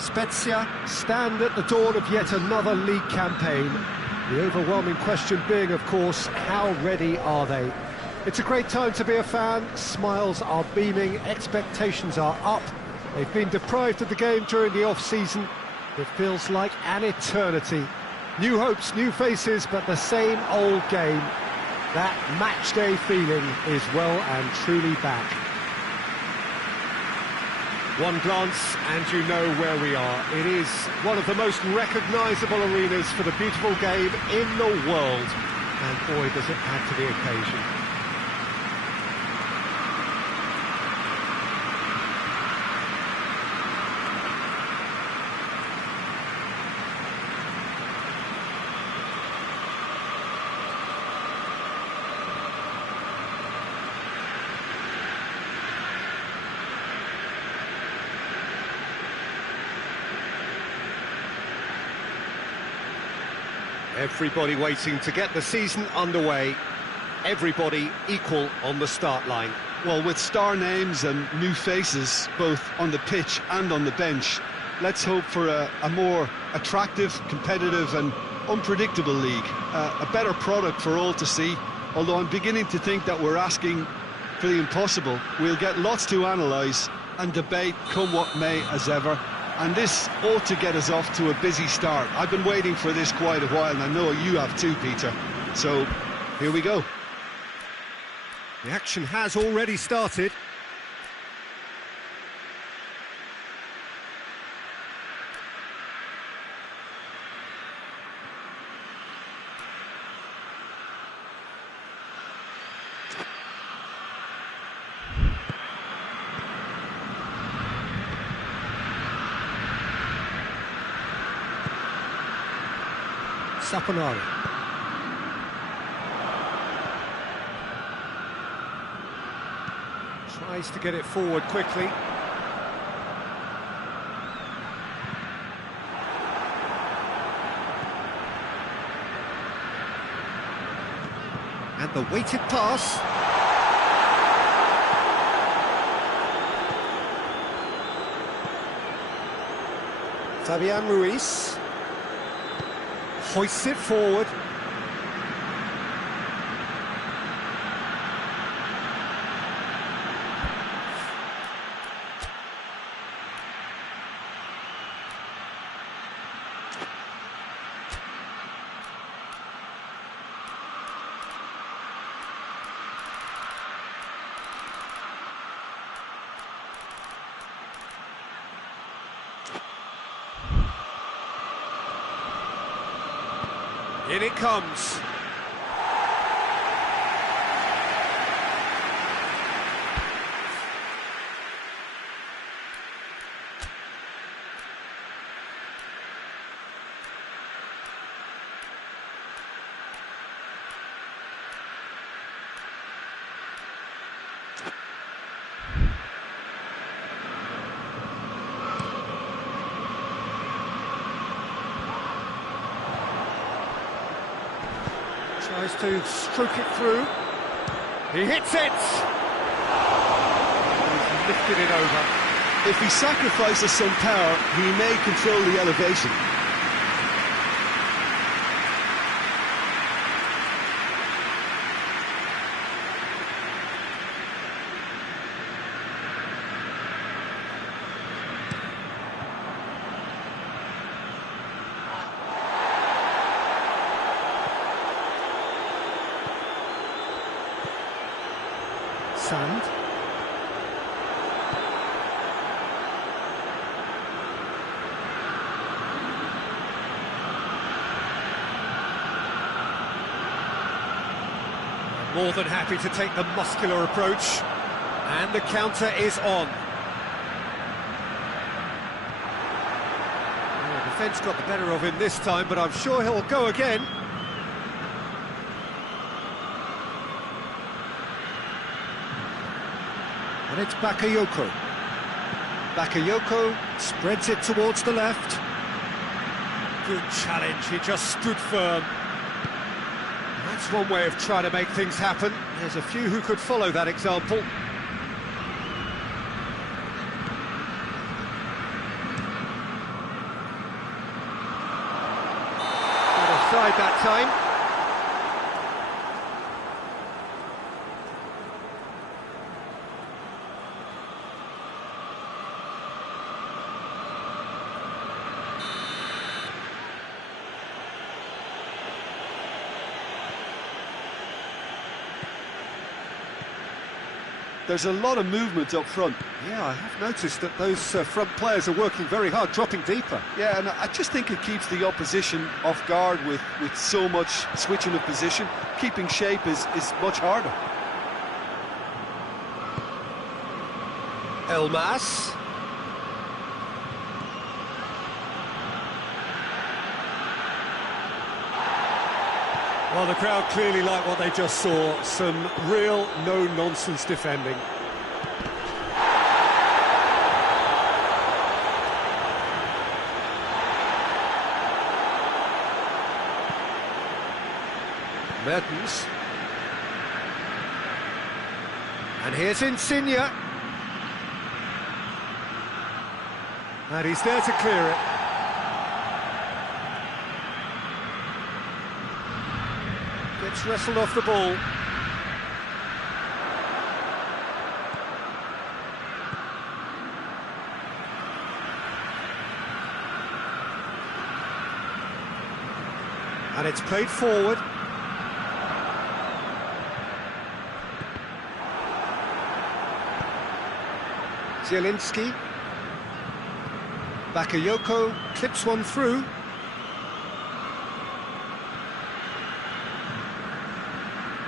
Spezia stand at the dawn of yet another league campaign. The overwhelming question being, of course, how ready are they? It's a great time to be a fan. Smiles are beaming, expectations are up. They've been deprived of the game during the off-season. It feels like an eternity. New hopes, new faces, but the same old game. That match-day feeling is well and truly back. One glance and you know where we are. It is one of the most recognisable arenas for the beautiful game in the world. And boy, does it add to the occasion. Everybody waiting to get the season underway. Everybody equal on the start line. Well, with star names and new faces, both on the pitch and on the bench, let's hope for a more attractive, competitive and unpredictable league. A better product for all to see, although I'm beginning to think that we're asking for the impossible. We'll get lots to analyse and debate, come what may, as ever. And this ought to get us off to a busy start. I've been waiting for this quite a while, and I know you have too, Peter. So, here we go. The action has already started. Saponara. Tries to get it forward quickly. And the weighted pass. Fabian Ruiz. Hoists it forward. In it comes. Tries to stroke it through. He hits it! He's lifted it over. If he sacrifices some power, he may control the elevation. Sand. More than happy to take the muscular approach. And the counter is on. Oh, the defence got the better of him this time, but I'm sure he'll go again. And it's Bakayoko. Bakayoko spreads it towards the left. Good challenge, he just stood firm. That's one way of trying to make things happen. There's a few who could follow that example. offside that time. There's a lot of movement up front. Yeah, I have noticed that those front players are working very hard, dropping deeper. Yeah, and I just think it keeps the opposition off guard with so much switching of position. Keeping shape is much harder. Elmas. Well, the crowd clearly like what they just saw. Some real no-nonsense defending. Mertens. And here's Senja. And he's there to clear it. Gets wrestled off the ball. And it's played forward. Zielinski. Bakayoko clips one through.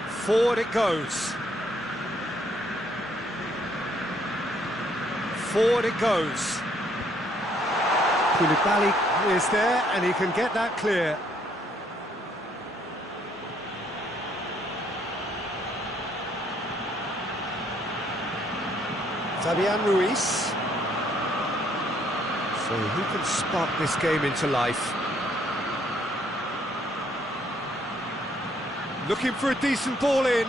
Forward it goes. Forward it goes. Koulibaly is there and he can get that clear. Fabian Ruiz. So who can spark this game into life? Looking for a decent ball in.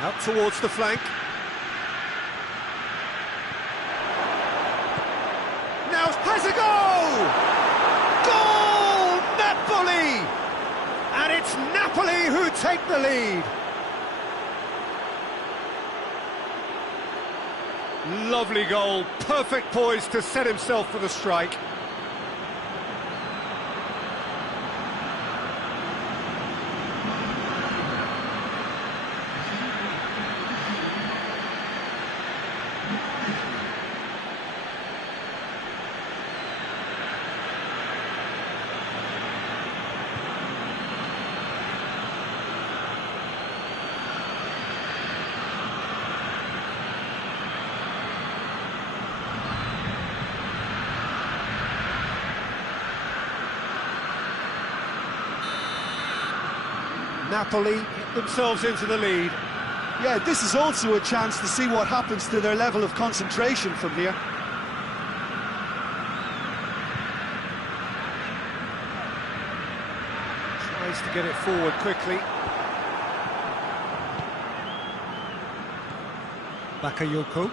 Out towards the flank. Now has a goal! Goal! Napoli! And it's Napoli who take the lead. Lovely goal, perfect poise to set himself for the strike. Napoli get themselves into the lead. Yeah, this is also a chance to see what happens to their level of concentration from here. Tries to get it forward quickly. Bakayoko.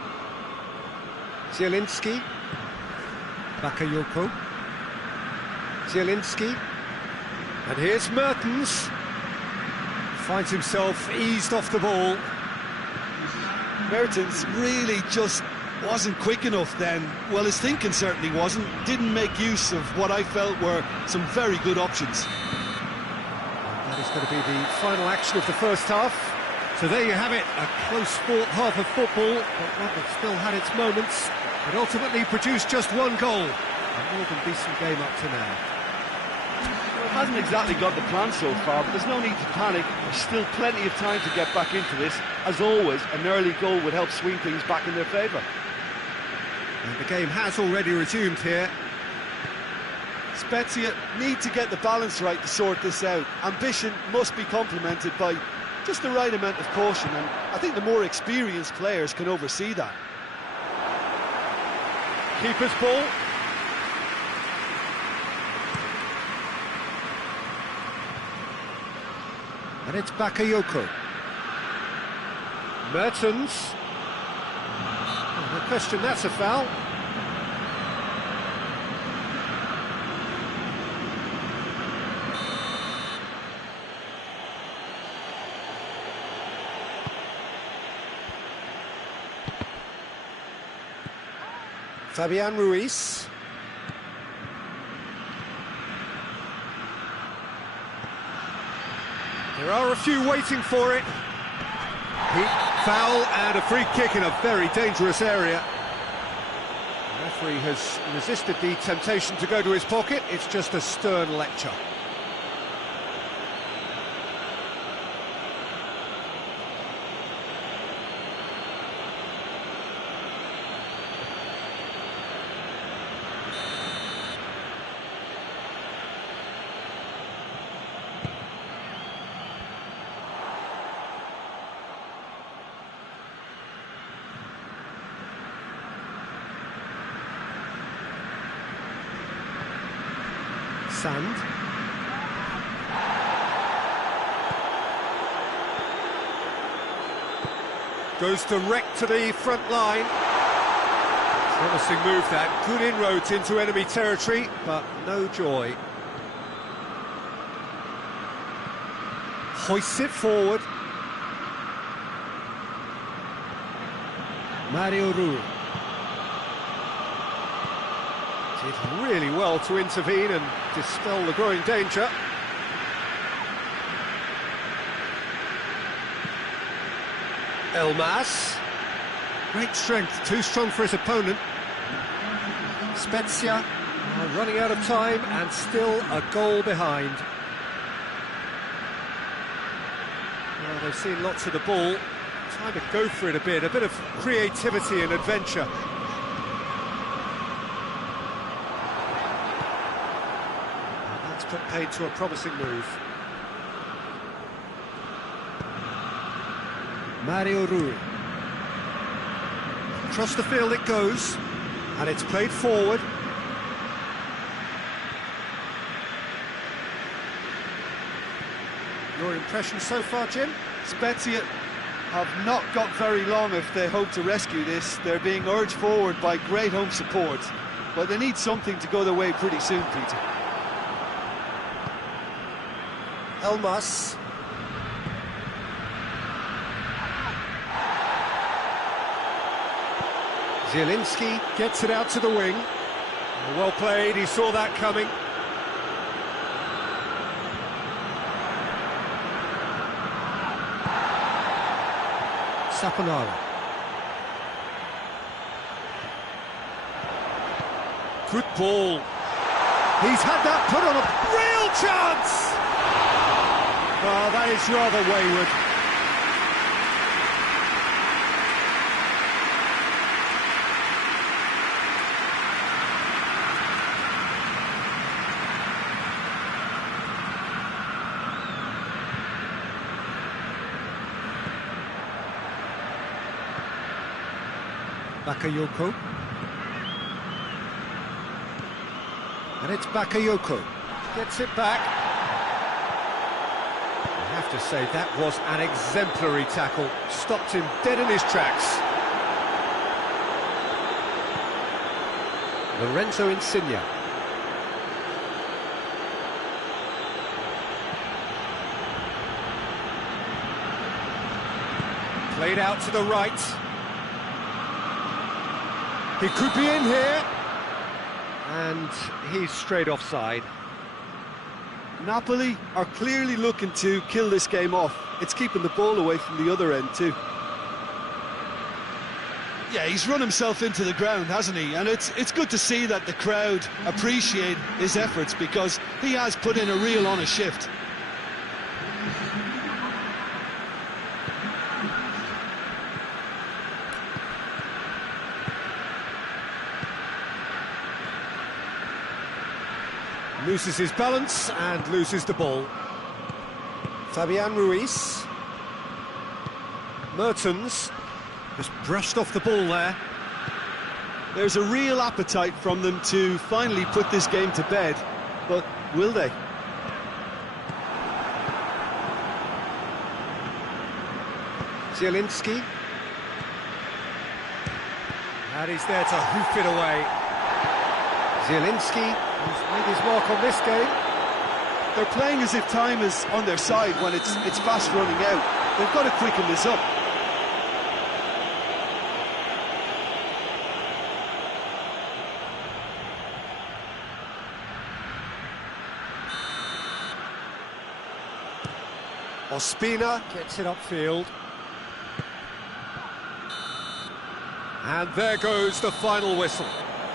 Zielinski. Bakayoko. Zielinski. And here's Mertens. Finds himself eased off the ball. Mertens really just wasn't quick enough then. Well, his thinking certainly wasn't. Didn't make use of what I felt were some very good options. That is going to be the final action of the first half. So there you have it, a close-fought half of football, but one that still had its moments. It ultimately produced just one goal. A more than decent game up to now. Hasn't exactly got the plan so far, but there's no need to panic. There's still plenty of time to get back into this. As always, an early goal would help swing things back in their favour. And the game has already resumed here. Spezia need to get the balance right to sort this out. Ambition must be complemented by just the right amount of caution, and I think the more experienced players can oversee that. Keeper's ball. And it's Bakayoko. Mertens. Oh, no question, that's a foul. Fabian Ruiz. There are a few waiting for it. Foul and a free kick in a very dangerous area. The referee has resisted the temptation to go to his pocket. It's just a stern lecture. Sand. Goes direct to the front line. Promising move that. Good inroads into enemy territory, but no joy. Hoists it forward. Mario Rui. Did really well to intervene and dispel the growing danger. Elmas. Great strength, too strong for his opponent. Spezia are running out of time and still a goal behind. Well, they've seen lots of the ball. Time to go for it a bit of creativity and adventure. Put paid to a promising move. Mario Rui. Across the field it goes, and it's played forward. Your impression so far, Jim? Spezia have not got very long if they hope to rescue this. They're being urged forward by great home support, but they need something to go their way pretty soon, Peter. Elmas. Zielinski gets it out to the wing. Well played, he saw that coming. Saponara. Good ball. He's had that put on a real chance! Well, that is rather wayward. Bakayoko. And it's Bakayoko. Gets it back. I have to say, that was an exemplary tackle. Stopped him dead in his tracks. Lorenzo Insigne. Played out to the right. He could be in here. And he's straight offside. Napoli are clearly looking to kill this game off. It's keeping the ball away from the other end too. Yeah, he's run himself into the ground, hasn't he? And it's good to see that the crowd appreciate his efforts, because he has put in a real honest shift. Loses his balance and loses the ball. Fabian Ruiz. Mertens just brushed off the ball there. There's a real appetite from them to finally put this game to bed, but will they? Zielinski. And he's there to hoof it away. Zielinski, who's made his mark on this game. They're playing as if time is on their side when it's fast running out. They've got to quicken this up. Ospina gets it upfield. And there goes the final whistle.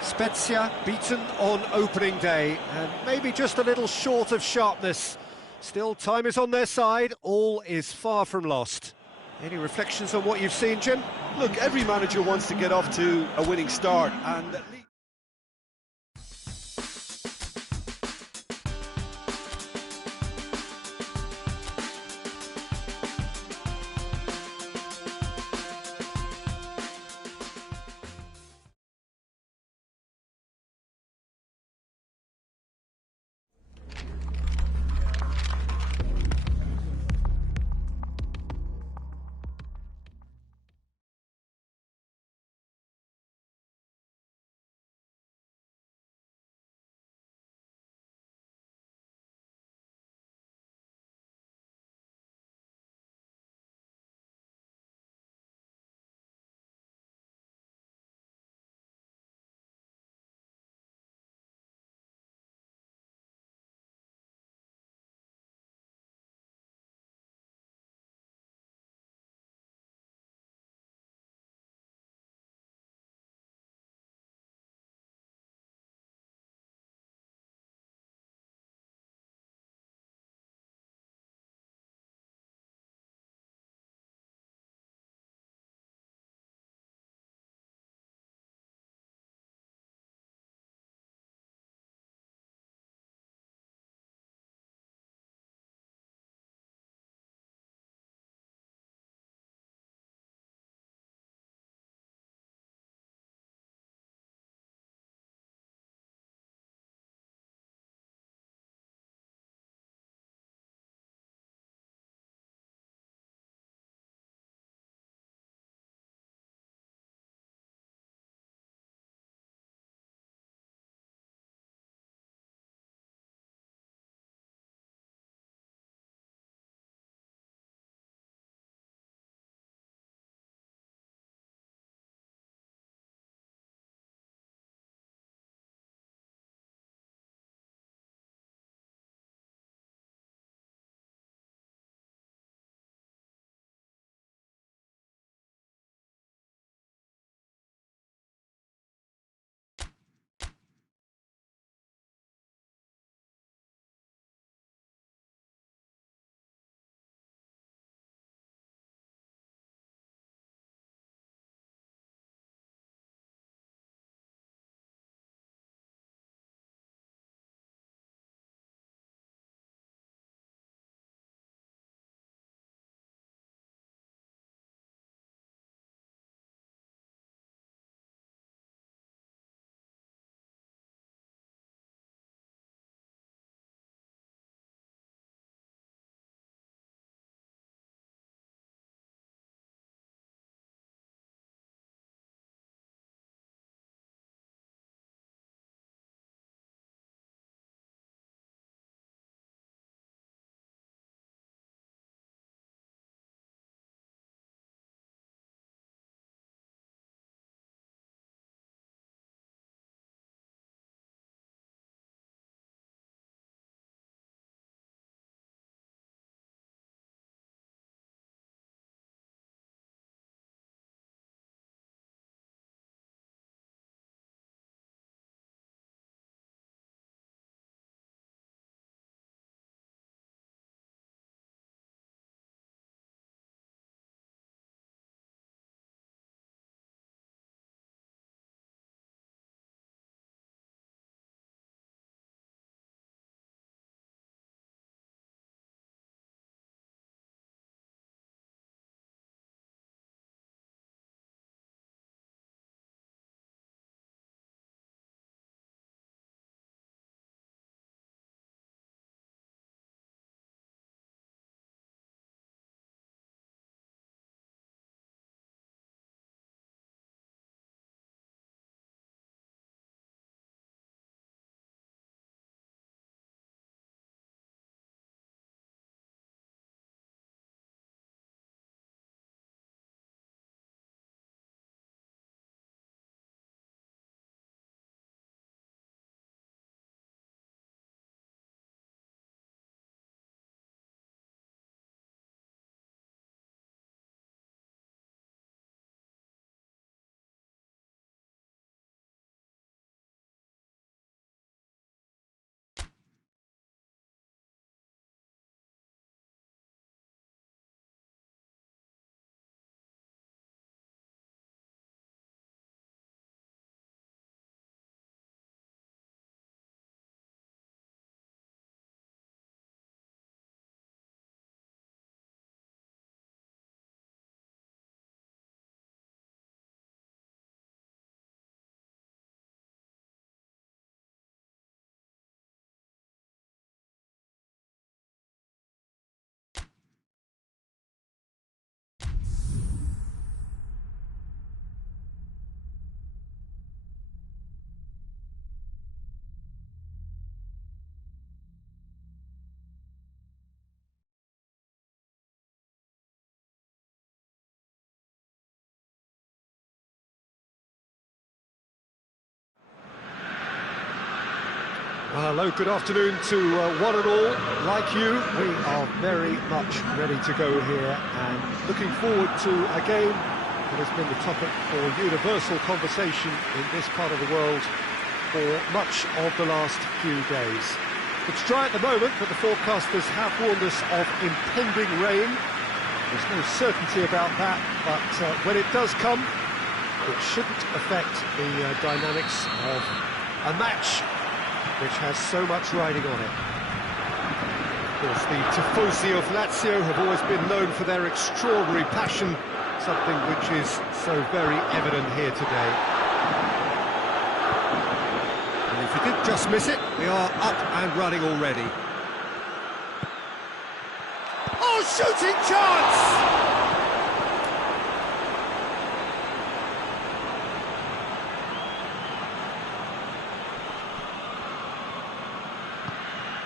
Spezia beaten on opening day, and maybe just a little short of sharpness. Still, time is on their side, all is far from lost. Any reflections on what you've seen, Jim? Look, every manager wants to get off to a winning start, and Well, hello, good afternoon to one and all. Like you, we are very much ready to go here and looking forward to a game that has been the topic for universal conversation in this part of the world for much of the last few days. It's dry at the moment, but the forecasters have warned us of impending rain. There's no certainty about that, but when it does come, it shouldn't affect the dynamics of a match which has so much riding on it. Of course, the tifosi of Lazio have always been known for their extraordinary passion, something which is so very evident here today. And if you did just miss it, we are up and running already. Oh, shooting chance!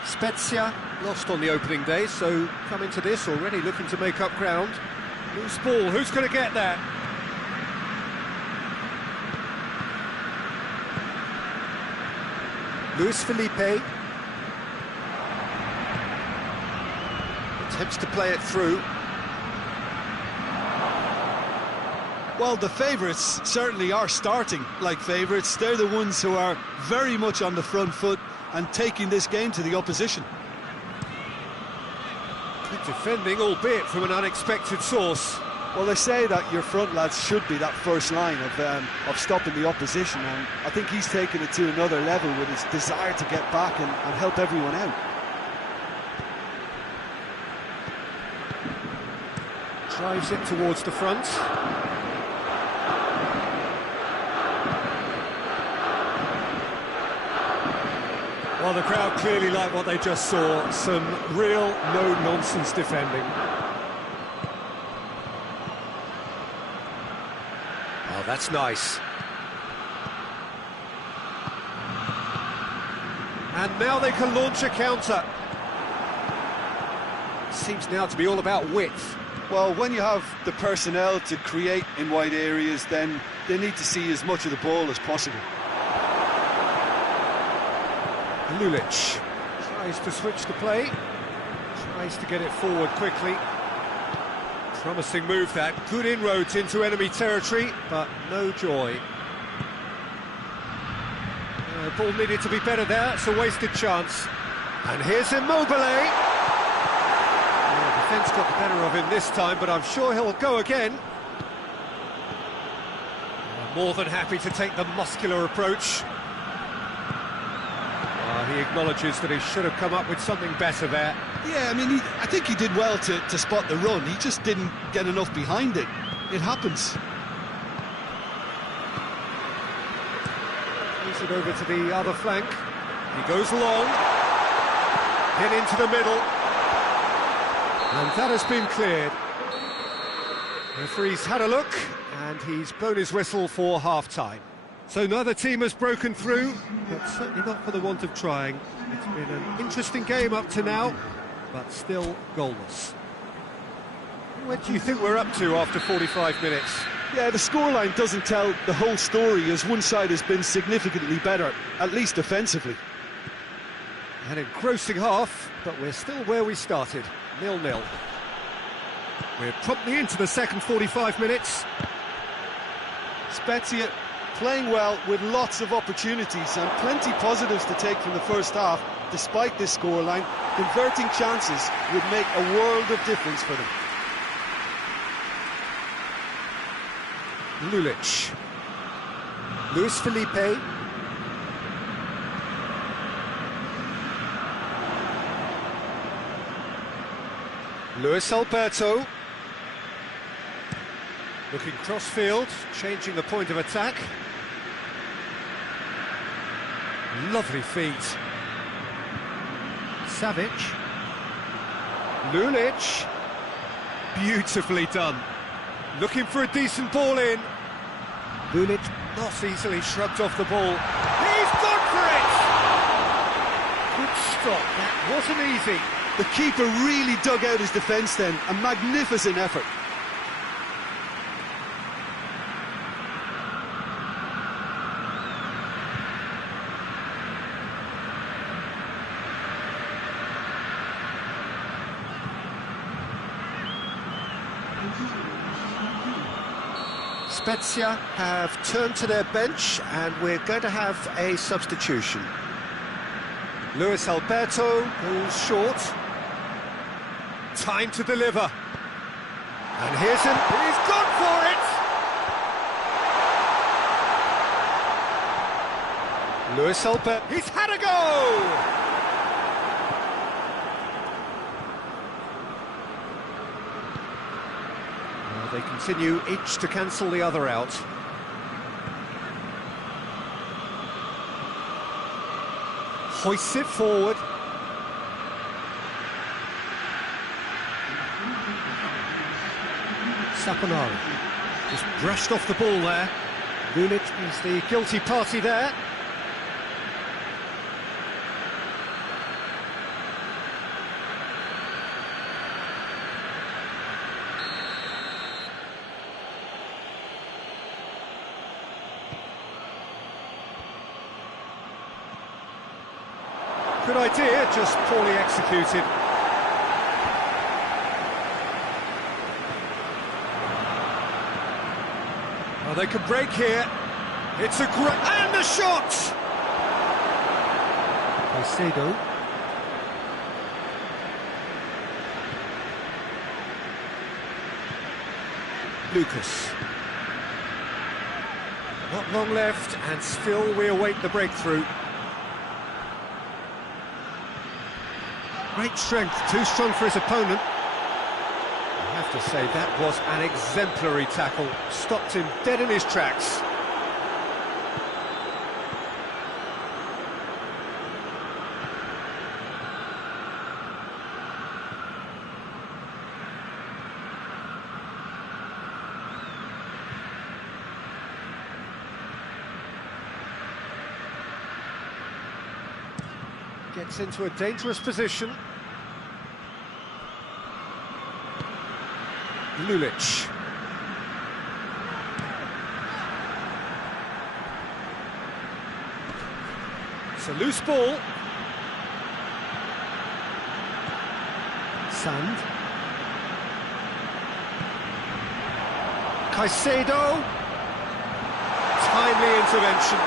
Spezia lost on the opening day, so come into this already looking to make up ground. Loose ball, who's going to get that? Luis Felipe attempts to play it through. Well, the favourites certainly are starting like favourites. They're the ones who are very much on the front foot and taking this game to the opposition. Good defending, albeit from an unexpected source. Well, they say that your front lads should be that first line of stopping the opposition, and I think he's taken it to another level with his desire to get back and help everyone out. Drives it towards the front. Well, the crowd clearly like what they just saw. Some real no-nonsense defending. Oh, that's nice. And now they can launch a counter. Seems now to be all about width. Well, when you have the personnel to create in wide areas, then they need to see as much of the ball as possible. Lulic tries to switch the play, tries to get it forward quickly. Promising move that, good inroads into enemy territory, but no joy. Ball needed to be better there, it's a wasted chance. And here's Immobile. The defence got the better of him this time, but I'm sure he'll go again. More than happy to take the muscular approach. He acknowledges that he should have come up with something better there. Yeah, I mean, I think he did well to spot the run. He just didn't get enough behind it. It happens. Moves it over to the other flank. He goes long. Hit into the middle. And that has been cleared. The referee's had a look, and he's blown his whistle for half-time. So neither team has broken through, but certainly not for the want of trying. It's been an interesting game up to now, but still goalless. What do you think we're up to after 45 minutes? Yeah, the scoreline doesn't tell the whole story, as one side has been significantly better, at least defensively. An engrossing half, but we're still where we started, 0-0. We're promptly into the second 45 minutes. Spezia playing well with lots of opportunities and plenty positives to take from the first half. Despite this scoreline, converting chances would make a world of difference for them. Lulic. Luis Felipe. Luis Alberto. Looking cross-field, changing the point of attack. Lovely feet. Savic. Lulic. Beautifully done. Looking for a decent ball in. Lulic not easily shrugged off the ball. He's gone for it! Good stop, that wasn't easy. The keeper really dug out his defence then. A magnificent effort. Spezia have turned to their bench, and we're going to have a substitution. Luis Alberto, who's short. Time to deliver. And here's him. He's gone for it! Luis Alberto. He's had a go! They continue each to cancel the other out. Hoists it forward. Saponara just brushed off the ball there. Lulic is the guilty party there. Good idea, just poorly executed. Well, they could break here. It's a great... And the shot! Caicedo. Lucas. Not long left, and still we await the breakthrough. Great strength, too strong for his opponent. I have to say, that was an exemplary tackle. Stopped him dead in his tracks. Gets into a dangerous position. Lulic. It's a loose ball. Sand. Caicedo. Timely intervention.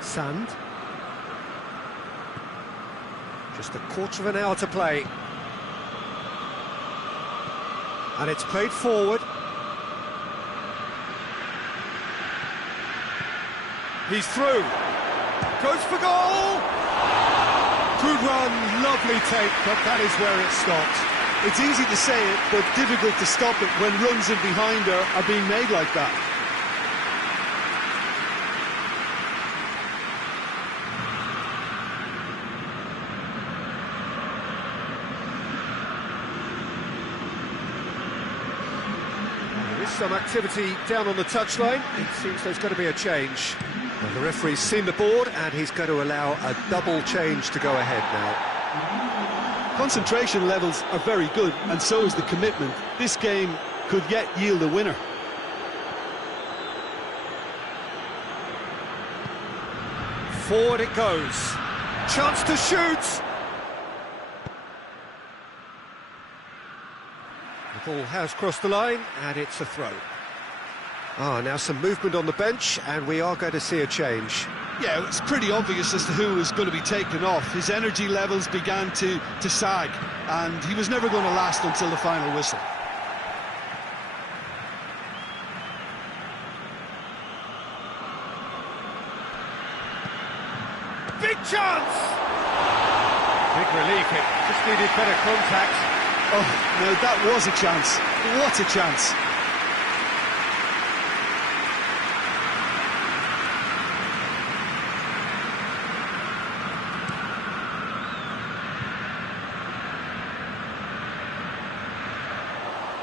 Sand. Just a quarter of an hour to play. And it's played forward. He's through. Goes for goal! Good run, lovely take, but that is where it stopped. It's easy to say it, but difficult to stop it when runs in behind her are being made like that. Some activity down on the touchline. It seems there's going to be a change. Well, the referee's seen the board and he's going to allow a double change to go ahead now. Concentration levels are very good, and so is the commitment. This game could yet yield a winner. Forward it goes. Chance to shoot. The ball has crossed the line, and it's a throw. Now some movement on the bench, and we are going to see a change. Yeah, it's pretty obvious as to who is going to be taken off. His energy levels began to sag, and he was never going to last until the final whistle. Big chance! Big relief, it just needed better contact. Oh, no, that was a chance. What a chance.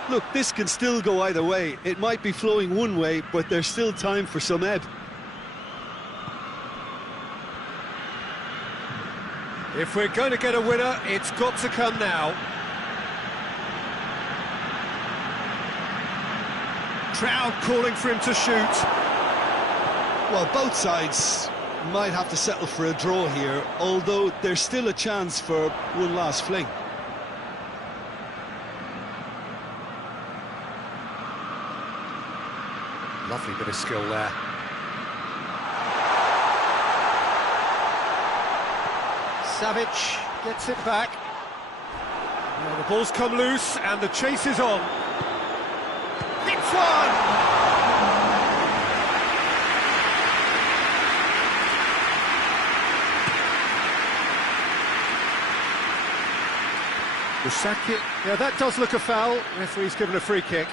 Look, this can still go either way. It might be flowing one way, but there's still time for some ebb. If we're going to get a winner, it's got to come now. Crowd calling for him to shoot. Well, both sides might have to settle for a draw here, although there's still a chance for one last fling. Lovely bit of skill there. Savic gets it back. Now the ball's come loose and the chase is on. It's one! Musaki, yeah, that does look a foul. Referee's given a free kick.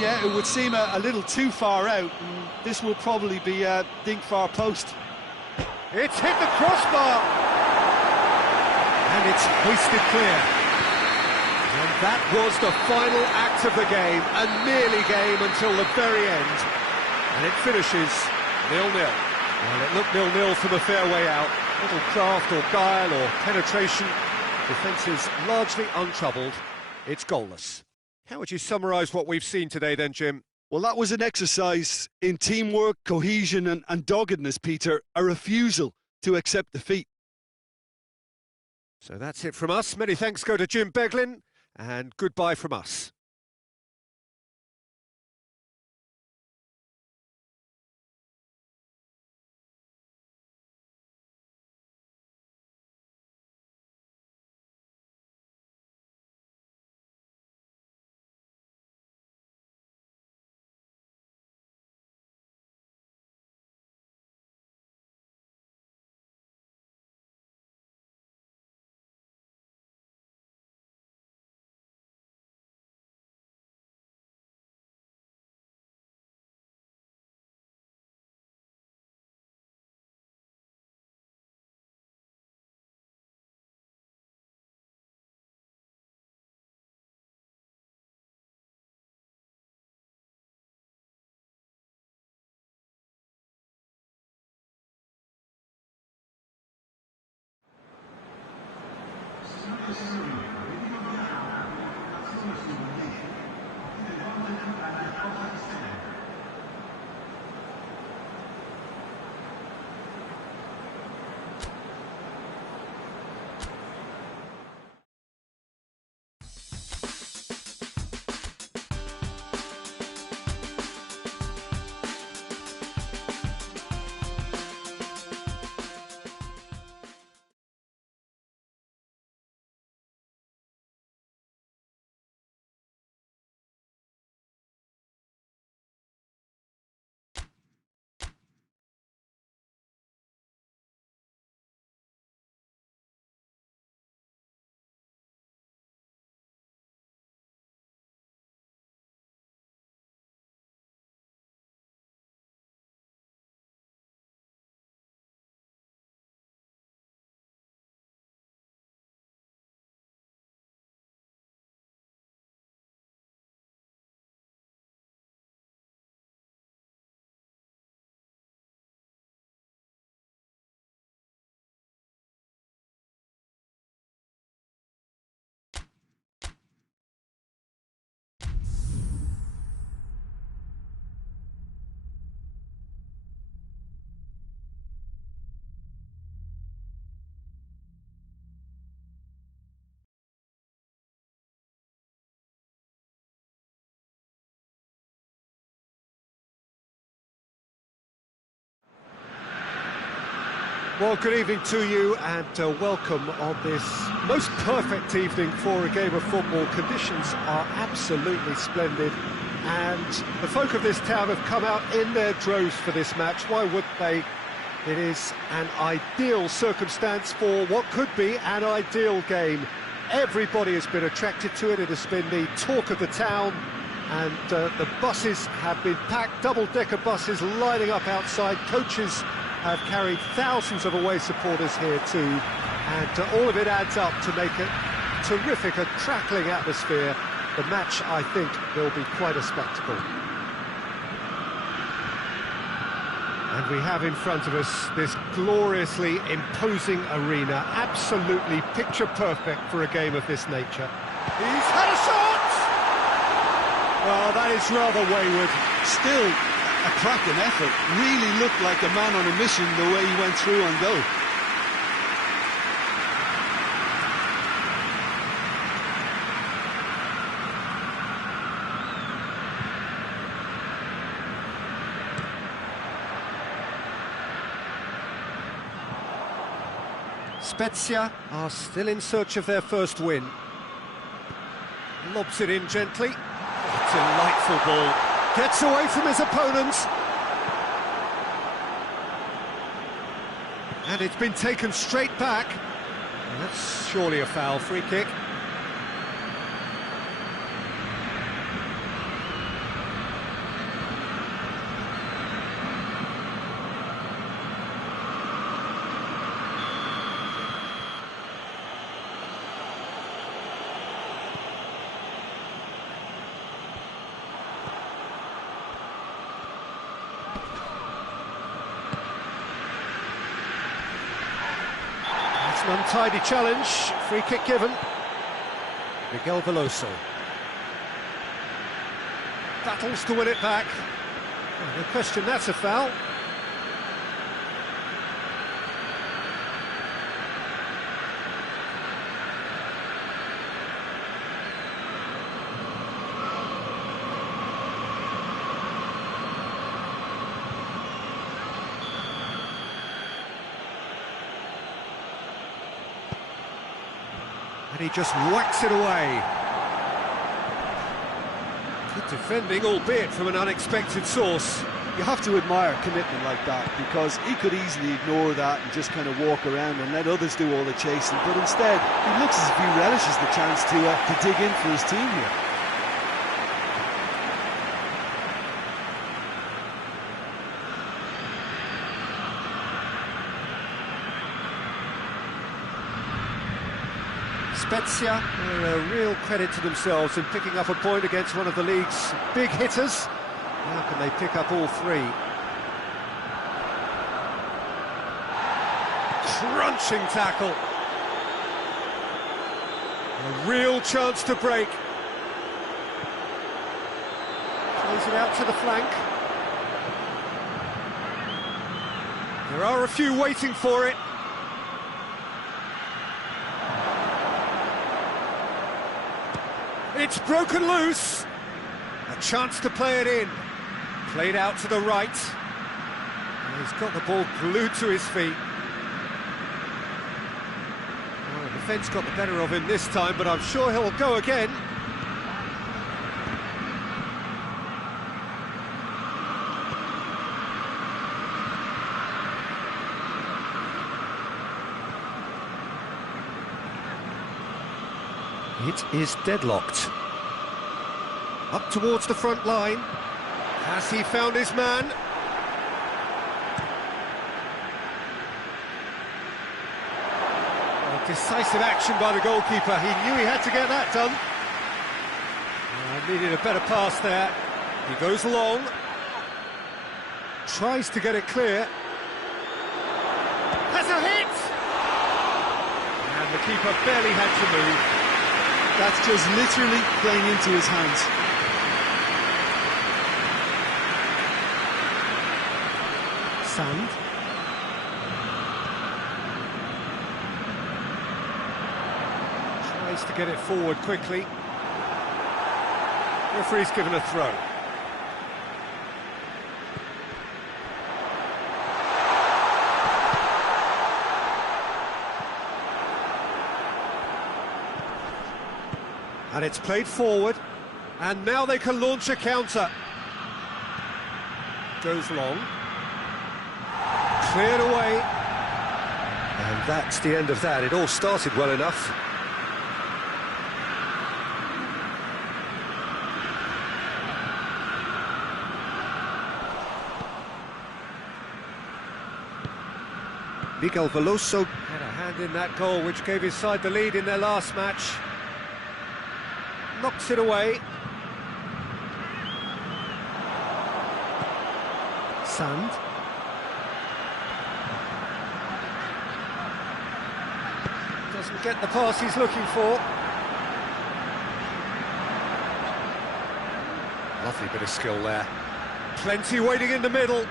Yeah, it would seem a little too far out, and this will probably be a dink far post. It's hit the crossbar! And it's hoisted clear. And that was the final act of the game, a nearly game until the very end. And it finishes 0-0. Well, it looked 0-0 from a fair way out. Little craft or guile or penetration. Defence is largely untroubled. It's goalless. How would you summarise what we've seen today then, Jim? Well, that was an exercise in teamwork, cohesion and doggedness, Peter. A refusal to accept defeat. So that's it from us. Many thanks go to Jim Beglin, and goodbye from us. Well, good evening to you and welcome on this most perfect evening for a game of football. Conditions are absolutely splendid and the folk of this town have come out in their droves for this match. Why would they? It is an ideal circumstance for what could be an ideal game. Everybody has been attracted to it. It has been the talk of the town and the buses have been packed, double-decker buses lining up outside. Coaches have carried thousands of away supporters here too, and all of it adds up to make it terrific, a crackling atmosphere. The match, I think, will be quite a spectacle. And we have in front of us this gloriously imposing arena, absolutely picture perfect for a game of this nature. He's had a shot! Oh, that is rather wayward. Still a cracking effort. Really looked like a man on a mission the way he went through on goal. Spezia are still in search of their first win. Lobs it in gently. Oh, delightful ball. Gets away from his opponents. And it's been taken straight back. And that's surely a foul, free kick. An untidy challenge, free kick given. Miguel Veloso. Battles to win it back. Oh, no question, that's a foul. And he just whacks it away. Good defending, albeit from an unexpected source. You have to admire commitment like that, because he could easily ignore that and just kind of walk around and let others do all the chasing, but instead he looks as if he relishes the chance to dig in for his team here. Spezia are a real credit to themselves in picking up a point against one of the league's big hitters. How can they pick up all three? Crunching tackle. A real chance to break. Plays it out to the flank. There are a few waiting for it. It's broken loose. A chance to play it in. Played out to the right. And he's got the ball glued to his feet. Well, the defence got the better of him this time, but I'm sure he'll go again. It is deadlocked. Up towards the front line. Has he found his man? Oh, decisive action by the goalkeeper. He knew he had to get that done. Needed a better pass there. He goes long. Tries to get it clear. Has a hit! And the keeper barely had to move. That's just literally playing into his hands. Sand. Tries to get it forward quickly. Referee's given a throw. And it's played forward, and now they can launch a counter. Goes long. Cleared away. And that's the end of that. It all started well enough. Miguel Veloso had a hand in that goal, which gave his side the lead in their last match. Knocks it away. Sand. Doesn't get the pass he's looking for. Lovely bit of skill there. Plenty waiting in the middle.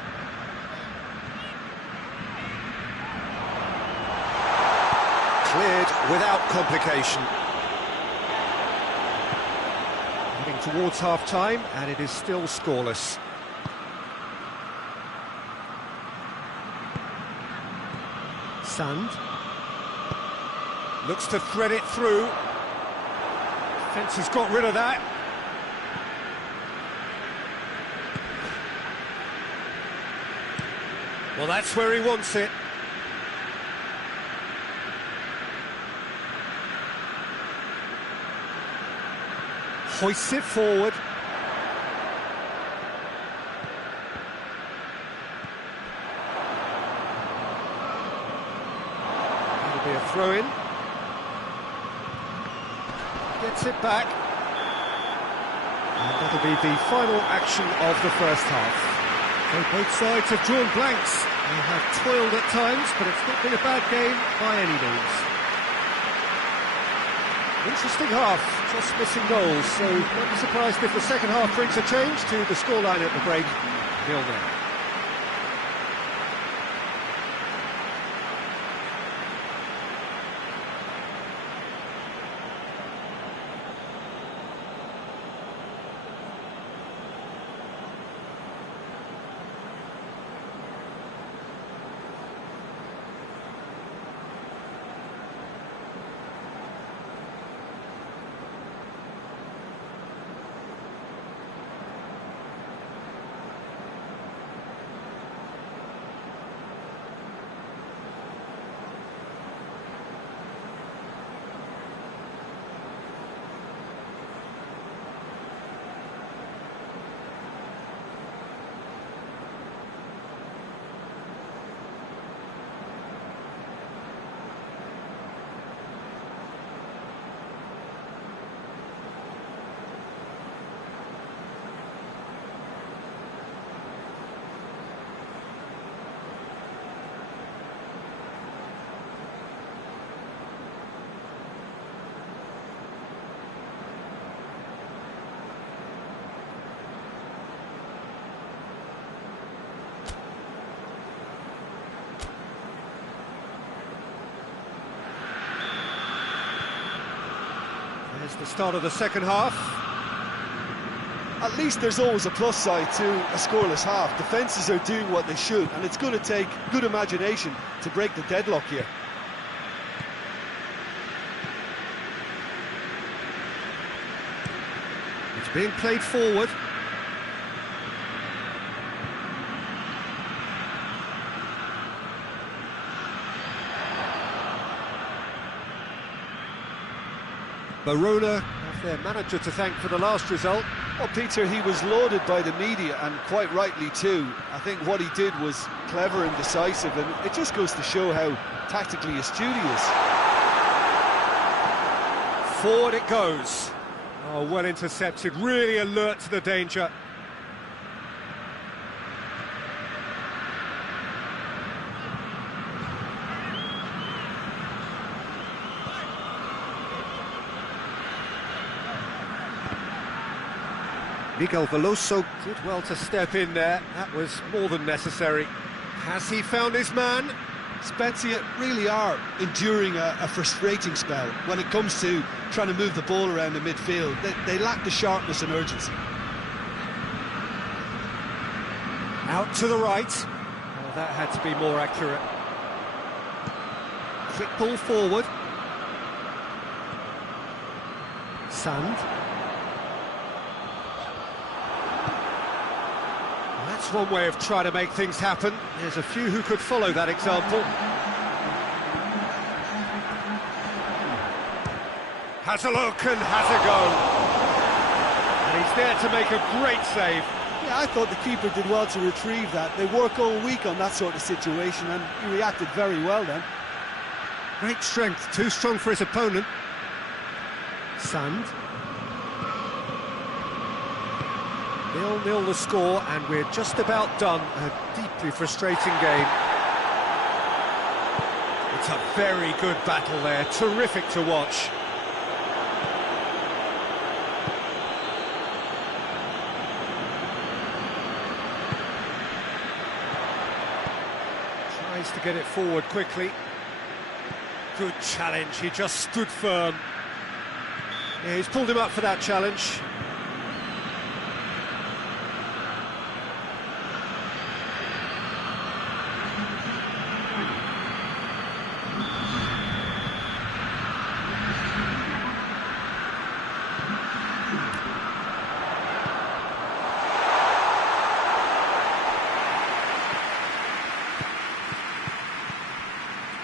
Cleared without complication. Heading towards half-time, and it is still scoreless. Sand. Looks to thread it through. Fence has got rid of that. Well, that's where he wants it. Hoists it forward. That'll be a throw-in. Gets it back. And that'll be the final action of the first half. So both sides have drawn blanks. They have toiled at times, but it's not been a bad game by any means. Interesting half, just missing goals, so don't be surprised if the second half brings a change to the scoreline at the break, 0-0. There's the start of the second half. At least there's always a plus side to a scoreless half. Defences are doing what they should, and it's going to take good imagination to break the deadlock here. It's being played forward. Verona have their manager to thank for the last result. Well, Peter, he was lauded by the media, and quite rightly too. I think what he did was clever and decisive, and it just goes to show how tactically astute he is. Forward it goes. Oh, well intercepted, really alert to the danger. Miguel Veloso did well to step in there. That was more than necessary. Has he found his man? Spezia really are enduring a frustrating spell when it comes to trying to move the ball around the midfield. They lack the sharpness and urgency. Out to the right. Oh, that had to be more accurate. Quick ball forward. Sand. That's one way of trying to make things happen. There's a few who could follow that example. Has a look and has a go. And he's there to make a great save. Yeah, I thought the keeper did well to retrieve that. They work all week on that sort of situation, and he reacted very well then. Great strength, too strong for his opponent. Sand. 0-0 the score, and we're just about done. A deeply frustrating game. It's a very good battle there, terrific to watch. Tries to get it forward quickly. Good challenge, he just stood firm. Yeah, he's pulled him up for that challenge.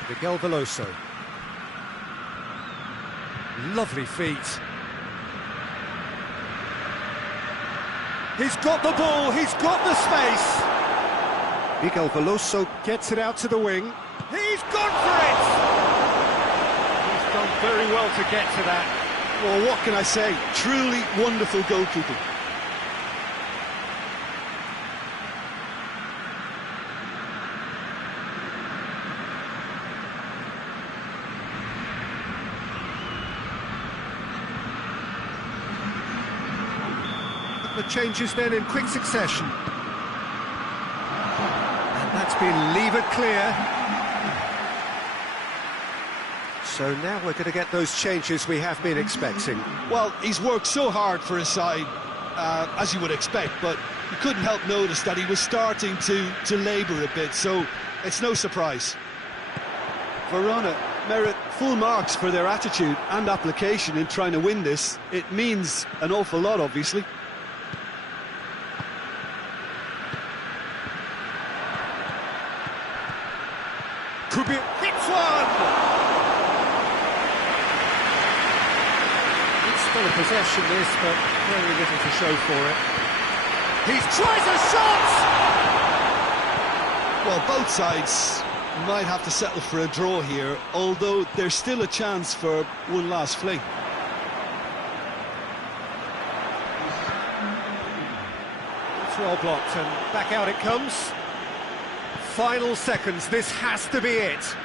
Miguel Veloso. Lovely feet. He's got the ball, he's got the space. Miguel Veloso gets it out to the wing. He's gone for it! He's done very well to get to that. Well, what can I say? Truly wonderful goalkeeping. The changes then in quick succession. And that's been levered clear. So now we're going to get those changes we have been expecting. Well, he's worked so hard for his side, as you would expect, but you couldn't help notice that he was starting to labour a bit, so it's no surprise. Verona merit full marks for their attitude and application in trying to win this. It means an awful lot, obviously. Could be hits one. It's still a possession this, but very little to show for it. He tries a shot. Well, both sides might have to settle for a draw here, although there's still a chance for one last fling. It's well blocked, and back out it comes. Final seconds, this has to be it.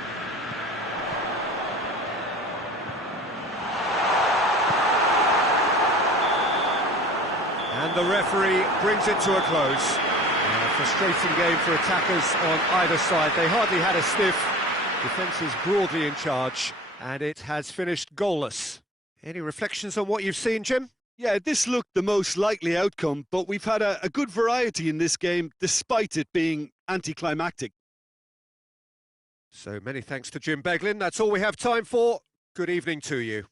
And the referee brings it to a close. A frustrating game for attackers on either side. They hardly had a sniff. Defence is broadly in charge, and it has finished goalless. Any reflections on what you've seen, Jim? Yeah, this looked the most likely outcome, but we've had a good variety in this game, despite it being anticlimactic. So many thanks to Jim Beglin. That's all we have time for. Good evening to you.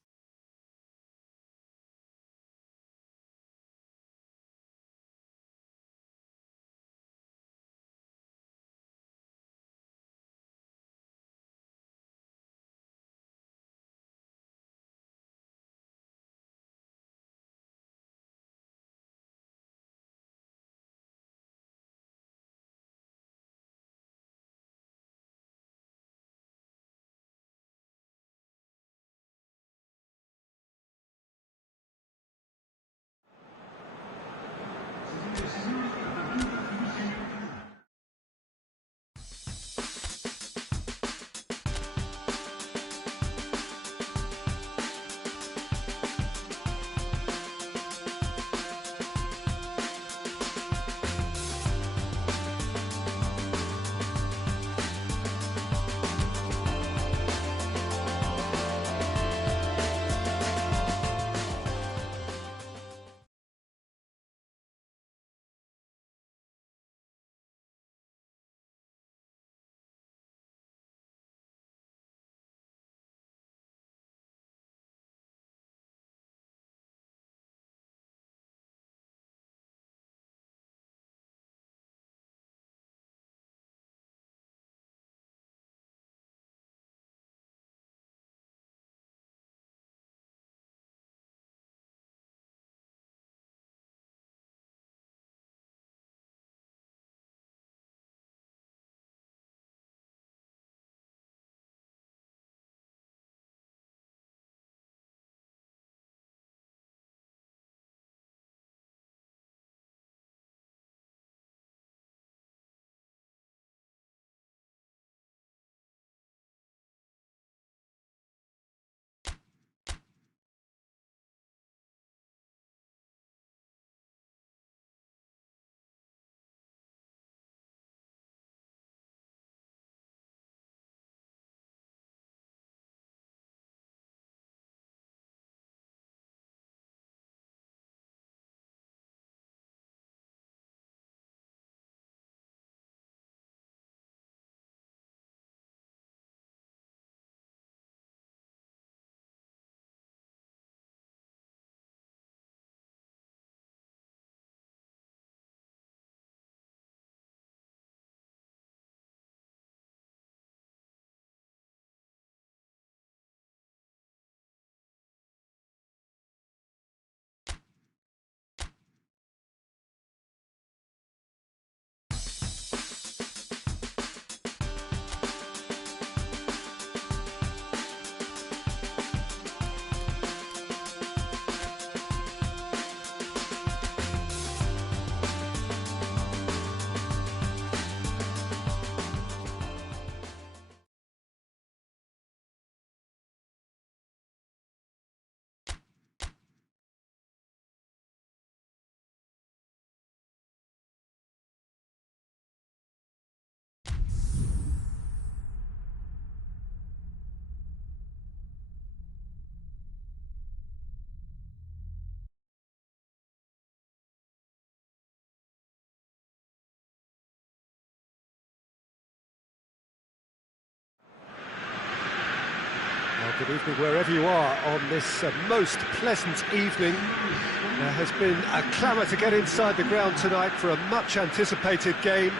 Good evening wherever you are on this most pleasant evening. There has been a clamour to get inside the ground tonight for a much-anticipated game.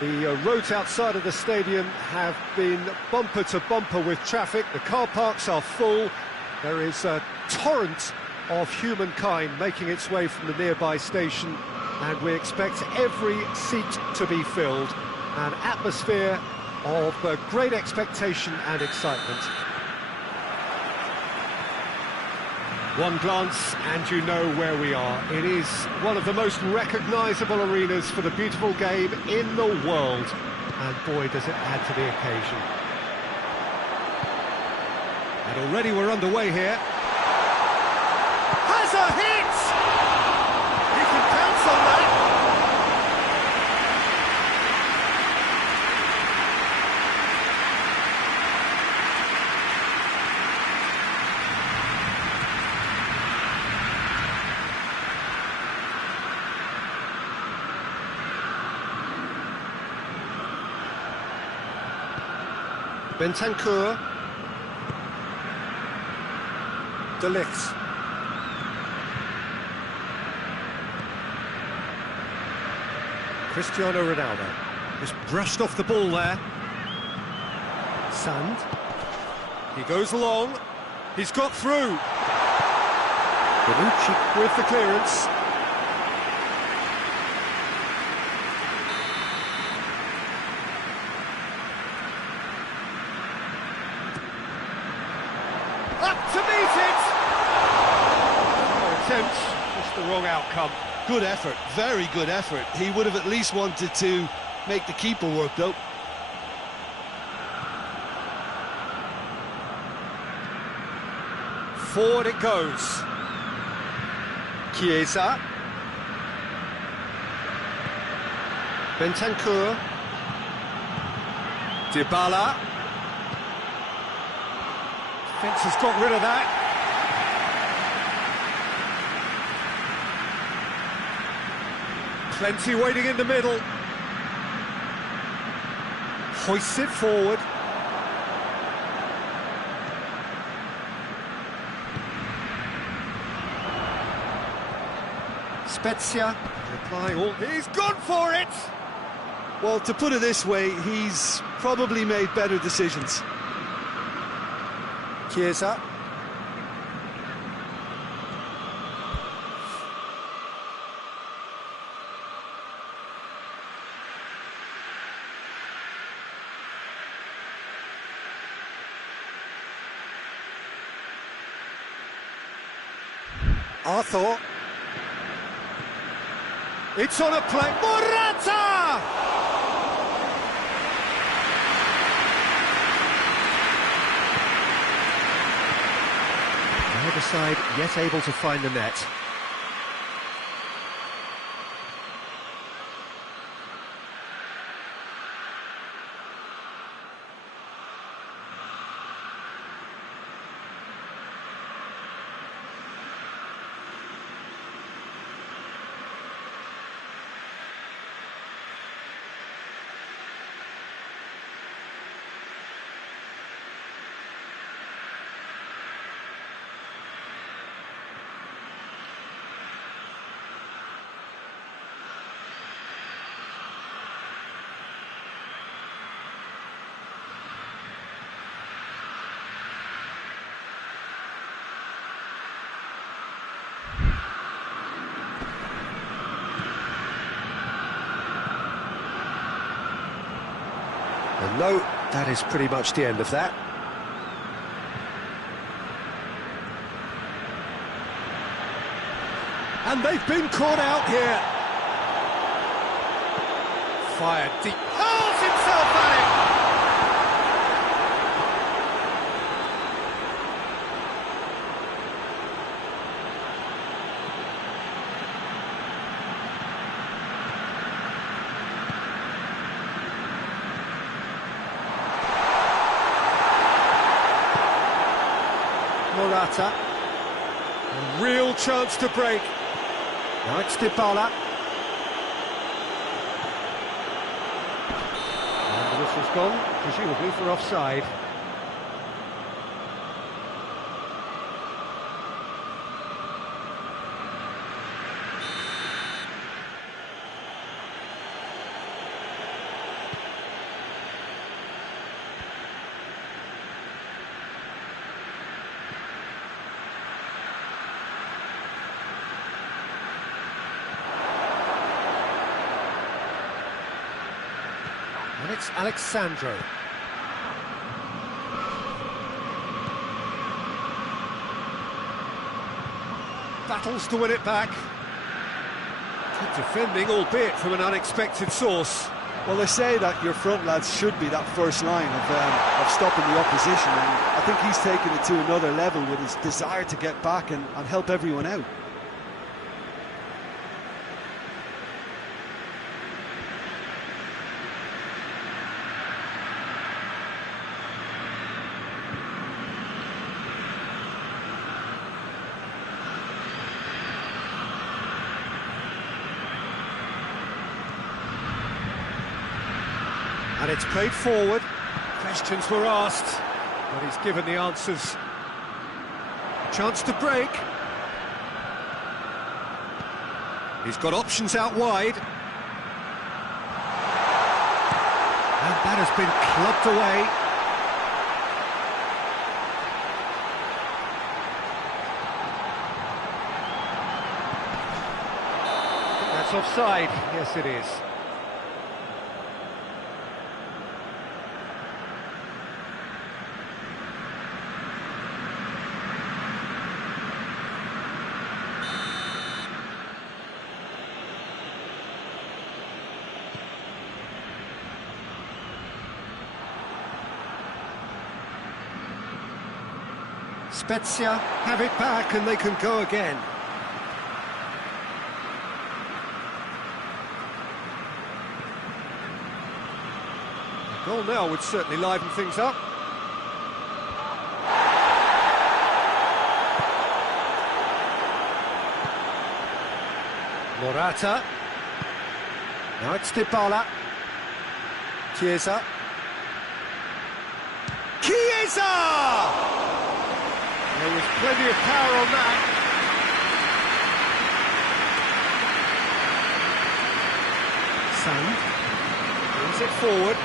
The roads outside of the stadium have been bumper to bumper with traffic. The car parks are full. There is a torrent of humankind making its way from the nearby station, and we expect every seat to be filled. An atmosphere of great expectation and excitement. One glance and you know where we are. It is one of the most recognisable arenas for the beautiful game in the world. And boy, does it add to the occasion. And already we're underway here. Has a hit! You can pounce on that. Bentancur, De Ligt, Cristiano Ronaldo, just brushed off the ball there. Sand, he goes long, he's got through. Bonucci with the clearance. To meet it! No attempt, just the wrong outcome. Good effort, very good effort. He would have at least wanted to make the keeper work, though. Forward it goes. Chiesa. Bentancur. Dybala. Fence has got rid of that. Plenty waiting in the middle. Hoists it forward. Spezia applying all. He's gone for it! Well, to put it this way, he's probably made better decisions. Chiesa. Arthur. It's on a play. Morata! Neither side yet able to find the net. And no, that is pretty much the end of that. And they've been caught out here. Fired deep. Hurls himself at it! Morata. A real chance to break. Now it's Dybala. And the whistle's gone, presumably for offside. And it's Alexandro. Battles to win it back. Good defending, albeit from an unexpected source. Well, they say that your front lads should be that first line of stopping the opposition, and I think he's taken it to another level with his desire to get back and help everyone out. And it's played forward. Questions were asked, but he's given the answers. Chance to break. He's got options out wide. And that has been clubbed away. That's offside. Yes, it is. Spezia have it back and they can go again. A goal now would certainly liven things up. Morata. Now it's Dybala. Chiesa. Chiesa! There was plenty of power on that. Sand brings it forward.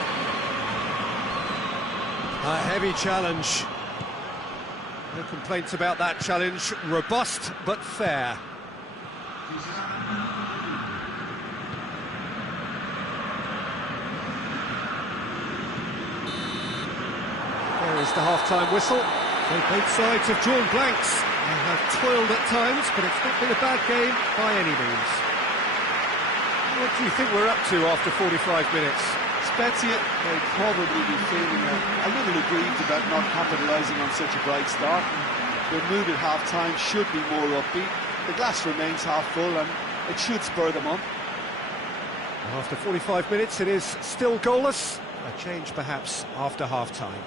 A heavy challenge. No complaints about that challenge. Robust but fair. There is the half-time whistle. So both sides have drawn blanks and have toiled at times, but it's not been a bad game by any means. What do you think we're up to after 45 minutes? Spezia may probably be feeling a little aggrieved about not capitalising on such a bright start. Their mood at half-time should be more upbeat. The glass remains half full and it should spur them on. After 45 minutes it is still goalless. A change perhaps after half-time.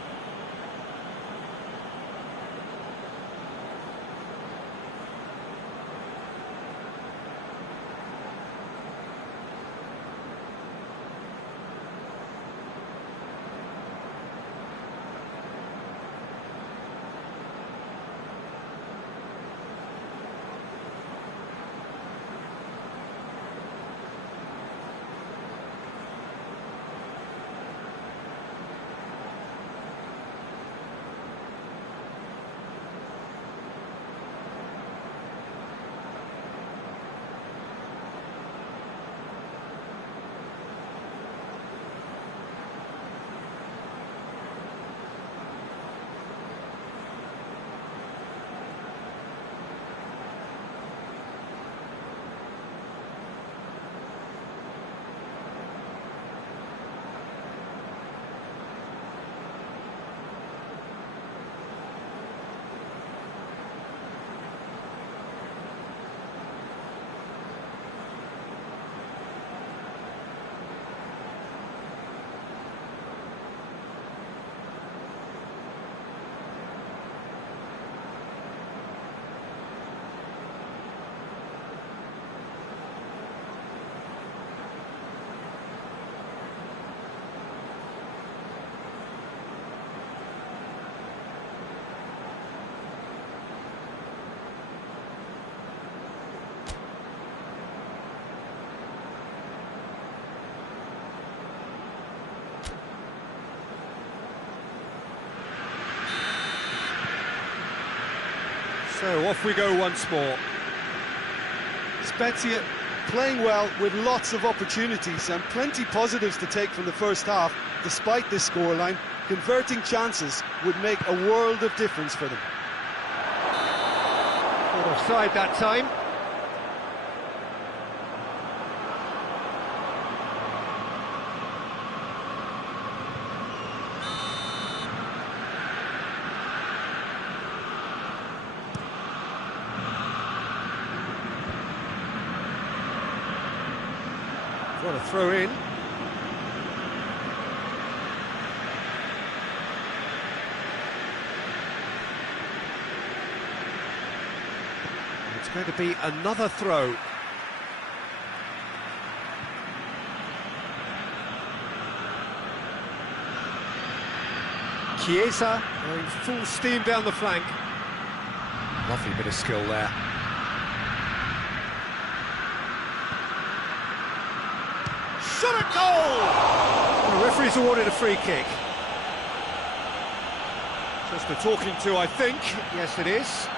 So off we go once more. Spezia playing well with lots of opportunities and plenty positives to take from the first half. Despite this scoreline, converting chances would make a world of difference for them. Not offside that time. What a throw in. It's going to be another throw. Chiesa going full steam down the flank. Lovely bit of skill there. Shot a goal! The referee's awarded a free kick. Just a talking to, I think. Yes, it is.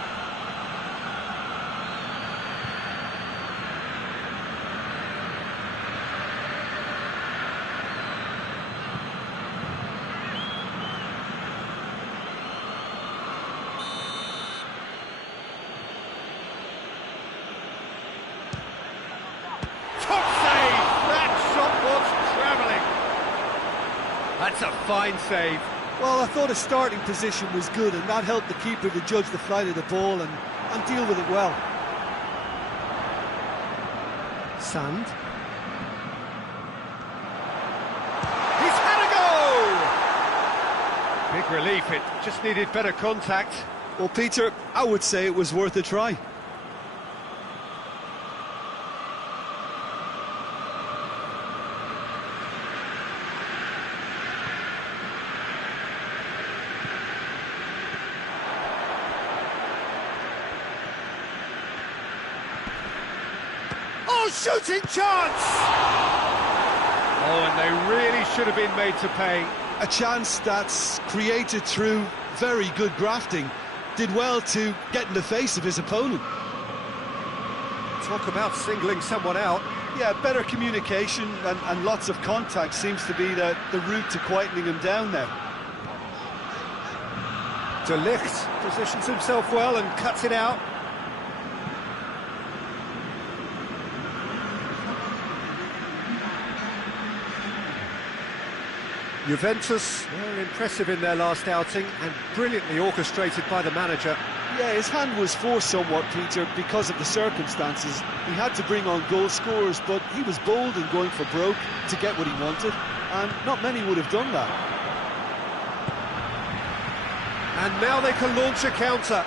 That's a fine save. Well, I thought his starting position was good, and that helped the keeper to judge the flight of the ball and deal with it well. Sand. He's had a go! Big relief, it just needed better contact. Well, Peter, I would say it was worth a try. Shooting chance! Oh, and they really should have been made to pay. A chance that's created through very good grafting. Did well to get in the face of his opponent. Talk about singling someone out. Yeah, better communication and lots of contact seems to be the route to quietening him down now. De Ligt positions himself well and cuts it out. Juventus were impressive in their last outing and brilliantly orchestrated by the manager. Yeah, his hand was forced somewhat, Peter, because of the circumstances. He had to bring on goal scorers, but he was bold in going for broke to get what he wanted, and not many would have done that. And now they can launch a counter.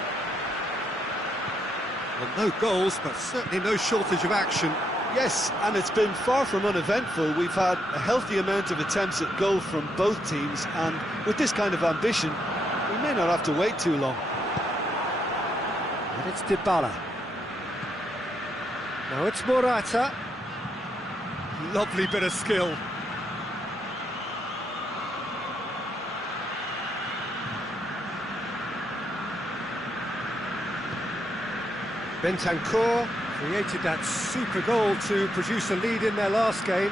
Well, no goals, but certainly no shortage of action. Yes, and it's been far from uneventful. We've had a healthy amount of attempts at goal from both teams, and with this kind of ambition, we may not have to wait too long. And it's Dybala. Now it's Morata. Lovely bit of skill. Bentancur created that super goal to produce a lead in their last game.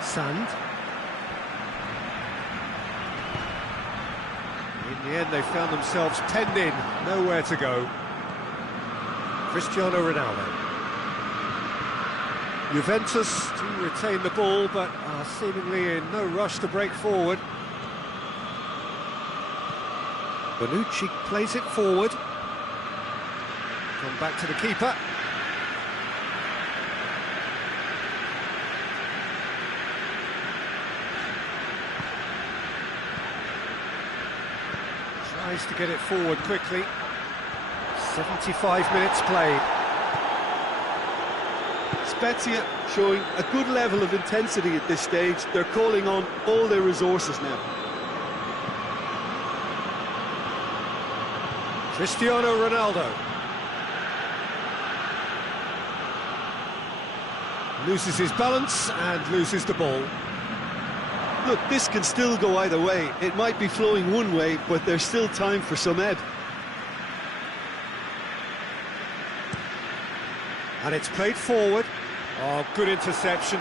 Sand. In the end, they found themselves penned in, nowhere to go. Cristiano Ronaldo. Juventus do retain the ball, but are seemingly in no rush to break forward. Bonucci plays it forward. Come back to the keeper. Tries to get it forward quickly. 75 minutes played. Spezia showing a good level of intensity at this stage. They're calling on all their resources now. Cristiano Ronaldo. Loses his balance and loses the ball. Look, this can still go either way. It might be flowing one way, but there's still time for some ebb. And it's played forward. Oh, good interception.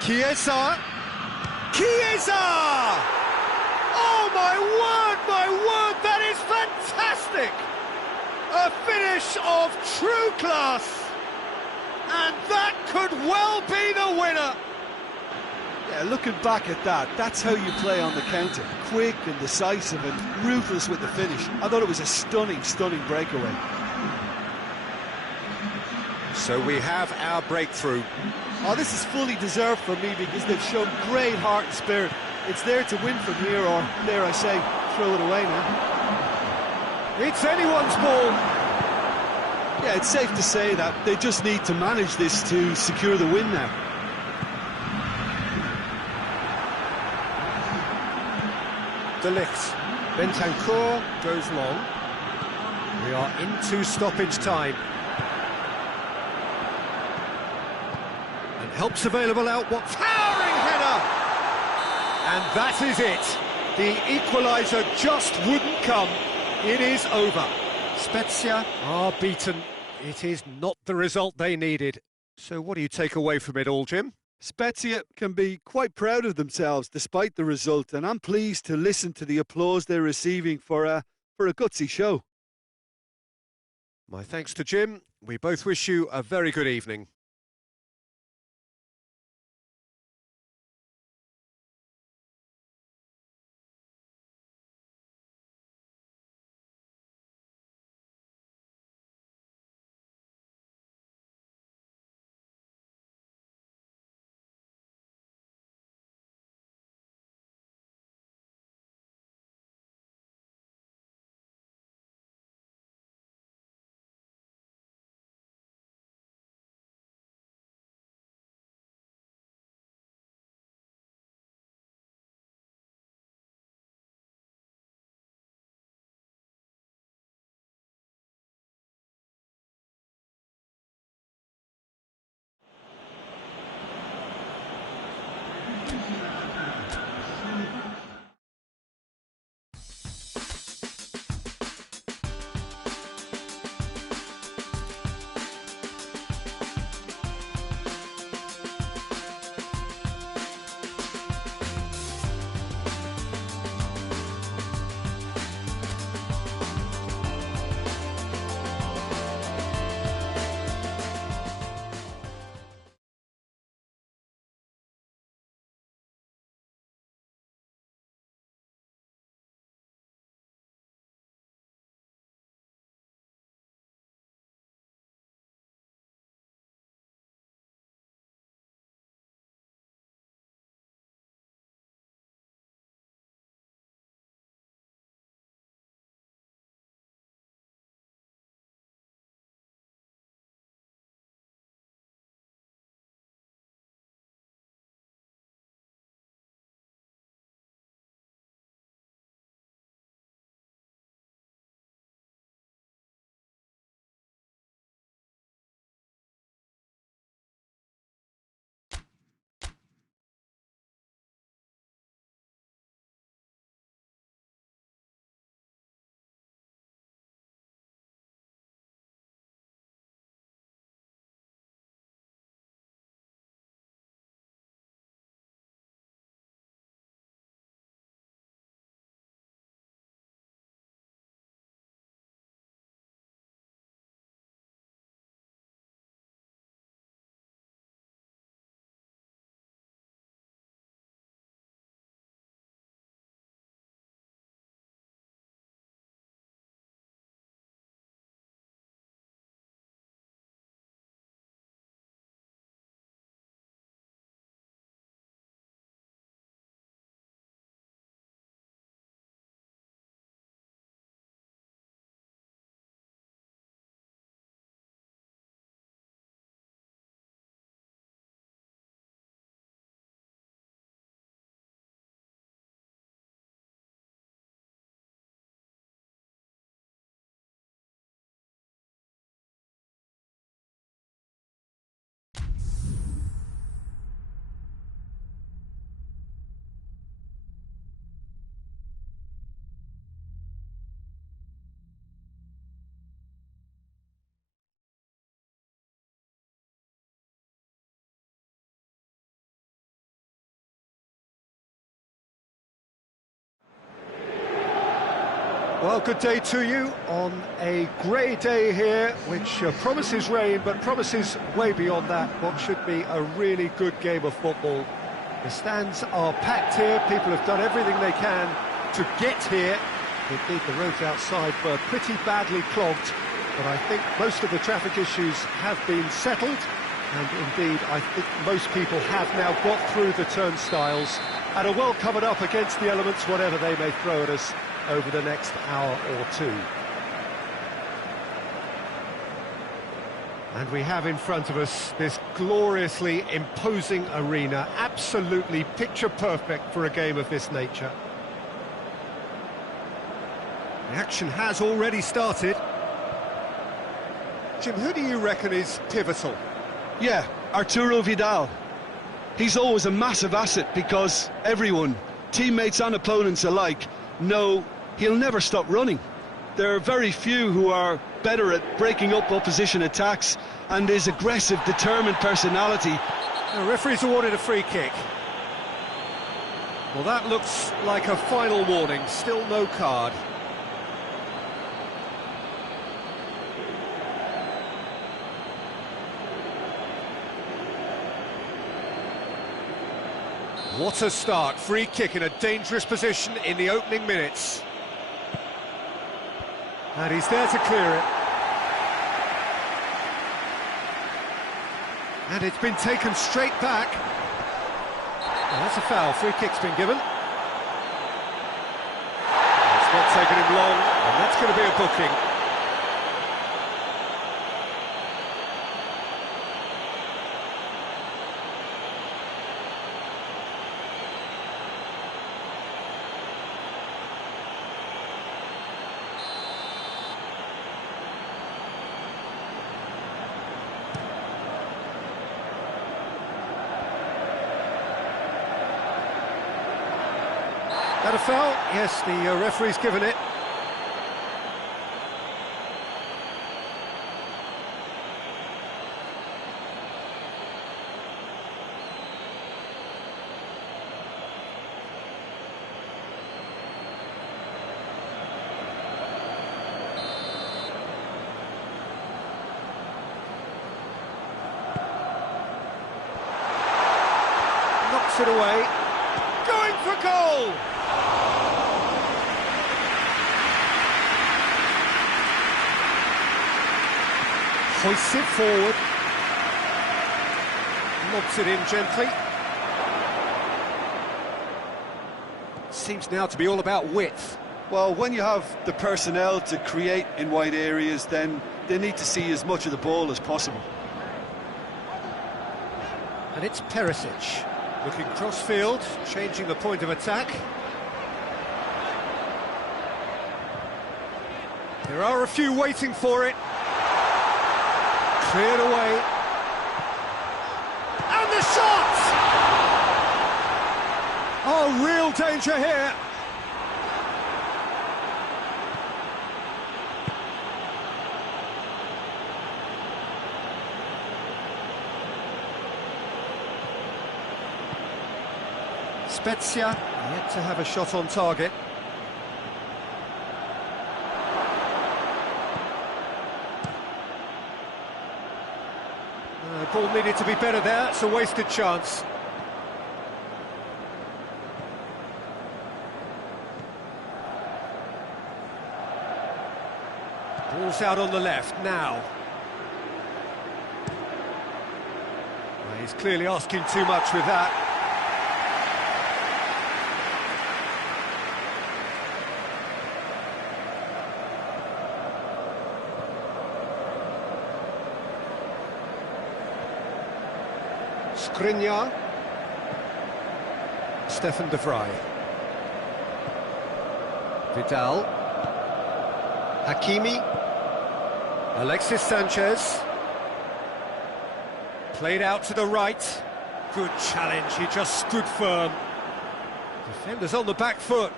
Chiesa! Chiesa! Oh, my word, that is fantastic! A finish of true class! And that could well be the winner! Yeah, looking back at that, that's how you play on the counter. Quick and decisive and ruthless with the finish. I thought it was a stunning, stunning breakaway. So we have our breakthrough. Oh, this is fully deserved for me because they've shown great heart and spirit. It's there to win from here, or dare I say, throw it away now. It's anyone's ball. Yeah, it's safe to say that they just need to manage this to secure the win now. De Ligt. Bentancur goes long. We are into stoppage time. And help's available out. What towering header! And that is it. The equaliser just wouldn't come. It is over. Spezia are beaten. It is not the result they needed. So what do you take away from it all, Jim? Spezia can be quite proud of themselves despite the result, and I'm pleased to listen to the applause they're receiving for a gutsy show. My thanks to Jim. We both wish you a very good evening. Well, good day to you on a grey day here, which promises rain, but promises way beyond that what should be a really good game of football. The stands are packed here, people have done everything they can to get here. Indeed, the roads outside were pretty badly clogged, but I think most of the traffic issues have been settled, and indeed, I think most people have now got through the turnstiles and are well covered up against the elements, whatever they may throw at us over the next hour or two. And we have in front of us this gloriously imposing arena, absolutely picture perfect for a game of this nature. The action has already started. Jim, who do you reckon is pivotal? Yeah, Arturo Vidal. He's always a massive asset because everyone, teammates and opponents alike, know he'll never stop running. There are very few who are better at breaking up opposition attacks, and his aggressive, determined personality. The referee's awarded a free kick. Well, that looks like a final warning, still no card. What a start, free kick in a dangerous position in the opening minutes. And he's there to clear it. And it's been taken straight back. Well, that's a foul, free kick's been given. It's not taken him long, and that's going to be a booking. That a foul? Yes, the referee's given it. Knocks it away. Going for goal! Hoists it forward, lobs it in gently. Seems now to be all about width. Well, when you have the personnel to create in wide areas, then they need to see as much of the ball as possible. And it's Perisic, looking cross-field, changing the point of attack. There are a few waiting for it. Cleared away. And the shot! Oh, real danger here. Spezia yet to have a shot on target. Ball needed to be better there, it's a wasted chance. Ball's out on the left, now. Well, he's clearly asking too much with that. Skriniar, Stefan de Vrij, Vidal, Hakimi, Alexis Sanchez, played out to the right, good challenge, he just stood firm. Defenders on the back foot,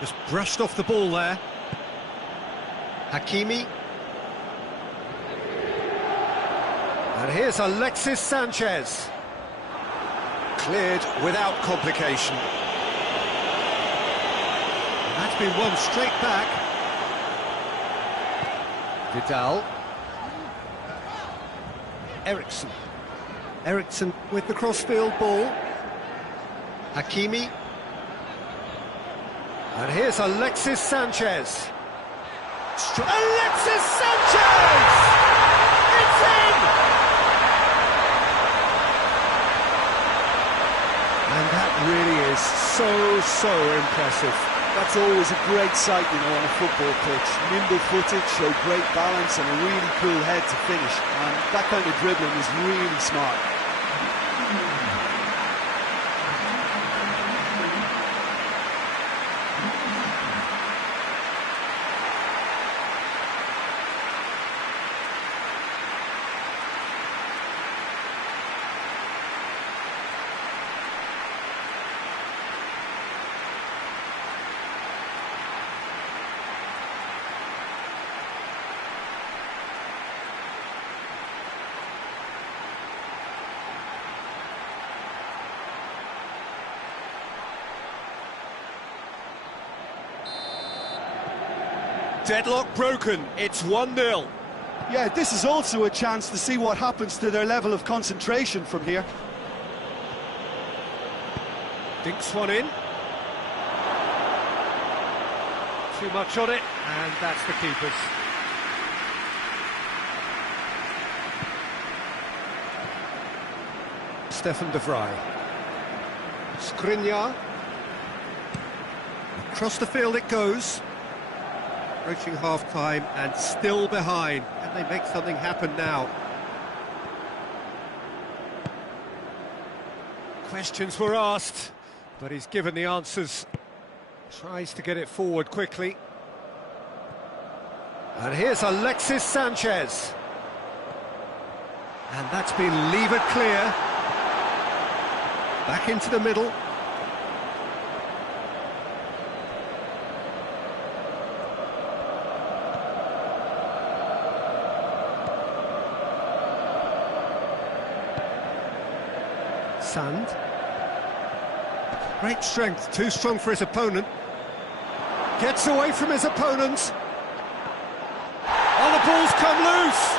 just brushed off the ball there. Hakimi. And here's Alexis Sanchez. Cleared without complication. That's been won straight back. Vidal. Eriksson with the crossfield ball. Hakimi. And here's Alexis Sanchez. Alexis Sanchez! It's in! And that really is so impressive. That's always a great sight, you know, on a football pitch. Nimble-footed, showed great balance and a really cool head to finish. And that kind of dribbling is really smart. Deadlock broken, it's 1-0. Yeah, this is also a chance to see what happens to their level of concentration from here. Dinks one in. Too much on it, and that's the keeper's. Stefan de Vrij. Skriniar. Across the field it goes. Approaching half-time and still behind. Can they make something happen now? Questions were asked, but he's given the answers. Tries to get it forward quickly. And here's Alexis Sanchez. And that's been levered clear. Back into the middle. Sand. Great strength, too strong for his opponent. Gets away from his opponent. Oh, the ball's come loose.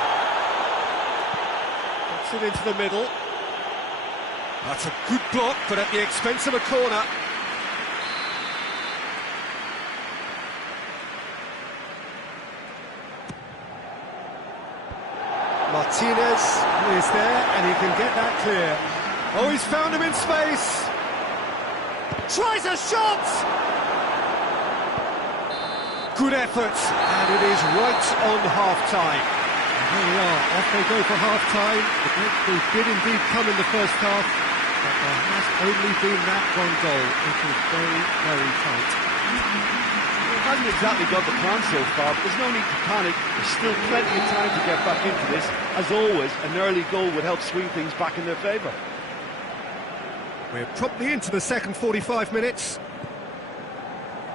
Gets it into the middle. That's a good block, but at the expense of a corner. Martinez is there, and he can get that clear. Oh, he's found him in space. Tries a shot! Good effort, and it is right on half-time. And here we are, off they go for half-time. The breakthrough did indeed come in the first half, but there has only been that one goal. It was very tight. It hasn't exactly got the plan so far, but there's no need to panic. There's still plenty of time to get back into this. As always, an early goal would help swing things back in their favour. We're promptly into the second 45 minutes.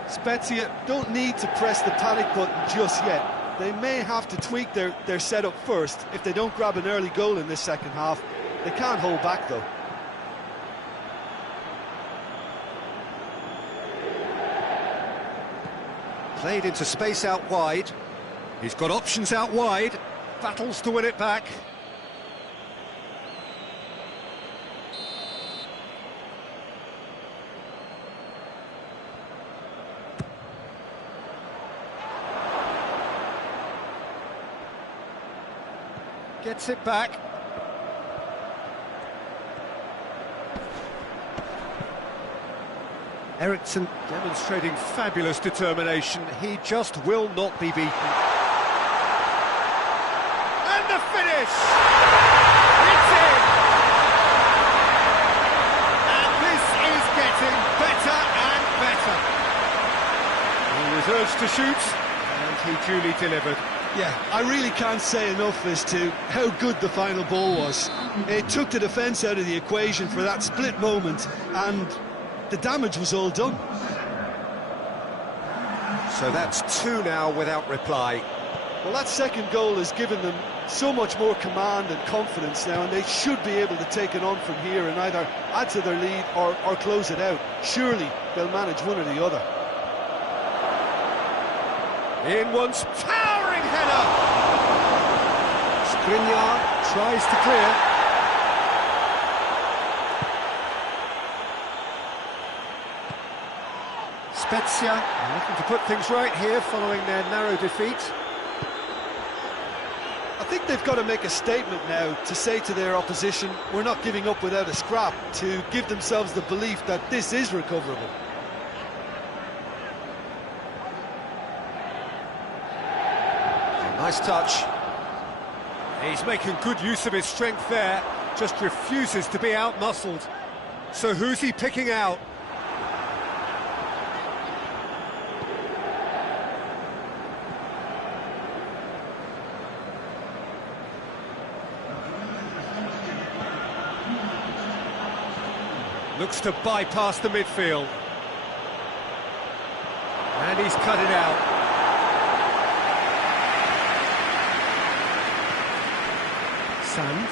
Spezia don't need to press the panic button just yet. They may have to tweak their setup first if they don't grab an early goal in this second half. They can't hold back though. Played into space out wide. He's got options out wide. Battles to win it back. Gets it back. Eriksson demonstrating fabulous determination. He just will not be beaten. And the finish! It's in! And this is getting better and better. He was urged to shoot, and he duly delivered. Yeah, I really can't say enough as to how good the final ball was. It took the defence out of the equation for that split moment, and the damage was all done. So that's two now without reply. Well, that second goal has given them so much more command and confidence now, and they should be able to take it on from here and either add to their lead or close it out. Surely they'll manage one or the other. In once, towering header! Skriniar tries to clear. Spezia are looking to put things right here following their narrow defeat. I think they've got to make a statement now to say to their opposition, we're not giving up without a scrap, to give themselves the belief that this is recoverable. Nice touch. He's making good use of his strength there, just refuses to be out-muscled. So who's he picking out? Looks to bypass the midfield. And he's cut it out. Sand.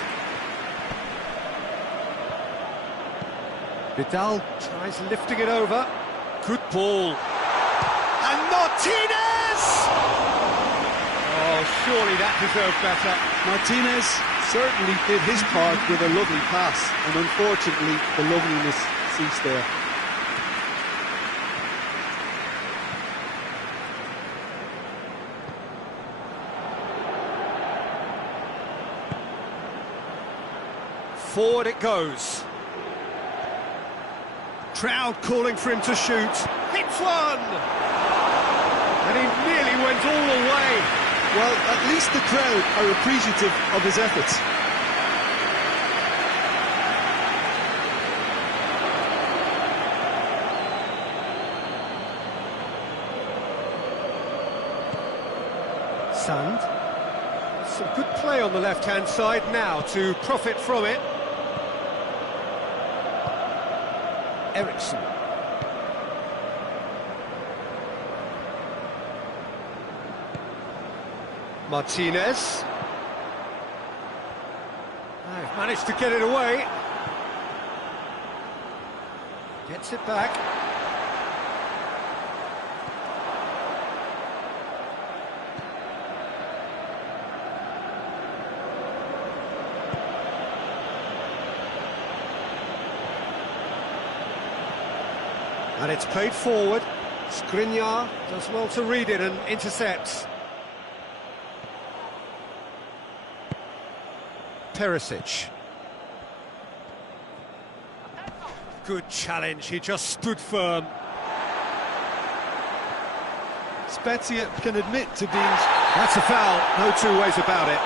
Vidal tries lifting it over. Good ball. And Martinez! Oh, surely that deserved better. Martinez certainly did his part with a lovely pass, and unfortunately the loveliness ceased there. Forward it goes. Crowd calling for him to shoot. Hits one! And he nearly went all the way. Well, at least the crowd are appreciative of his efforts. Sand. Some good play on the left-hand side now to profit from it. Eriksson. Martinez. They've managed to get it away. Gets it back. And it's played forward. Skriniar does well to read it and intercepts. Perisic. Good challenge, he just stood firm. Spezia can admit to being... That's a foul, no two ways about it.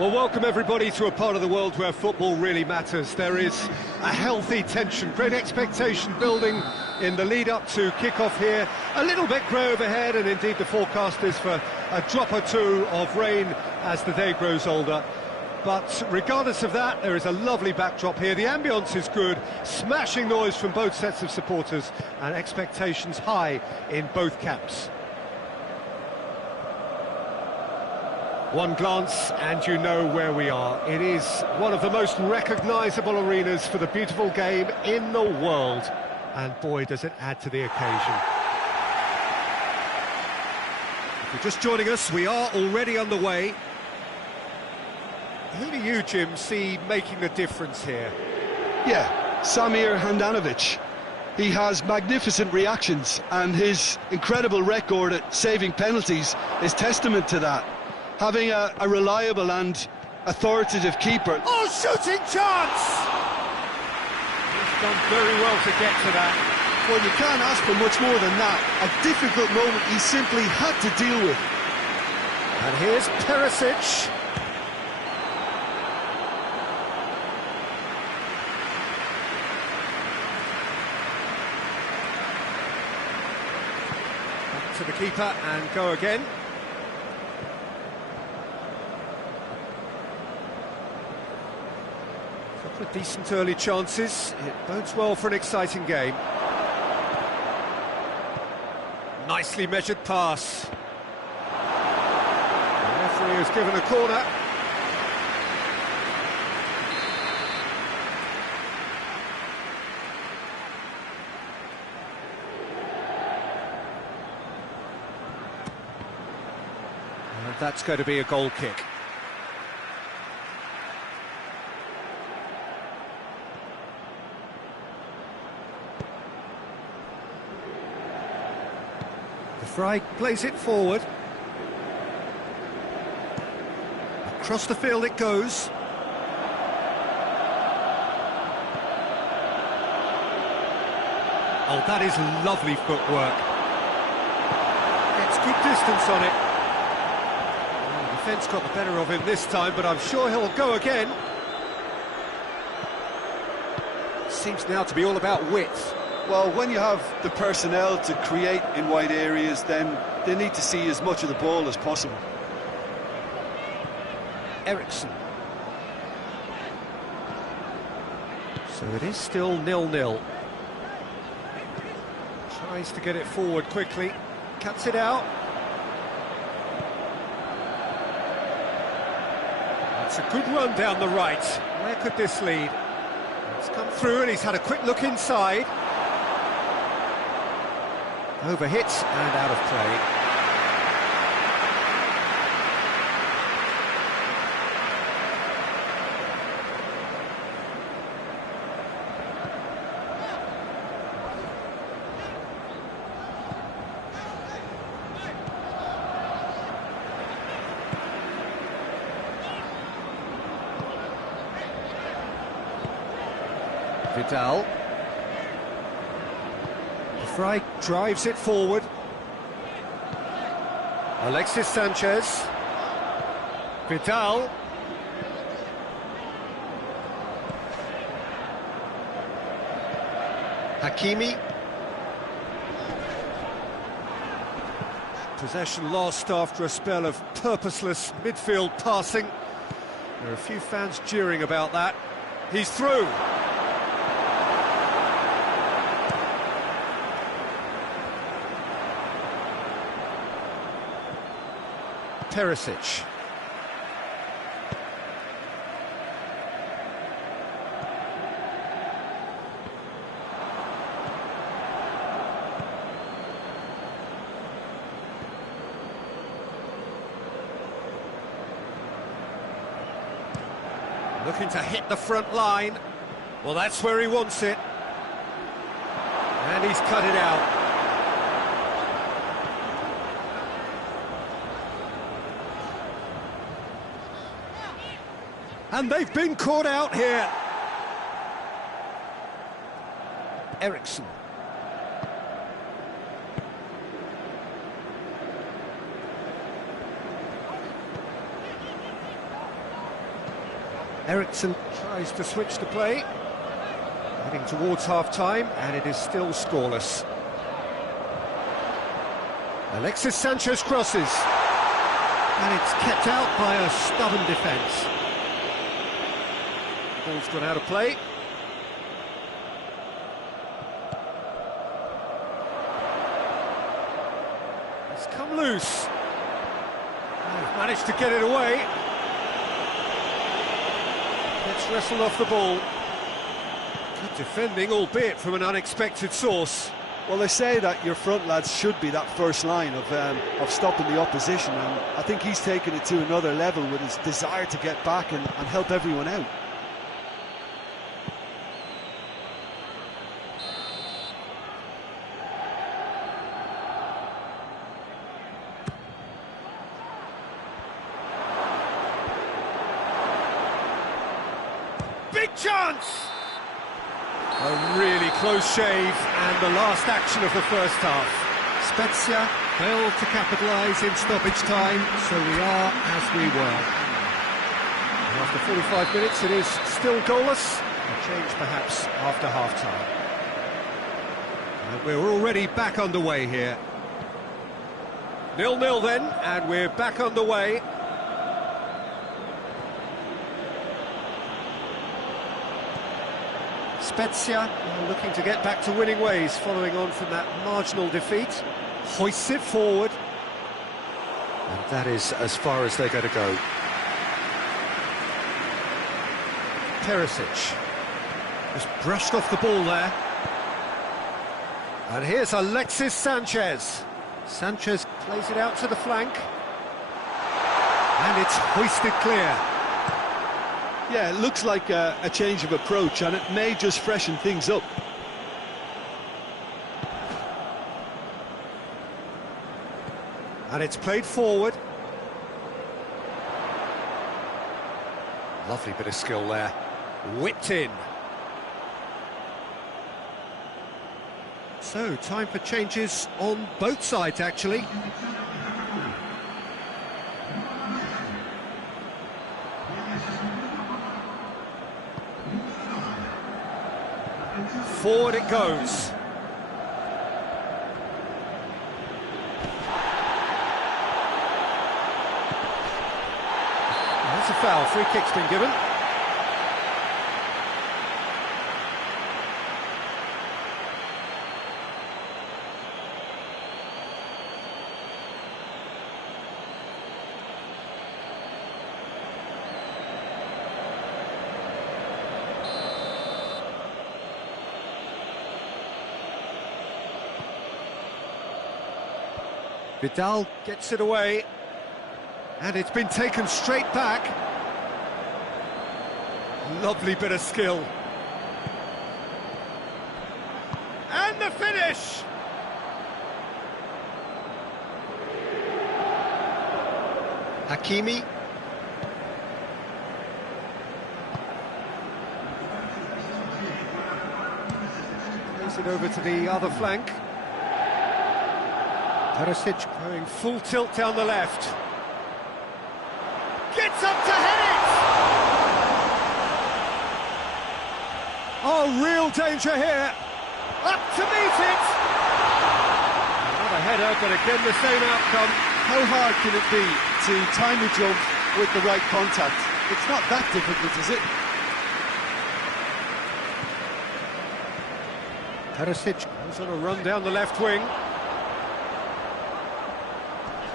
Well, welcome everybody to a part of the world where football really matters. There is a healthy tension, great expectation building in the lead-up to kick-off here. A little bit grey overhead, and indeed the forecast is for a drop or two of rain as the day grows older. But regardless of that, there is a lovely backdrop here. The ambience is good, smashing noise from both sets of supporters, and expectations high in both camps. One glance and you know where we are. It is one of the most recognisable arenas for the beautiful game in the world. And boy, does it add to the occasion. If you're just joining us, we are already underway. Who do you, Jim, see making the difference here? Yeah, Samir Handanovic. He has magnificent reactions, and his incredible record at saving penalties is testament to that. Having a reliable and authoritative keeper. Oh, shooting chance! He's done very well to get to that. Well, you can't ask for much more than that. A difficult moment he simply had to deal with. And here's Perisic. Back to the keeper and go again. Couple of decent early chances. It bodes well for an exciting game. Nicely measured pass. The referee has given a corner. And that's going to be a goal kick. Fry plays it forward. Across the field it goes. Oh, that is lovely footwork. Gets good distance on it. Oh, the defence got the better of him this time, but I'm sure he'll go again. Seems now to be all about width. Well, when you have the personnel to create in wide areas, then they need to see as much of the ball as possible. Eriksson. So it is still 0-0. Tries to get it forward quickly, cuts it out. That's a good run down the right. Where could this lead? It's come through and he's had a quick look inside. Overhit and out of play. Vidal. Fry drives it forward. Alexis Sanchez. Vidal. Hakimi. Possession lost after a spell of purposeless midfield passing. There are a few fans jeering about that. He's through. Perisic. Looking to hit the front line. Well, that's where he wants it. And he's cut it out. And they've been caught out here. Eriksson. Eriksson tries to switch the play. Heading towards half-time, and it is still scoreless. Alexis Sanchez crosses. And it's kept out by a stubborn defence. Ball's gone out of play. It's come loose. Managed to get it away. Gets wrestled off the ball. Good defending, albeit from an unexpected source. Well, they say that your front lads should be that first line of stopping the opposition, and I think he's taken it to another level with his desire to get back and help everyone out. Big chance! A really close shave, and the last action of the first half. Spezia failed to capitalise in stoppage time, so we are as we were. After 45 minutes, it is still goalless. A change perhaps after half-time. And we're already back underway here. 0-0 then, and we're back underway. Spezia looking to get back to winning ways following on from that marginal defeat. Hoists it forward. And that is as far as they're going to go. Perisic. Just brushed off the ball there. And here's Alexis Sanchez. Sanchez plays it out to the flank. And it's hoisted clear. Yeah, it looks like a change of approach, and it may just freshen things up. And it's played forward. Lovely bit of skill there. Whipped in. So, time for changes on both sides, actually. Forward it goes. That's a foul. Free kick's been given. Vidal gets it away, and it's been taken straight back. Lovely bit of skill. And the finish! Hakimi. Plays it over to the other flank. Perisic going full tilt down the left. Gets up to head it! Oh, real danger here. Up to meet it! Another header, but again the same outcome. How hard can it be to time a jump with the right contact? It's not that difficult, is it? Perisic goes on a run down the left wing.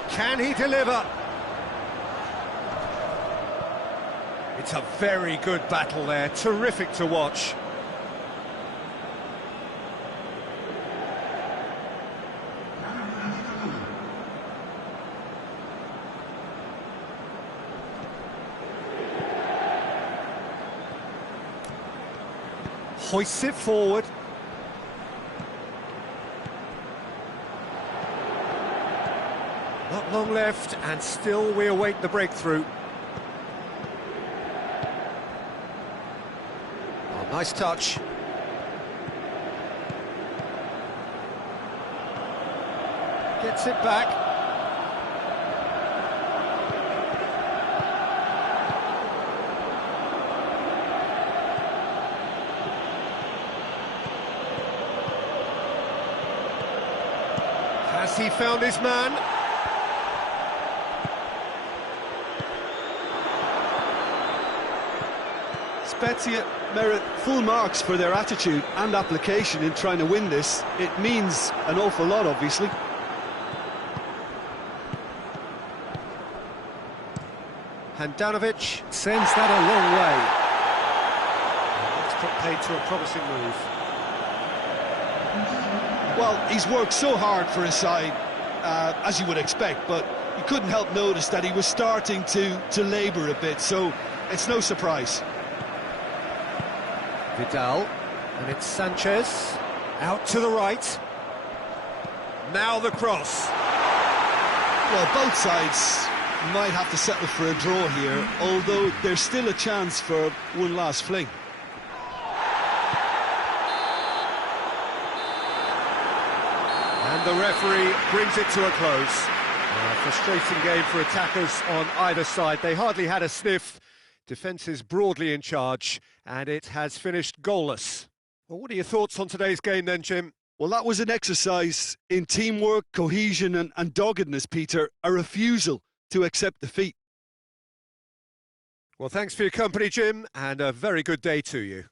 Can he deliver? It's a very good battle there, terrific to watch. Hoists it forward. Not long left, and still we await the breakthrough. Oh, nice touch. Gets it back. Has he found his man? Spezia merit full marks for their attitude and application in trying to win this. It means an awful lot, obviously. Handanovic sends that a long way. Let's put paid to a promising move. Well, he's worked so hard for his side, as you would expect, but you couldn't help notice that he was starting to labour a bit, so it's no surprise. Vidal, and it's Sanchez, out to the right. Now the cross. Well, both sides might have to settle for a draw here, although there's still a chance for one last fling. And the referee brings it to a close. A frustrating game for attackers on either side. They hardly had a sniff. Defence is broadly in charge, and it has finished goalless. Well, what are your thoughts on today's game then, Jim? Well, that was an exercise in teamwork, cohesion and doggedness, Peter. A refusal to accept defeat. Well, thanks for your company, Jim, and a very good day to you.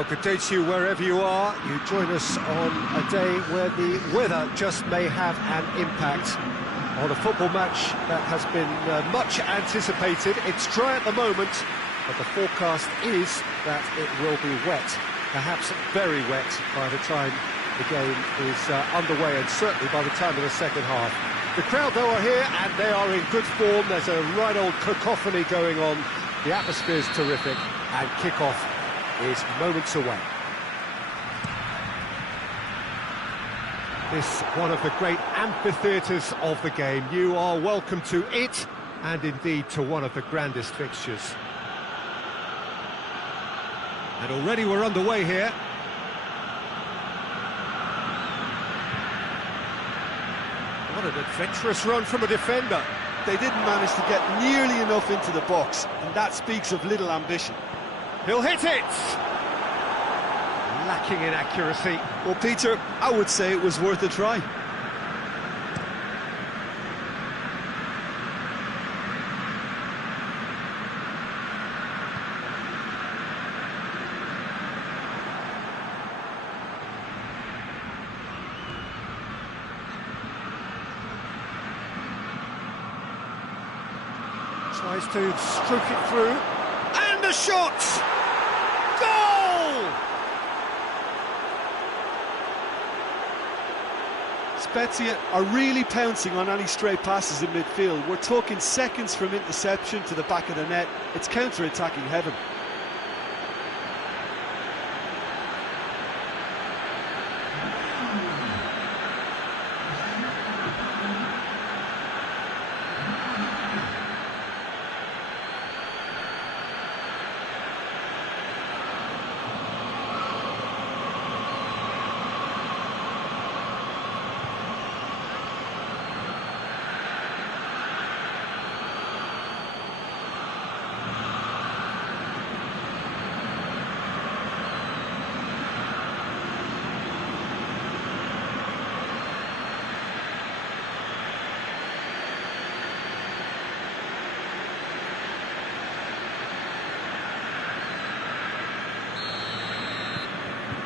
Well, good day to you wherever you are. You join us on a day where the weather just may have an impact on a football match that has been much anticipated. It's dry at the moment, but the forecast is that it will be wet, perhaps very wet by the time the game is underway, and certainly by the time of the second half. The crowd, though, are here, and they are in good form. There's a right old cacophony going on. The atmosphere's terrific, and kick-off is moments away. This one of the great amphitheatres of the game. You are welcome to it, and indeed to one of the grandest fixtures. And already we're underway here. What an adventurous run from a defender. They didn't manage to get nearly enough into the box, and that speaks of little ambition. He'll hit it! Lacking in accuracy. Well, Peter, I would say it was worth a try. Tries to stroke it through. And a shot! Goal! Spezia are really pouncing on any stray passes in midfield. We're talking seconds from interception to the back of the net. It's counter-attacking heaven.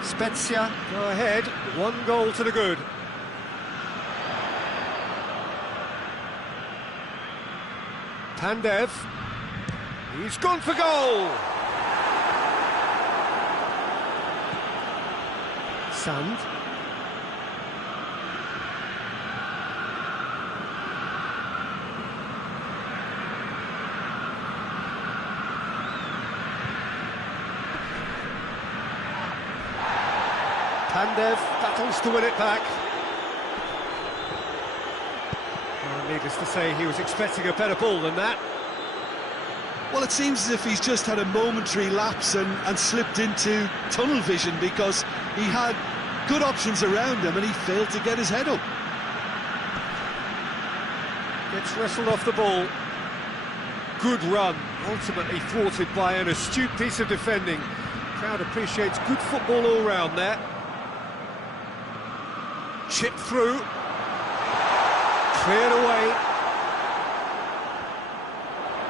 Spezia go ahead, 1 goal to the good. Pandev, he's gone for goal! Sand. Pandev battles to win it back. Well, needless to say, he was expecting a better ball than that. Well, it seems as if he's just had a momentary lapse and slipped into tunnel vision, because he had good options around him and he failed to get his head up. Gets wrestled off the ball. Good run, ultimately thwarted by an astute piece of defending. Crowd appreciates good football all round there. Chip through, cleared away.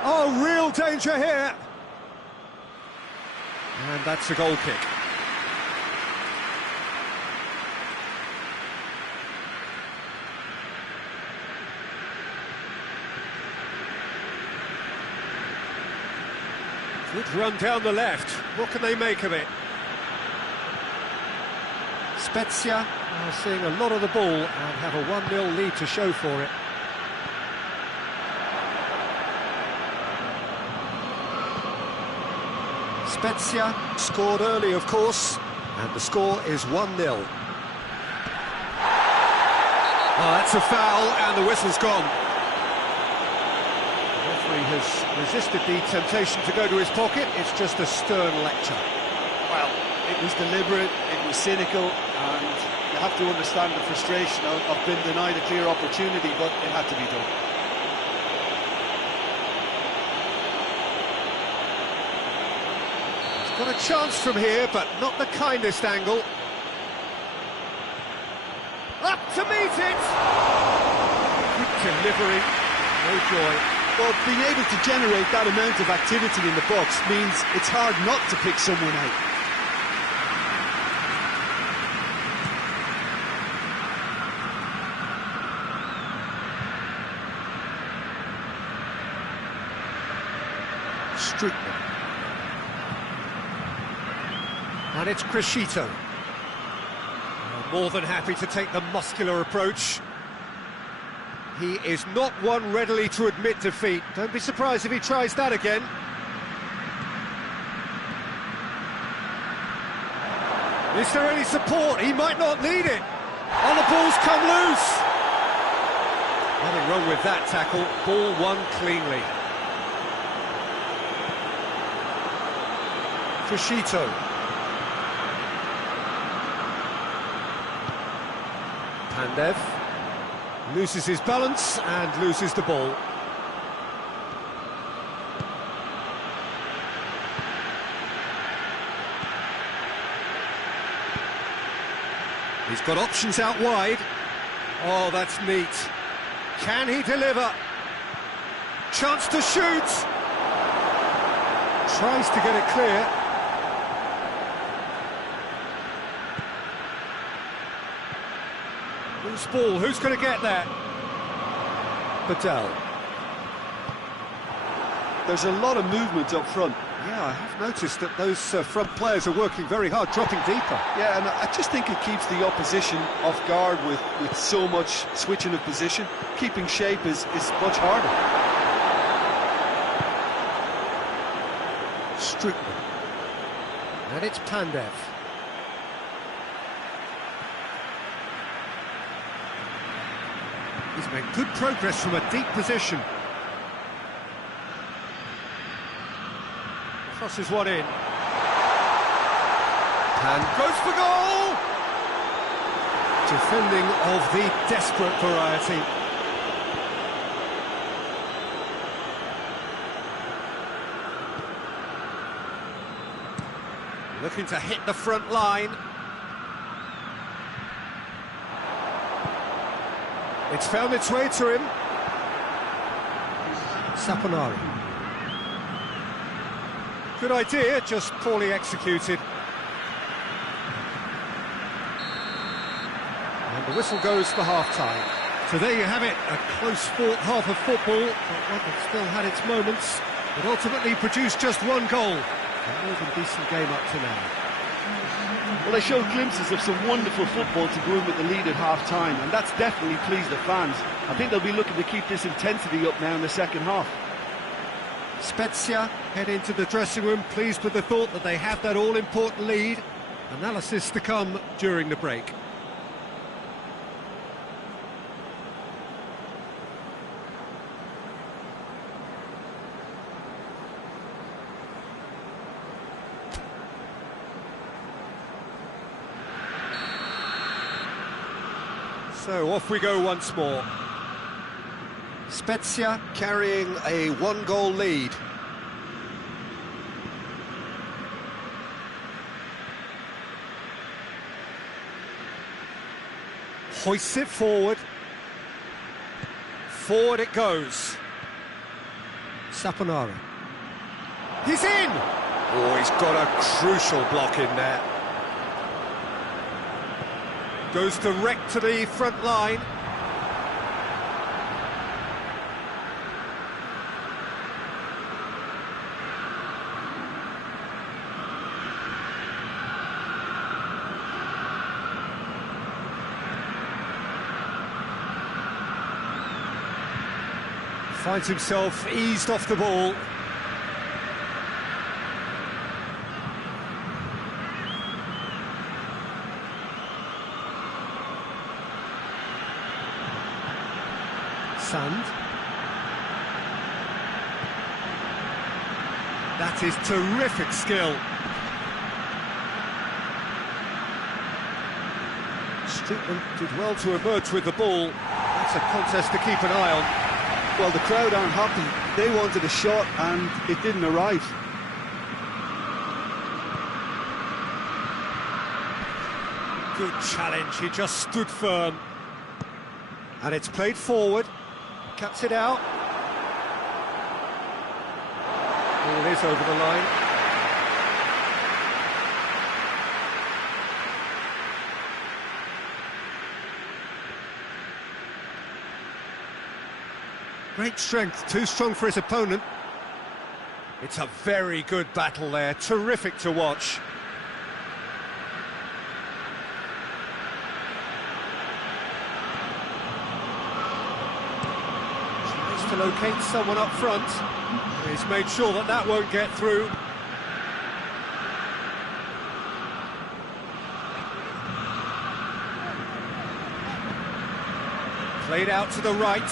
Oh, real danger here. And that's a goal kick. Good run down the left. What can they make of it? Spezia are seeing a lot of the ball and have a 1-0 lead to show for it. Spezia scored early, of course, and the score is 1-0. Oh, that's a foul, and the whistle's gone. The referee has resisted the temptation to go to his pocket. It's just a stern lecture. Well, it was deliberate, it was cynical, and you have to understand the frustration of being denied a clear opportunity, but it had to be done. He's got a chance from here, but not the kindest angle. Up to meet it! Good delivery, no joy. Well, being able to generate that amount of activity in the box means it's hard not to pick someone out. Strickland. And it's Crescito. More than happy to take the muscular approach. He is not one readily to admit defeat. Don't be surprised if he tries that again. Is there any support? He might not need it. Oh, the ball's come loose. Nothing wrong with that tackle. Ball won cleanly. Crescito. Pandev loses his balance and loses the ball. He's got options out wide. Oh, that's neat. Can he deliver? Chance to shoot. Tries to get it clear. Loose ball, who's going to get there? Patel. There's a lot of movement up front. Yeah, I have noticed that those front players are working very hard, dropping deeper. Yeah, and I just think it keeps the opposition off guard with so much switching of position. Keeping shape is much harder. Strickland. And it's Pandev. He's made good progress from a deep position. Crosses one in. And goes for goal! Defending of the desperate variety. Looking to hit the front line. It's found its way to him. Saponari. Good idea, just poorly executed. And the whistle goes for half-time. So there you have it, a close-fought half of football, but one that still had its moments, but ultimately produced just one goal. A more than decent game up to now. Well, they showed glimpses of some wonderful football to go in with the lead at half-time, and that's definitely pleased the fans. I think they'll be looking to keep this intensity up now in the second half. Spezia head into the dressing room, pleased with the thought that they have that all-important lead. Analysis to come during the break. So off we go once more. Spezia carrying a one-goal lead. Hoists it forward. Forward it goes. Saponara. He's in! Oh, he's got a crucial block in there. Goes direct to the front line. Finds himself eased off the ball. Sand. That is terrific skill. Strickland did well to emerge with the ball. That's a contest to keep an eye on. Well, the crowd aren't happy. They wanted a shot and it didn't arrive. Good challenge, he just stood firm. And it's played forward. Cuts it out. Ball is over the line. Great strength, too strong for his opponent. It's a very good battle there, terrific to watch. Tries to locate someone up front. He's made sure that that won't get through. Played out to the right.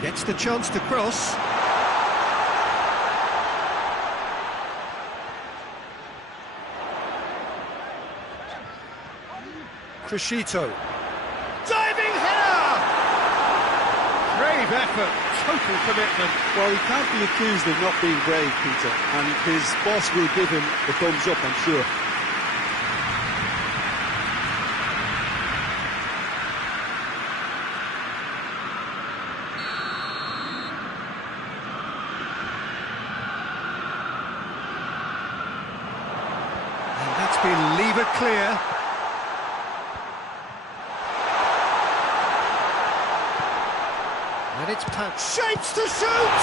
Gets the chance to cross. Crescito. Diving header! Brave effort, total commitment. Well, he can't be accused of not being brave, Peter, and his boss will give him the thumbs up, I'm sure. And that's been levered clear. And it's shapes to shoot!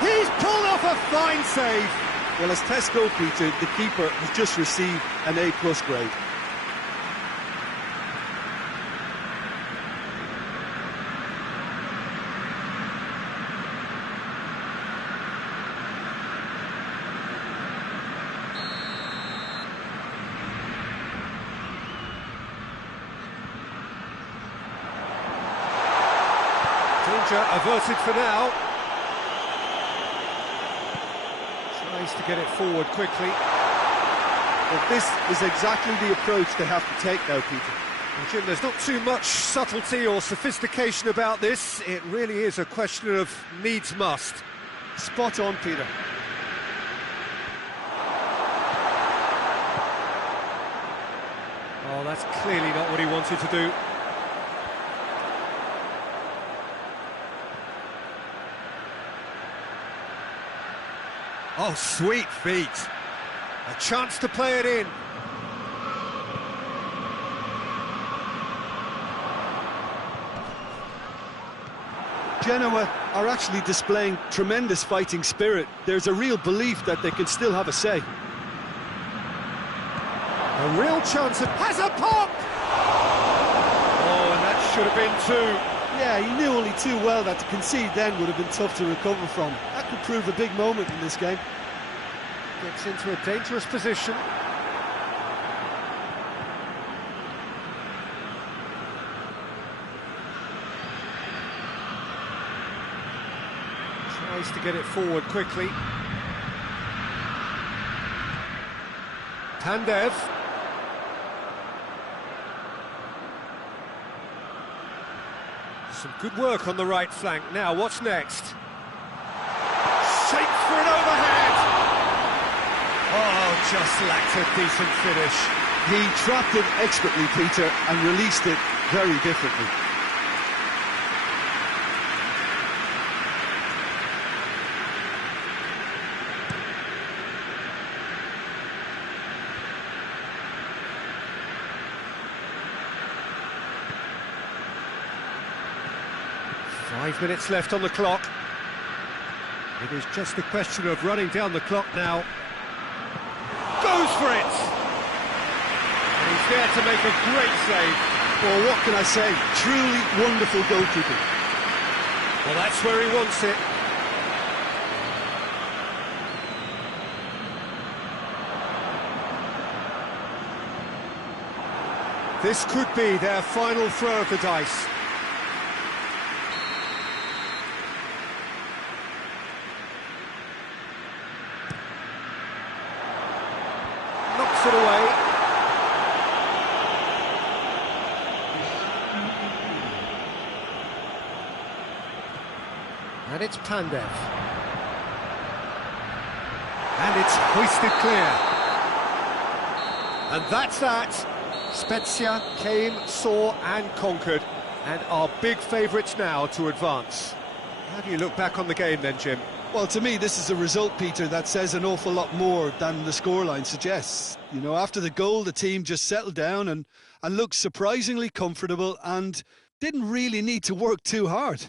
He's pulled off a fine save. Well, as tests go, Peter, the keeper has just received an A+ grade. Danger averted for now. Tries to get it forward quickly. Well, this is exactly the approach they have to take now, Peter. Well, Jim, there's not too much subtlety or sophistication about this. It really is a question of needs-must. Spot on, Peter. Oh, that's clearly not what he wanted to do. Oh, sweet feet. A chance to play it in. Genoa are actually displaying tremendous fighting spirit. There's a real belief that they can still have a say. A real chance of... has a pop! Oh, and that should have been two. Yeah, he knew only too well that to concede then would have been tough to recover from. That could prove a big moment in this game. Gets into a dangerous position. Tries to get it forward quickly. Pandev. Some good work on the right flank. Now, what's next? Shapes for an overhead! Oh, just lacked a decent finish. He trapped it expertly, Peter, and released it very differently. Five minutes left on the clock. It is just a question of running down the clock now. Goes for it! And he's there to make a great save. Well, what can I say? Truly wonderful goalkeeping. Well, that's where he wants it. This could be their final throw of the dice. Knocks it away. And it's Pandev. And it's hoisted clear. And that's that. Spezia came, saw and conquered, and are big favourites now to advance. How do you look back on the game then, Jim? Well, to me, this is a result, Peter, that says an awful lot more than the scoreline suggests. You know, after the goal, the team just settled down and looked surprisingly comfortable and didn't really need to work too hard.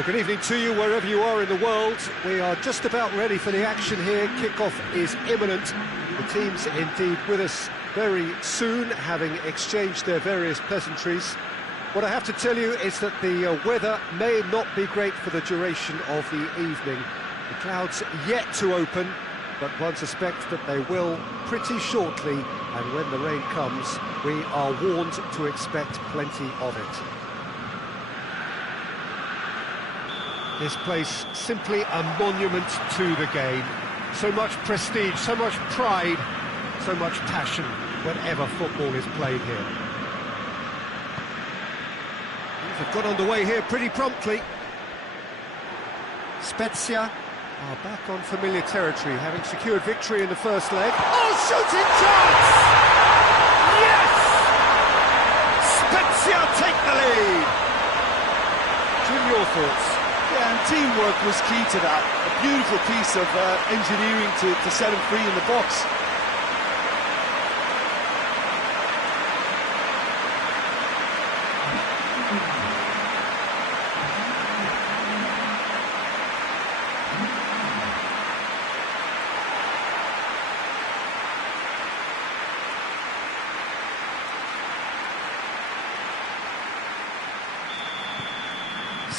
Well, good evening to you wherever you are in the world. We are just about ready for the action here. Kickoff is imminent. The teams indeed with us very soon, having exchanged their various pleasantries. What I have to tell you is that the weather may not be great for the duration of the evening. The clouds yet to open, but one suspects that they will pretty shortly, and when the rain comes, we are warned to expect plenty of it. This place simply a monument to the game. So much prestige, so much pride, so much passion. whenever football is played here. Things have got underway here pretty promptly. Spezia are back on familiar territory, having secured victory in the first leg. Oh, shooting chance! Yes! Spezia take the lead! Jim, your thoughts? Yeah, and teamwork was key to that. A beautiful piece of engineering to set him free in the box.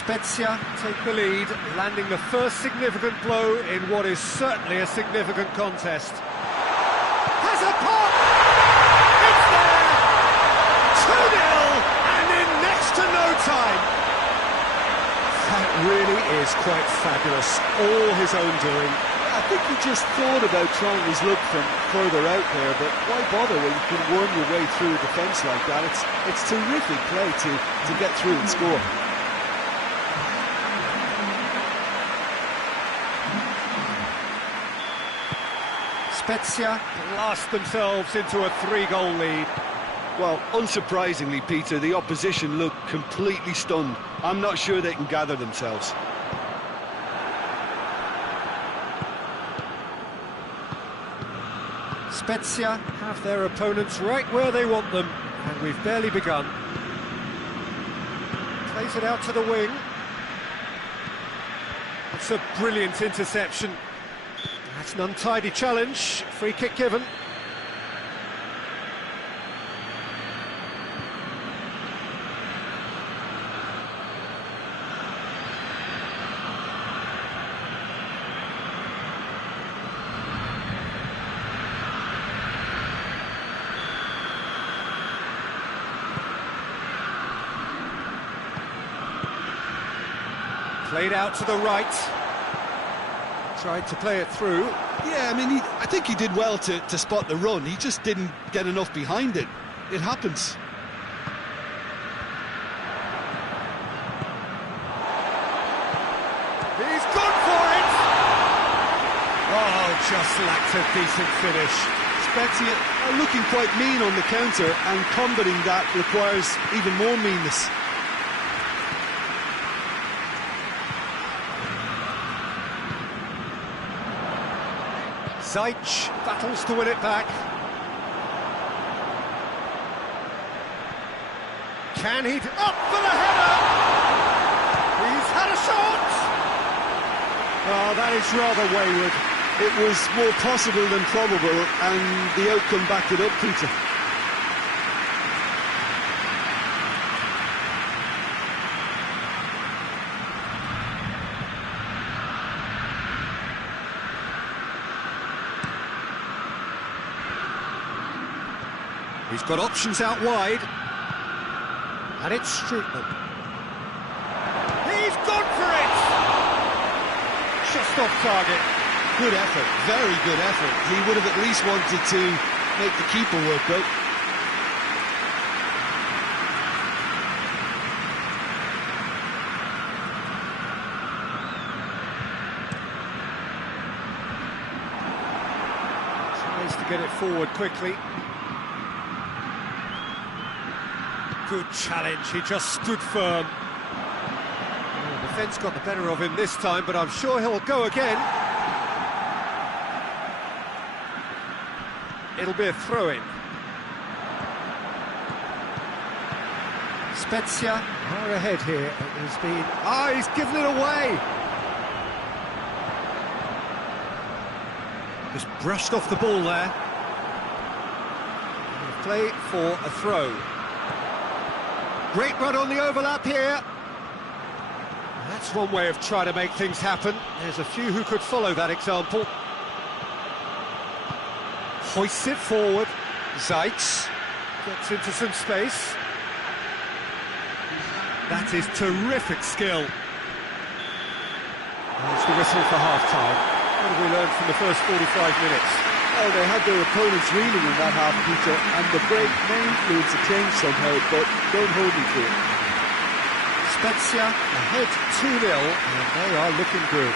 Spezia take the lead, landing the first significant blow in what is certainly a significant contest. Has a pop! It's there! 2-0, and in next to no time! That really is quite fabulous, all his own doing. I think he just thought about trying his luck from further out there, but why bother when you can worm your way through a defence like that? It's terrific play to get through and score. Spezia blast themselves into a 3-goal lead. Well, unsurprisingly, Peter, the opposition look completely stunned. I'm not sure they can gather themselves. Spezia have their opponents right where they want them, and we've barely begun. Plays it out to the wing. It's a brilliant interception. That's an untidy challenge, free kick given. Played out to the right. Tried to play it through. Yeah, I mean, I think he did well to spot the run. He just didn't get enough behind it. It happens. He's gone for it! Oh, just lacked a decent finish. Spezia are looking quite mean on the counter, and combating that requires even more meanness. Zajc battles to win it back. Can he... Up for the header! He's had a shot! Oh, that is rather wayward. It was more possible than probable, and the outcome backed it up, Peter. He's got options out wide. And it's Strootman. He's gone for it! Just off target. Good effort, very good effort. He would have at least wanted to make the keeper work out. Tries to get it forward quickly. Good challenge, he just stood firm. Oh, the defence got the better of him this time, but I'm sure he'll go again. It'll be a throw-in. Spezia are ahead here. It has been... Ah, he's given it away! Just brushed off the ball there. Play for a throw. Great run on the overlap here. That's one way of trying to make things happen. There's a few who could follow that example. Hoists it forward. Zajc gets into some space. That is terrific skill. That's the whistle for half-time. What have we learned from the first 45 minutes? Oh, they had their opponents reeling in that half, Peter, and the break may influence the change somehow, but don't hold me to it. Spezia ahead 2-0, and they are looking good.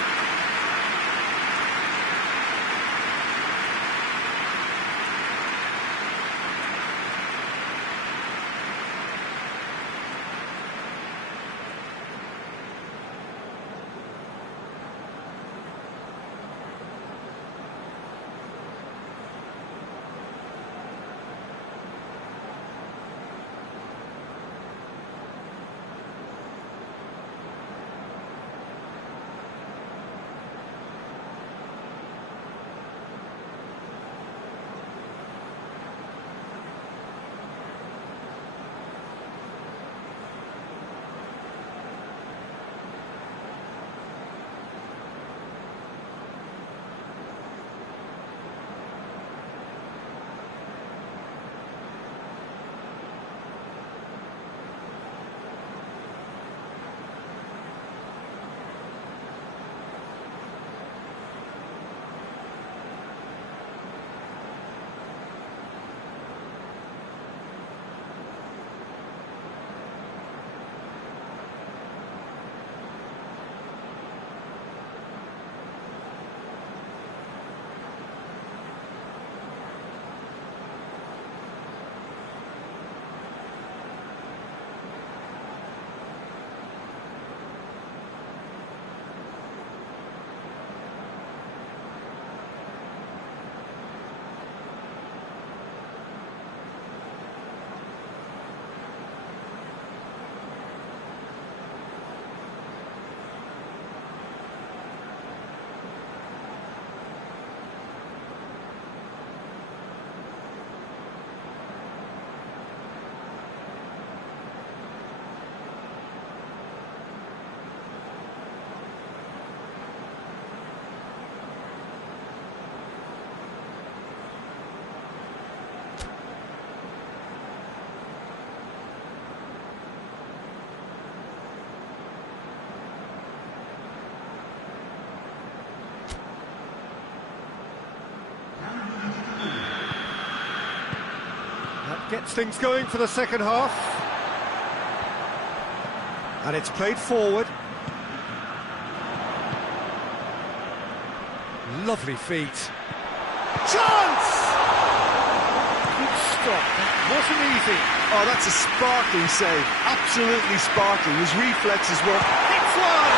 Gets things going for the second half. And it's played forward. Lovely feet. Chance! Good stop. That wasn't easy. Oh, that's a sparkling save. Absolutely sparkling. His reflexes were... Hits one!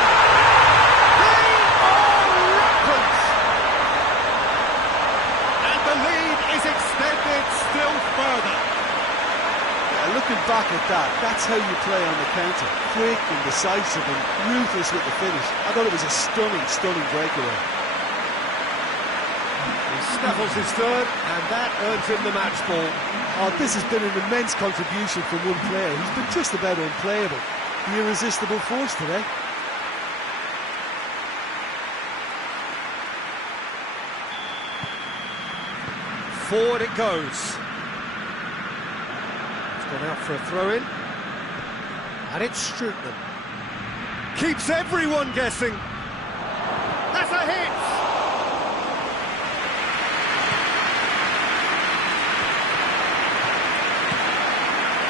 They are rampant! And the lead is extended still further. Looking back at that, that's how you play on the counter. Quick and decisive and ruthless with the finish. I thought it was a stunning, stunning breakaway. He snaffles his third, and that earns him the match ball. Oh, this has been an immense contribution from one player. He's been just about unplayable. The irresistible force today. Forward it goes. Gone out for a throw-in, and it's Strootman. Keeps everyone guessing. That's a hit!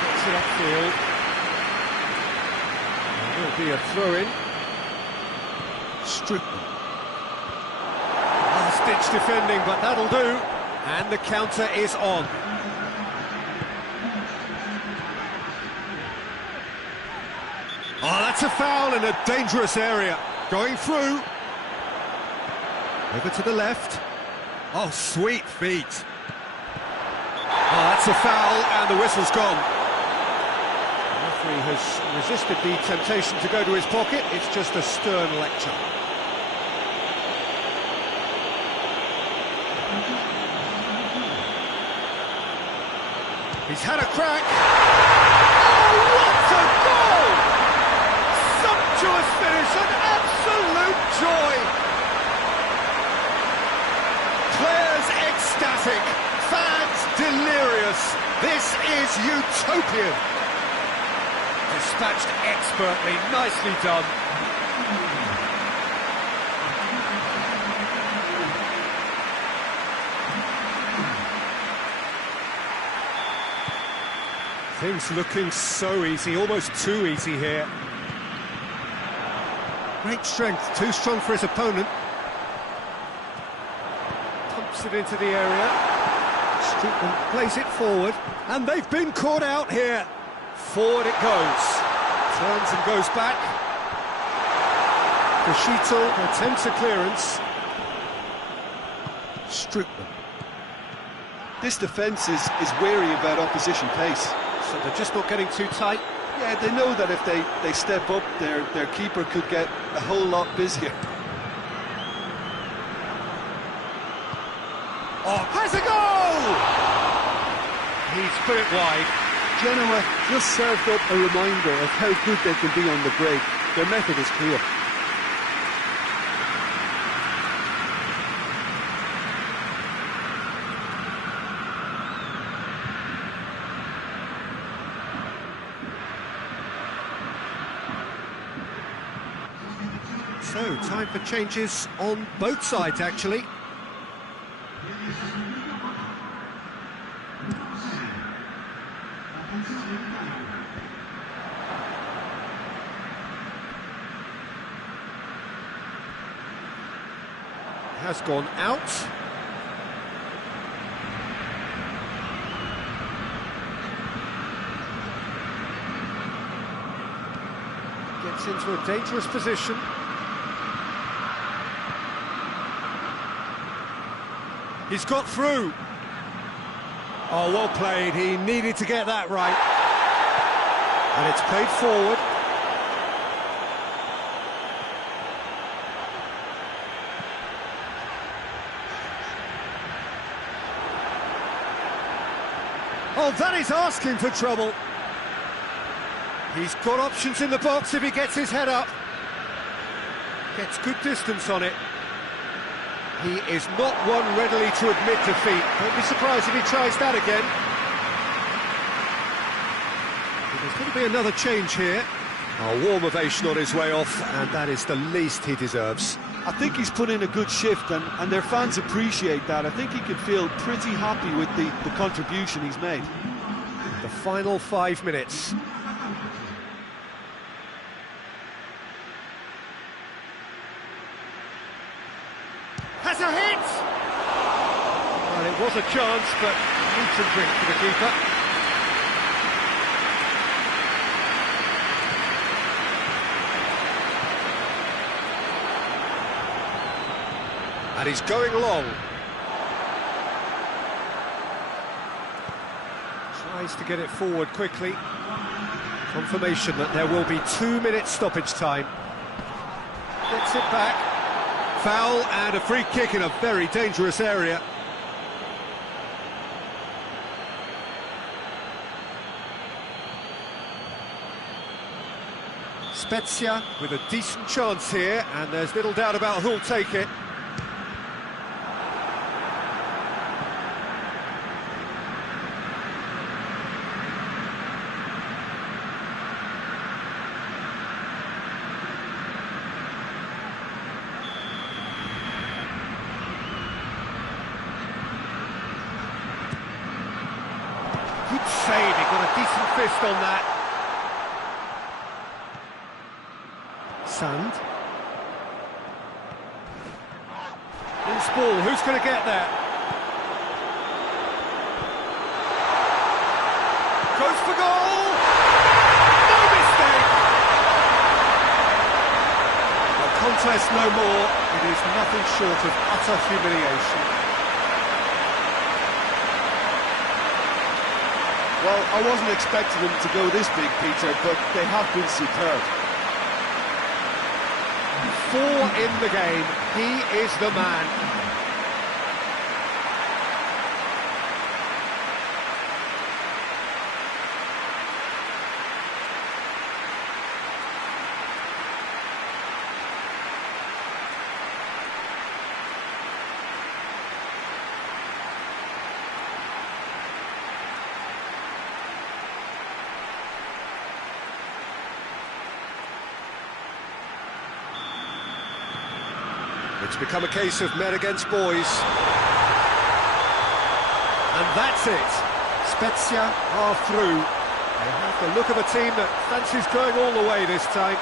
Gets it upfield. There will be a throw-in. Strootman. Last-ditch defending, but that'll do. And the counter is on. Oh, that's a foul in a dangerous area. Going through. Over to the left. Oh, sweet feet. Oh, that's a foul, and the whistle's gone. The referee has resisted the temptation to go to his pocket. It's just a stern lecture. He's had a crack. Oh, what a goal! Sumptuous finish, an absolute joy. Players ecstatic, fans delirious. This is utopian. Dispatched expertly, nicely done. Things looking so easy, almost too easy here. Great strength, too strong for his opponent. Pumps it into the area. Strickland plays it forward, and they've been caught out here. Forward it goes. Turns and goes back. Kashito attempts a clearance. Strickland. This defence is wary about opposition pace. So they're just not getting too tight. Yeah, they know that if they step up, their keeper could get a whole lot busier. Oh, has a goal! He's put it wide. Genoa just served up a reminder of how good they can be on the break. Their method is clear. So, time for changes on both sides, actually. Has gone out. Gets into a dangerous position. He's got through. Oh, well played. He needed to get that right. And it's played forward. Oh, that is asking for trouble. He's got options in the box if he gets his head up. Gets good distance on it. He is not one readily to admit defeat. Don't be surprised if he tries that again. There's going to be another change here. A warm ovation on his way off, and that is the least he deserves. I think he's put in a good shift, and their fans appreciate that. I think he can feel pretty happy with the contribution he's made. The final 5 minutes. Has a hit! Well, it was a chance, but meat and drink for the keeper. And he's going long. Tries to get it forward quickly. Confirmation that there will be 2 minutes stoppage time. Gets it back. Foul and a free kick in a very dangerous area. Spezia with a decent chance here, and there's little doubt about who'll take it. Good save, he got a decent fist on that. Sand. Loose ball, who's going to get there? Goes for goal! No mistake! A contest no more, it is nothing short of utter humiliation. Well, I wasn't expecting them to go this big, Peter, but they have been superb. 4 in the game, he is the man. It's become a case of men against boys. And that's it. Spezia are through. They have the look of a team that fancies going all the way this time.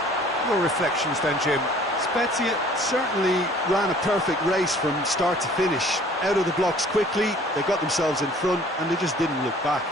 Your reflections then, Jim? Spezia certainly ran a perfect race from start to finish. Out of the blocks quickly, they got themselves in front and they just didn't look back.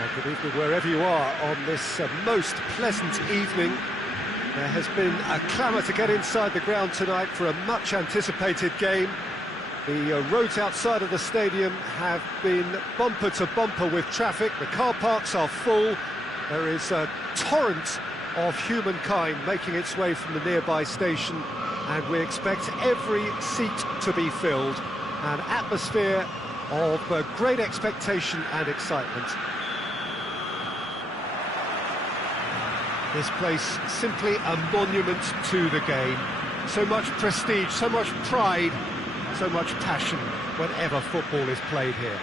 Well, good evening wherever you are on this most pleasant evening. There has been a clamour to get inside the ground tonight for a much anticipated game. The roads outside of the stadium have been bumper to bumper with traffic. The car parks are full. There is a torrent of humankind making its way from the nearby station, and we expect every seat to be filled. An atmosphere of great expectation and excitement. This place simply a monument to the game. So much prestige, so much pride, so much passion whenever football is played here.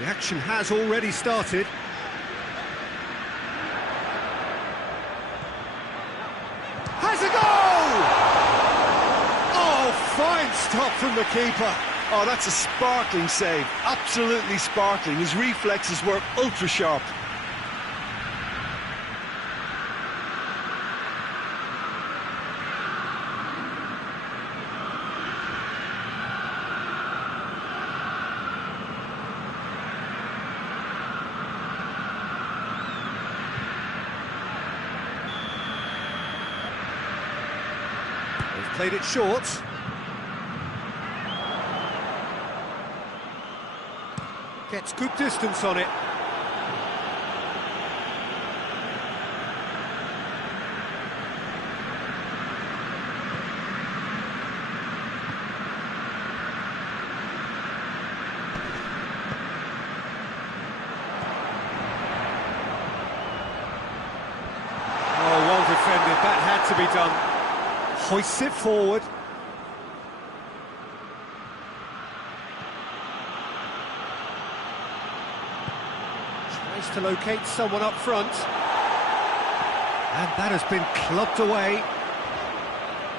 The action has already started. Has a goal! Oh, fine stop from the keeper. Oh, that's a sparkling save. Absolutely sparkling. His reflexes were ultra sharp. They've played it short. Gets good distance on it. Oh, well defended. That had to be done. Hoists it forward. Tries to locate someone up front. And that has been clubbed away.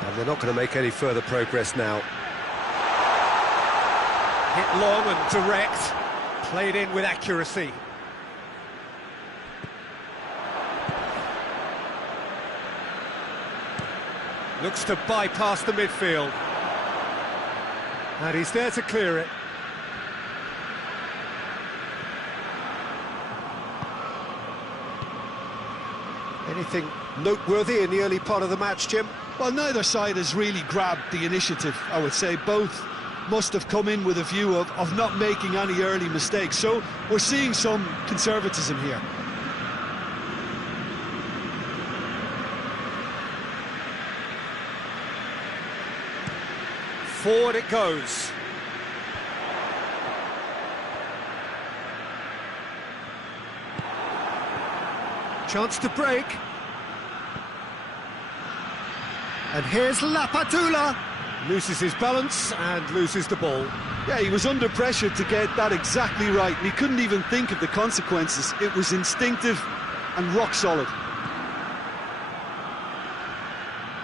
And they're not going to make any further progress now. Hit long and direct. Played in with accuracy. Looks to bypass the midfield. And he's there to clear it. Anything noteworthy in the early part of the match, Jim? Well, neither side has really grabbed the initiative, I would say. Both must have come in with a view of not making any early mistakes. So we're seeing some conservatism here. Forward it goes. Chance to break. And here's Lapadula. Loses his balance and loses the ball. Yeah, he was under pressure to get that exactly right, and he couldn't even think of the consequences. It was instinctive and rock solid.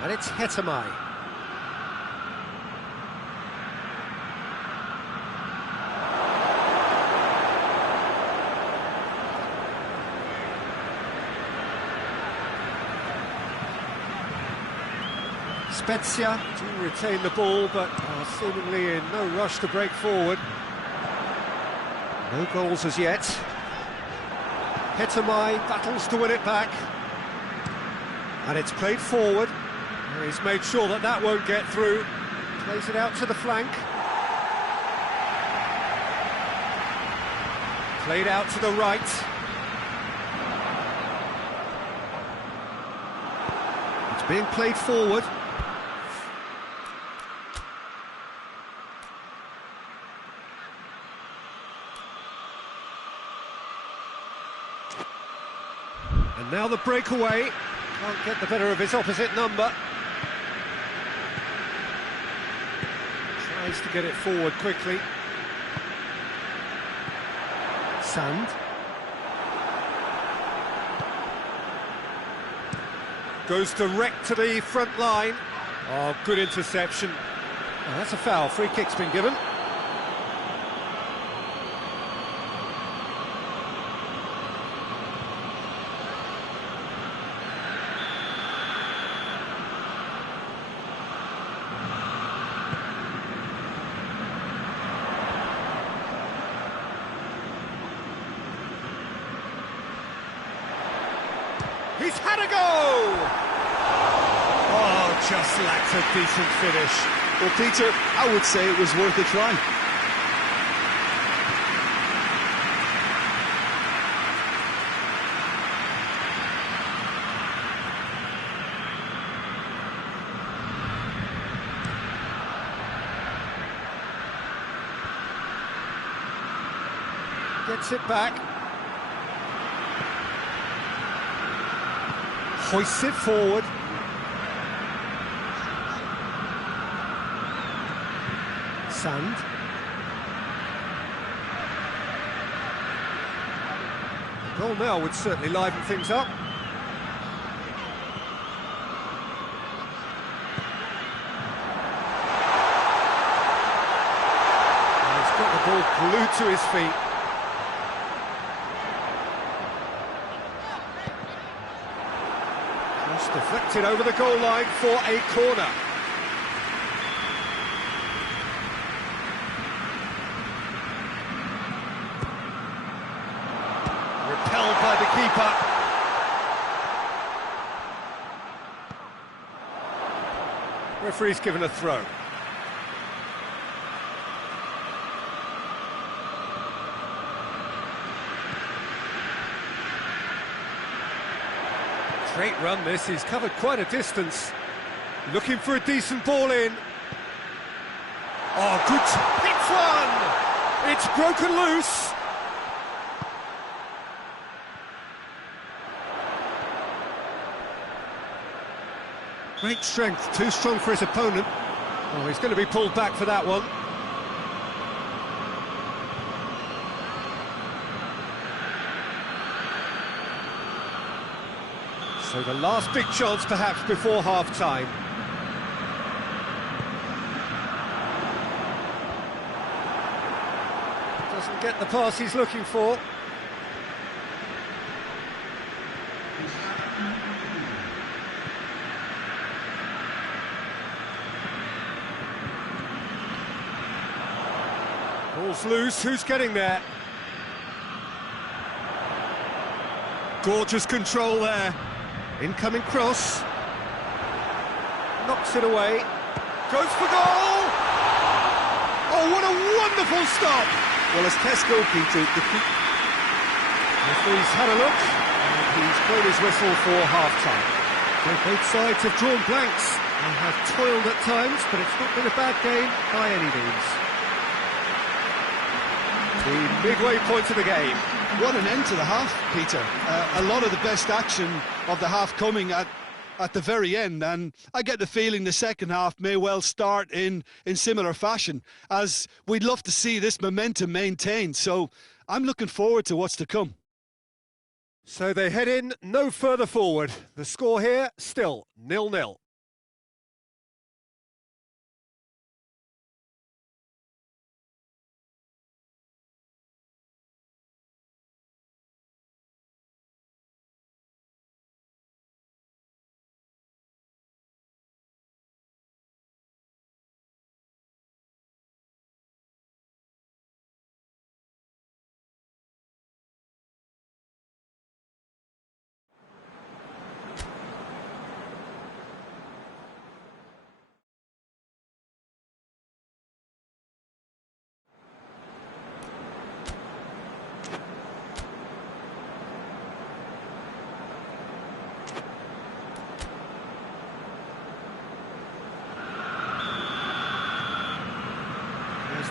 And it's Hetamai. Spezia do retain the ball, but are seemingly in no rush to break forward. No goals as yet. Hetamai battles to win it back. And it's played forward. He's made sure that that won't get through. Plays it out to the flank. Played out to the right. It's being played forward. And now the breakaway. Can't get the better of his opposite number. Tries to get it forward quickly. Sand. Goes direct to the front line. Oh, good interception. Oh, that's a foul. Free kick's been given. He's had a go! Oh, just lacked a decent finish. Well, Peter, I would say it was worth a try. Gets it back. Hoists it forward. Sand. A goal now would certainly liven things up. And he's got the ball glued to his feet. Just deflected over the goal line for a corner. Repelled by the keeper. Referee's given a throw. Great run this, he's covered quite a distance. Looking for a decent ball in. Oh, good hit one! It's broken loose. Great strength, too strong for his opponent. Oh, he's going to be pulled back for that one. So the last big chance perhaps before half-time. Doesn't get the pass he's looking for. Ball's loose, who's getting there? Gorgeous control there. Incoming cross. Knocks it away. Goes for goal! Oh, what a wonderful stop! Well, as test goalkeeper, the referee's had a look, and he's blown his whistle for half-time. So both sides have drawn blanks and have toiled at times, but it's not been a bad game by any means. The midway point of the game. What an end to the half, Peter. A lot of the best action of the half coming at the very end, and I get the feeling the second half may well start in similar fashion, as we'd love to see this momentum maintained. So I'm looking forward to what's to come. So they head in no further forward. The score here still 0-0.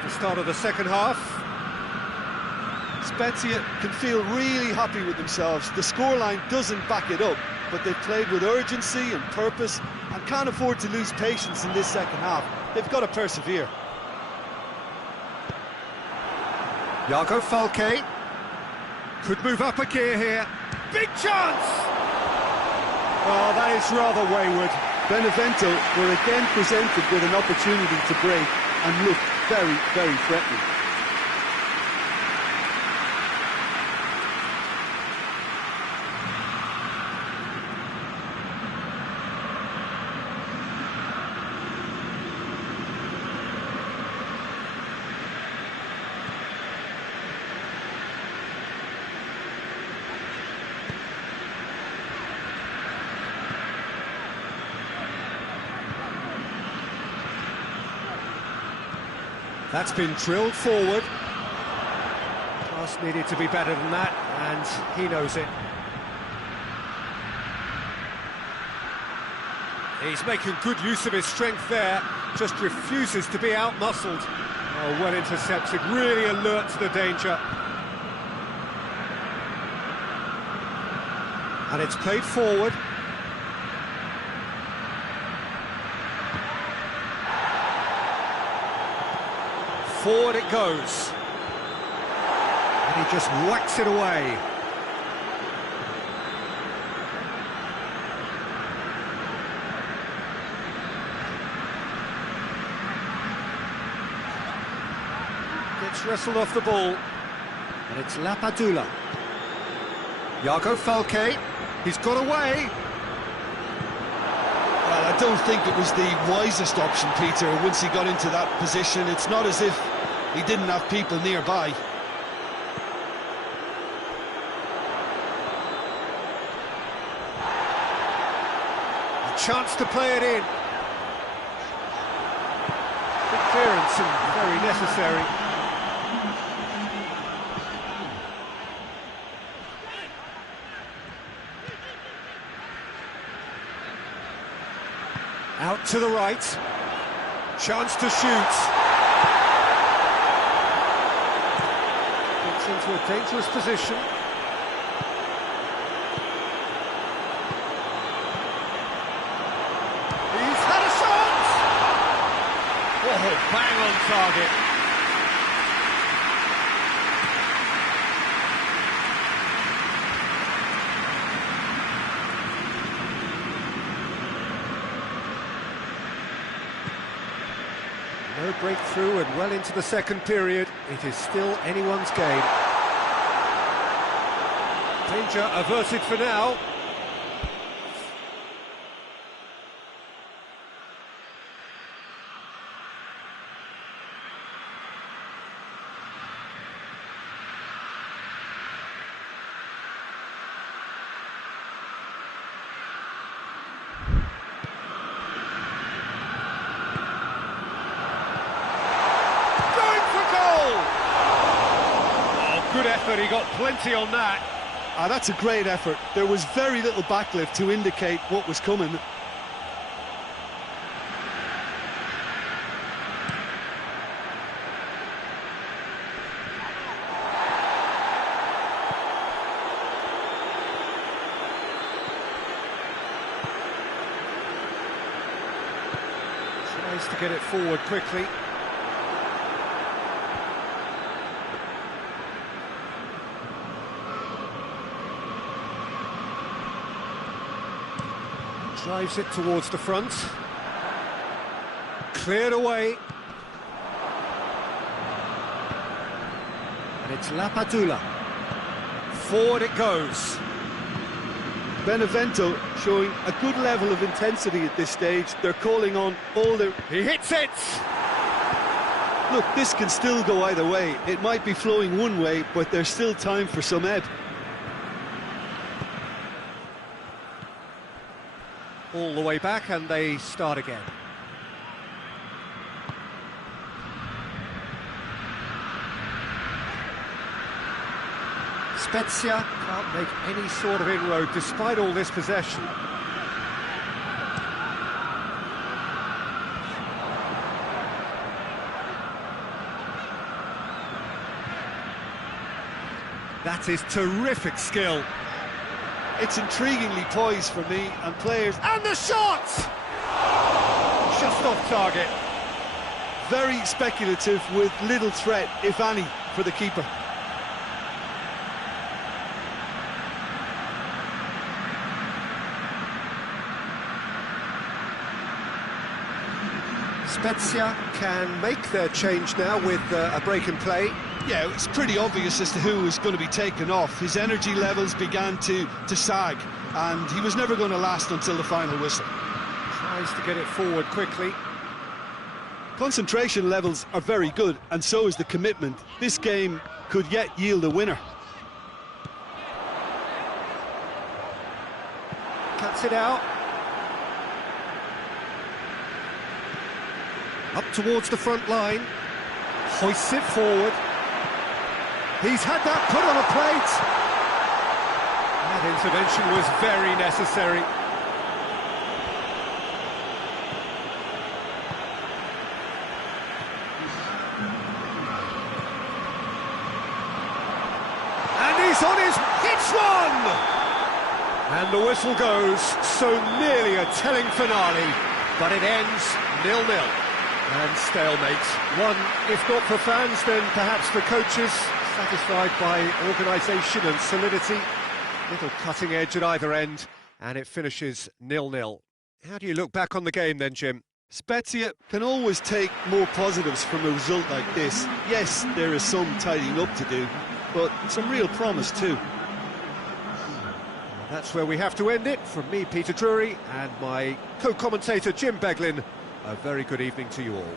The start of the second half. Spezia can feel really happy with themselves. The scoreline doesn't back it up, but they've played with urgency and purpose and can't afford to lose patience in this second half. They've got to persevere. Jago Falke could move up a gear here. Big chance! Oh, that is rather wayward. Benevento were again presented with an opportunity to break and look very, very threatening. That's been drilled forward. Pass needed to be better than that, and he knows it. He's making good use of his strength there, just refuses to be out-muscled. Oh, well intercepted, really alert to the danger. And it's played forward. Forward it goes. And he just whacks it away. Gets wrestled off the ball. And it's Lapadula. Jago Falke. He's got away. Well, I don't think it was the wisest option, Peter, once he got into that position. It's not as if he didn't have people nearby. A chance to play it in. Good clearance and very necessary. Out to the right. Chance to shoot. Gets into a dangerous position. He's had a shot! Oh, bang on target. No breakthrough and well into the second period. It is still anyone's game. Danger averted for now. Good effort, he got plenty on that. That's a great effort. There was very little backlift to indicate what was coming. Tries to get it forward quickly. Drives it towards the front. Cleared away. And it's Lapadula. Forward it goes. Benevento showing a good level of intensity at this stage. They're calling on all their... He hits it! Look, this can still go either way. It might be flowing one way, but there's still time for some ebb. All the way back and they start again. Spezia can't make any sort of inroad despite all this possession. That is terrific skill. It's intriguingly poised for me, and players... And the shot! Just off target. Very speculative with little threat, if any, for the keeper. Spezia can make their change now with a break in play. Yeah, it's pretty obvious as to who was going to be taken off. His energy levels began to sag, and he was never going to last until the final whistle. Tries to get it forward quickly. Concentration levels are very good, and so is the commitment. This game could yet yield a winner. Cuts it out. Up towards the front line. Hoists it forward. He's had that put on a plate. That intervention was very necessary. And he's on his... It's one! And the whistle goes, so nearly a telling finale, but it ends 0-0. And stalemate. One, if not for fans, then perhaps for coaches, satisfied by organisation and solidity. Little cutting edge at either end, and it finishes 0-0. How do you look back on the game then, Jim? Spezia can always take more positives from a result like this. Yes, there is some tidying up to do, but some real promise too. That's where we have to end it. From me, Peter Drury, and my co-commentator, Jim Beglin, a very good evening to you all.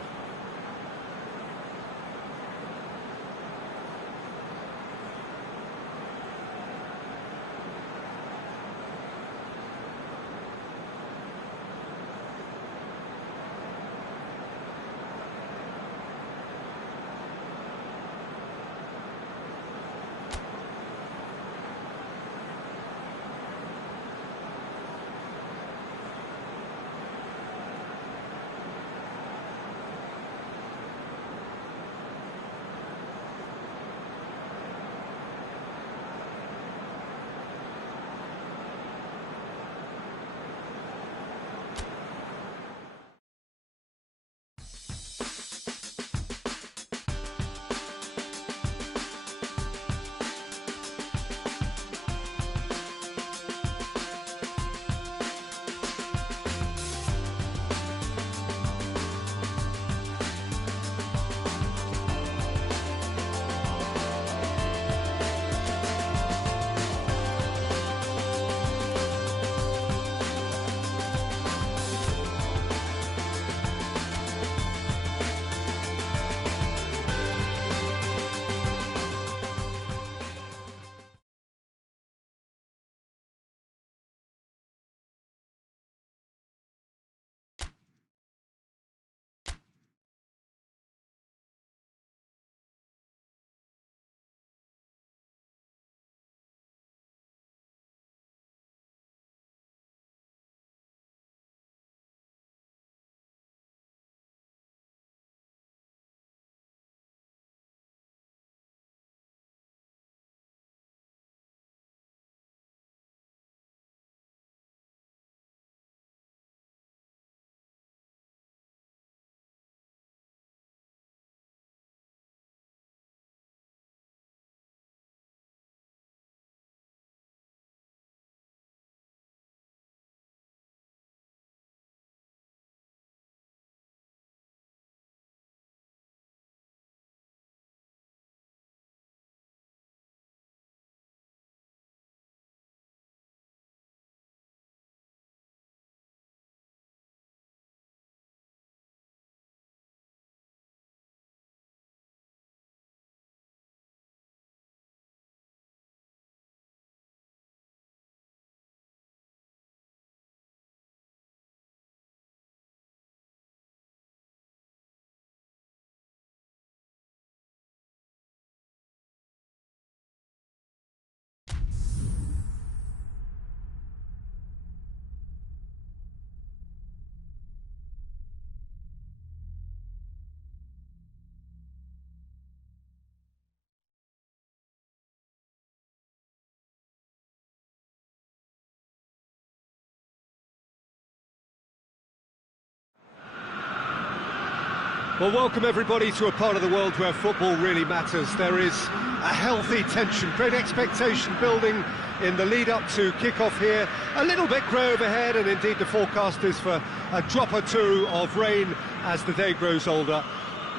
Well, welcome everybody to a part of the world where football really matters. There is a healthy tension, great expectation building in the lead-up to kick-off here. A little bit grey overhead, and indeed the forecast is for a drop or two of rain as the day grows older.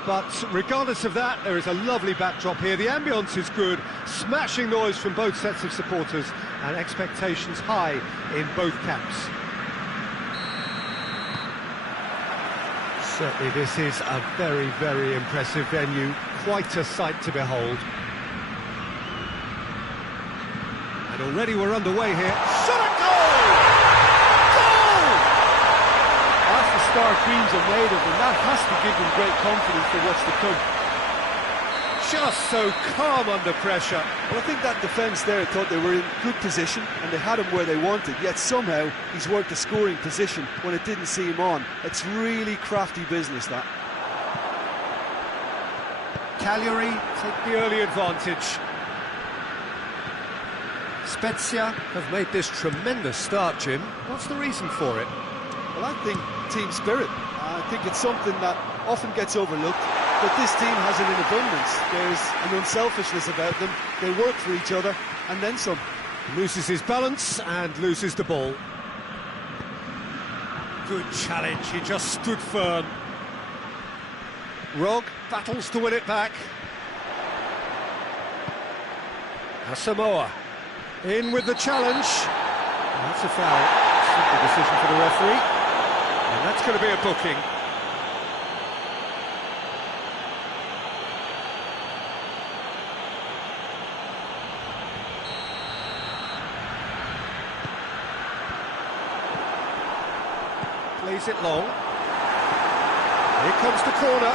But regardless of that, there is a lovely backdrop here. The ambience is good, smashing noise from both sets of supporters, and expectations high in both camps. Certainly this is a very, very impressive venue, quite a sight to behold. And already we're underway here. Shot at goal! Goal! That's the start Greens are made of, and that has to give them great confidence for what's to come. Just so calm under pressure. Well, I think that defence there thought they were in good position and they had him where they wanted, yet somehow he's worked a scoring position when it didn't see him on. It's really crafty business, that. Cagliari take the early advantage. Spezia have made this tremendous start, Jim. What's the reason for it? Well, I think team spirit. I think it's something that often gets overlooked, but this team has it in abundance. There's an unselfishness about them. They work for each other, and then some. Loses his balance and loses the ball. Good challenge, he just stood firm. Rog battles to win it back. Asamoah in with the challenge. That's a foul. Simple decision for the referee. And that's going to be a booking. Plays it long. Here comes the corner.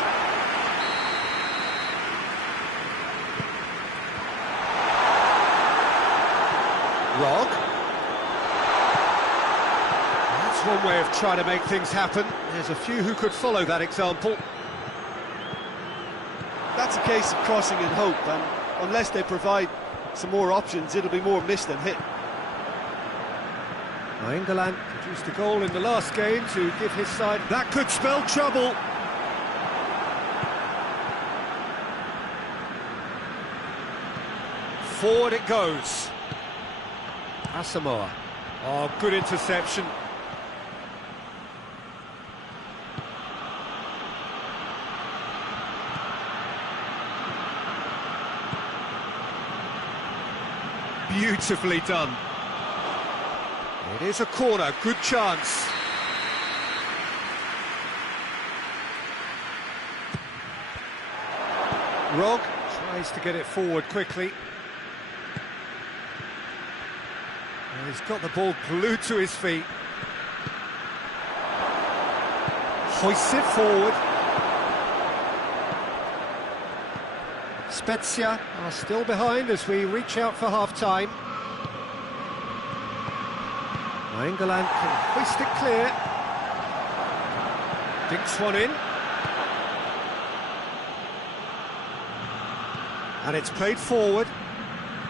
Rog. That's one way of trying to make things happen. There's a few who could follow that example. That's a case of crossing in hope, and unless they provide some more options, it'll be more missed than hit. England produced a goal in the last game to give his side. That could spell trouble. Forward it goes. Asamoah. Oh, good interception. Beautifully done. It is a corner, good chance. Rog tries to get it forward quickly. And he's got the ball glued to his feet. Hoists it forward. Spezia are still behind as we reach out for half-time. England can hoist it clear. Dinks one in. And it's played forward.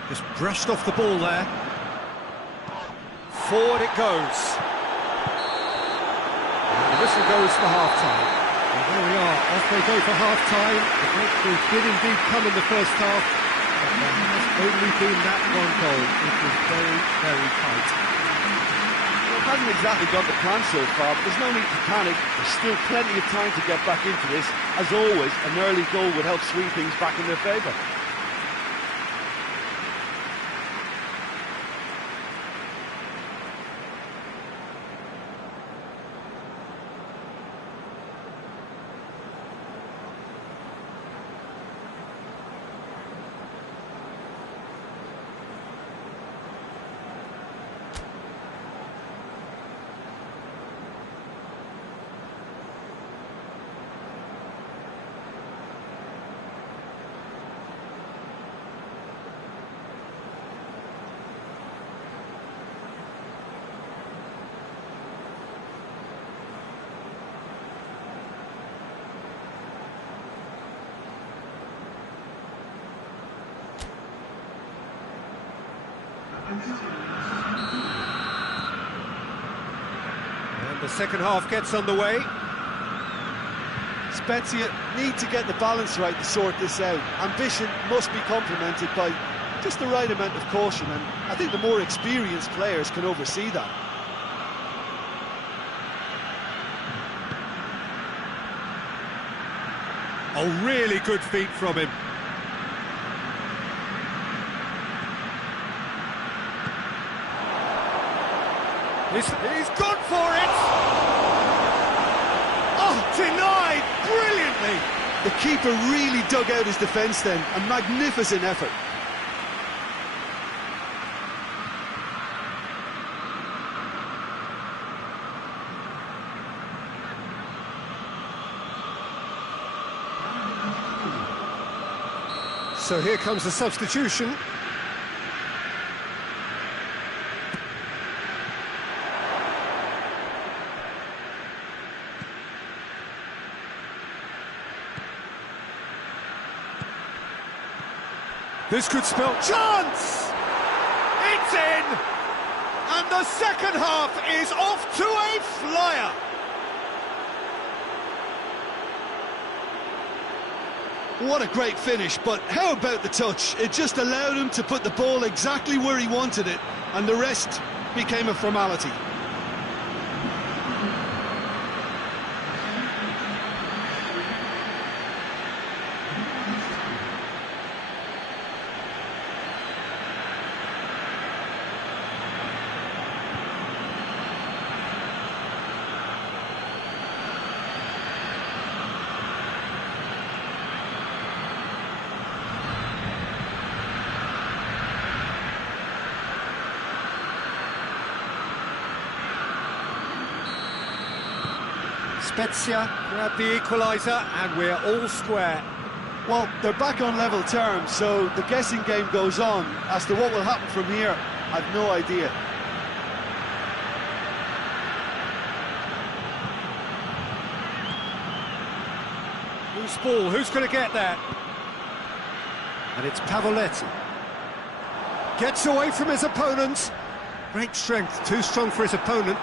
Just brushed off the ball there. Forward it goes. And the whistle goes for half-time. And there we are, off they go for half-time. The breakthrough did indeed come in the first half, but there has only been that one goal. It was very, very tight. Hasn't exactly got the plan so far, but there's no need to panic. There's still plenty of time to get back into this. As always, an early goal would help swing things back in their favour. And the second half gets underway. Spezia need to get the balance right to sort this out. Ambition must be complemented by just the right amount of caution, and I think the more experienced players can oversee that. Oh, really good feet from him. He's gone for it! Oh, denied brilliantly! The keeper really dug out his defence then, a magnificent effort. So here comes the substitution. This could spell chance! It's in! And the second half is off to a flyer! What a great finish, but how about the touch? It just allowed him to put the ball exactly where he wanted it, and the rest became a formality. Spezia grab the equaliser and we're all square. Well, they're back on level terms, so the guessing game goes on. As to what will happen from here, I've no idea. Loose ball, who's going to get that? And it's Pavoletti. Gets away from his opponent. Great strength, too strong for his opponent.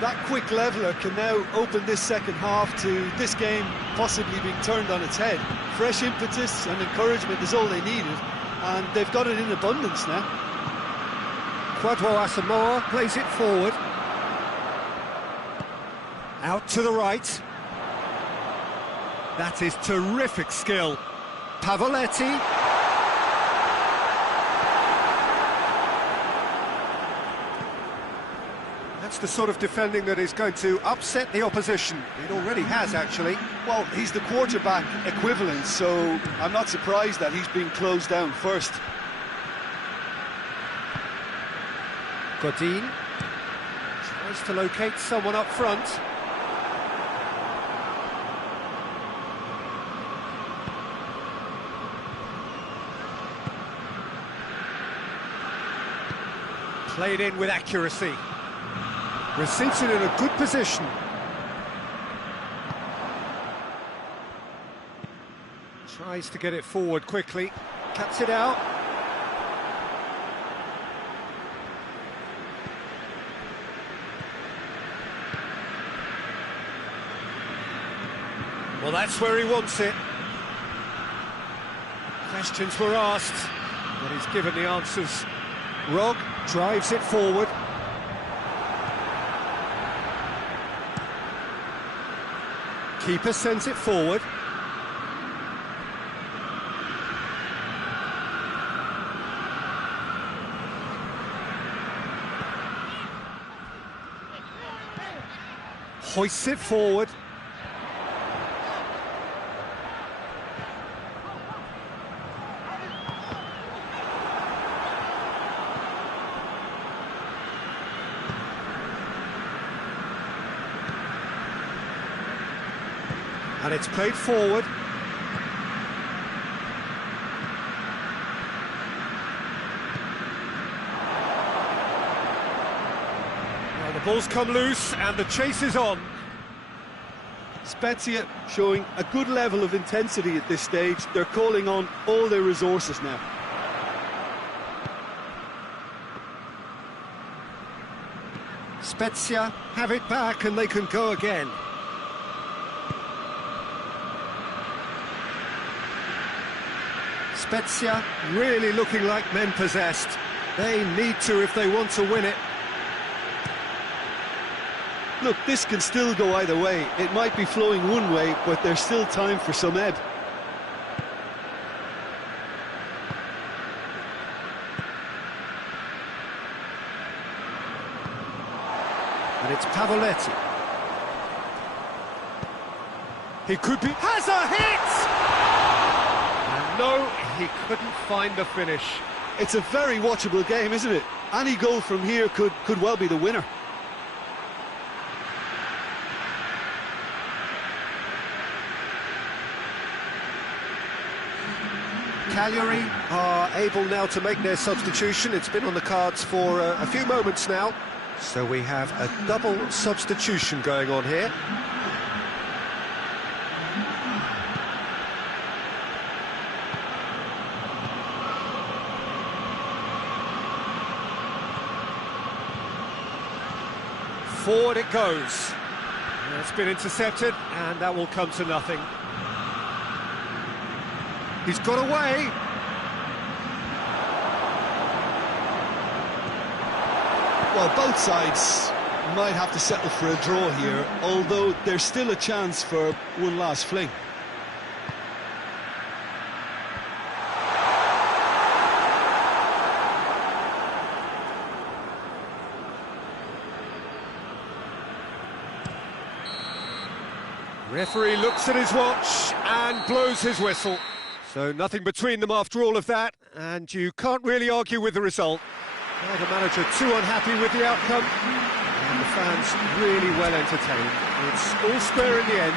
That quick leveller can now open this second half to this game possibly being turned on its head. Fresh impetus and encouragement is all they needed, and they've got it in abundance now. Kwadwo Asamoah plays it forward. Out to the right. That is terrific skill. Pavoletti. That's the sort of defending that is going to upset the opposition. It already has, actually. Well, he's the quarterback equivalent, so I'm not surprised that he's being closed down first. Godin tries to locate someone up front. Played in with accuracy. Receives it in a good position. Tries to get it forward quickly. Cuts it out. Well, that's where he wants it. Questions were asked, but he's given the answers. Rog drives it forward. Keeper sends it forward. Hoists it forward. And it's played forward. Well, the ball's come loose and the chase is on. Spezia showing a good level of intensity at this stage. They're calling on all their resources now. Spezia have it back and they can go again. Spezia really looking like men possessed. They need to if they want to win it. Look, this can still go either way. It might be flowing one way, but there's still time for some ebb. And it's Pavoletti. He could be... has a hit! And no, he couldn't find the finish. It's a very watchable game, isn't it? Any goal from here could well be the winner. Cagliari are able now to make their substitution. It's been on the cards for a few moments now. So we have a double substitution going on here. Forward it goes. It's been intercepted, and that will come to nothing. He's got away. Well, both sides might have to settle for a draw here, although there's still a chance for one last fling. Referee looks at his watch and blows his whistle. So nothing between them after all of that, and you can't really argue with the result. Well, the manager too unhappy with the outcome, and the fans really well entertained. It's all square in the end.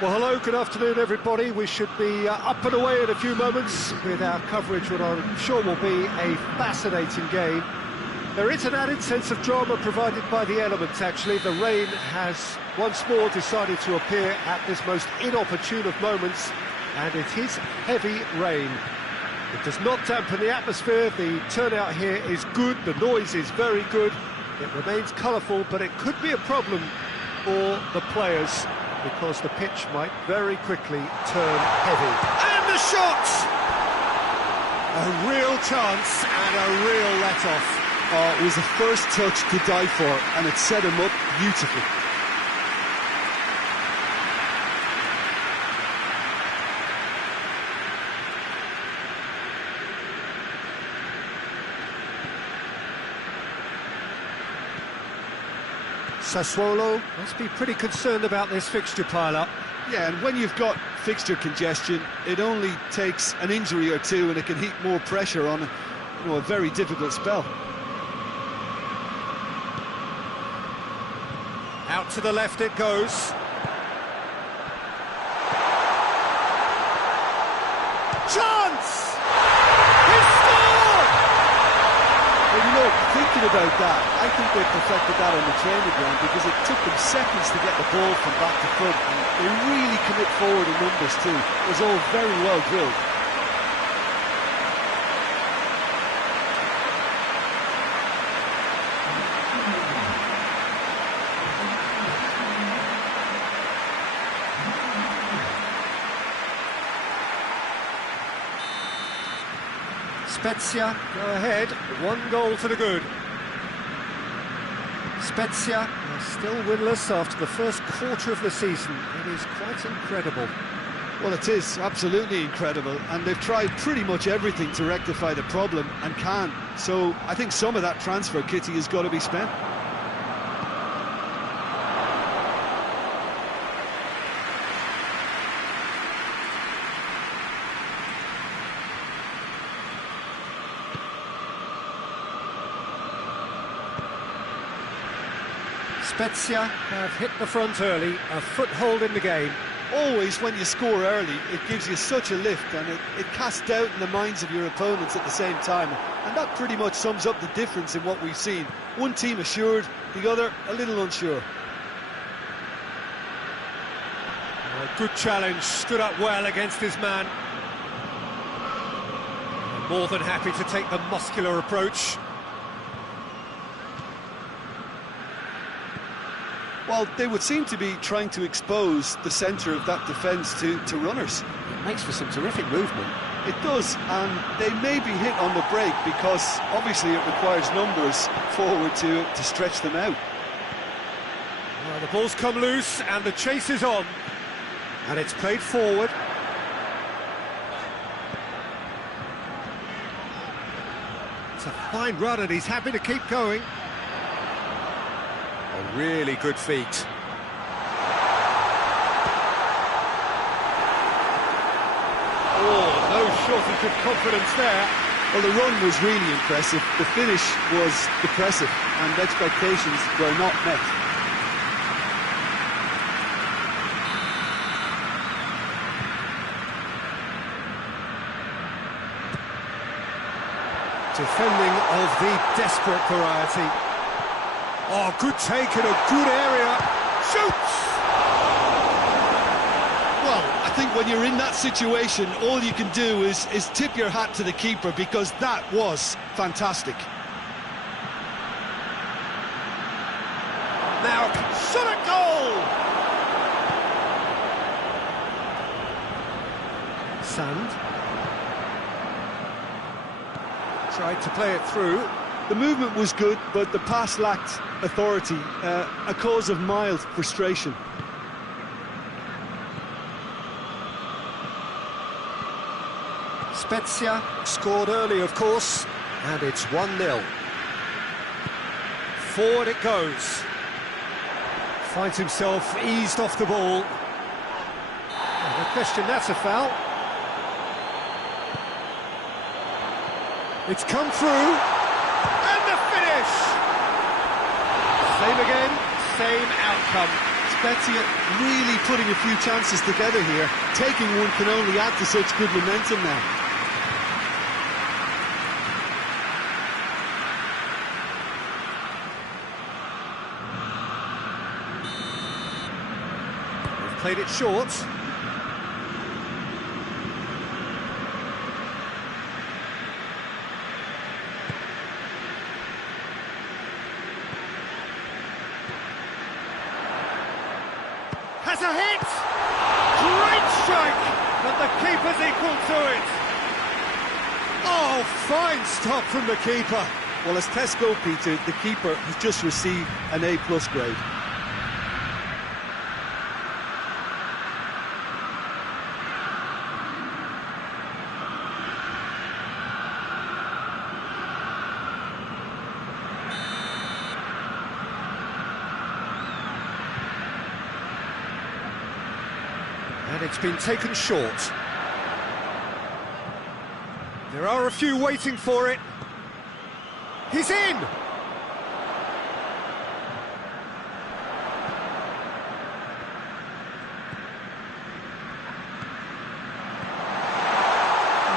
Well, hello, good afternoon, everybody. We should be up and away in a few moments with our coverage, what I'm sure will be a fascinating game. There is an added sense of drama provided by the elements, actually. The rain has once more decided to appear at this most inopportune of moments, and it is heavy rain. It does not dampen the atmosphere. The turnout here is good, the noise is very good. It remains colourful, but it could be a problem for the players, because the pitch might very quickly turn heavy. And the shot! A real chance and a real let-off. Oh, it was the first touch to die for, and it set him up beautifully. Sassuolo must be pretty concerned about this fixture pile-up. Yeah, and when you've got fixture congestion, it only takes an injury or two and it can heap more pressure on a very difficult spell. Out to the left it goes. Chance! He scored! Well, you know, thinking about that, I think they perfected that on the training ground, because it took them seconds to get the ball from back to front, and they really commit forward in numbers too. It was all very well drilled. Spezia go ahead, 1 goal to the good. Spezia are still winless after the first quarter of the season. It is quite incredible. Well, it is absolutely incredible, and they've tried pretty much everything to rectify the problem and can't. So I think some of that transfer kitty has got to be spent. Spezia have hit the front early, a foothold in the game. Always, when you score early, it gives you such a lift, and it casts doubt in the minds of your opponents at the same time. And that pretty much sums up the difference in what we've seen. One team assured, the other a little unsure. A good challenge, stood up well against his man. More than happy to take the muscular approach. Well, they would seem to be trying to expose the centre of that defence to runners. It makes for some terrific movement. It does, and they may be hit on the break, because obviously it requires numbers forward to stretch them out. Well, the ball's come loose and the chase is on. And it's played forward. It's a fine run and he's happy to keep going. A really good feat. Oh, no shortage of confidence there. Well, the run was really impressive. The finish was depressive, and expectations were not met. Defending of the desperate variety. Oh, good take in a good area. Shoots! Well, I think when you're in that situation, all you can do is tip your hat to the keeper, because that was fantastic. Now, shot at goal! Sand. Tried to play it through. The movement was good, but the pass lacked authority, a cause of mild frustration. Spezia scored early, of course, and it's 1-0. Forward it goes. Finds himself eased off the ball. No question, that's a foul. It's come through, and the finish! Same again, same outcome. Spezia really putting a few chances together here. Taking one can only add to such good momentum now. They've played it short. Has a hit! Great strike! But the keeper's equal to it! Oh, fine stop from the keeper! Well, as tests go, Peter, the keeper has just received an A+ grade. And it's been taken short. There are a few waiting for it. He's in! And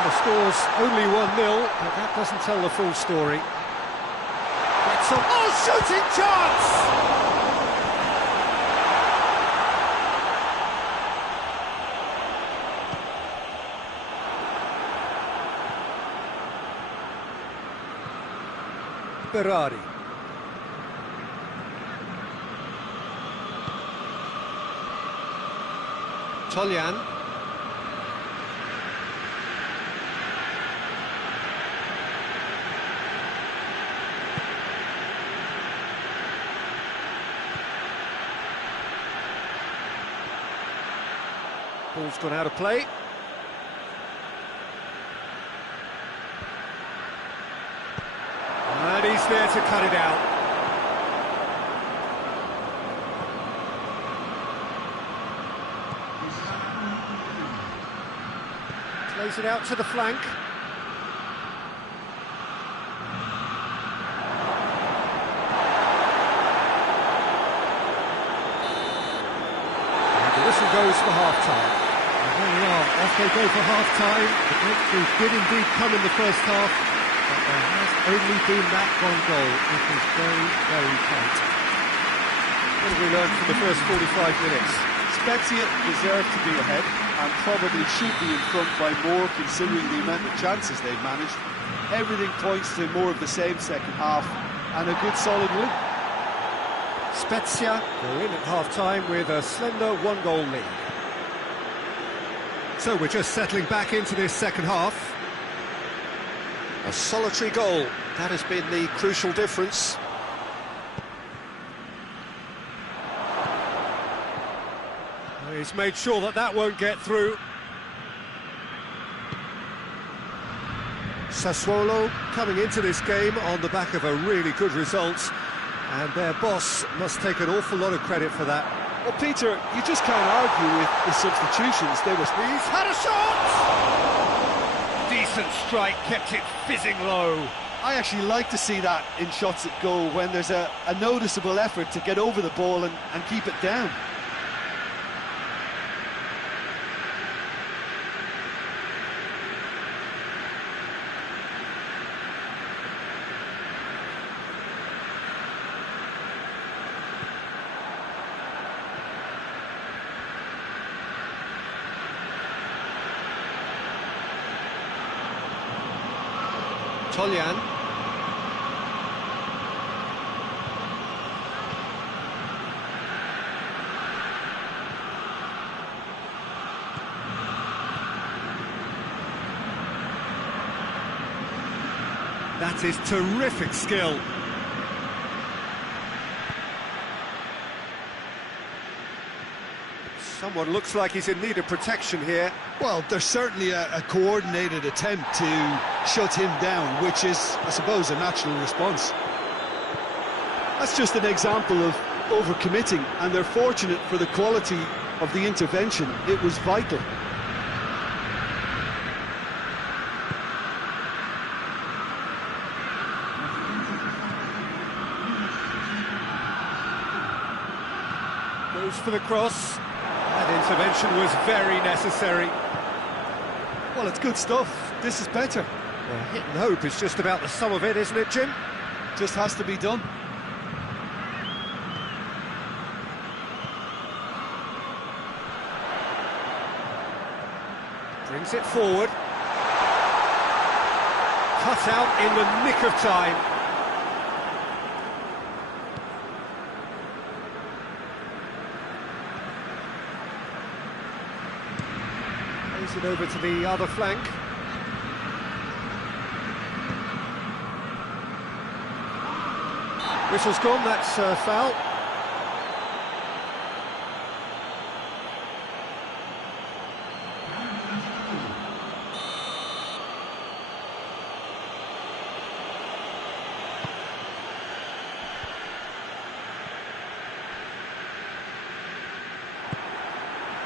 the score's only 1-0, but that doesn't tell the full story. Gets on. Oh, shooting chance! Berardi. Toljan. Ball's gone out of play. And he's there to cut it out. Plays it out to the flank. And the whistle goes for half-time. And there we are, off they go for half-time. The breakthrough did indeed come in the first half. But there has only been that one goal. It was very, very tight. What have we learned from the first 45 minutes? Spezia deserve to be ahead and probably should be in front by more considering the amount of chances they've managed. Everything points to more of the same second half and a good solid win. Spezia go in at half-time with a slender one-goal lead. So we're just settling back into this second half. A solitary goal, that has been the crucial difference. He's made sure that that won't get through. Sassuolo coming into this game on the back of a really good result, and their boss must take an awful lot of credit for that. Well, Peter, you just can't argue with the substitutions. He's had a shot! Decent strike, kept it fizzing low. I actually like to see that in shots at goal when there's a noticeable effort to get over the ball and keep it down. Toljan. That is terrific skill. Someone looks like he's in need of protection here. Well, there's certainly a coordinated attempt to shut him down, which is, I suppose, a natural response. That's just an example of overcommitting, and they're fortunate for the quality of the intervention. It was vital. Goes for the cross. That intervention was very necessary. Well, it's good stuff. This is better. Well, hit and hope is just about the sum of it, isn't it, Jim? Just has to be done. Brings it forward. Cut out in the nick of time. Plays it over to the other flank. Whistle's gone, that's a foul.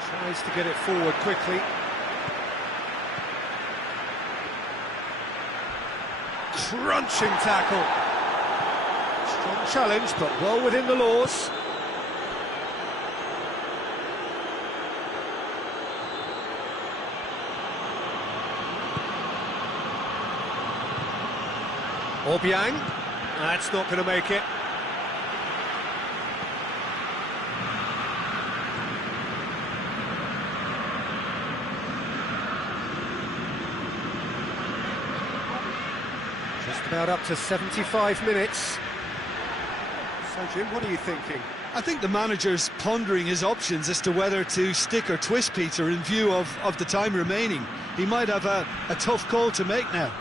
Tries to get it forward quickly. Crunching tackle. Strong challenge, but well within the laws. Obiang. That's not going to make it. Just about up to 75 minutes. So, Jim, what are you thinking? I think the manager's pondering his options as to whether to stick or twist Peter in view of the time remaining. He might have a tough call to make now.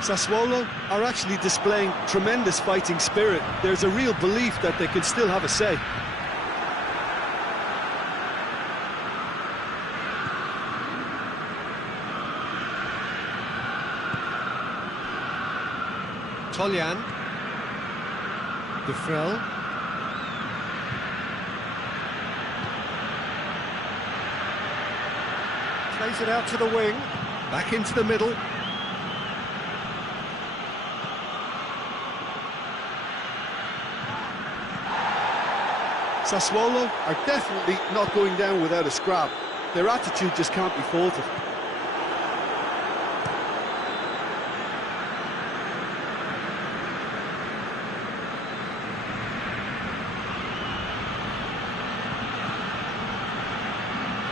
Sassuolo are actually displaying tremendous fighting spirit. There's a real belief that they can still have a say. Toljan. De Frel. Plays it out to the wing. Back into the middle. Sassuolo are definitely not going down without a scrap. Their attitude just can't be faulted.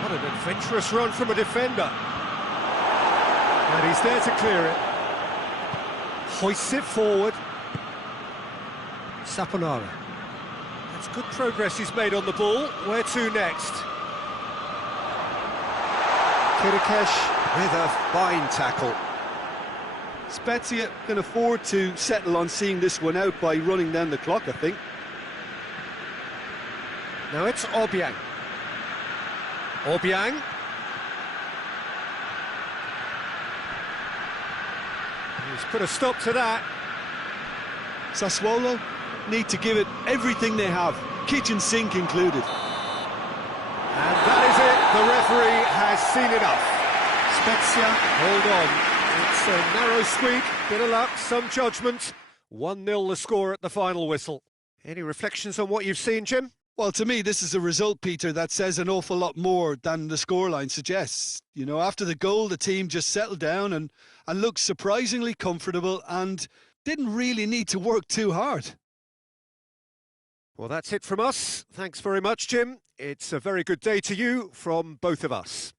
What an adventurous run from a defender. And he's there to clear it. Hoists it forward. Saponara. That's good progress he's made on the ball. Where to next? Kirikesh with a fine tackle. Spezia can afford to settle on seeing this one out by running down the clock, I think. Now it's Obiang. Obiang. He's put a stop to that. Sassuolo need to give it everything they have, kitchen sink included. And that is it. The referee has seen enough. Spezia, hold on. It's a narrow squeak, bit of luck, some judgment. 1-0 the score at the final whistle. Any reflections on what you've seen, Jim? Well, to me, this is a result, Peter, that says an awful lot more than the scoreline suggests. You know, after the goal, the team just settled down and looked surprisingly comfortable and didn't really need to work too hard. Well, that's it from us. Thanks very much, Jim. It's a very good day to you from both of us.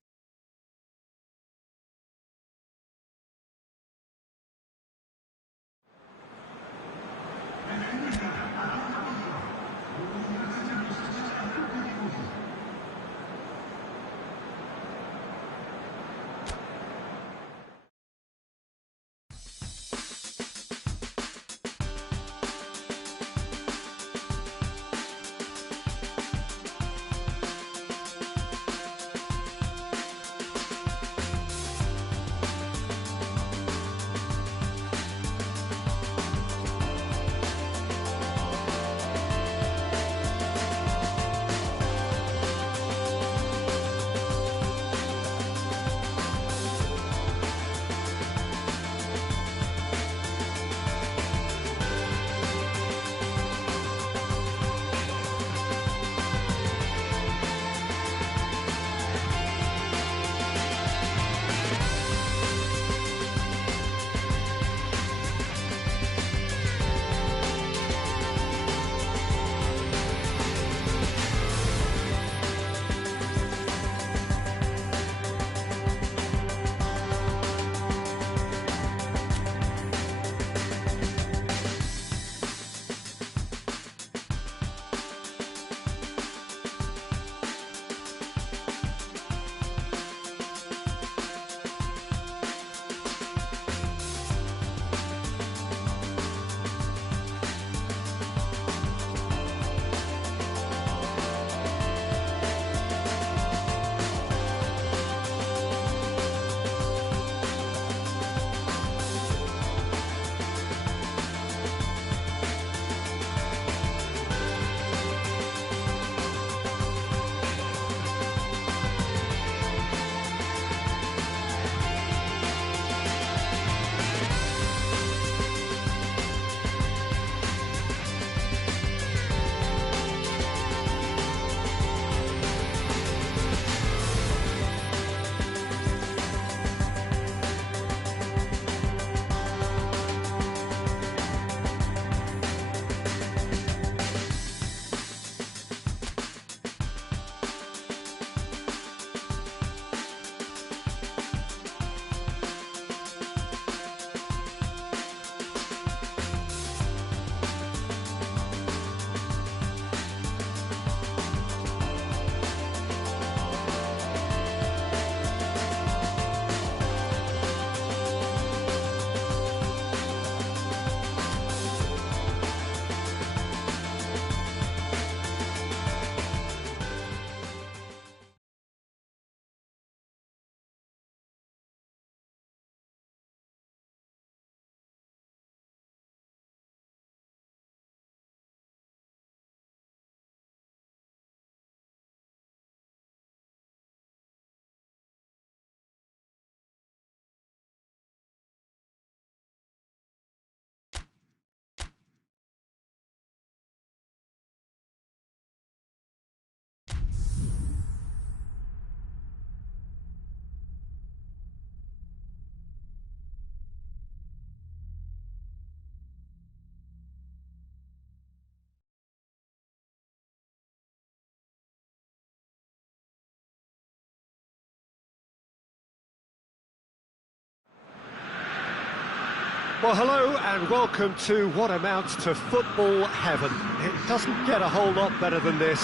Well, hello and welcome to what amounts to football heaven. It doesn't get a whole lot better than this.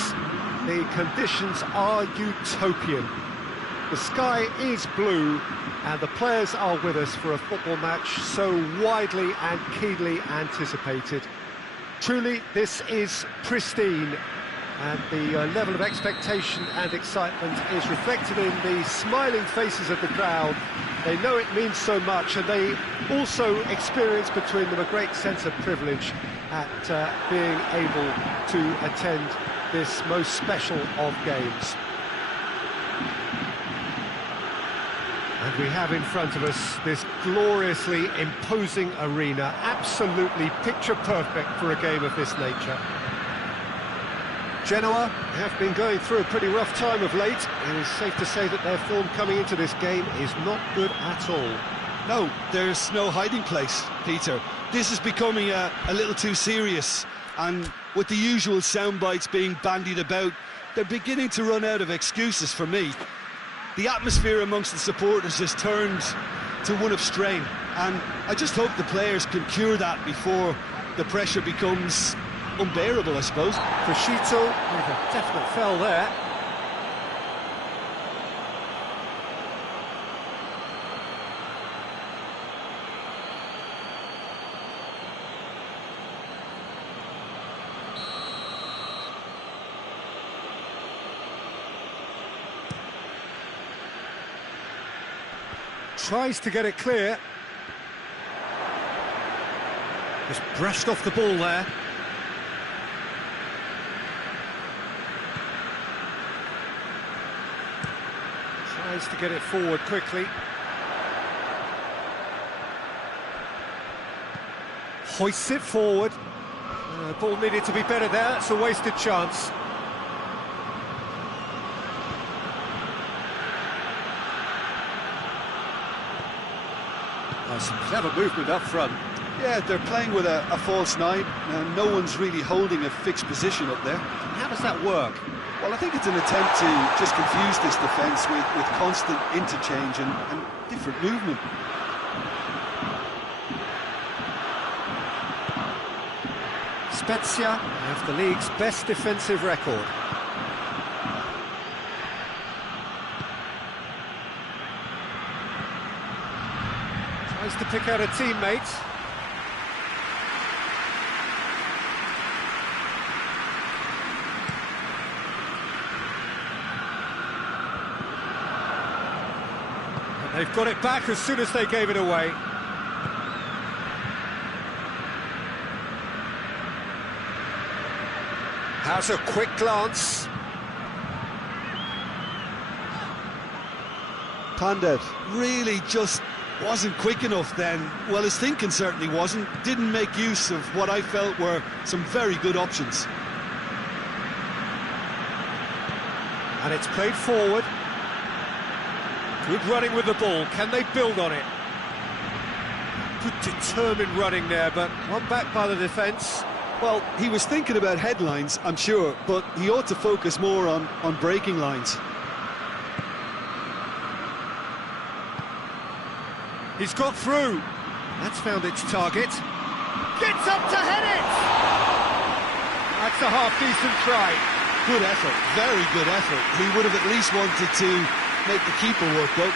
The conditions are utopian. The sky is blue and the players are with us for a football match so widely and keenly anticipated. Truly, this is pristine, and the level of expectation and excitement is reflected in the smiling faces of the crowd. They know it means so much, and they also experience between them a great sense of privilege at being able to attend this most special of games. And we have in front of us this gloriously imposing arena, absolutely picture perfect for a game of this nature. Genoa have been going through a pretty rough time of late. It is safe to say that their form coming into this game is not good at all. No, there's no hiding place, Peter. This is becoming a little too serious, and with the usual sound bites being bandied about, they're beginning to run out of excuses for me. The atmosphere amongst the supporters has turned to one of strain, and I just hope the players can cure that before the pressure becomes unbearable, I suppose. Prosciutto with a definite foul there. Tries to get it clear. Just brushed off the ball there. Tries to get it forward quickly. Hoists it forward. Ball needed to be better there. It's a wasted chance. Oh, some clever movement up front. Yeah, they're playing with a false nine, and no one's really holding a fixed position up there. How does that work? Well, I think it's an attempt to just confuse this defence with constant interchange and different movement. Spezia have the league's best defensive record. Tries to pick out a teammate. They've got it back as soon as they gave it away. Has a quick glance. Pandev. Really just wasn't quick enough then. Well, his thinking certainly wasn't. Didn't make use of what I felt were some very good options. And it's played forward. Good running with the ball. Can they build on it? Good determined running there, but one back by the defence. Well, he was thinking about headlines, I'm sure, but he ought to focus more on breaking lines. He's got through. That's found its target. Gets up to head it! That's a half-decent try. Good effort, very good effort. He would have at least wanted to make the keeper work, though.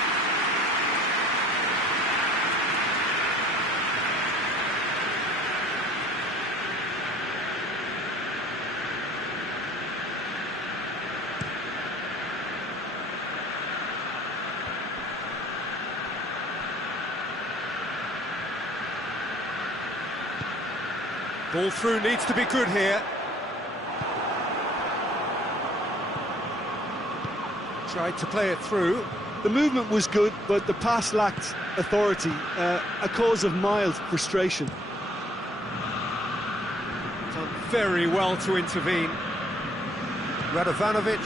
Ball through needs to be good here. Tried to play it through. The movement was good, but the pass lacked authority, a cause of mild frustration. Done very well to intervene. Radovanovic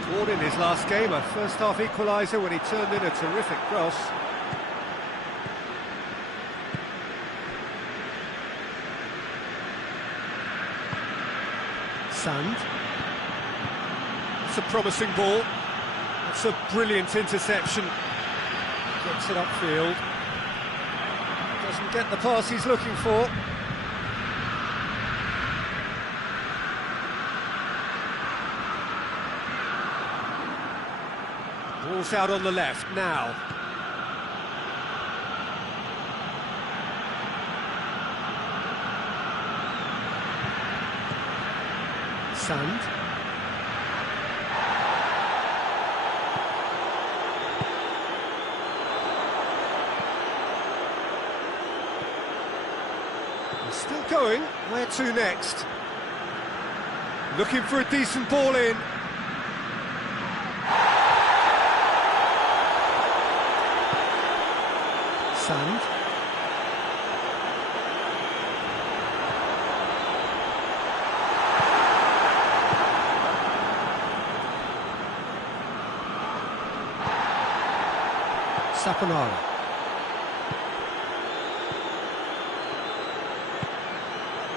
scored in his last game, a first-half equaliser when he turned in a terrific cross. Sand. It's a promising ball. It's a brilliant interception. Gets it upfield. Doesn't get the pass he's looking for. Ball's out on the left now. Sand. He's still going. Where to next? Looking for a decent ball in. Sand. Saponara.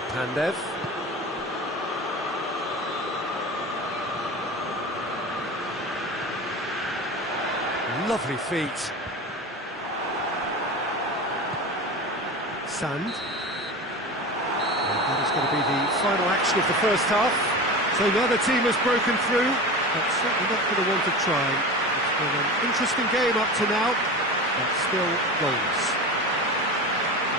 Pandev. Lovely feet. Sand. And that is going to be the final action of the first half. So neither team has broken through, but certainly not for the want of trying. It's been an interesting game up to now, but still goals.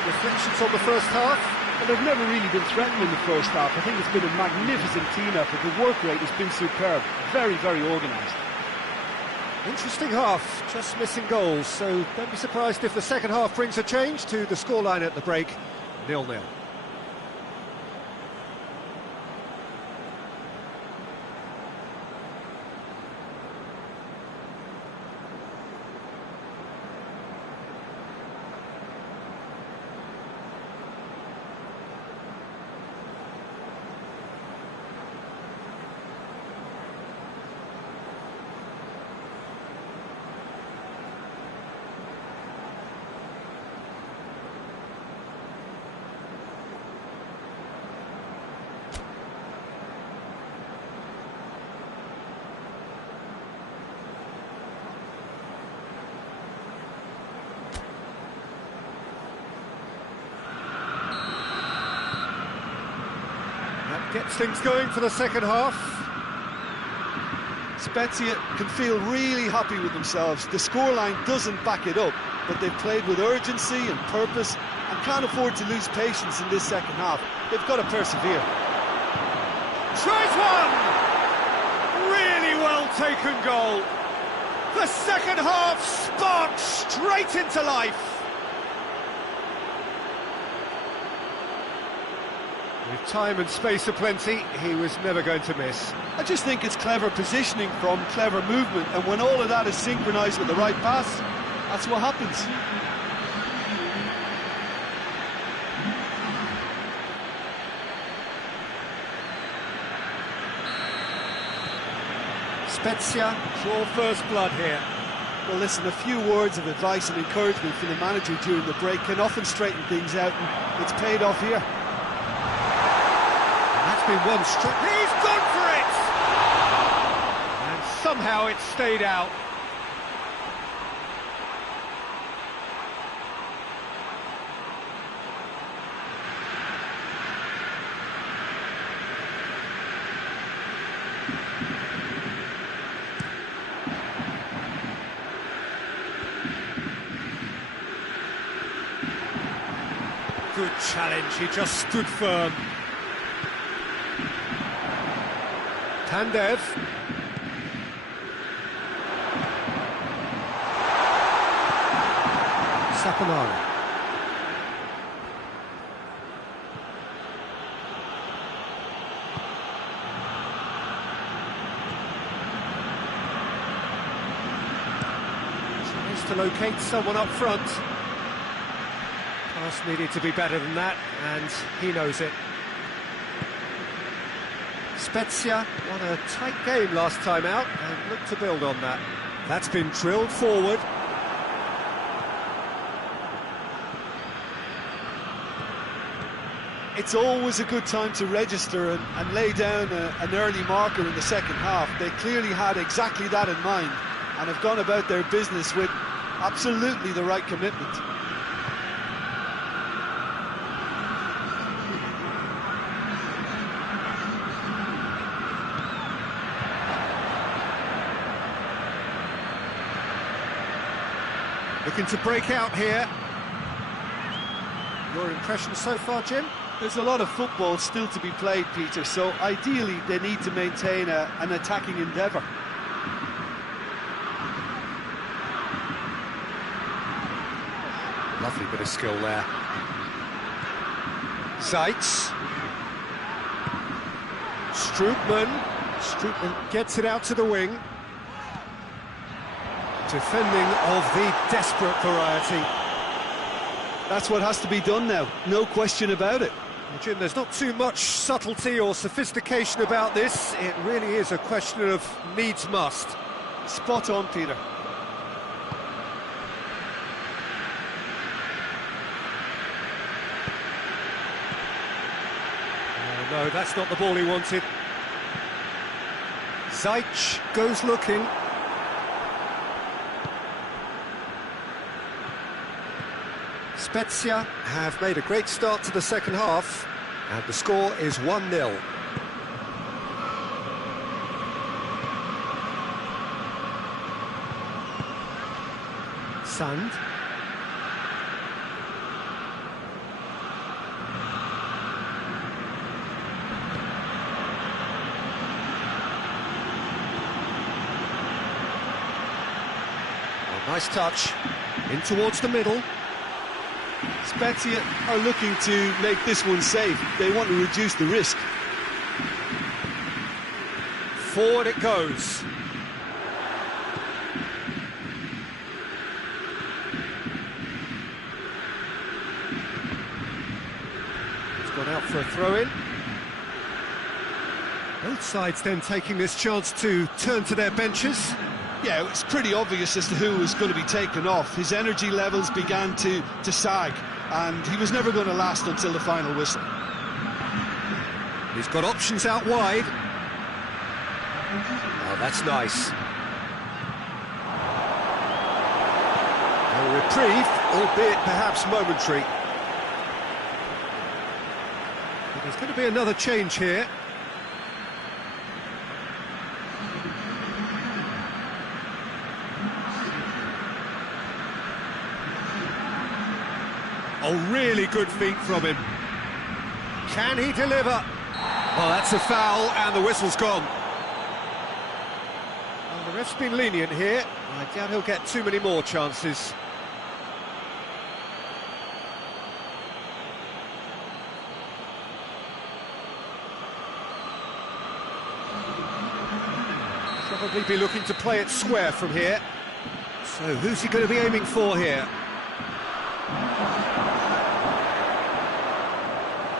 Reflections on the first half? And they've never really been threatened in the first half. I think it's been a magnificent team effort. The work rate has been superb. Very, very organised. Interesting half, just missing goals, so don't be surprised if the second half brings a change to the scoreline at the break, 0-0. Gets things going for the second half. Spezia can feel really happy with themselves. The scoreline doesn't back it up, but they've played with urgency and purpose and can't afford to lose patience in this second half. They've got to persevere. Tries one! Really well taken goal. The second half sparked straight into life. With time and space aplenty, he was never going to miss. I just think it's clever positioning from clever movement, and when all of that is synchronised with the right pass, that's what happens. Spezia draw first blood here. Well, listen, a few words of advice and encouragement from the manager during the break can often straighten things out, and it's paid off here. Been one strike. He's gone for it! And somehow it stayed out. Good challenge, he just stood firm. Pandev. Saponara. Tries to locate someone up front. Pass needed to be better than that, and he knows it. Spezia won a tight game last time out and look to build on that. That's been drilled forward. It's always a good time to register and lay down an early marker in the second half. They clearly had exactly that in mind and have gone about their business with absolutely the right commitment. Looking to break out here. Your impression so far, Jim? There's a lot of football still to be played, Peter, so ideally they need to maintain an attacking endeavour. Lovely bit of skill there. Zeitz. Strootman gets it out to the wing. Defending of the desperate variety. That's what has to be done now, no question about it. Well, Jim, there's not too much subtlety or sophistication about this. It really is a question of needs must. Spot on, Peter. Oh, no, that's not the ball he wanted. Zeitz goes looking. Spezia have made a great start to the second half, and the score is 1-0. Sand. Oh, nice touch. In towards the middle. Spezia are looking to make this one safe. They want to reduce the risk. Forward it goes. It's gone out for a throw-in. Both sides then taking this chance to turn to their benches. Yeah, it's pretty obvious as to who was going to be taken off. His energy levels began to sag, and he was never going to last until the final whistle. He's got options out wide. Oh, that's nice. A reprieve, albeit perhaps momentary. But there's going to be another change here. Oh, really good feet from him. Can he deliver? Well, that's a foul, and the whistle's gone. Well, the ref's been lenient here. I doubt he'll get too many more chances. Probably be looking to play it square from here. So who's he going to be aiming for here?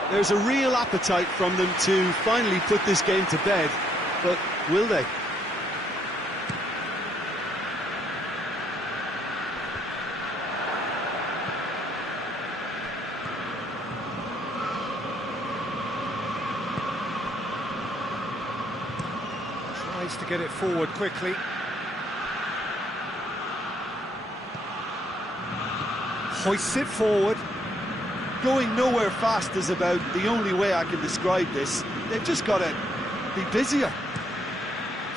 There's a real appetite from them to finally put this game to bed, but will they? Tries to get it forward quickly. Hoists it forward. Going nowhere fast is about the only way I can describe this. They've just got to be busier.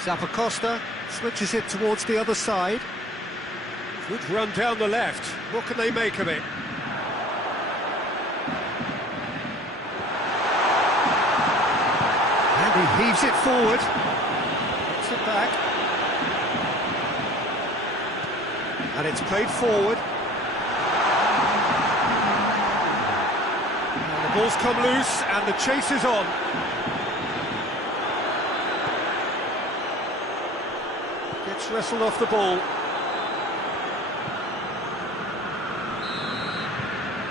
Zappacosta switches it towards the other side. Good run down the left. What can they make of it? And he heaves it forward. Puts it back. And it's played forward. Ball's come loose, and the chase is on. Gets wrestled off the ball.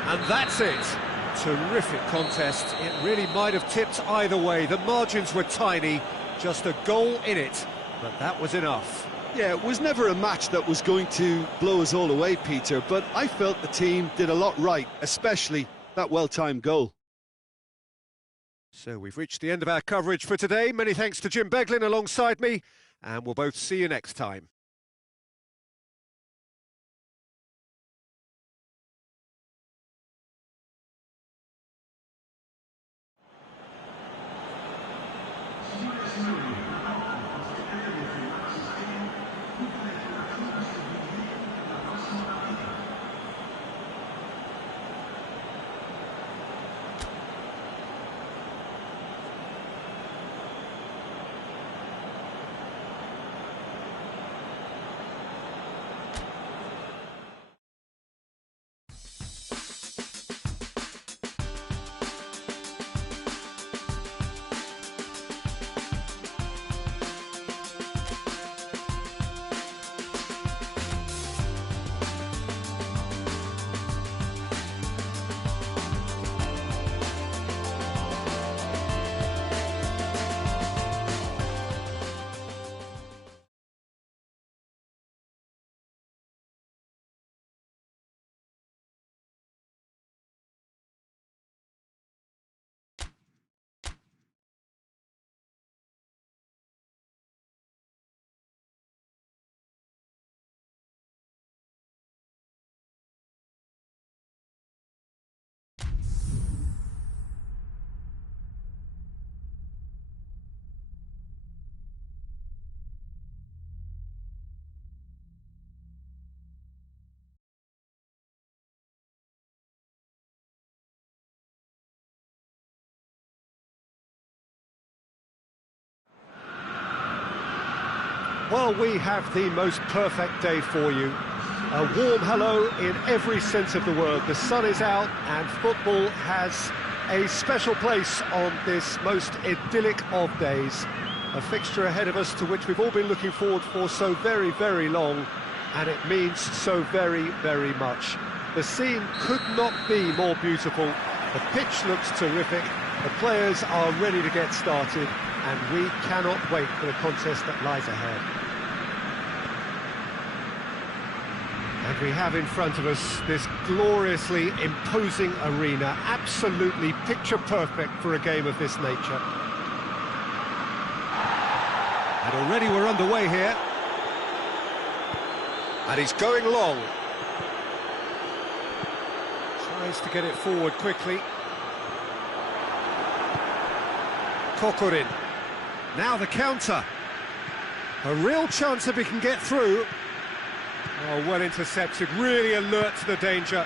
And that's it. Terrific contest. It really might have tipped either way. The margins were tiny, just a goal in it, but that was enough. Yeah, it was never a match that was going to blow us all away, Peter, but I felt the team did a lot right, especially that well-timed goal. So we've reached the end of our coverage for today. Many thanks to Jim Beglin alongside me, and we'll both see you next time. Well, we have the most perfect day for you. A warm hello in every sense of the word. The sun is out and football has a special place on this most idyllic of days. A fixture ahead of us to which we've all been looking forward for so very, very long, and it means so very, very much. The scene could not be more beautiful. The pitch looks terrific. The players are ready to get started, and we cannot wait for the contest that lies ahead. And we have in front of us this gloriously imposing arena, absolutely picture-perfect for a game of this nature. And already we're underway here. And he's going long. Tries to get it forward quickly. Kokorin. Now the counter. A real chance if he can get through. Oh, well intercepted, really alert to the danger.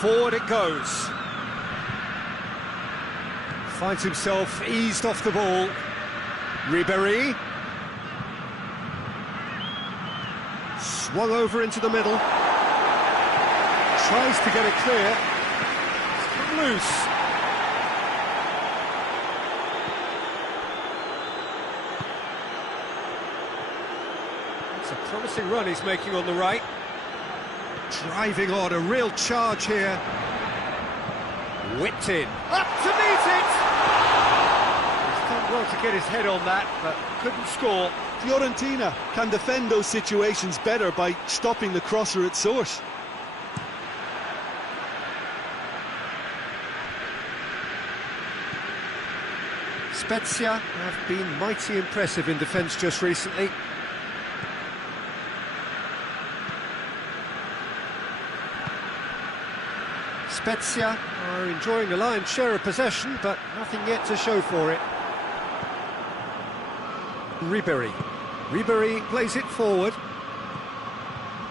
Forward it goes. Finds himself eased off the ball. Ribéry. Swung over into the middle. Tries to get it clear. It's come loose. It's a promising run he's making on the right. Driving on, a real charge here. Whipped in. Up to meet it! He's done well to get his head on that, but couldn't score. Fiorentina can defend those situations better by stopping the crosser at source. Spezia have been mighty impressive in defence just recently. Spezia are enjoying the lion's share of possession, but nothing yet to show for it. Ribéry. Ribéry plays it forward.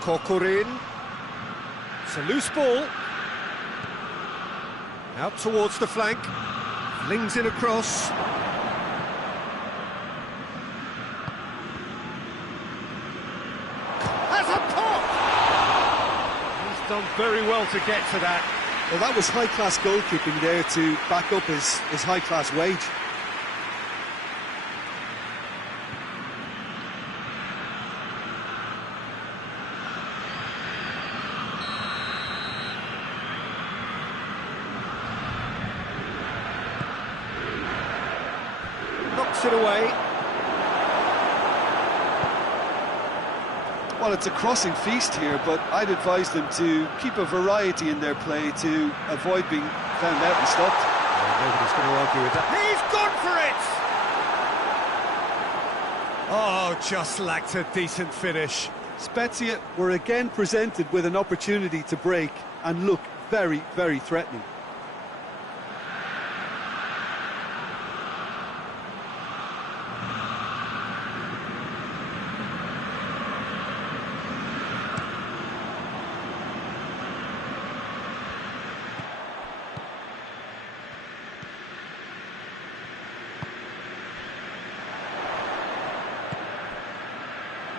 Kokorin. It's a loose ball. Out towards the flank. Flings it across. Has a pop! He's done very well to get to that. Well, that was high-class goalkeeping there to back up his high-class wage. Knocks it away. Well, it's a crossing feast here, but I'd advise them to keep a variety in their play to avoid being found out and stopped. Nobody's going to argue with that. He's gone for it! Oh, just lacked a decent finish. Spezia were again presented with an opportunity to break and look very, very threatening.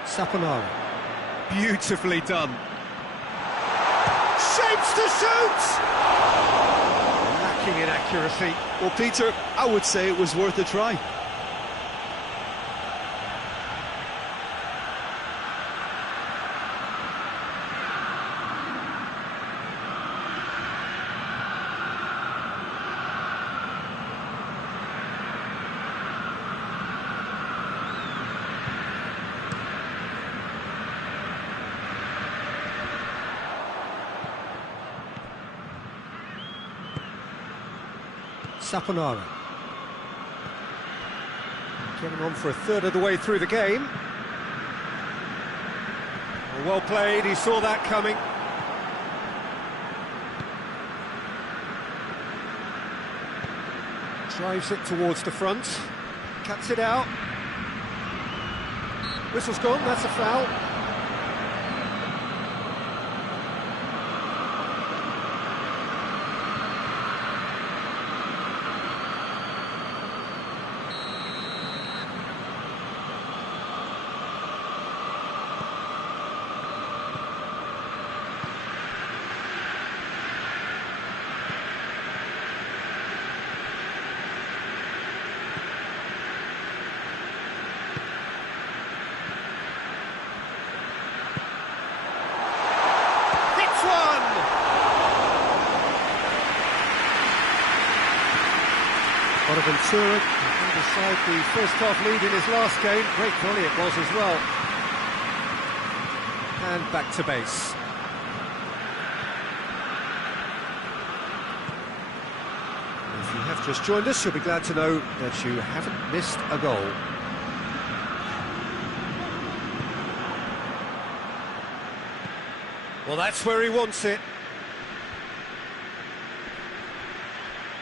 Saponara. Beautifully done. Shapes to shoot! striking inaccuracy. Well, Peter, I would say it was worth a try. Saponara. Getting on for a third of the way through the game. Well played, he saw that coming. Drives it towards the front. Cuts it out. Whistle's gone, that's a foul. Bonaventura can decide the first half lead in his last game. Great volley it was as well. And back to base. If you have just joined us, you'll be glad to know that you haven't missed a goal. Well, that's where he wants it.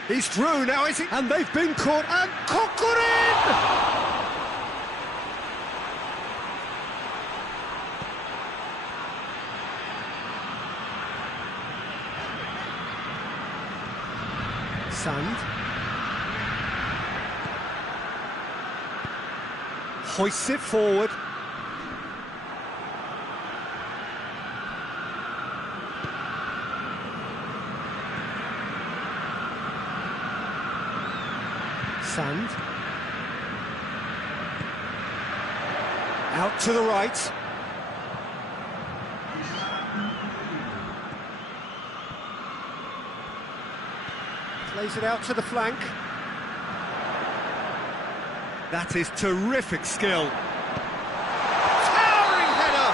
He's through now, is he? And they've been caught, and Kokorin! Sand. Hoists it forward. Sand. Out to the right. Plays it out to the flank. That is terrific skill. Towering header!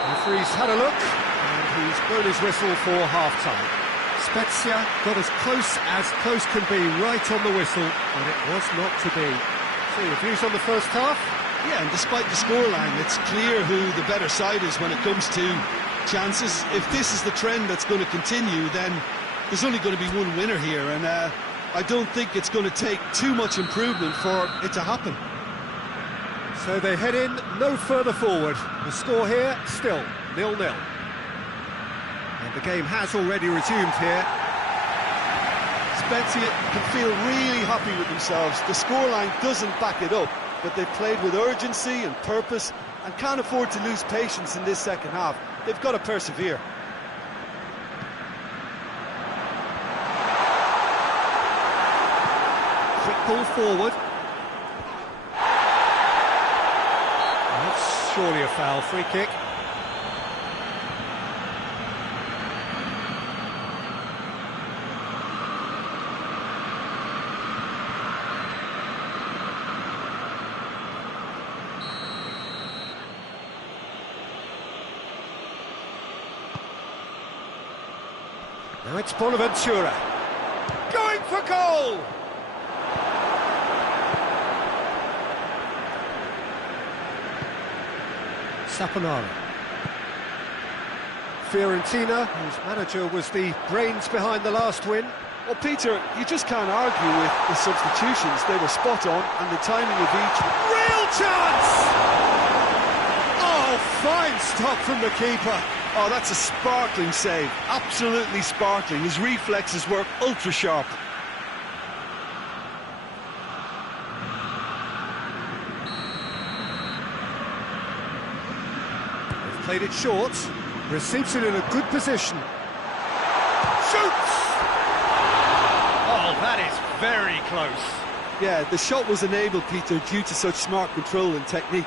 The referee's had a look, and he's blown his whistle for half-time. Spezia got as close can be, right on the whistle, but it was not to be. So your views on the first half? Yeah, and despite the scoreline, it's clear who the better side is when it comes to chances. If this is the trend that's going to continue, then there's only going to be one winner here, and I don't think it's going to take too much improvement for it to happen. So they head in no further forward. The score here, still 0-0. And the game has already resumed here. Spezia can feel really happy with themselves. The scoreline doesn't back it up, but they've played with urgency and purpose and can't afford to lose patience in this second half. They've got to persevere. Quick ball forward. That's surely a foul, free kick. Now it's Bonaventura, going for goal! Saponara. Fiorentina, whose manager was the brains behind the last win. Well, Peter, you just can't argue with the substitutions. They were spot on, and the timing of each. Real chance! Oh, fine stop from the keeper. Oh, that's a sparkling save. Absolutely sparkling. His reflexes were ultra sharp. They've played it short. Receives it in a good position. Shoots! Well, that is very close. Yeah, the shot was enabled, Peter, due to such smart control and technique.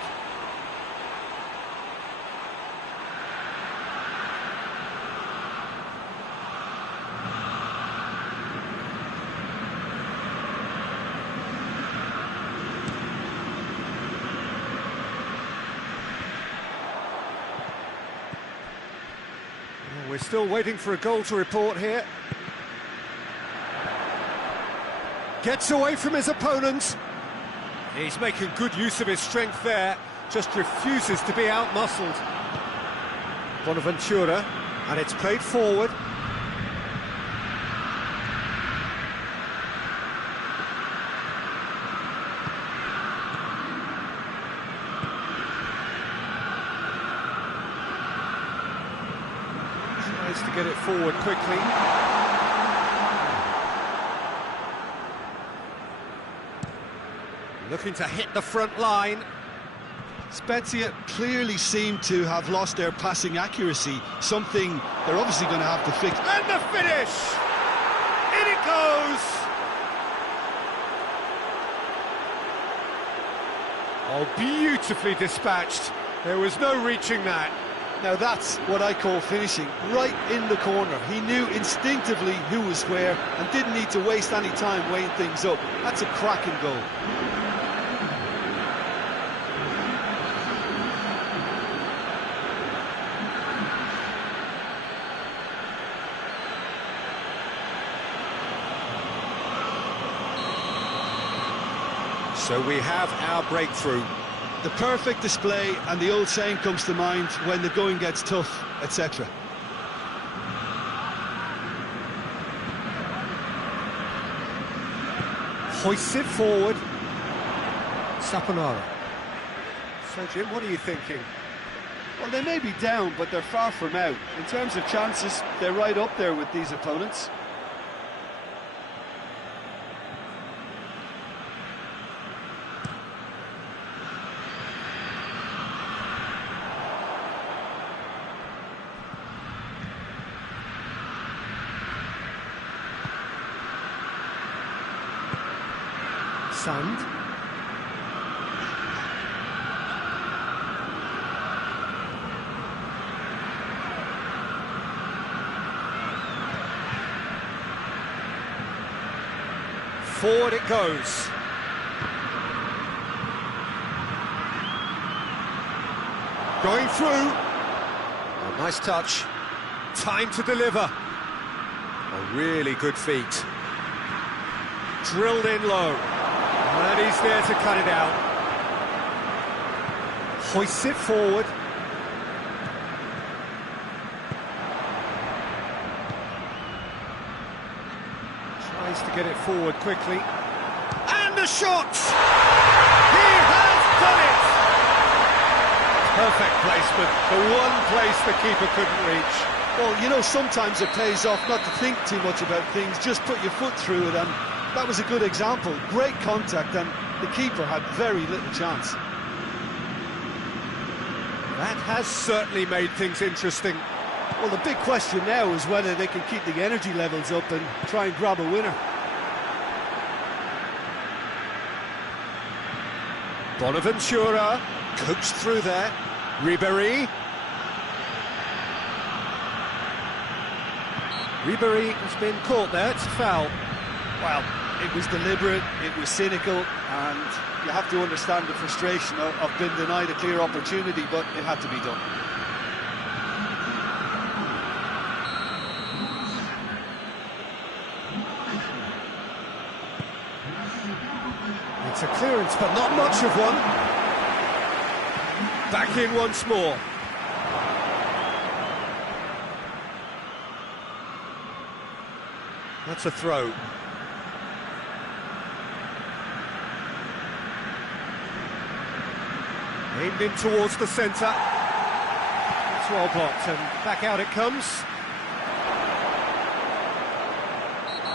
We're still waiting for a goal to report here. Gets away from his opponent. He's making good use of his strength there, just refuses to be out-muscled. Bonaventura, and it's played forward. Tries to get it forward quickly. Looking to hit the front line. Spezia clearly seem to have lost their passing accuracy, something they're obviously going to have to fix. And the finish! In it goes! Oh, beautifully dispatched. There was no reaching that. Now that's what I call finishing, right in the corner. He knew instinctively who was where and didn't need to waste any time weighing things up. That's a cracking goal. So we have our breakthrough. The perfect display, and the old saying comes to mind, when the going gets tough, etc. Hoists it forward. Saponara. So, Jim, what are you thinking? Well, they may be down, but they're far from out. In terms of chances, they're right up there with these opponents. Sand. Forward it goes. Going through. A nice touch. Time to deliver. A really good feat. Drilled in low. And he's there to cut it out. Hoists it forward. Tries to get it forward quickly. And the shot! He has done it! Perfect placement. The one place the keeper couldn't reach. Well, you know, sometimes it pays off not to think too much about things, just put your foot through it, and that was a good example. Great contact, and the keeper had very little chance. That has certainly made things interesting. Well, the big question now is whether they can keep the energy levels up and try and grab a winner. Bonaventura, coaxed through there. Ribéry. Ribéry has been caught there, it's a foul. Well, it was deliberate, it was cynical, and you have to understand the frustration of being denied a clear opportunity, but it had to be done. It's a clearance, but not much of one. Back in once more. That's a throw. Aimed in towards the centre. It's well blocked, and back out it comes.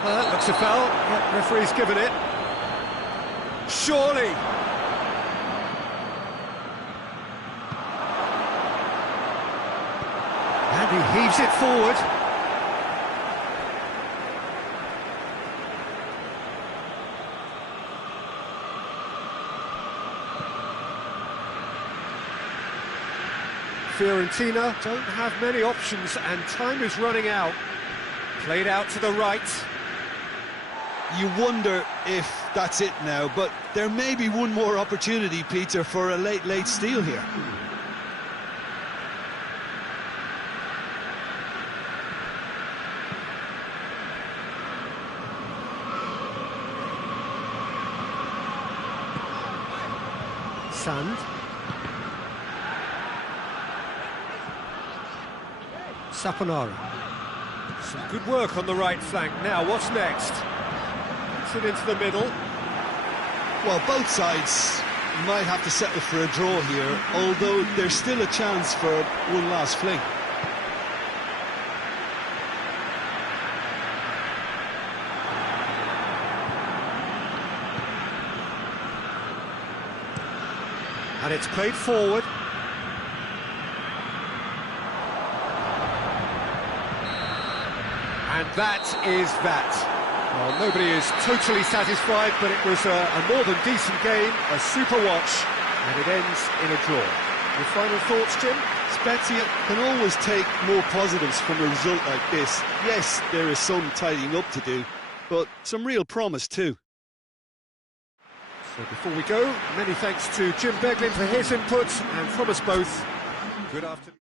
That looks a foul. Yep, referee's given it. Surely. And he heaves it forward. Fiorentina don't have many options and time is running out. Played out to the right. You wonder if that's it now, but there may be one more opportunity, Peter, for a late steal here. Sand. Saponara. Some good work on the right flank. Now, what's next? Puts it into the middle. Well, both sides might have to settle for a draw here, although there's still a chance for one last fling. And it's played forward. And that is that. Well, nobody is totally satisfied, but it was a more than decent game, a super watch, and it ends in a draw. Your final thoughts, Jim? Spezia can always take more positives from a result like this. Yes, there is some tidying up to do, but some real promise too. So before we go, many thanks to Jim Beglin for his input, and from us both, good afternoon.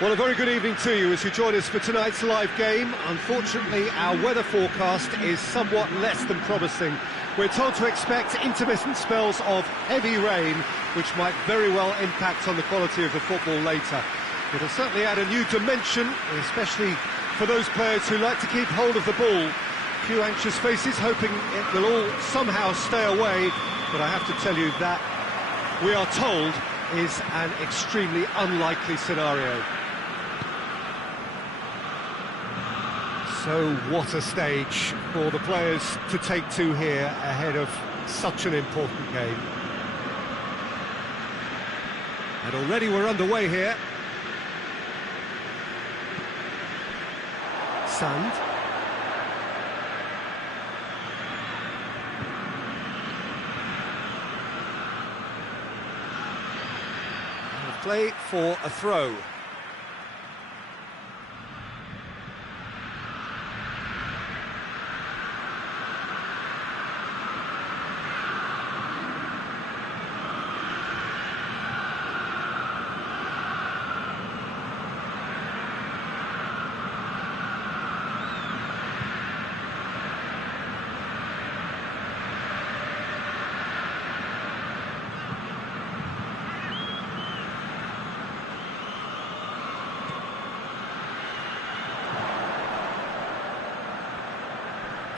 Well, a very good evening to you as you join us for tonight's live game. Unfortunately, our weather forecast is somewhat less than promising. We're told to expect intermittent spells of heavy rain, which might very well impact on the quality of the football later. It'll certainly add a new dimension, especially for those players who like to keep hold of the ball. A few anxious faces hoping it will all somehow stay away, but I have to tell you that we are told is an extremely unlikely scenario. So what a stage for the players to take to here ahead of such an important game. And already we're underway here. Sand. Play for a throw.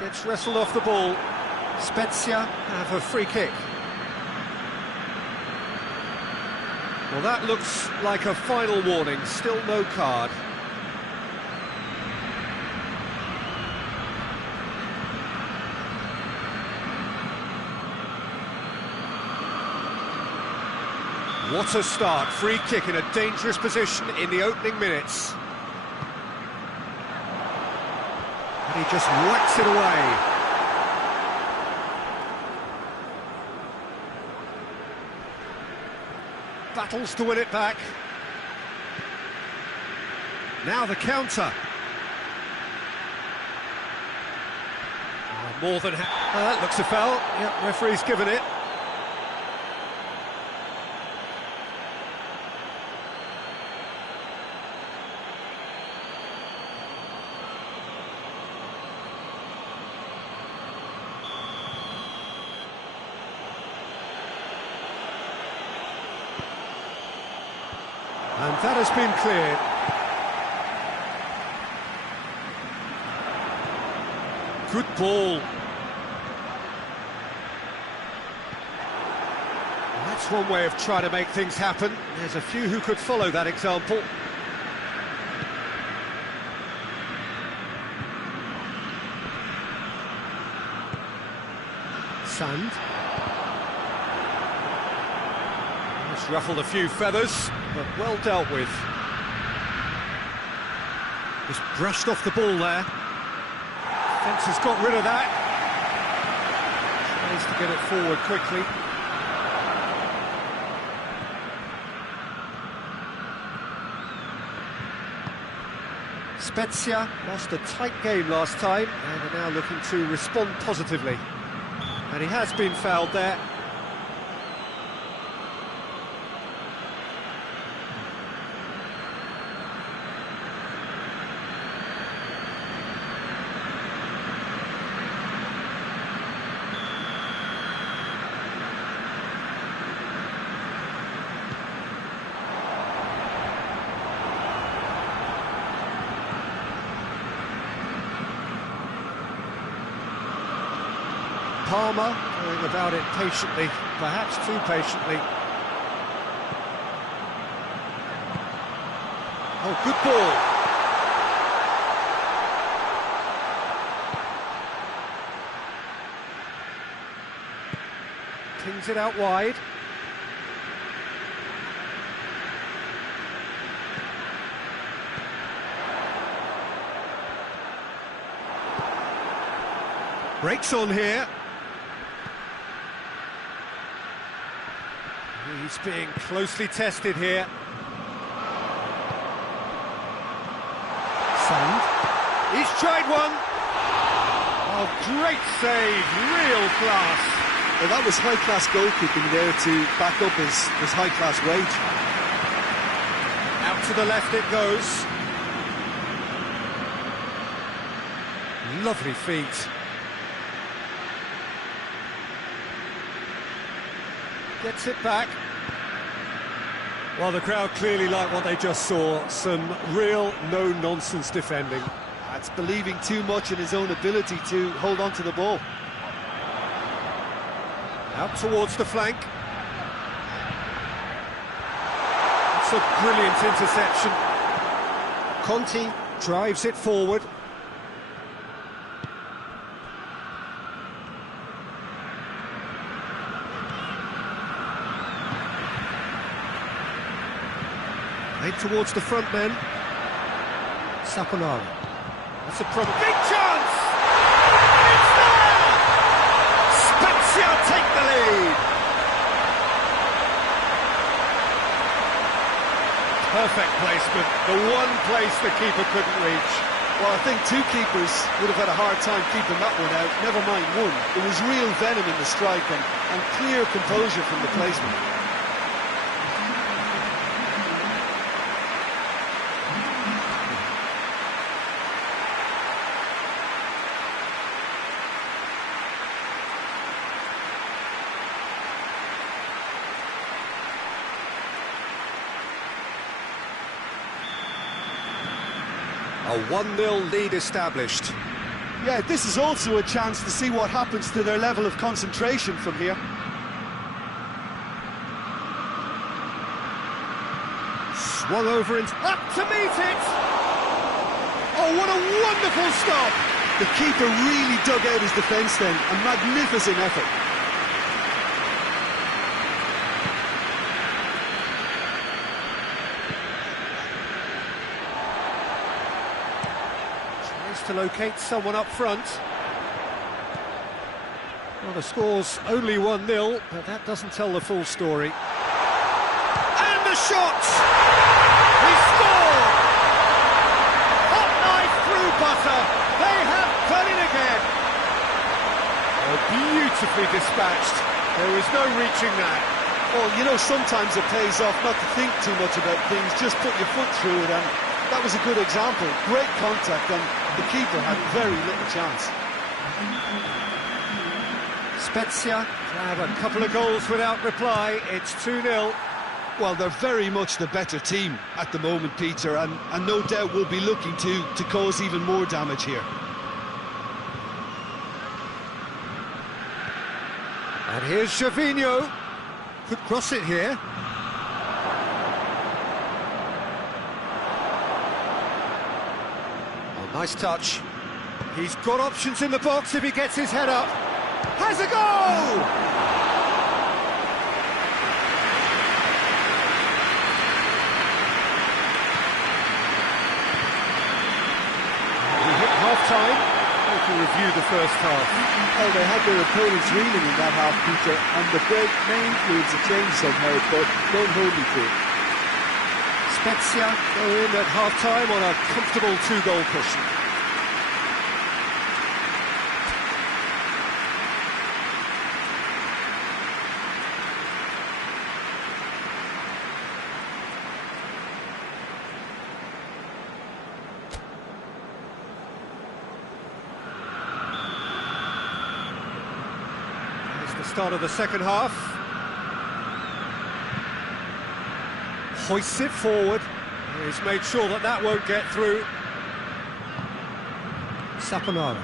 Gets wrestled off the ball. Spezia have a free kick. Well, that looks like a final warning. Still no card. What a start. Free kick in a dangerous position in the opening minutes. And he just whacks it away. Battles to win it back. Now the counter. Oh, more than that looks a foul. Yep, referee's given it. And that has been cleared. Good ball. Well, that's one way of trying to make things happen. There's a few who could follow that example. Sand. Ruffled a few feathers, but well dealt with. Just brushed off the ball there. Fence has got rid of that. Tries to get it forward quickly. Spezia lost a tight game last time and are now looking to respond positively. And he has been fouled there. Palmer going about it patiently, perhaps too patiently. Oh, good ball. Pings it out wide. Breaks on here. He's being closely tested here. Sand. He's tried one. Oh, great save, real class. Well, that was high-class goalkeeping there to back up his high-class wage. Out to the left it goes. Lovely feet. Gets it back. Well, the crowd clearly like what they just saw. Some real no-nonsense defending. That's believing too much in his own ability to hold on to the ball. Out towards the flank. That's a brilliant interception. Conti drives it forward. Played towards the front men. Saponara. That's a problem. Big chance! It's there! Spezia take the lead! Perfect placement, the one place the keeper couldn't reach. Well, I think two keepers would have had a hard time keeping that one out, never mind one. There was real venom in the strike and clear composure from the placement. A 1-0 lead established. Yeah, this is also a chance to see what happens to their level of concentration from here. Swung over and up to meet it! Oh, what a wonderful stop! The keeper really dug out his defence then, a magnificent effort. To locate someone up front. Well, the score's only 1-0, but that doesn't tell the full story. And the shot! He scored! Hot knife through butter. They have done it again. Oh, beautifully dispatched. There was no reaching that. Well, you know, sometimes it pays off not to think too much about things, just put your foot through it, and that was a good example. Great contact, and the keeper had very little chance. Spezia grab a couple of goals without reply. It's 2-0. Well, they're very much the better team at the moment, Peter, and no doubt will be looking to cause even more damage here. And here's Gervinho. Could cross it here. Nice touch. He's got options in the box if he gets his head up. Has a goal! We hit half-time. We can review the first half. Oh, they had their opponents reeling in that half, Peter, and the break may influence a change somehow, but don't hold me to it. Spezia go in at half-time on a comfortable 2-goal cushion. Here's the start of the second half. Hoists it forward. He's made sure that that won't get through. Saponara.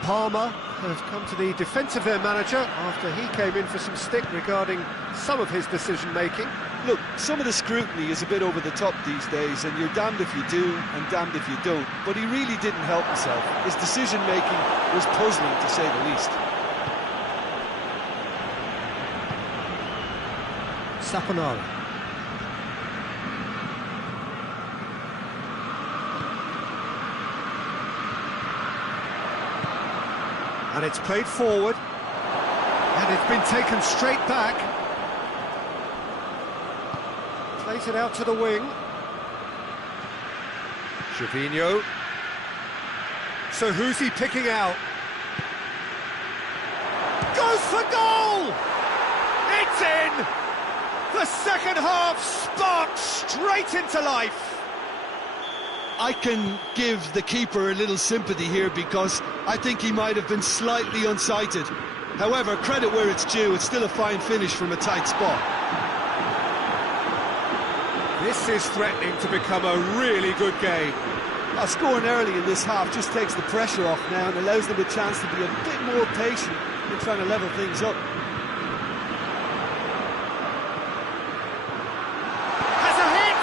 Palmer have come to the defence of their manager after he came in for some stick regarding some of his decision-making. Look, some of the scrutiny is a bit over the top these days, and you're damned if you do and damned if you don't. But he really didn't help himself. His decision-making was puzzling, to say the least. Saponara. And it's played forward, and it's been taken straight back. Plays it out to the wing. Gervinho. So who's he picking out? Goes for goal! It's in! The second half sparked straight into life. I can give the keeper a little sympathy here because I think he might have been slightly unsighted. However, credit where it's due, it's still a fine finish from a tight spot. This is threatening to become a really good game. Scoring early in this half just takes the pressure off now and allows them a chance to be a bit more patient They're trying to level things up. Has a hit!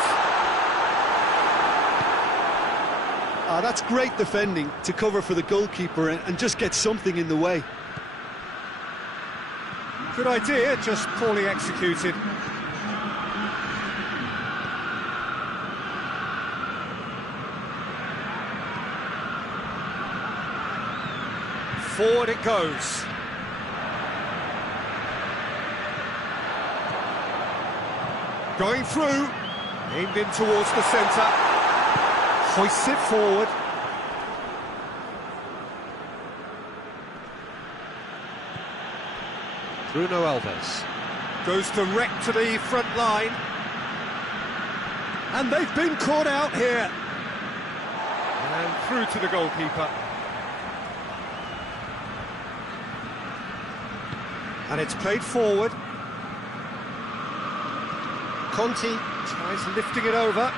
Ah, that's great defending to cover for the goalkeeper and just get something in the way. Good idea, just poorly executed. Forward it goes. Going through, aimed in towards the centre. Hoists it forward. Bruno Alves goes direct to the front line. And they've been caught out here. And through to the goalkeeper. And it's played forward. Conti tries lifting it over.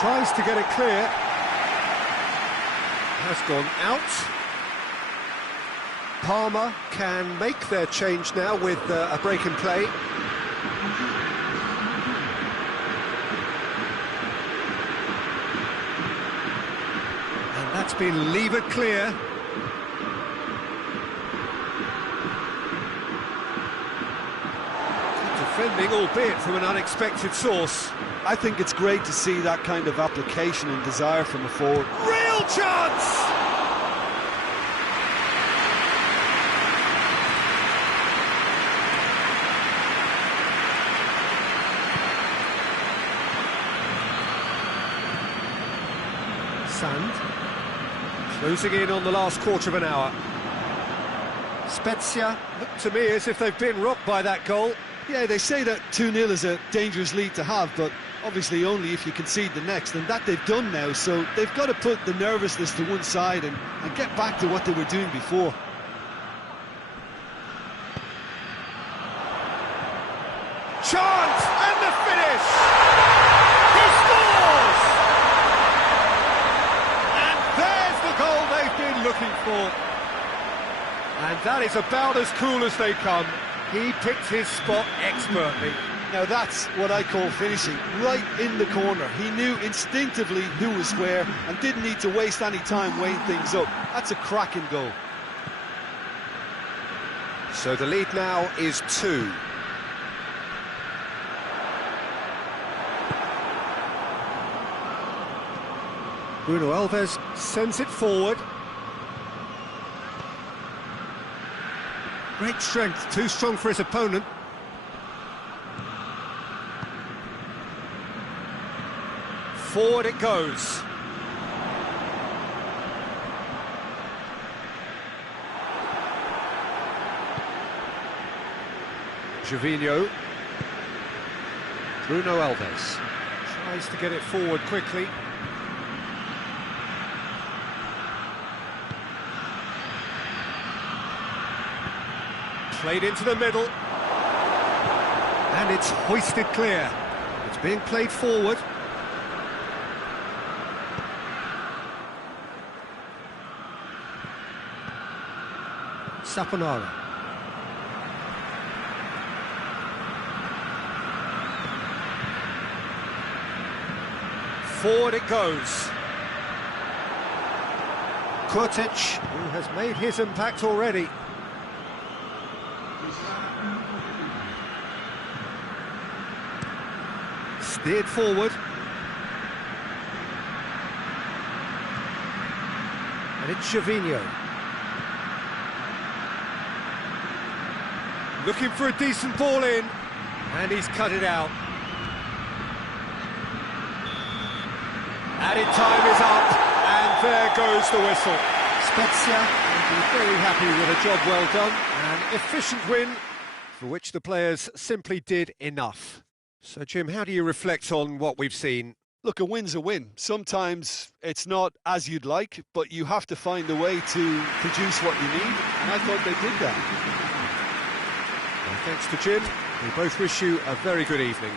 Tries to get it clear. Has gone out. Palmer can make their change now with a break in play. And that's been levered clear. Defending, albeit from an unexpected source. I think it's great to see that kind of application and desire from a forward. Real chance! Sand closing in on the last quarter of an hour. Spezia look to me as if they've been rocked by that goal. Yeah, they say that 2-0 is a dangerous lead to have, but obviously only if you concede the next, and that they've done now, so they've got to put the nervousness to one side and get back to what they were doing before. Chance and the finish! He scores! And there's the goal they've been looking for. And that is about as cool as they come. He picked his spot expertly. Now that's what I call finishing, right in the corner. He knew instinctively who was where and didn't need to waste any time weighing things up. That's a cracking goal. So the lead now is 2. Bruno Alves sends it forward. Great strength, too strong for his opponent. Forward it goes. Gervinho. Bruno Alves. Tries to get it forward quickly. Played into the middle. And it's hoisted clear. It's being played forward. Saponara. Forward it goes. Kurtic, who has made his impact already. Steered forward. And it's Gervinho. Looking for a decent ball in. And he's cut it out. Added time is up. And there goes the whistle. Spezia will be very happy with a job well done. An efficient win for which the players simply did enough. So, Jim, how do you reflect on what we've seen? Look, a win's a win. Sometimes it's not as you'd like, but you have to find a way to produce what you need, and I thought they did that. Well, thanks to Jim. We both wish you a very good evening.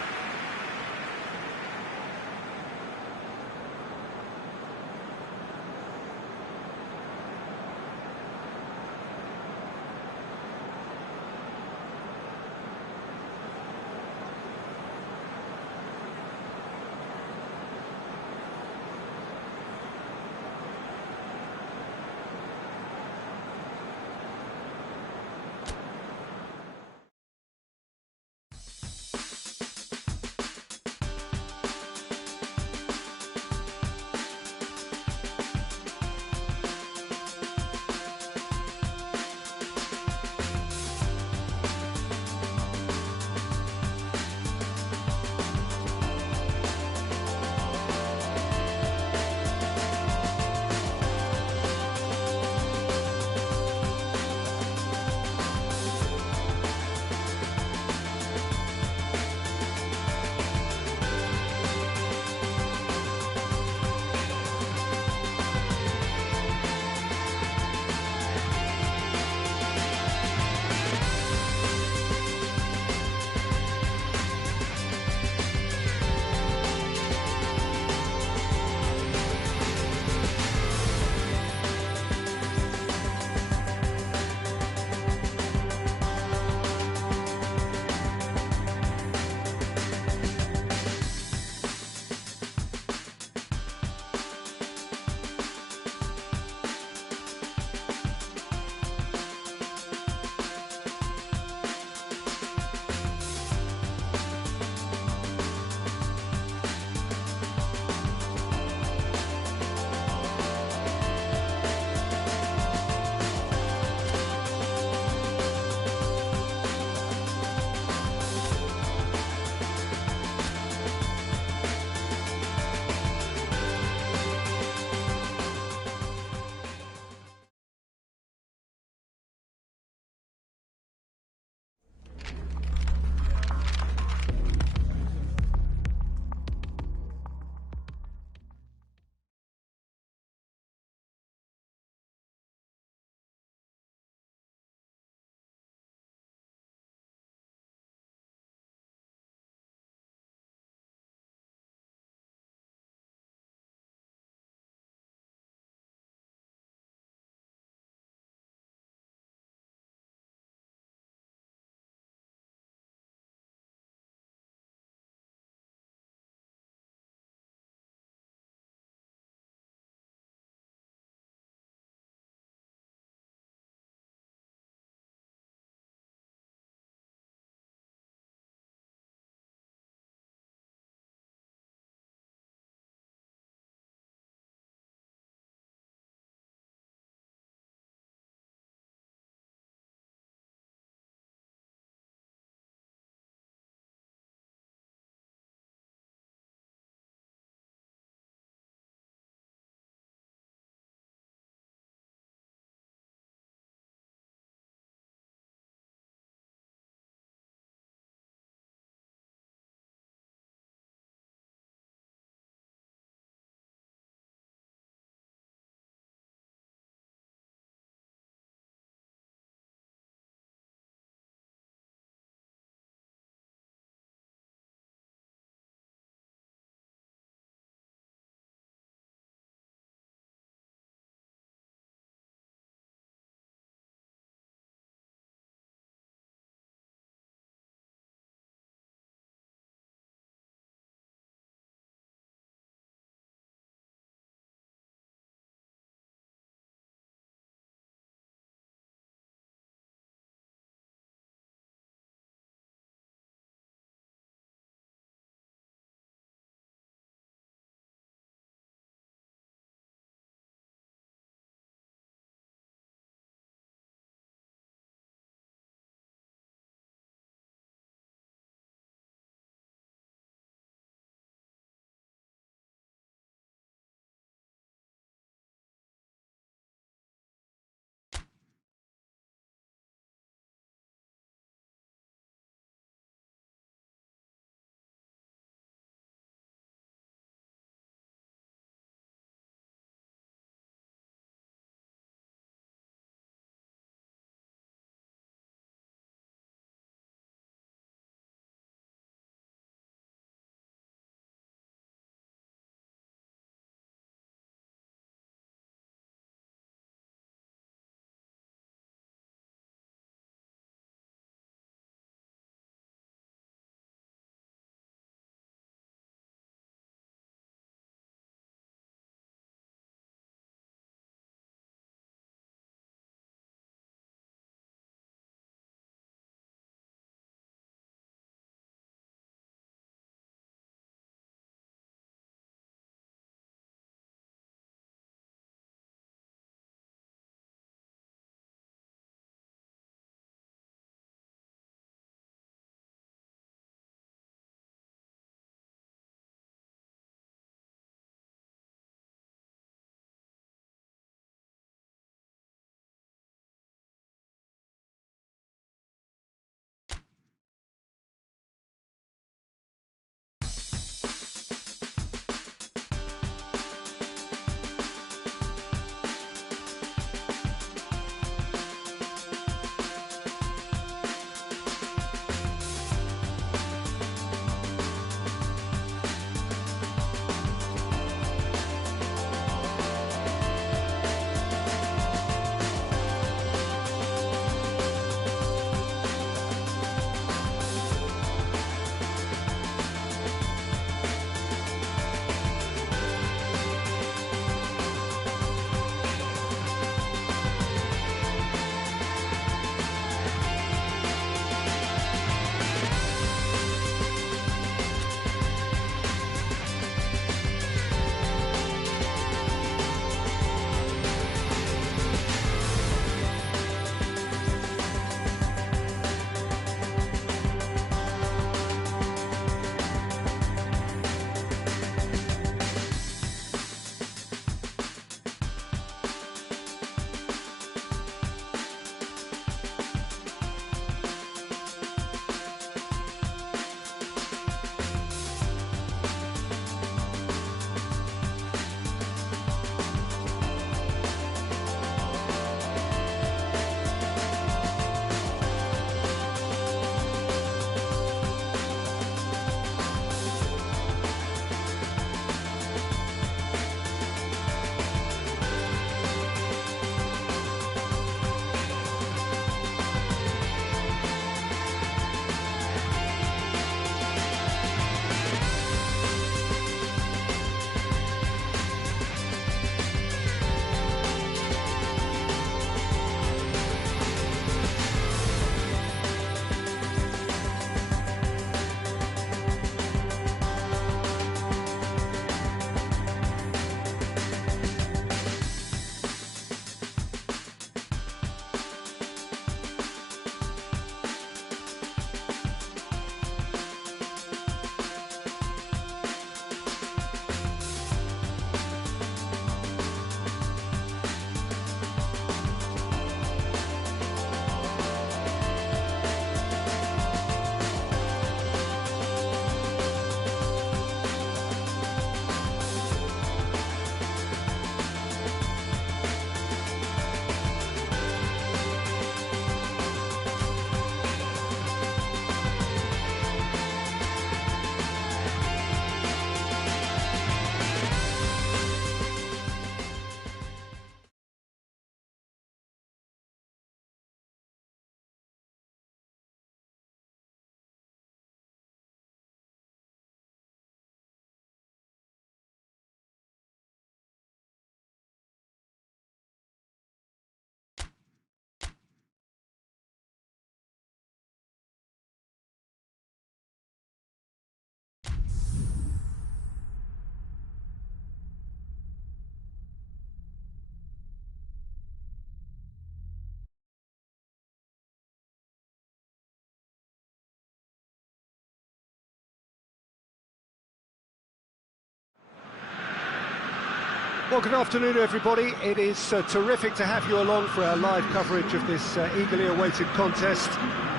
Well, good afternoon, everybody. It is terrific to have you along for our live coverage of this eagerly awaited contest.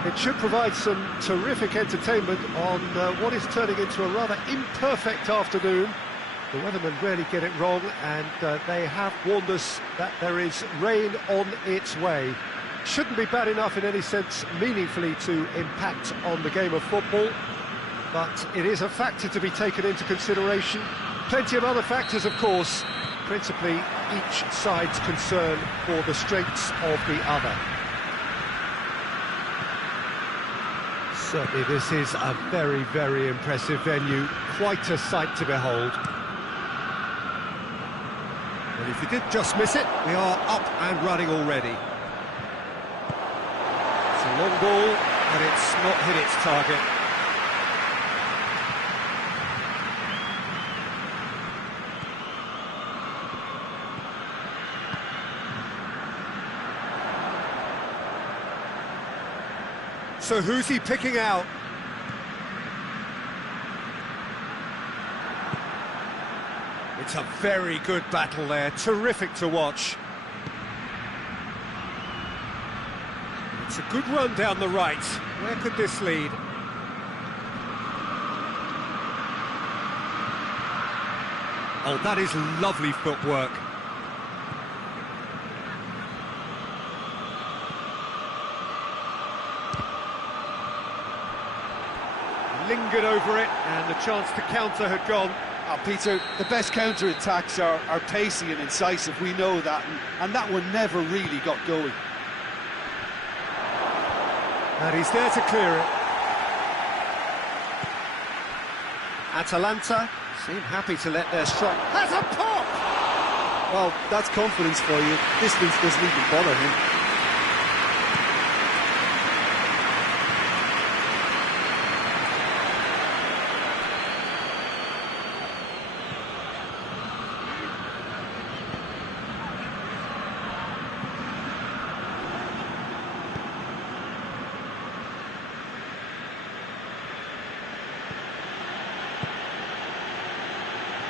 It should provide some terrific entertainment on what is turning into a rather imperfect afternoon. The weathermen rarely get it wrong, and they have warned us that there is rain on its way. Shouldn't be bad enough in any sense meaningfully to impact on the game of football, but it is a factor to be taken into consideration. Plenty of other factors, of course, principally each side's concern for the strengths of the other. Certainly this is a very, very impressive venue, quite a sight to behold. Well, if you did just miss it, we are up and running already. It's a long ball, and it's not hit its target. So who's he picking out? It's a very good battle there, terrific to watch. It's a good run down the right. Where could this lead? Oh, that is lovely footwork. Lingered over it, and the chance to counter had gone. Oh, Peter, the best counter-attacks are pacey and incisive, we know that, and that one never really got going. And he's there to clear it. Atalanta seem happy to let their strike. Has a pop! Well, that's confidence for you. Distance doesn't even bother him.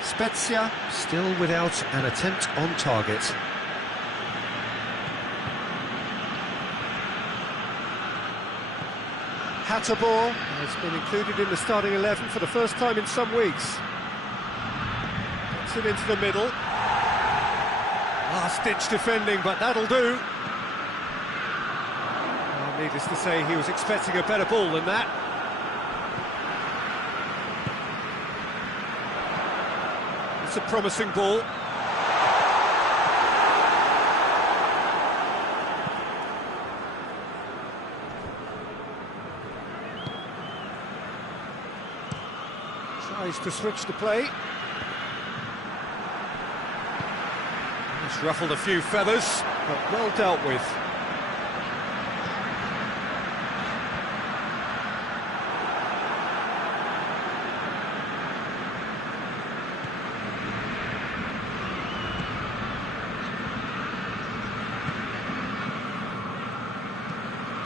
Spezia still without an attempt on target. Hatterborn has been included in the starting 11 for the first time in some weeks. Puts it into the middle. Last-ditch defending, but that'll do. Well, needless to say, he was expecting a better ball than that. It's a promising ball. Tries to switch the play. It's ruffled a few feathers, but well dealt with.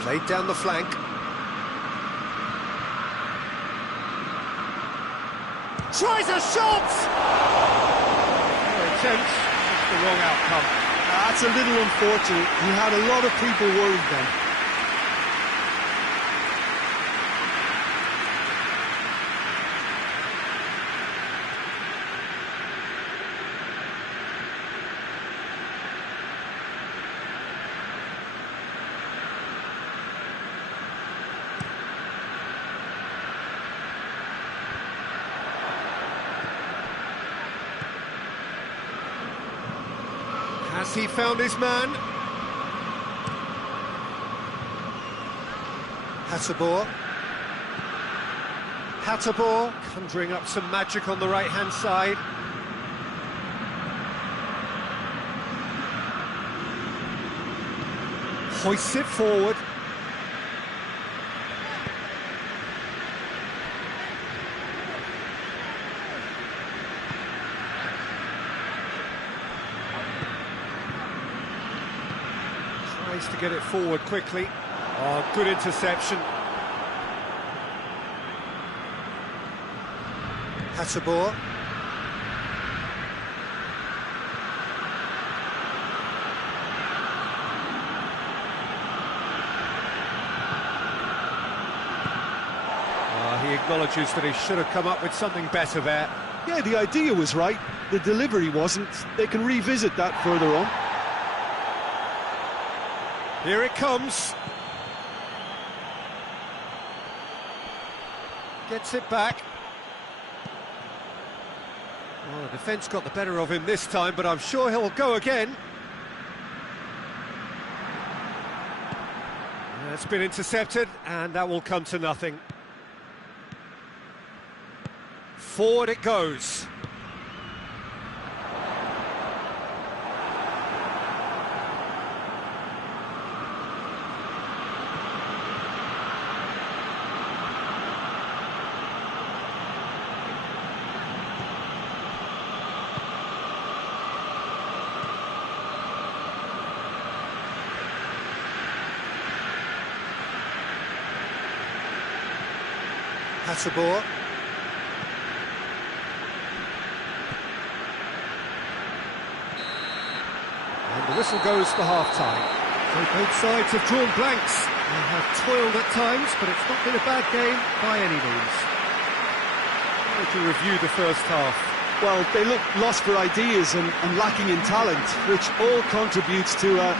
Played down the flank. Tries a shot! Intense, that's the wrong outcome. That's a little unfortunate. He had a lot of people worried then. Has he found his man? Hatterborn conjuring up some magic on the right-hand side. Hoists it forward. Tries to get it forward quickly. Oh, good interception. Hatterborn. acknowledges that he should have come up with something better there. Yeah, the idea was right, the delivery wasn't. They can revisit that further on. Here it comes. Gets it back. Well, the defence got the better of him this time, but I'm sure he'll go again. It's been intercepted, and that will come to nothing. Forward it goes. Hasselborg. And the whistle goes for half-time. So both sides have drawn blanks. They have toiled at times, but it's not been a bad game by any means. How would you review the first half? Well, they look lost for ideas and lacking in talent, which all contributes to a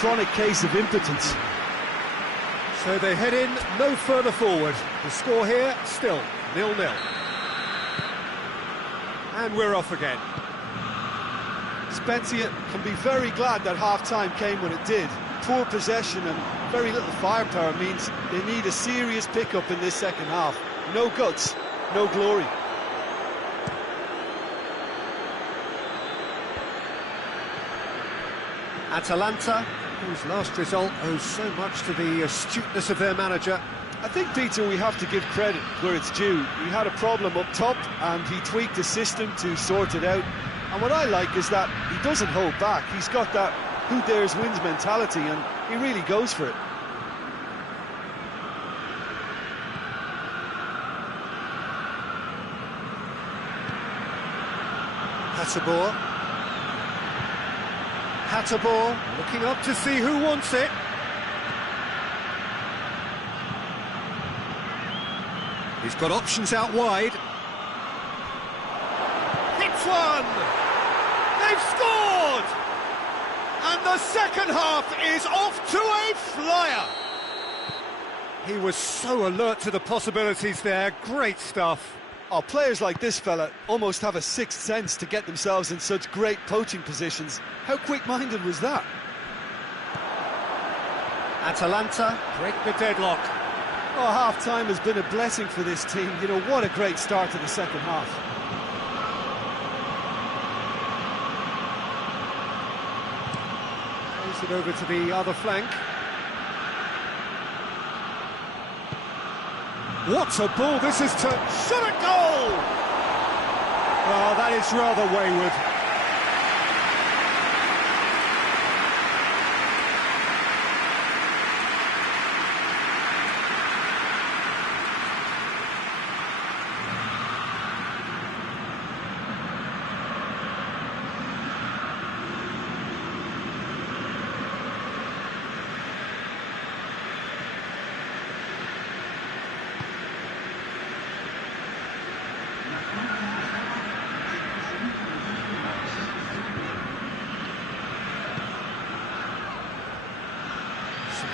chronic case of impotence. So they head in no further forward. The score here, still 0-0. And we're off again. Spezia can be very glad that half-time came when it did. Poor possession and very little firepower means they need a serious pickup in this second half. No guts, no glory. Atalanta, whose last result owes so much to the astuteness of their manager. I think, Peter, we have to give credit where it's due. He had a problem up top and he tweaked the system to sort it out. And what I like is that he doesn't hold back. He's got that who dares wins mentality and he really goes for it. Hatterborn looking up to see who wants it. He's got options out wide. Hits one! They've scored! And the second half is off to a flyer! He was so alert to the possibilities there. Great stuff. Oh, players like this fella almost have a sixth sense to get themselves in such great poaching positions. How quick-minded was that? Atalanta break the deadlock. Oh, half-time has been a blessing for this team. You know, what a great start to the second half. Plays it over to the other flank. What a ball this is to... Shot a goal! Oh, that is rather wayward.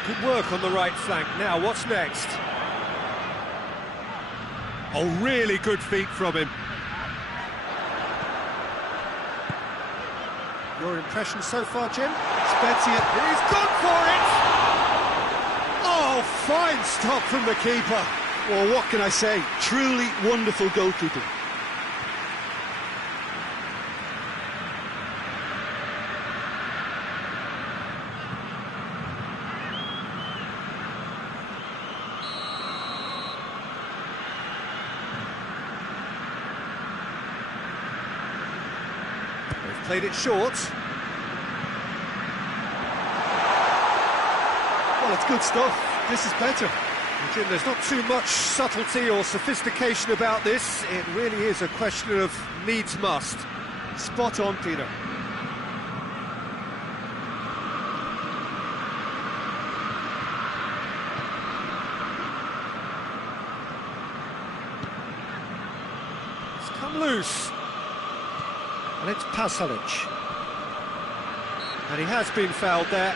Good work on the right flank. Now, what's next? Oh, really good feet from him. Your impression so far, Jim? Spezia, He's gone for it! Oh, fine stop from the keeper. well, what can I say? Truly wonderful goalkeeping. Played it short. Well, it's good stuff. This is better. And Jim, there's not too much subtlety or sophistication about this. It really is a question of needs must. Spot on, Peter. come loose. And it's Pasalic. And he has been fouled there.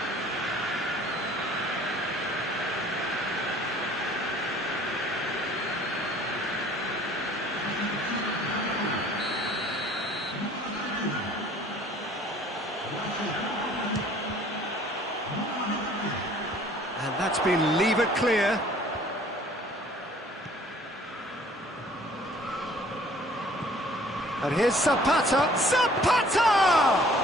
And that's been levered clear. And here's Zapata. Zapata!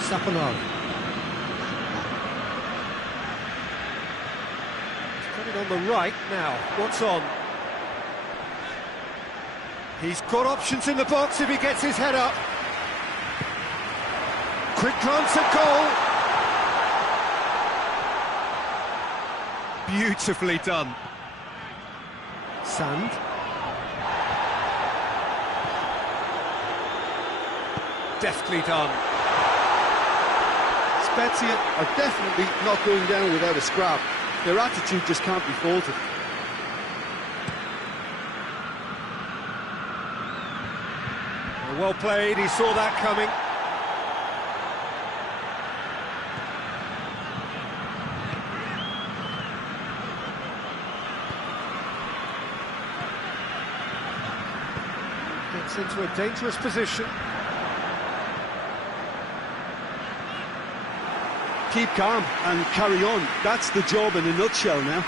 Saponaro. He's got it on the right now. What's on? He's got options in the box if he gets his head up. Quick glance at goal. Beautifully done. Sand. Deftly done. Spezia are definitely not going down without a scrap. Their attitude just can't be faulted. Well played, he saw that coming. Gets into a dangerous position. Keep calm and carry on. That's the job in a nutshell now.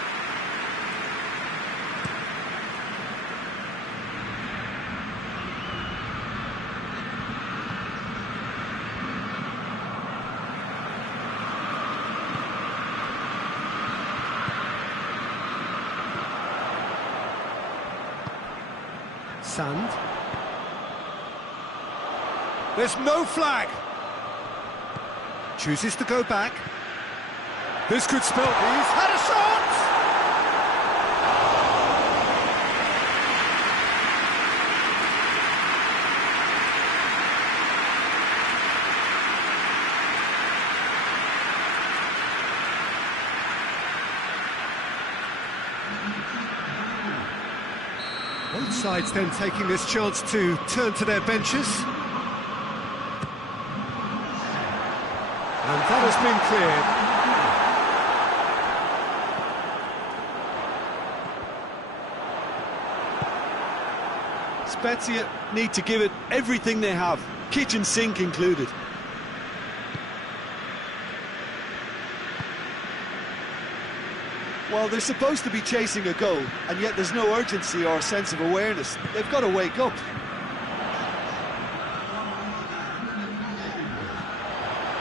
Sand. There's no flag. Chooses to go back. This could spell... He's had a shot! Both sides then taking this chance to turn to their benches. And that has been cleared. Spezia need to give it everything they have, kitchen sink included. Well, they're supposed to be chasing a goal, and yet there's no urgency or sense of awareness. They've got to wake up.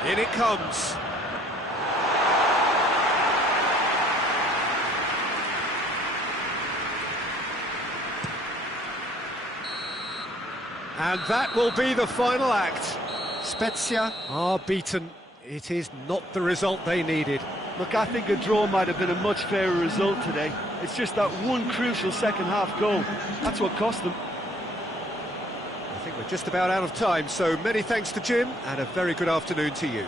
In it comes. And that will be the final act. Spezia are beaten. It is not the result they needed. Look, I think a draw might have been a much fairer result today. It's just that one crucial second-half goal. That's what cost them. I think we're just about out of time, so many thanks to Jim, and a very good afternoon to you.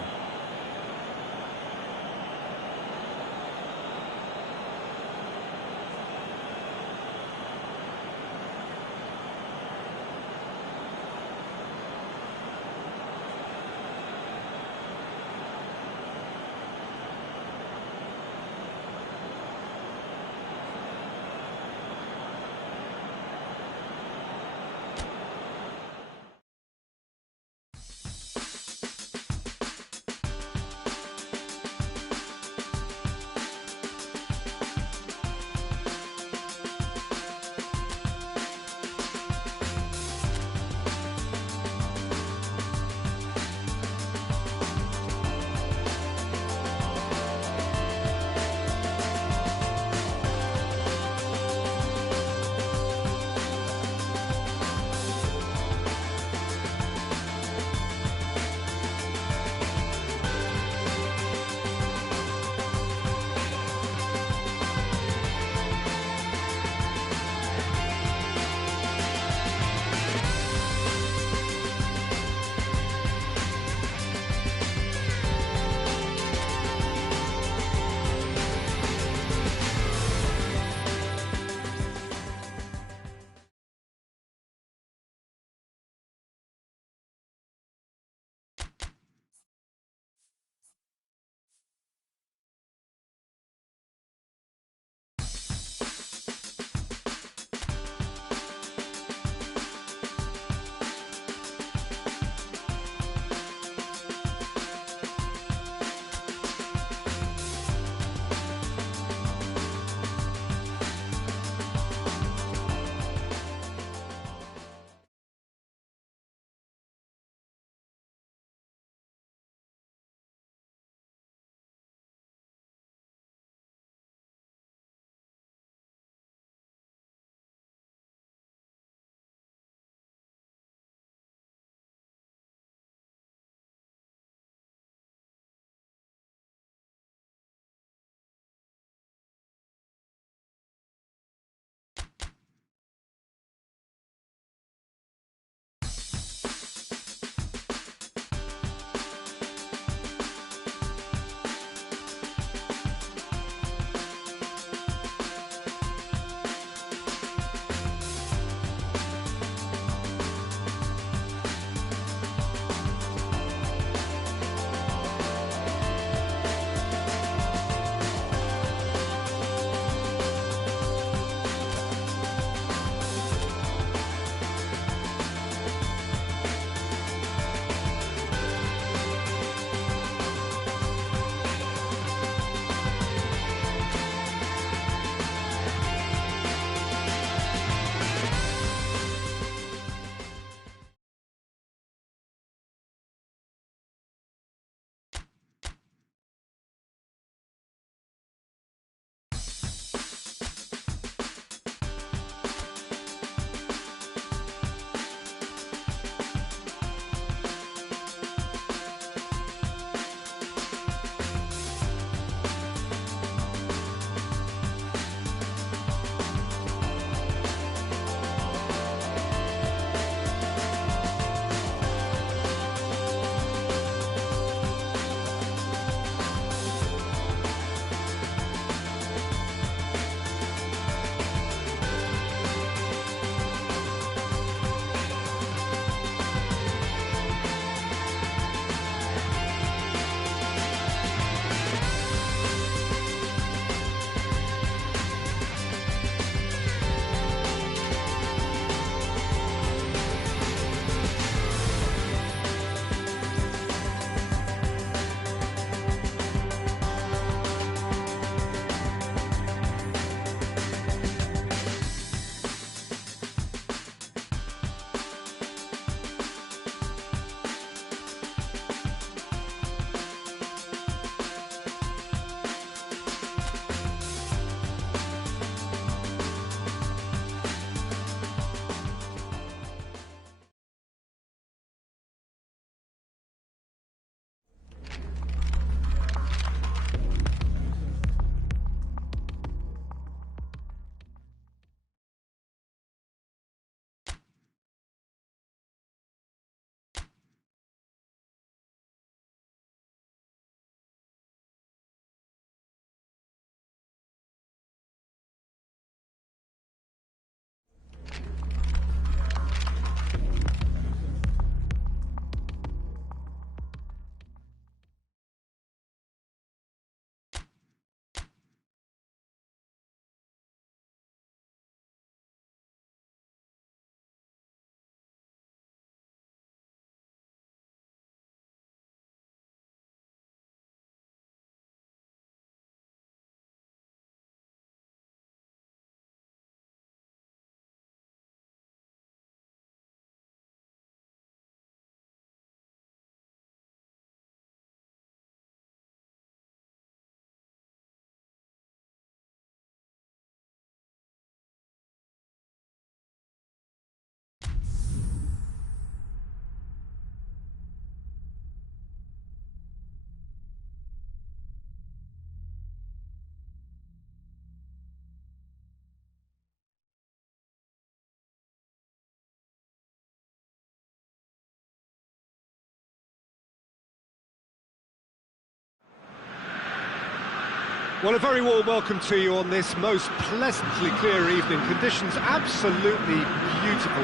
Well, a very warm welcome to you on this most pleasantly clear evening. Conditions absolutely beautiful.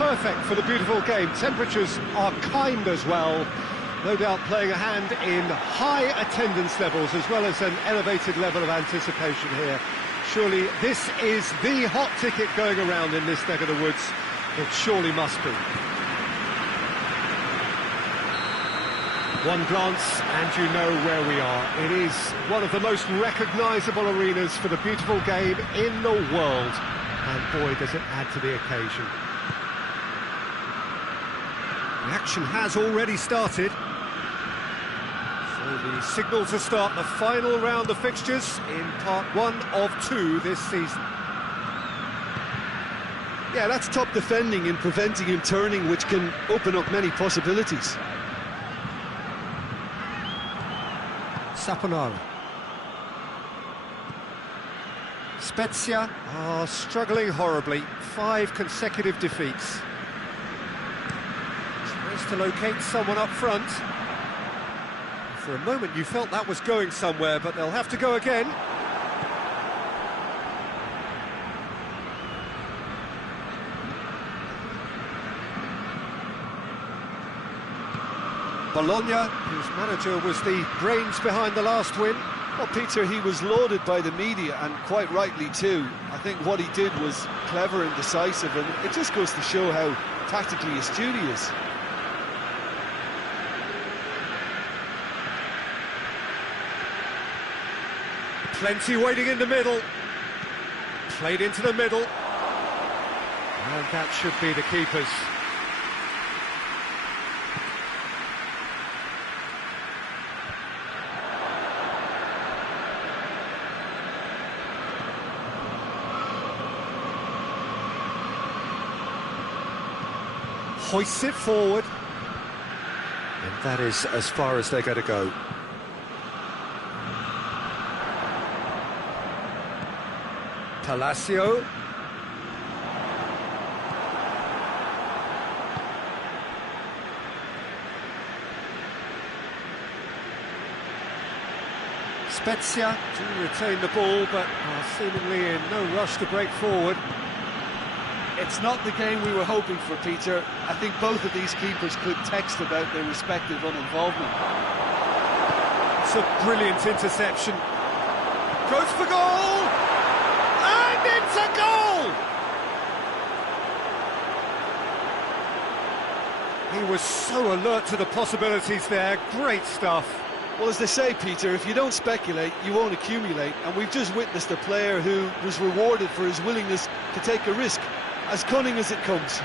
Perfect for the beautiful game. Temperatures are kind as well. No doubt playing a hand in high attendance levels as well as an elevated level of anticipation here. Surely this is the hot ticket going around in this neck of the woods. It surely must be. One glance and you know where we are. It is one of the most recognisable arenas for the beautiful game in the world. And boy, does it add to the occasion. The action has already started. So the signal to start the final round of fixtures in part 1 of 2 this season. Yeah, that's top defending and preventing him turning, which can open up many possibilities. Saponara. Spezia are struggling horribly. 5 consecutive defeats. Tries to locate someone up front. For a moment you felt that was going somewhere, but they'll have to go again. Bologna, whose manager was the brains behind the last win. Well, Peter, he was lauded by the media, and quite rightly too. I think what he did was clever and decisive, and it just goes to show how tactically astute he is. Plenty waiting in the middle. Played into the middle. And that should be the keepers. Hoists it forward. And that is as far as they're going to go. Palacio. Spezia do retain the ball, but are seemingly in no rush to break forward. It's not the game we were hoping for, Peter. I think both of these keepers could text about their respective uninvolvement. It's a brilliant interception. Goes for goal! And it's a goal! He was so alert to the possibilities there. Great stuff. Well, as they say, Peter, if you don't speculate, you won't accumulate. And we've just witnessed a player who was rewarded for his willingness to take a risk. As cunning as it comes.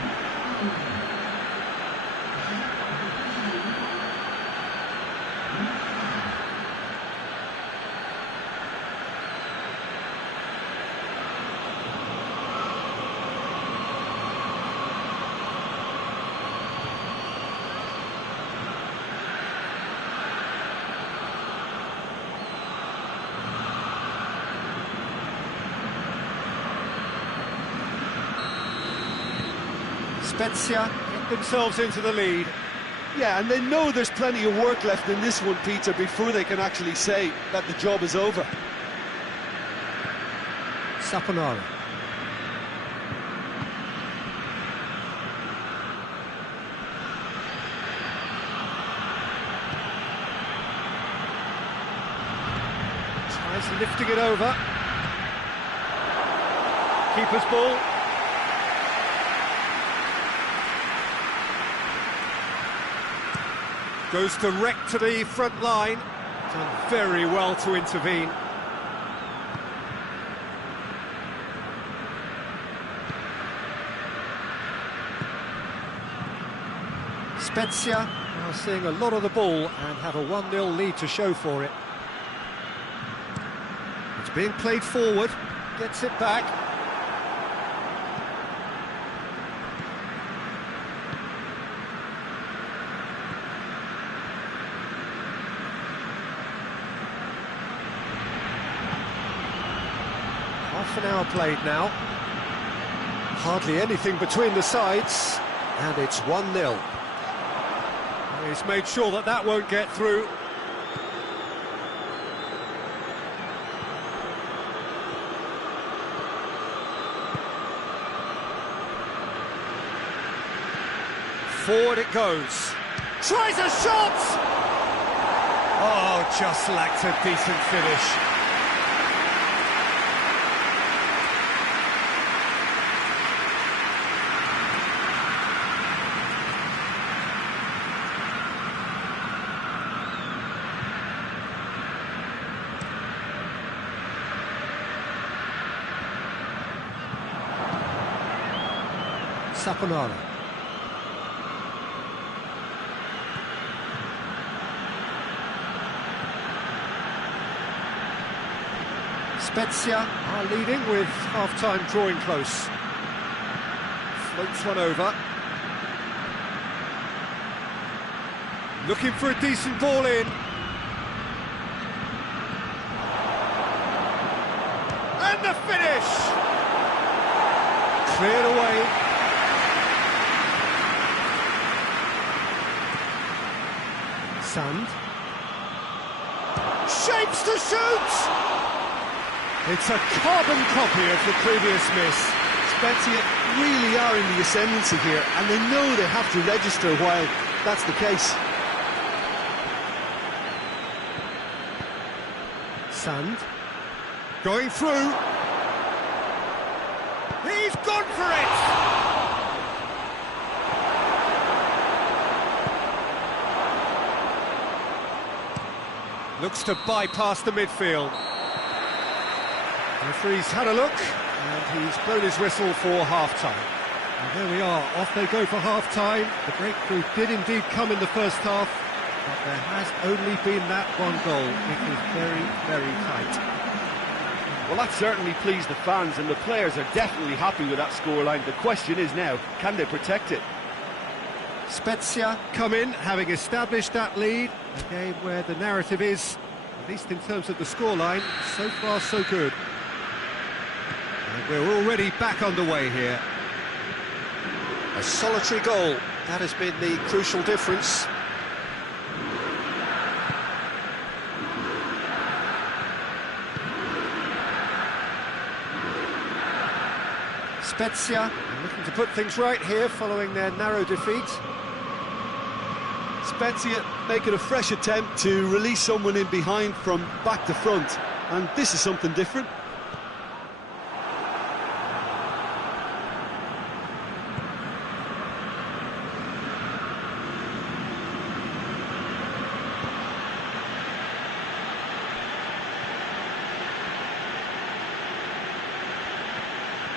Spezia get themselves into the lead. Yeah, and they know there's plenty of work left in this one, Peter, before they can actually say that the job is over. Saponara. Tries lifting it over. Keeper's ball. Goes direct to the front line. Done very well to intervene. Spezia are seeing a lot of the ball and have a 1-0 lead to show for it. It's being played forward. Gets it back. Half an hour played now. Hardly anything between the sides, and it's 1-0. He's made sure that that won't get through. Forward it goes. Tries a shot! Oh, just lacked a decent finish. Saponara. Spezia are leading with half-time drawing close. Floats one over. Looking for a decent ball in. And the finish! Cleared away. Sand. Shapes to shoot! It's a carbon copy of the previous miss. Spezia really are in the ascendancy here, and they know they have to register while that's the case. Sand. Going through. He's gone for it! Looks to bypass the midfield. The referee's had a look, and he's blown his whistle for half-time. And there we are, off they go for half-time. The breakthrough did indeed come in the first half, but there has only been that one goal. It is very, very tight. Well, that certainly pleased the fans, and the players are definitely happy with that scoreline. The question is now, can they protect it? Spezia come in, having established that lead. A game where the narrative is, at least in terms of the scoreline, so far so good. And we're already back underway here. A solitary goal, that has been the crucial difference. Spezia are looking to put things right here following their narrow defeat. Spezia making a fresh attempt to release someone in behind from back to front, and this is something different.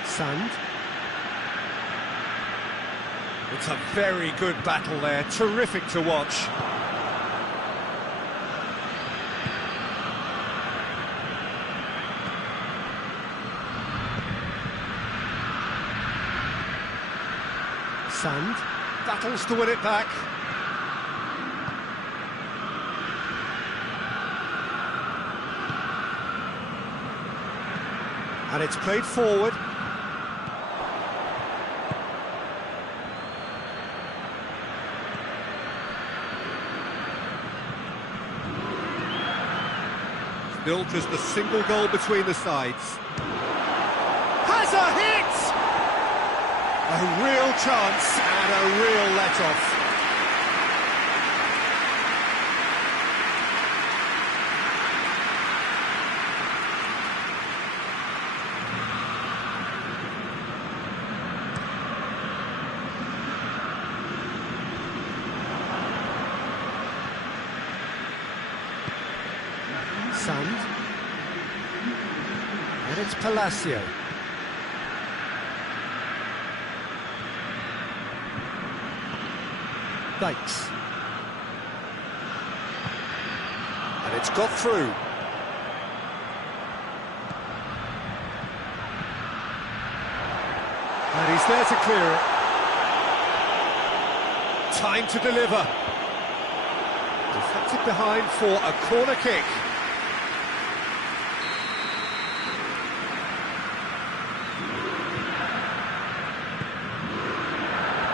Sand. It's a very good battle there, terrific to watch. Sand battles to win it back. And it's played forward. Built as the single goal between the sides. Has a hit! A real chance and a real let-off. Sand. And it's Palacio. Dykes. And it's got through. And he's there to clear it. Time to deliver. Deflected behind for a corner kick.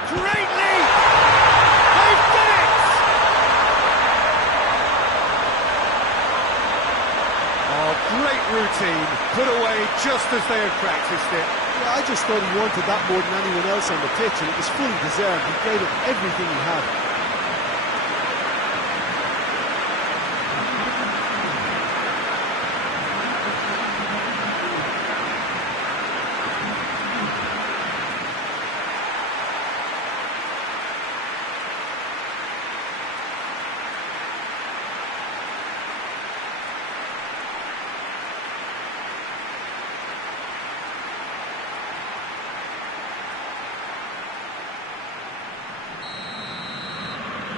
Great lead! They've done it! Oh, great routine, put away just as they had practiced it. Yeah, I just thought he wanted that more than anyone else on the pitch, and it was fully deserved. He gave it everything he had.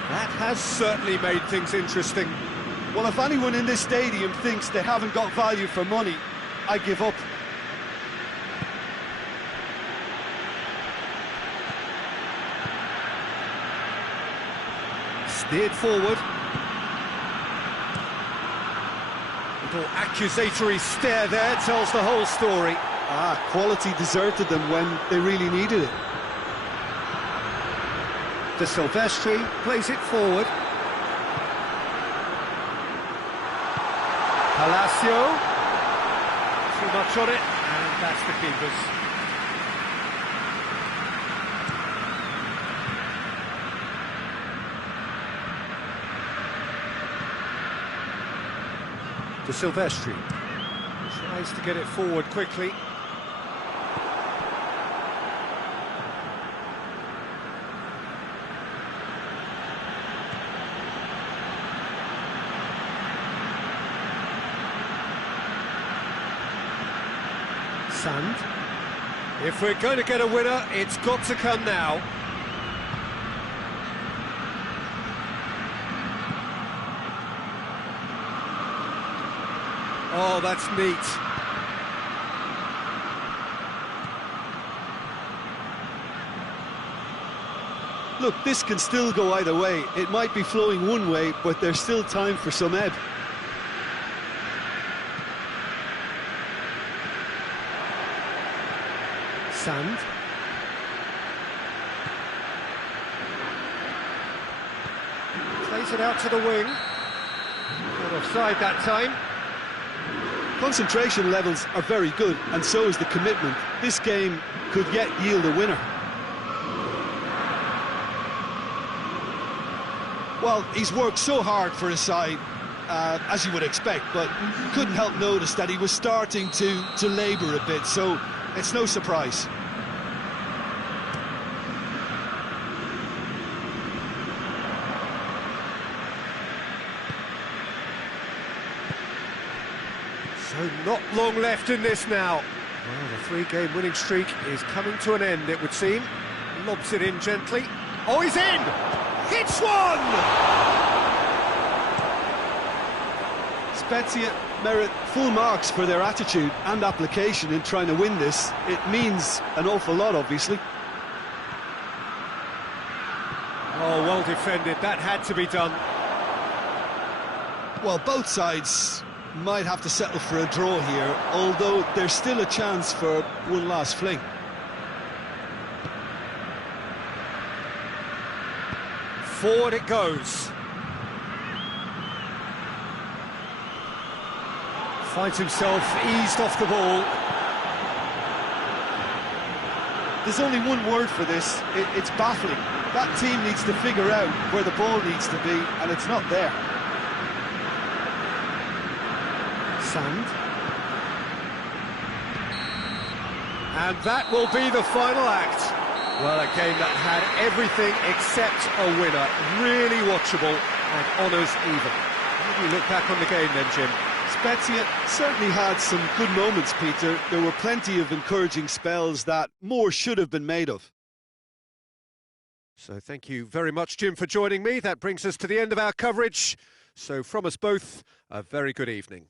That has certainly made things interesting. Well, if anyone in this stadium thinks they haven't got value for money, I give up. Steered forward. Little accusatory stare there tells the whole story. Quality deserted them when they really needed it. De Silvestri plays it forward. Palacio. Too much on it, and that's the keeper's. De Silvestri tries to get it forward quickly. Sand. If we're going to get a winner, it's got to come now. Oh, that's neat. Look, this can still go either way. It might be flowing one way, but there's still time for some ebb. Sand. Plays it out to the wing. Not offside that time. Concentration levels are very good, and so is the commitment. This game could yet yield a winner. Well, he's worked so hard for his side, as you would expect, but couldn't help notice that he was starting to labour a bit, so it's no surprise. So not long left in this now. Well, the three-game winning streak is coming to an end, it would seem. Lobs it in gently. Oh, he's in! Hits one! Spezia merit full marks for their attitude and application in trying to win this. It means an awful lot, obviously. Oh, well defended. That had to be done. Well, both sides might have to settle for a draw here, although there's still a chance for one last fling. Forward it goes. Finds himself eased off the ball. There's only one word for this, it's baffling. That team needs to figure out where the ball needs to be, and it's not there. Sand. And that will be the final act. Well, a game that had everything except a winner. Really watchable and honours even. How do you look back on the game then, Jim? Spezia certainly had some good moments, Peter. There were plenty of encouraging spells that more should have been made of. So thank you very much, Jim, for joining me. That brings us to the end of our coverage. So from us both, a very good evening.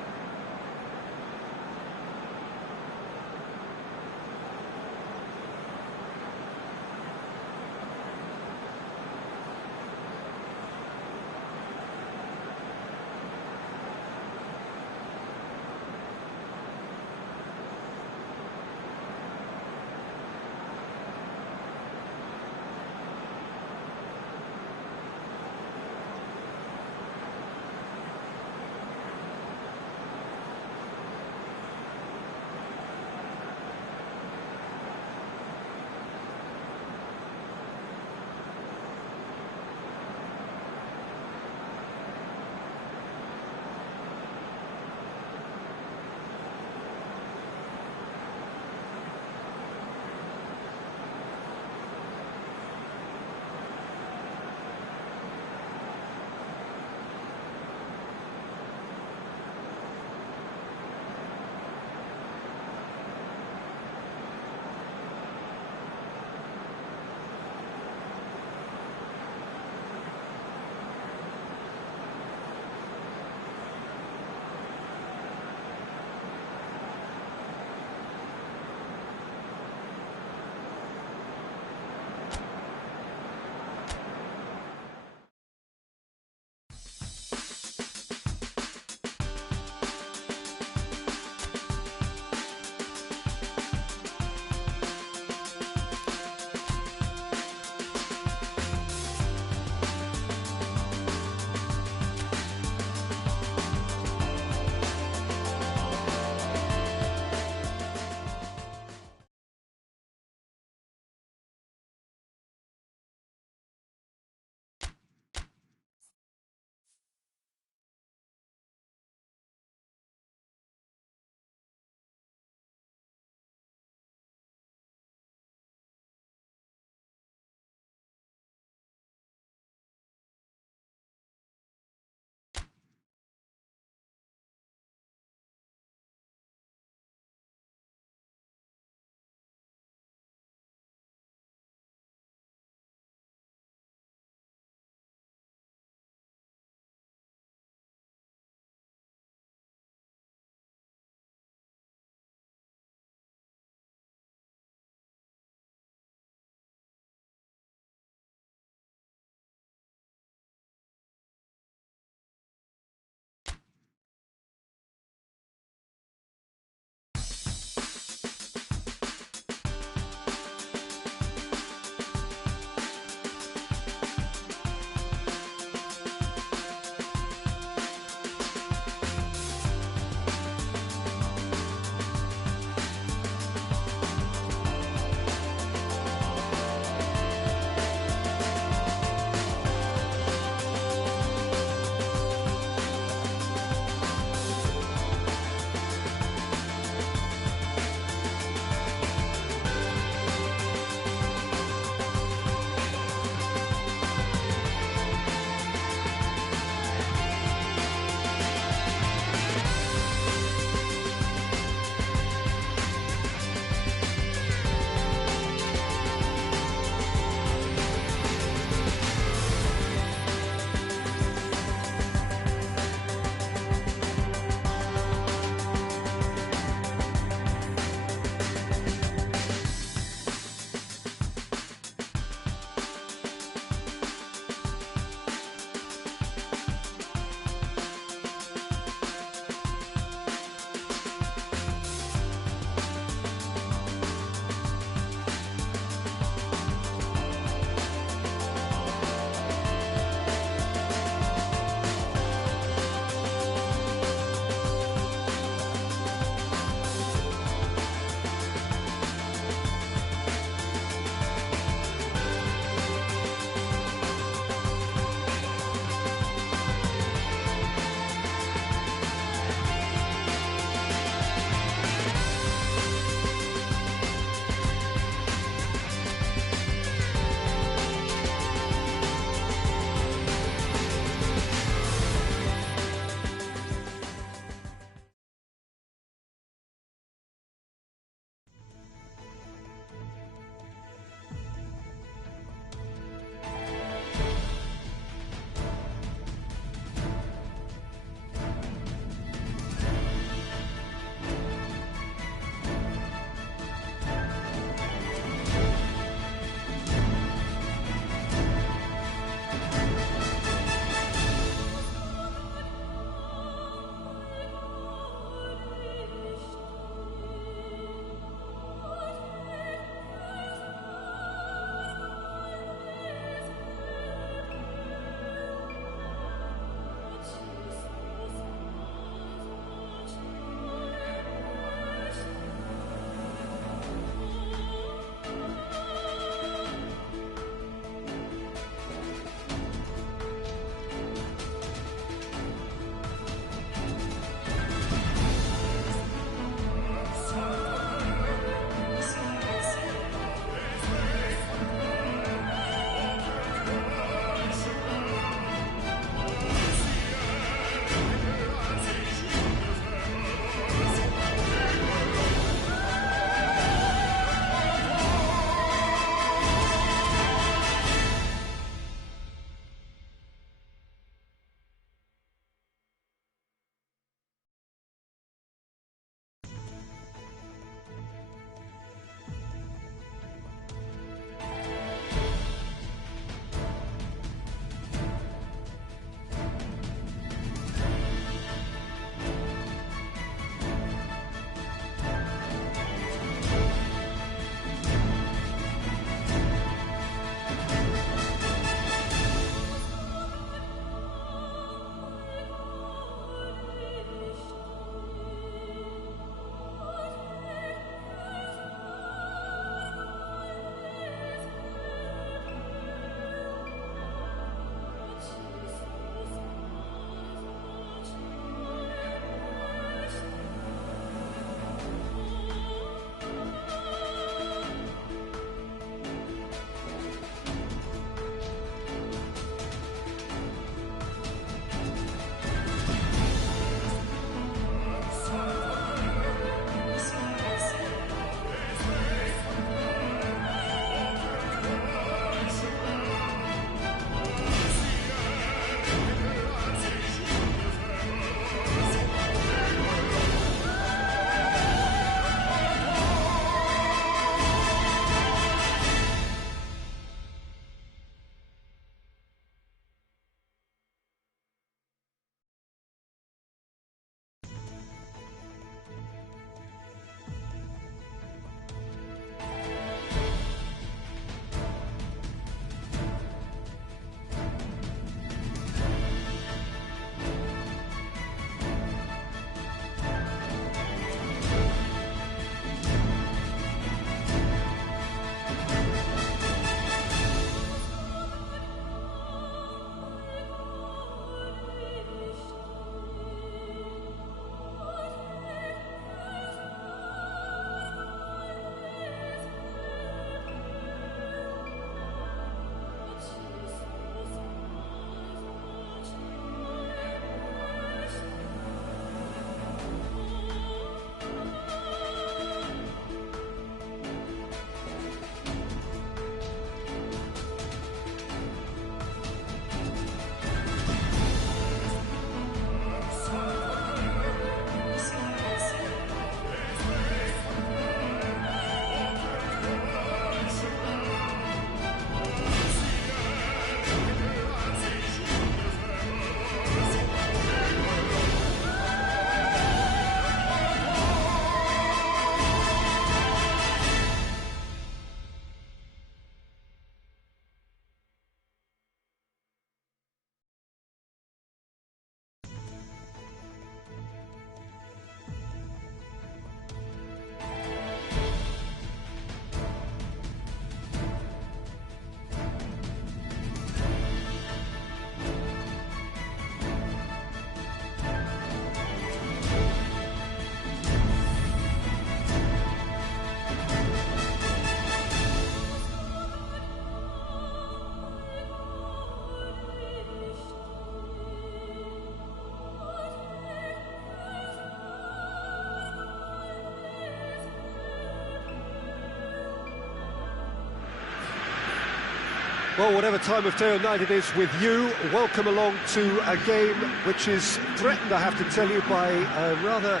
Well, whatever time of day or night it is with you, welcome along to a game which is threatened, I have to tell you, by a rather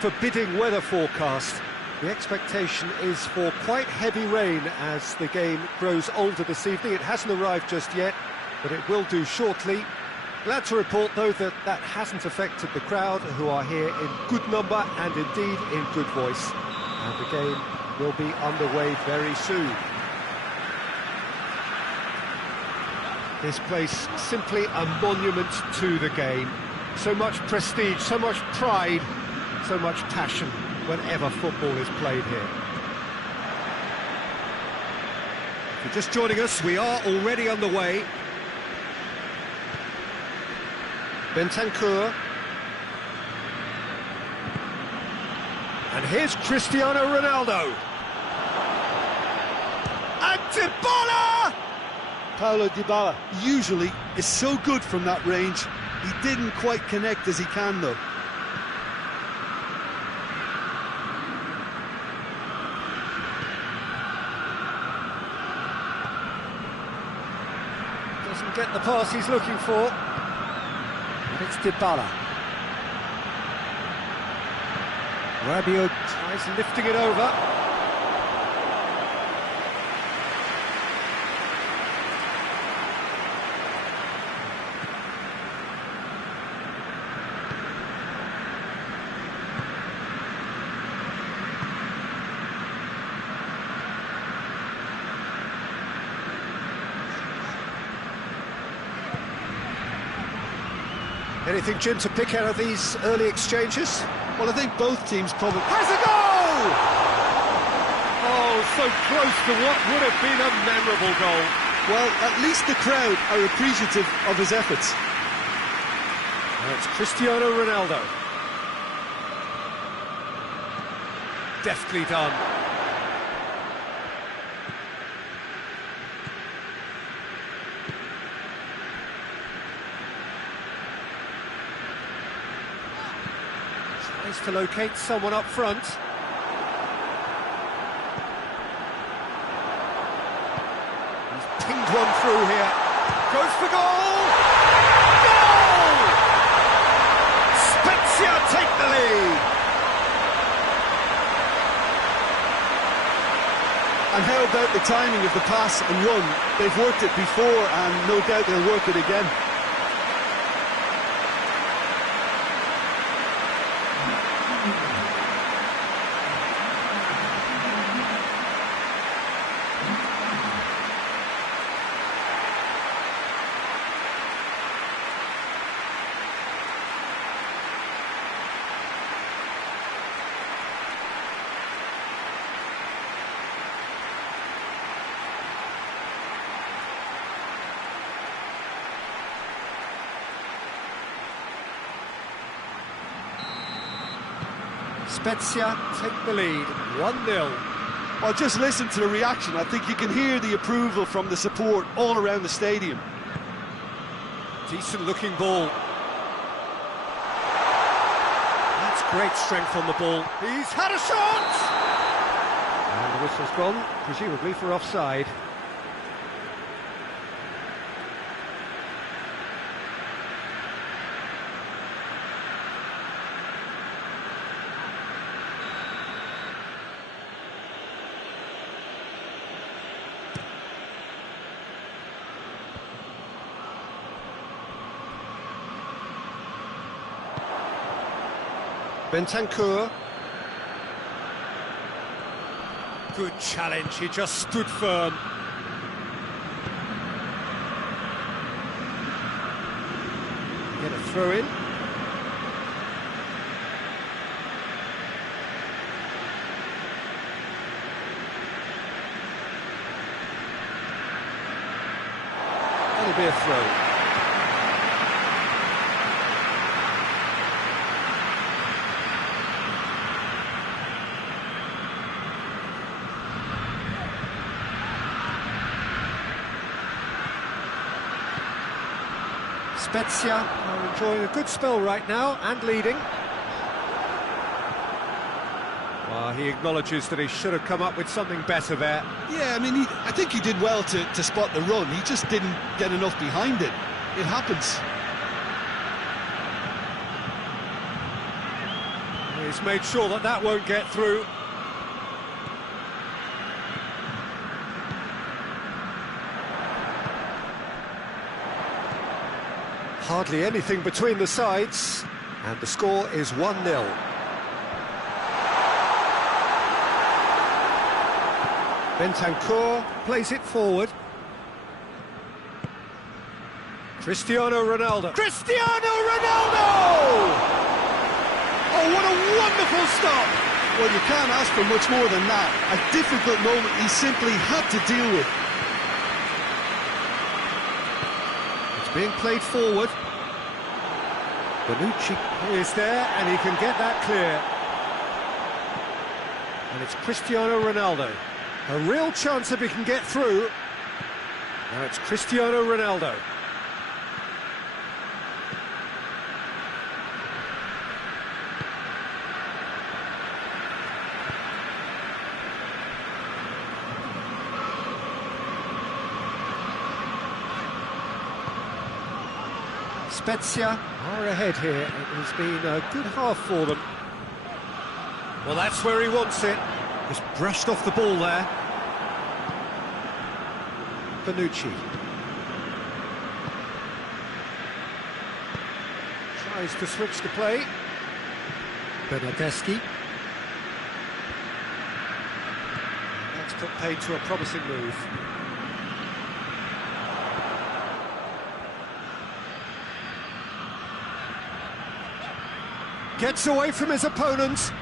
forbidding weather forecast. The expectation is for quite heavy rain as the game grows older this evening. It hasn't arrived just yet, but it will do shortly. Glad to report, though, that that hasn't affected the crowd, who are here in good number and indeed in good voice. And the game will be underway very soon. This place simply a monument to the game. So much prestige, so much pride, so much passion whenever football is played here. If you're just joining us, we are already underway. Bentancur. And here's Cristiano Ronaldo. And Dybala! Paulo Dybala usually is so good from that range. He didn't quite connect as he can, though. Doesn't get the pass he's looking for. And it's Dybala. Rabiot tries lifting it over. Anything, Jim, to pick out of these early exchanges? Well, I think both teams probably... Has a goal! Oh, so close to what would have been a memorable goal. Well, at least the crowd are appreciative of his efforts. Now it's Cristiano Ronaldo. Deftly done. Tries to locate someone up front. He's pinged one through here. Goes for goal! Goal! Spezia take the lead. And how about the timing of the pass and run? They've worked it before and no doubt they'll work it again. Spezia take the lead, 1-0. Well, just listen to the reaction. I think you can hear the approval from the support all around the stadium. Decent looking ball. That's great strength on the ball. He's had a shot! And the whistle's gone, presumably for offside. Bentancur. Good challenge, he just stood firm. Get a throw in. That'll be a throw. Spezia are enjoying a good spell right now and leading. He acknowledges that he should have come up with something better there. Yeah, I mean, I think he did well to spot the run. He just didn't get enough behind it. It happens. He's made sure that that won't get through. Hardly anything between the sides, and the score is 1-0. Bentancur plays it forward. Cristiano Ronaldo. Cristiano Ronaldo! Oh, what a wonderful stop! Well, you can't ask for much more than that. A difficult moment he simply had to deal with. It's being played forward. Bonucci is there, and he can get that clear. And it's Cristiano Ronaldo. A real chance if he can get through. Now it's Cristiano Ronaldo. Spezia are ahead here. It has been a good half for them. Well, that's where he wants it. Just brushed off the ball there. Bonucci. Tries to switch the play. Bernardeschi. That's put paid to a promising move. Gets away from his opponent.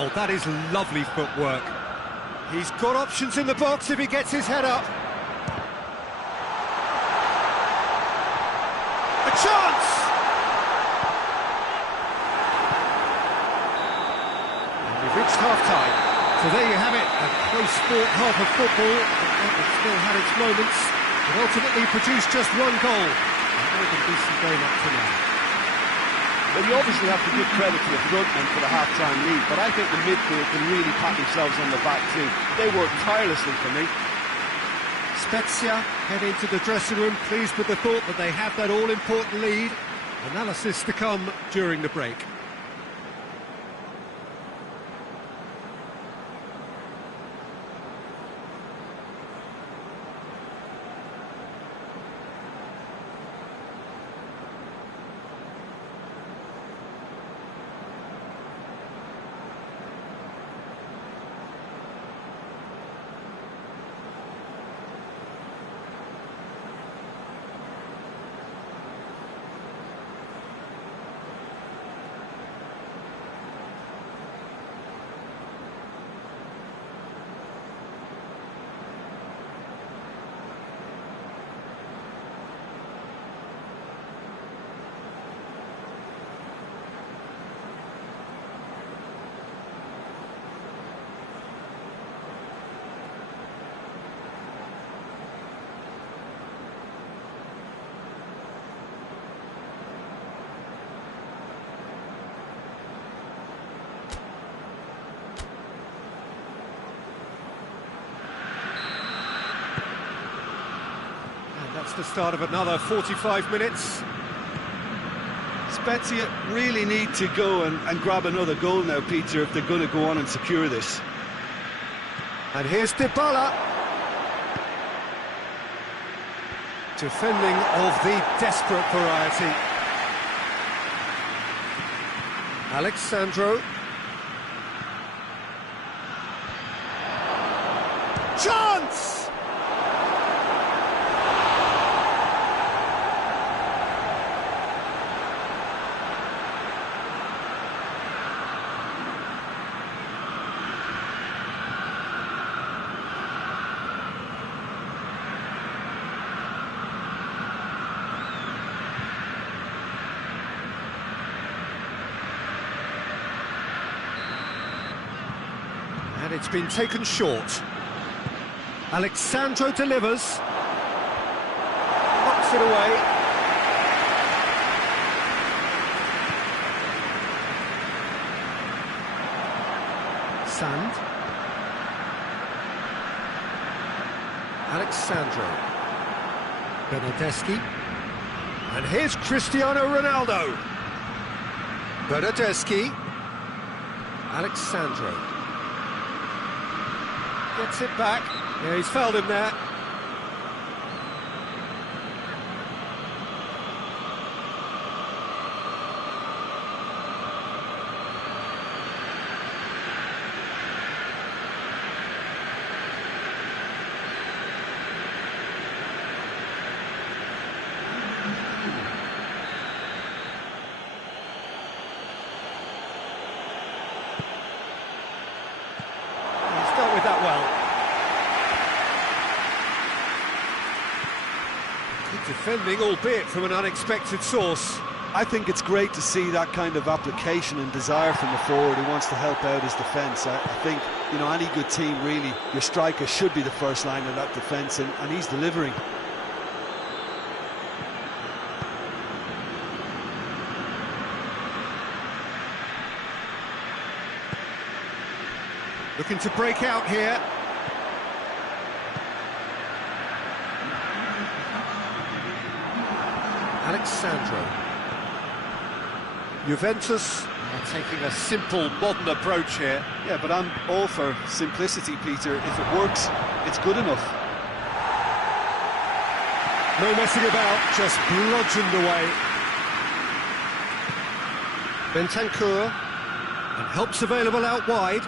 Oh, that is lovely footwork. He's got options in the box if he gets his head up. A chance! And we've reached half-time. So there you have it, a close-fought half of football. It still had its moments, but ultimately produced just one goal. A more than decent game up to now. Well, you obviously have to give credit to the frontmen for the half-time lead, but I think the midfield can really pat themselves on the back too. They worked tirelessly for me. Spezia head into the dressing room pleased with the thought that they have that all-important lead. Analysis to come during the break. That's the start of another 45 minutes. Spezia really need to go and grab another goal now, Peter, if they're going to go on and secure this. And here's Dybala. Defending of the desperate variety. Alexandro. Chance! And it's been taken short. Alexandro delivers. Not Knocks it away. Sand. Alexandro. Bernardeschi. And here's Cristiano Ronaldo. Bernardeschi. Alexandro. Gets it back. Yeah, he's fouled him there. With that well. Good defending, albeit from an unexpected source. I think it's great to see that kind of application and desire from the forward who wants to help out his defence. I think, you know, any good team, really, your striker should be the first line of that defence, and he's delivering. Looking to break out here. Alexandro. Juventus are taking a simple, modern approach here. Yeah, but I'm all for simplicity, Peter. If it works, it's good enough. No messing about, just bludgeoned away. Bentancur. And help's available out wide.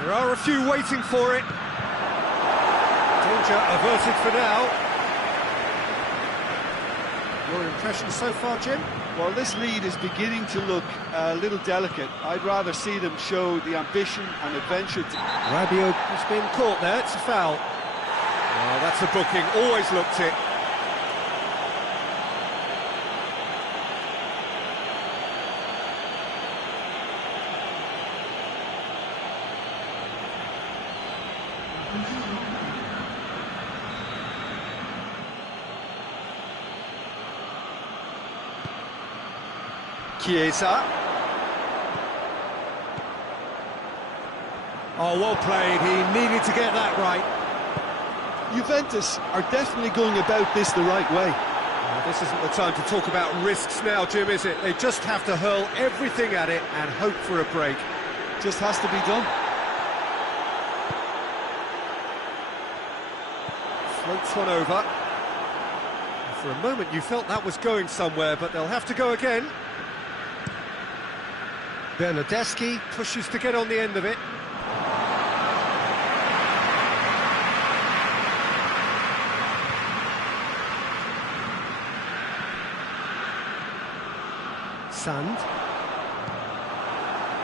There are a few waiting for it. Danger averted for now. Your impression so far, Jim? Well, this lead is beginning to look a little delicate. I'd rather see them show the ambition and adventure. Rabiot has been caught there, it's a foul. Oh, that's a booking, always looked it. Chiesa. Oh, well played. He needed to get that right. Juventus are definitely going about this the right way. This isn't the time to talk about risks now, Jim, is it? They just have to hurl everything at it and hope for a break. Just has to be done. Floats one over. For a moment you felt that was going somewhere, but they'll have to go again. Bernardeschi pushes to get on the end of it. Sand.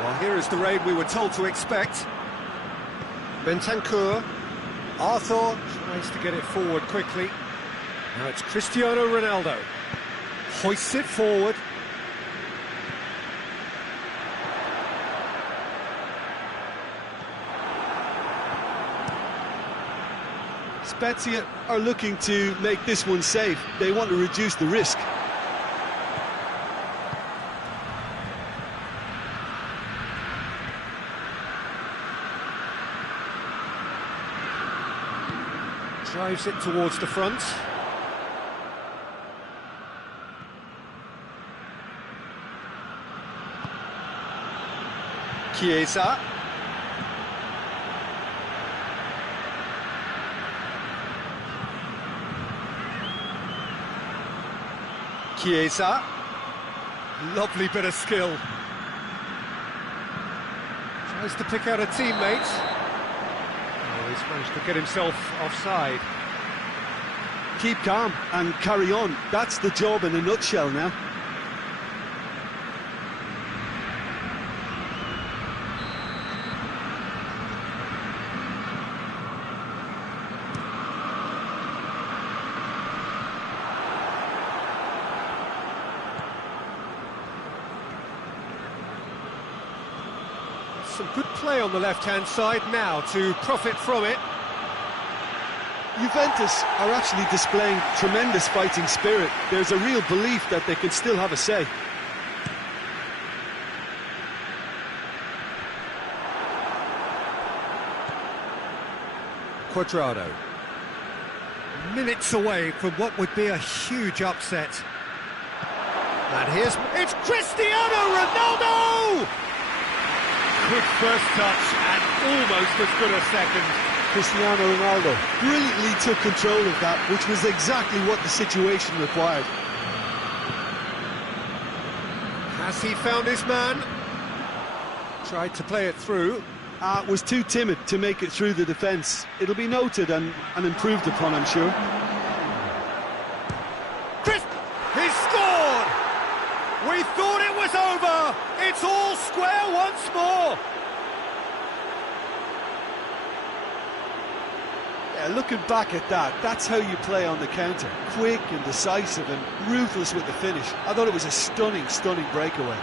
Well, here is the raid we were told to expect. Bentancur. Arthur tries to get it forward quickly. Now it's Cristiano Ronaldo. Hoists it forward. Spezia are looking to make this one safe. They want to reduce the risk. Drives it towards the front. Chiesa. Chiesa. Lovely bit of skill. Tries to pick out a teammate. Oh, he's managed to get himself offside. Keep calm and carry on. That's the job in a nutshell now. Some good play on the left-hand side now to profit from it. Juventus are actually displaying tremendous fighting spirit. There's a real belief that they can still have a say. Quadrado. Minutes away from what would be a huge upset. And it's Cristiano Ronaldo! Good first touch and almost as good a second. Cristiano Ronaldo brilliantly took control of that, which was exactly what the situation required. Has he found his man? Tried to play it through. Was too timid to make it through the defence. It'll be noted and improved upon, I'm sure. He scored! We thought it was over! It's all square once more! Yeah, looking back at that, that's how you play on the counter. Quick and decisive and ruthless with the finish. I thought it was a stunning, stunning breakaway.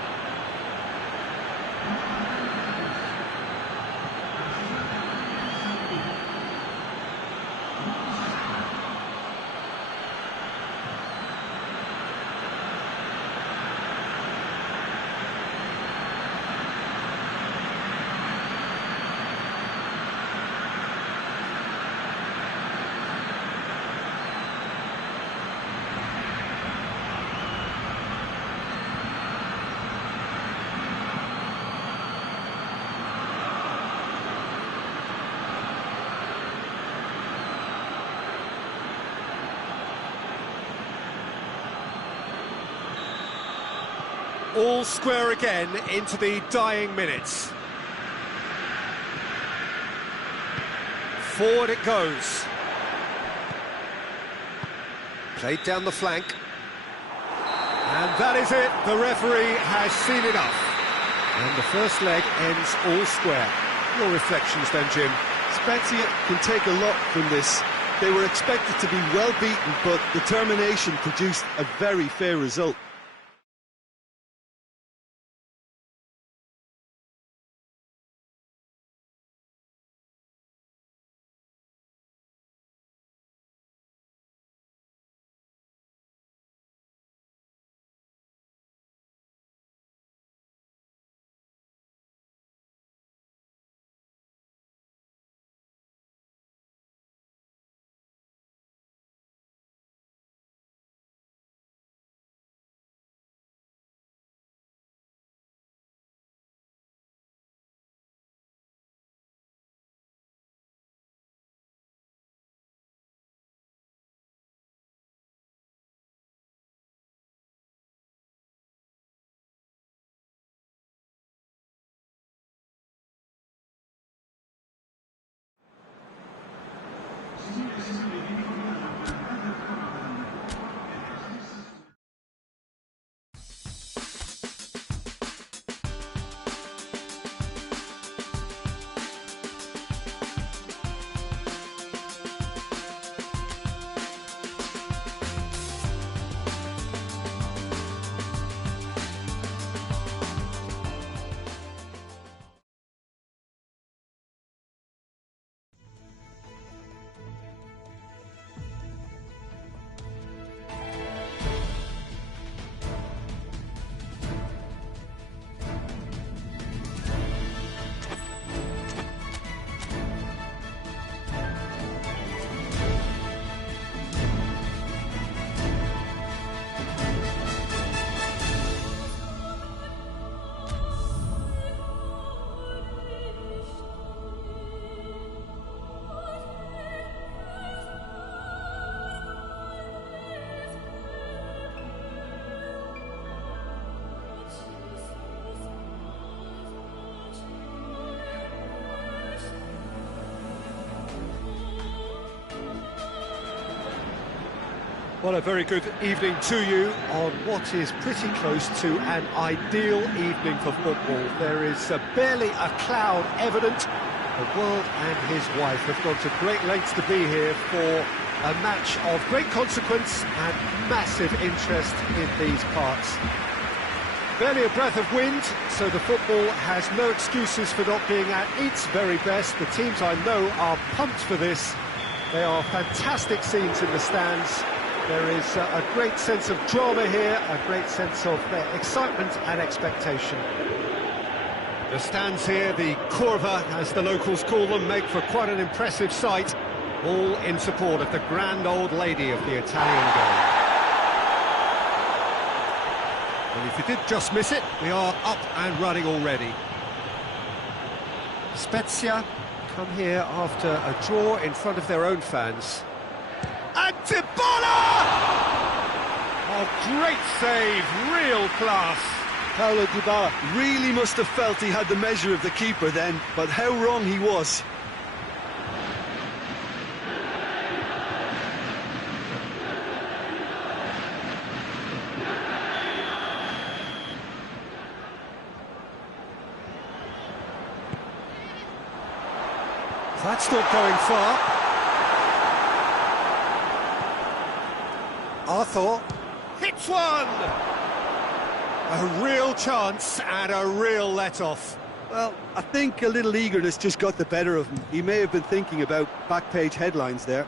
All square again into the dying minutes. Forward it goes. Played down the flank. And that is it. The referee has seen enough. And the first leg ends all square. Your reflections then, Jim? Spezia can take a lot from this. They were expected to be well beaten, but determination produced a very fair result. Well, a very good evening to you on what is pretty close to an ideal evening for football. There is barely a cloud evident. The world and his wife have gone to great lengths to be here for a match of great consequence and massive interest in these parts. Barely a breath of wind, so the football has no excuses for not being at its very best. The teams I know are pumped for this. They are fantastic scenes in the stands. There is a great sense of drama here, a great sense of excitement and expectation. The stands here, the curva, as the locals call them, make for quite an impressive sight, all in support of the grand old lady of the Italian game. And if you did just miss it, we are up and running already. Spezia come here after a draw in front of their own fans. And Dybala! Oh, great save, real class. Paulo Dybala. Really must have felt he had the measure of the keeper then, but how wrong he was. That's not going far. Arthur. Hits one! A real chance and a real let-off. Well, I think a little eagerness just got the better of him. He may have been thinking about back-page headlines there.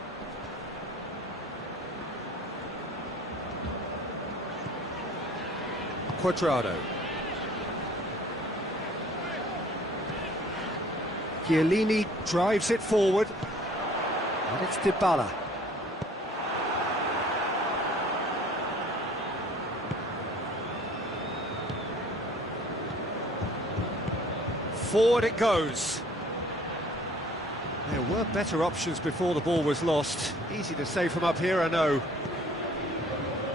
Quadrado. Chiellini drives it forward. And it's Dybala. Forward it goes. There were better options before the ball was lost. Easy to say from up here, I know.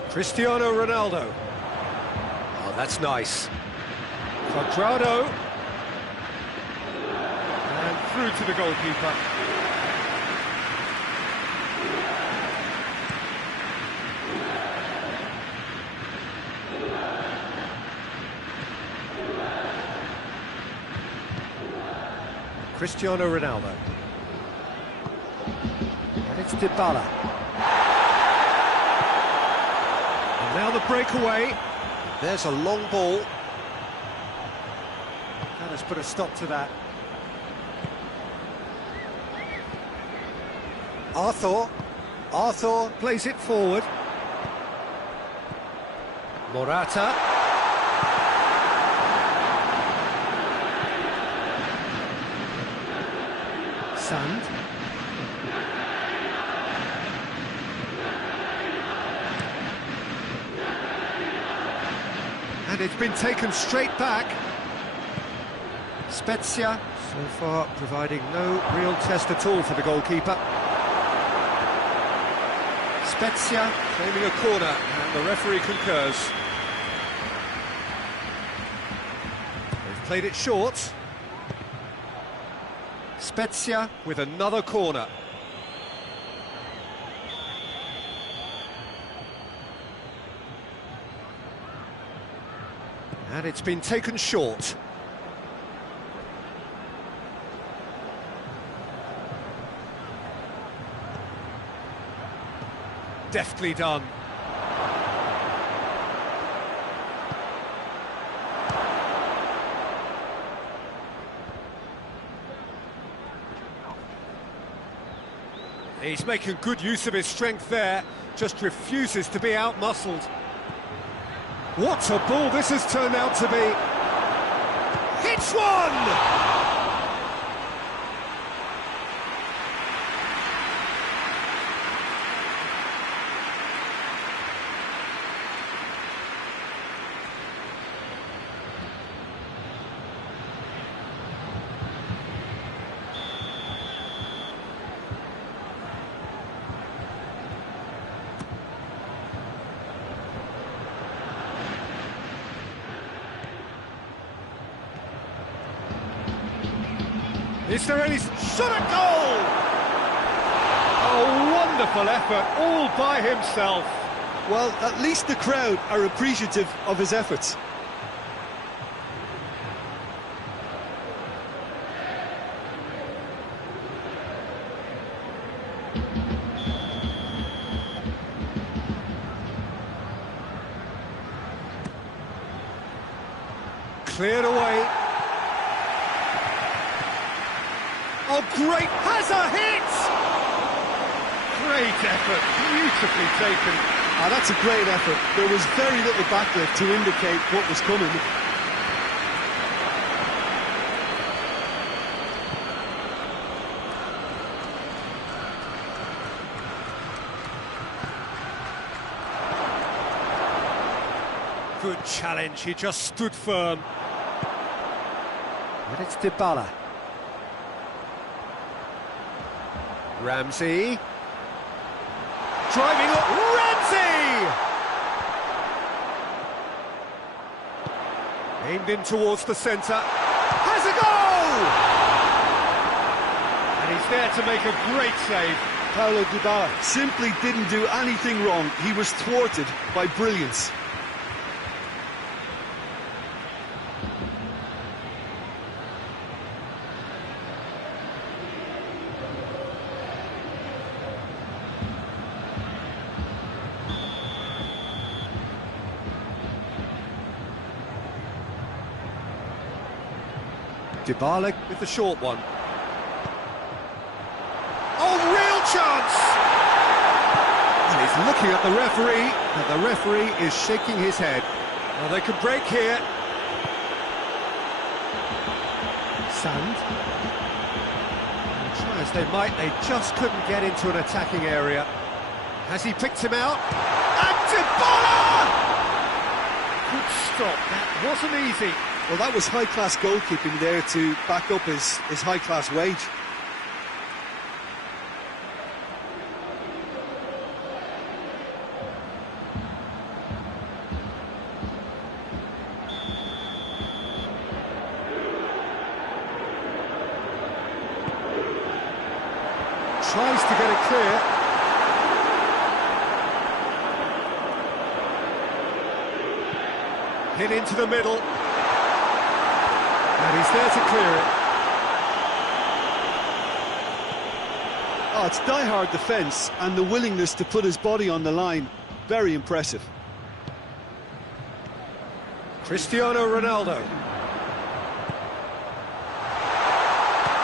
Cristiano Ronaldo. Oh, that's nice. Quadrado. And through to the goalkeeper. Cristiano Ronaldo. And it's Dybala. And now the breakaway. There's a long ball. That has put a stop to that. Arthur plays it forward. Morata. Sand. And it's been taken straight back. Spezia, so far providing no real test at all for the goalkeeper. Spezia claiming a corner, and the referee concurs. They've played it short. Spezia with another corner. And it's been taken short. Deftly done. He's making good use of his strength there, just refuses to be out-muscled. What a ball this has turned out to be. Hits one! Is there any... Shot at goal! A wonderful effort, all by himself. Well, at least the crowd are appreciative of his efforts. Cleared away. Oh, great! Has a hit! Great effort, beautifully taken. Ah, that's a great effort. There was very little backlift to indicate what was coming. Good challenge, he just stood firm. And it's Dybala. Ramsey. Driving up, Ramsey! Aimed in towards the centre. Has a goal! And he's there to make a great save. Paulo Dybala simply didn't do anything wrong. He was thwarted by brilliance. Dybala with the short one. Oh, real chance! And he's looking at the referee, and the referee is shaking his head. Well, they could break here. Sand. And try as they might, they just couldn't get into an attacking area. Has he picked him out? And Dybala! Good stop, that wasn't easy. Well, that was high-class goalkeeping there to back up his high-class wage. Tries to get it clear. Hit into the middle. And he's there to clear it. Oh, it's die-hard defence and the willingness to put his body on the line. Very impressive. Cristiano Ronaldo.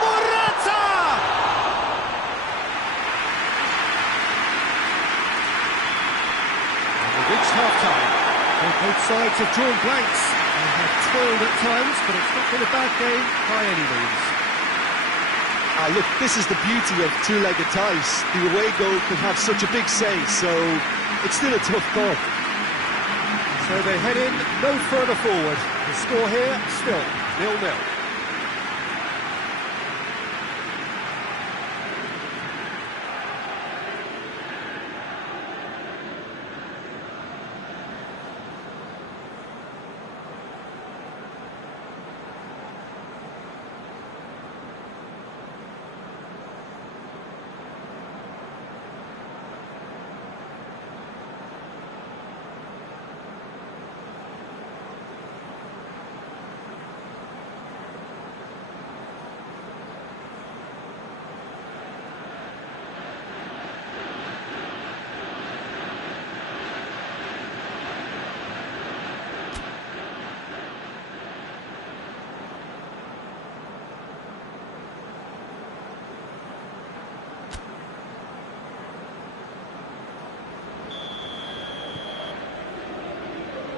Morata! And we've reached half-time. Both sides have drawn blanks. They have toiled at times, but it's not been a bad game by any means. Look, this is the beauty of two-legged ties. The away goal can have such a big say, so it's still a tough call. So they head in no further forward. The score here, still 0-0.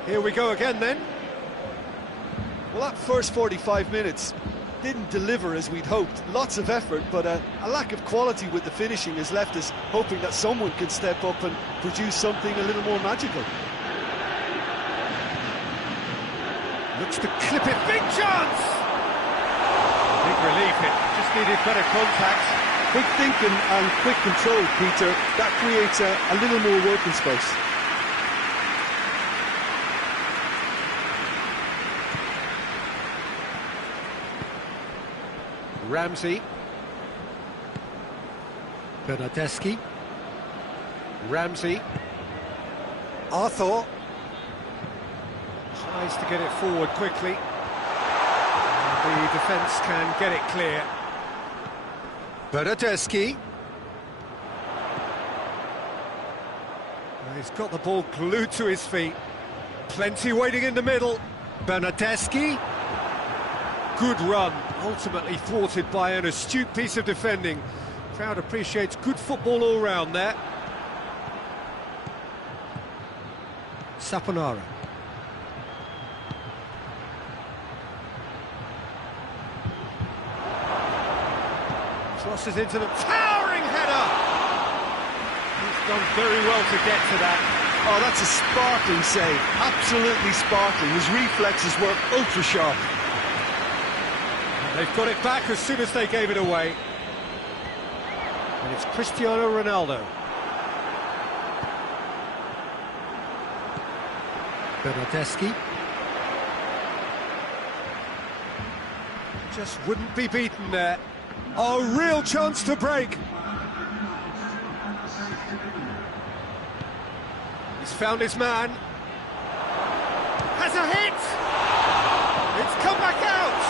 Here we go again then. Well, that first 45 minutes didn't deliver as we'd hoped. Lots of effort, but a lack of quality with the finishing has left us hoping that someone can step up and produce something a little more magical. Looks to clip it. Big chance! Big relief, it just needed better contact. Quick thinking and quick control, Peter. That creates a little more working space. Ramsey. Bernardeschi. Ramsey. Arthur. Tries to get it forward quickly. And the defence can get it clear. Bernardeschi. He's got the ball glued to his feet. Plenty waiting in the middle. Bernardeschi. Good run, ultimately thwarted by an astute piece of defending. Crowd appreciates good football all round there. Saponara. Crosses into the towering header. He's done very well to get to that. Oh, that's a sparkling save. Absolutely sparkling. His reflexes were ultra sharp. They've got it back as soon as they gave it away. And it's Cristiano Ronaldo. Bernardeschi. Just wouldn't be beaten there. A real chance to break. He's found his man. Has a hit! It's come back out!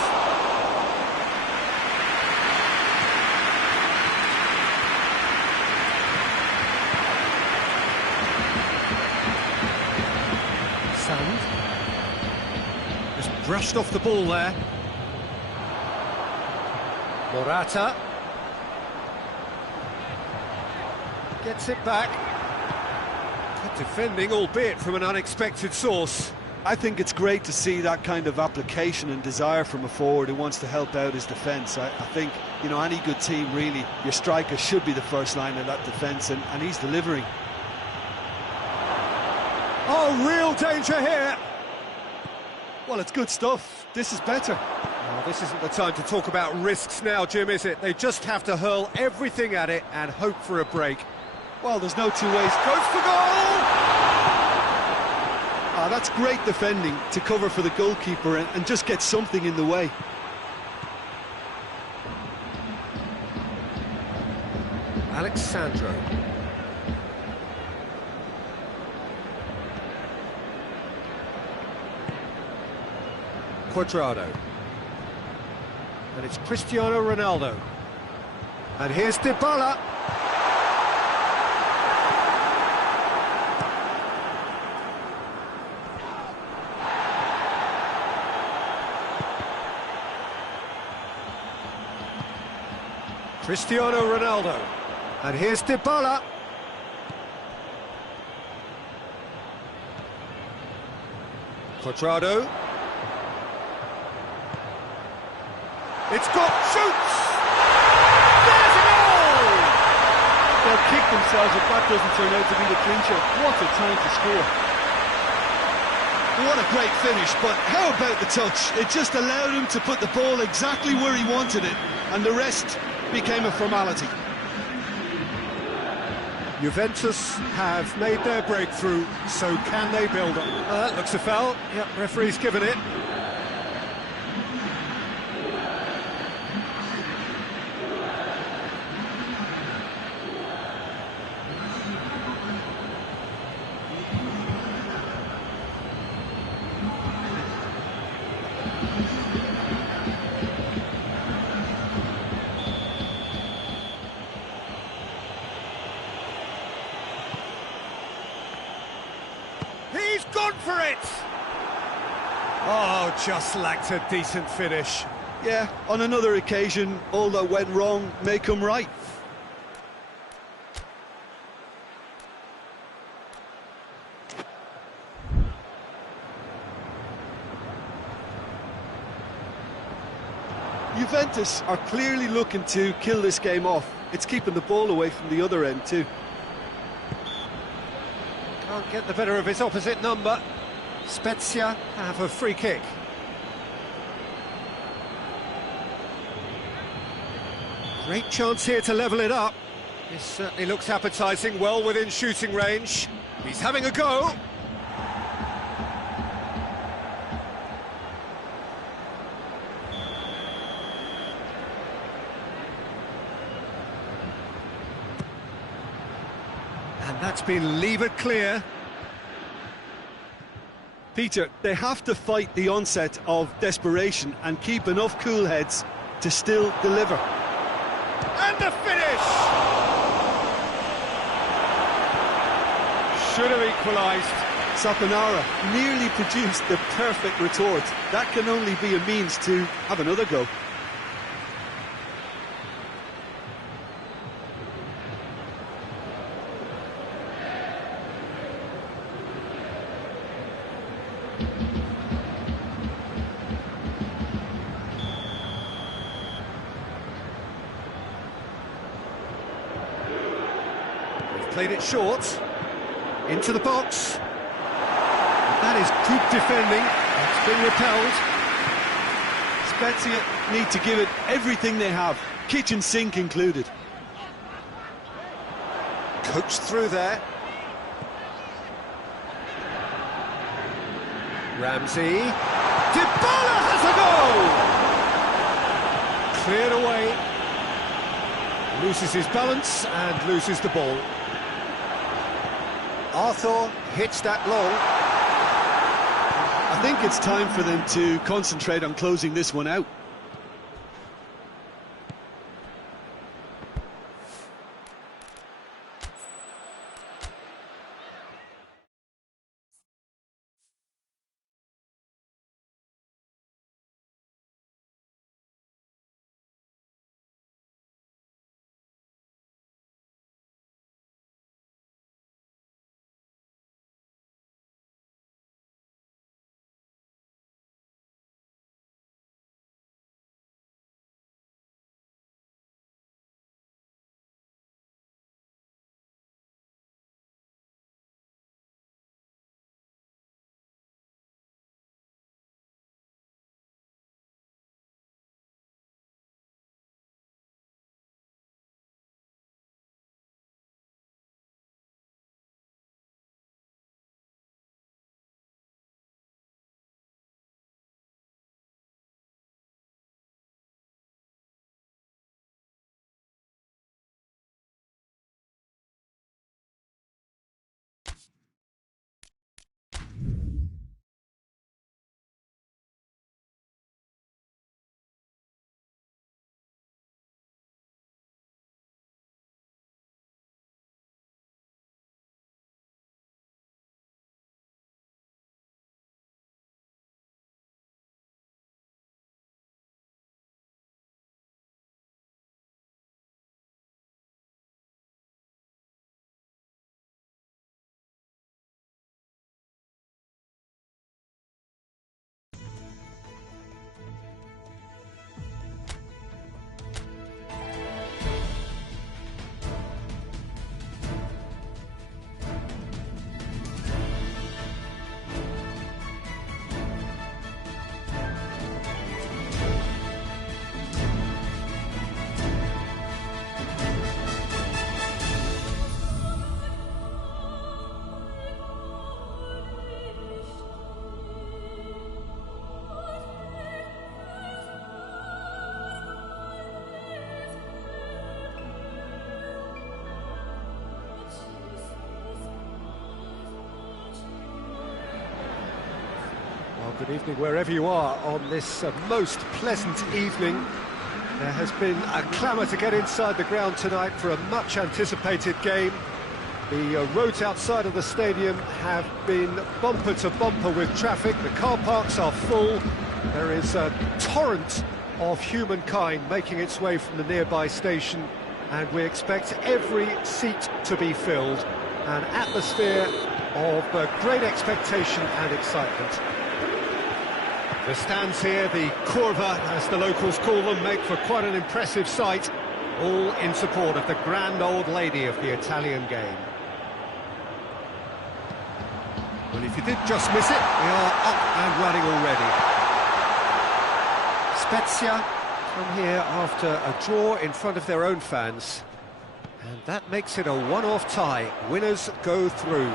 Sand. Just brushed off the ball there. Morata. Gets it back. Good defending, albeit from an unexpected source. I think it's great to see that kind of application and desire from a forward who wants to help out his defence. I think, you know, any good team, really, your striker should be the first line of that defence, and he's delivering. Oh, real danger here! Well, it's good stuff. This is better. Oh, this isn't the time to talk about risks now, Jim, is it? They just have to hurl everything at it and hope for a break. Well, there's no two ways. Goes for goal! Ah, that's great defending to cover for the goalkeeper and just get something in the way. Alexandro. Quadrado. And it's Cristiano Ronaldo. And here's Dybala. Cristiano Ronaldo. And here's Dybala. Quadrado. It's got shoots! There's a goal! They'll kick themselves if that doesn't turn out to be the clincher. What a time to score. What a great finish, but how about the touch? It just allowed him to put the ball exactly where he wanted it, and the rest became a formality. Juventus have made their breakthrough, so can they build on? That looks a foul. Yep, referee's given it. He's gone for it! Oh, just lacked a decent finish. Yeah, on another occasion, all that went wrong may come right. Juventus are clearly looking to kill this game off. It's keeping the ball away from the other end too. Can't get the better of his opposite number. Spezia have a free kick. Great chance here to level it up. This certainly looks appetising, well within shooting range. He's having a go. And that's been levered clear. Peter, they have to fight the onset of desperation and keep enough cool heads to still deliver. And the finish! Should have equalised. Saponara nearly produced the perfect retort. That can only be a means to have another go. They've played it short, into the box. That is good defending. It's been repelled. Spezia need to give it everything they have, kitchen sink included. Coached through there. Ramsey. Dybala has a goal! Cleared away. Loses his balance and loses the ball. Arthur hits that long. I think it's time for them to concentrate on closing this one out. Good evening wherever you are on this most pleasant evening. There has been a clamour to get inside the ground tonight for a much anticipated game. The roads outside of the stadium have been bumper to bumper with traffic. The car parks are full. There is a torrent of humankind making its way from the nearby station, and we expect every seat to be filled. An atmosphere of great expectation and excitement. The stands here, the curva, as the locals call them, make for quite an impressive sight, all in support of the grand old lady of the Italian game. Well, if you did just miss it, we are up and running already. Spezia come here after a draw in front of their own fans, and that makes it a one-off tie. Winners go through.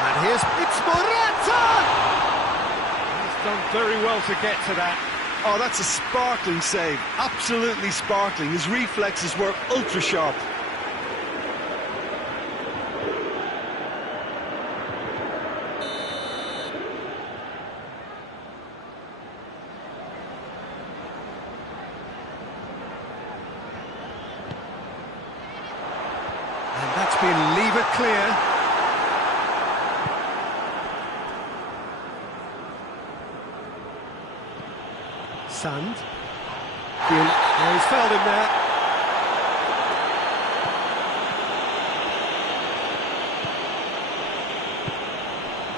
And here's it's Morata! Done very well to get to that. Oh, that's a sparkling save, absolutely sparkling. His reflexes were ultra sharp. And that's been lever clear. Sand. Oh, he's fouled him there.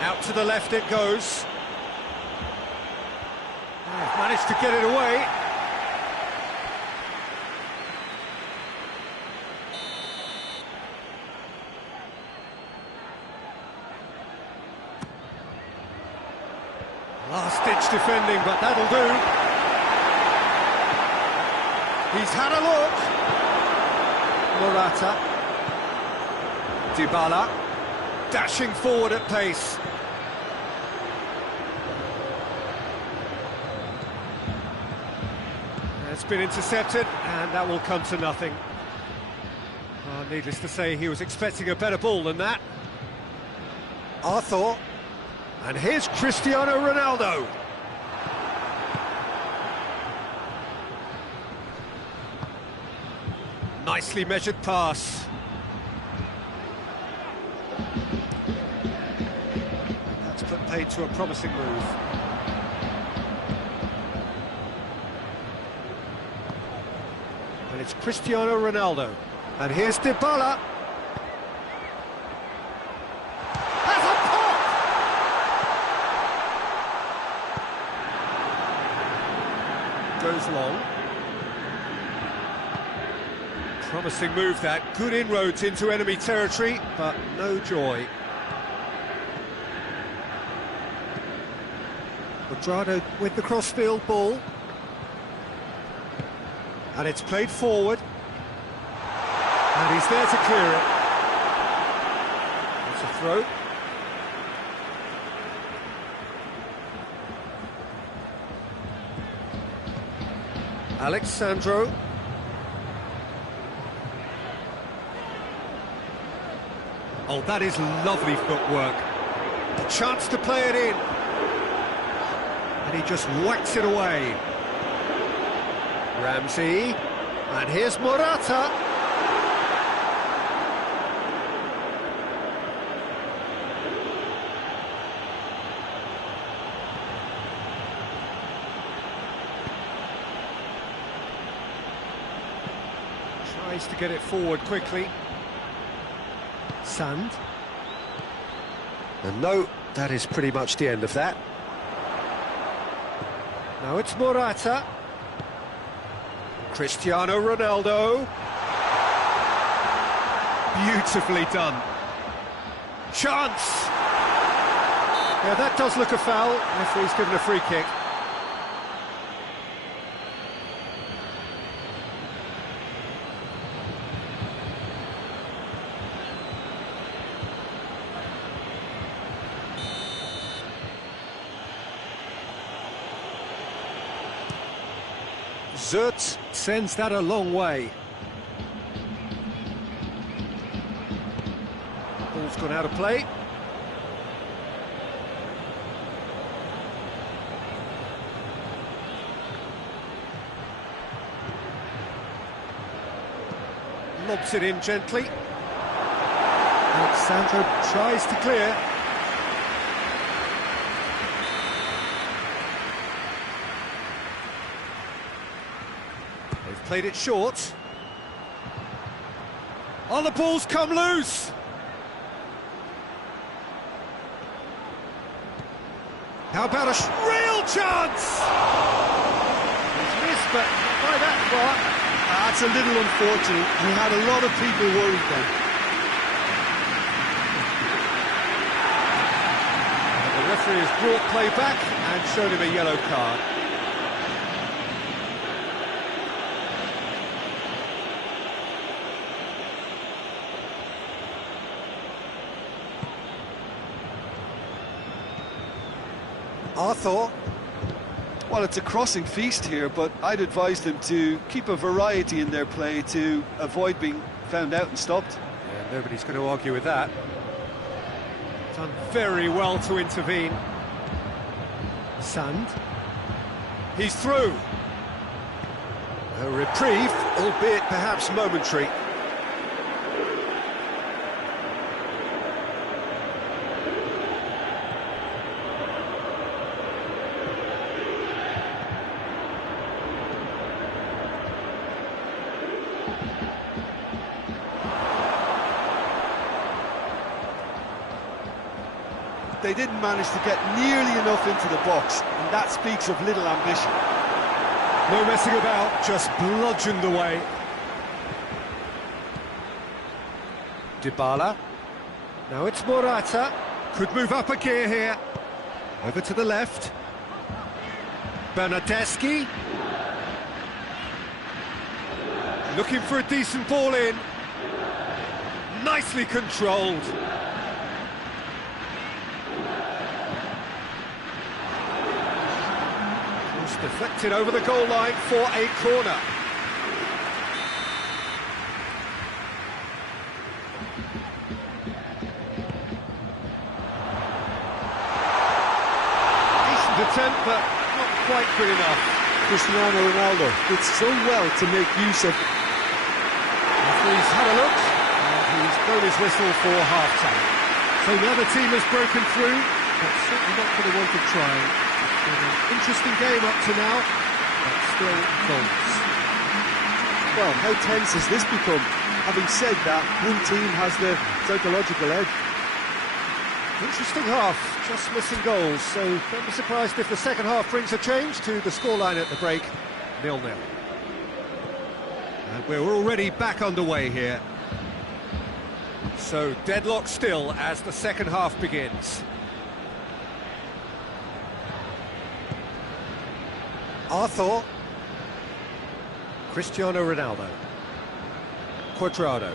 Out Out to the left it goes. They've managed to get it away. Last-ditch defending, but that'll do. He's had a look. Morata. Dybala. Dashing forward at pace. It's been intercepted, and that will come to nothing. Needless to say, he was expecting a better ball than that. Arthur. And here's Cristiano Ronaldo. Nicely measured pass. That's put paid to a promising move. And it's Cristiano Ronaldo. And here's Dybala. Has a pop! Goes long. Promising move that. Good inroads into enemy territory, but no joy. Quadrado with the crossfield ball. And it's played forward. And he's there to clear it. It's a throw. Alexandro. Oh, that is lovely footwork. A chance to play it in. And he just whacks it away. Ramsey. And here's Morata. Tries to get it forward quickly. Sand. And no, that is pretty much the end of that. Now it's Morata. Cristiano Ronaldo. Beautifully done. Chance! Yeah, that does look a foul. Referee's given a free kick. Zert sends that a long way. Ball's gone out of play. Lobs it in gently. Alexandro tries to clear. They've played it short. Oh, the ball's come loose! How about a real chance? He's missed, but not by that far. That's a little unfortunate. He had a lot of people worried then. The referee has brought play back and shown him a yellow card. Arthur. Well, it's a crossing feast here, but I'd advise them to keep a variety in their play to avoid being found out and stopped. Yeah, nobody's going to argue with that. Done very well to intervene. Sand. He's through. A reprieve, albeit perhaps momentary. they didn't manage to get nearly enough into the box, and that speaks of little ambition. No messing about, just bludgeoned away. Dybala. Now it's Morata. Could move up a gear here. Over to the left. Bernardeschi. Looking for a decent ball in. Nicely controlled. It's deflected over the goal line for a corner. Decent attempt, but not quite good enough. Cristiano Ronaldo did so well to make use of... He's had a look, and he's blown his whistle for half-time. So now the team has broken through, but certainly not for the want of trying. It's been an interesting game up to now, but still goals. Well, how tense has this become? Having said that, one team has the psychological edge. Interesting half, just missing goals, so don't be surprised if the second half brings a change to the scoreline at the break, 0-0. And we're already back underway here. So deadlock still as the second half begins. Arthur. Cristiano Ronaldo. Cuadrado.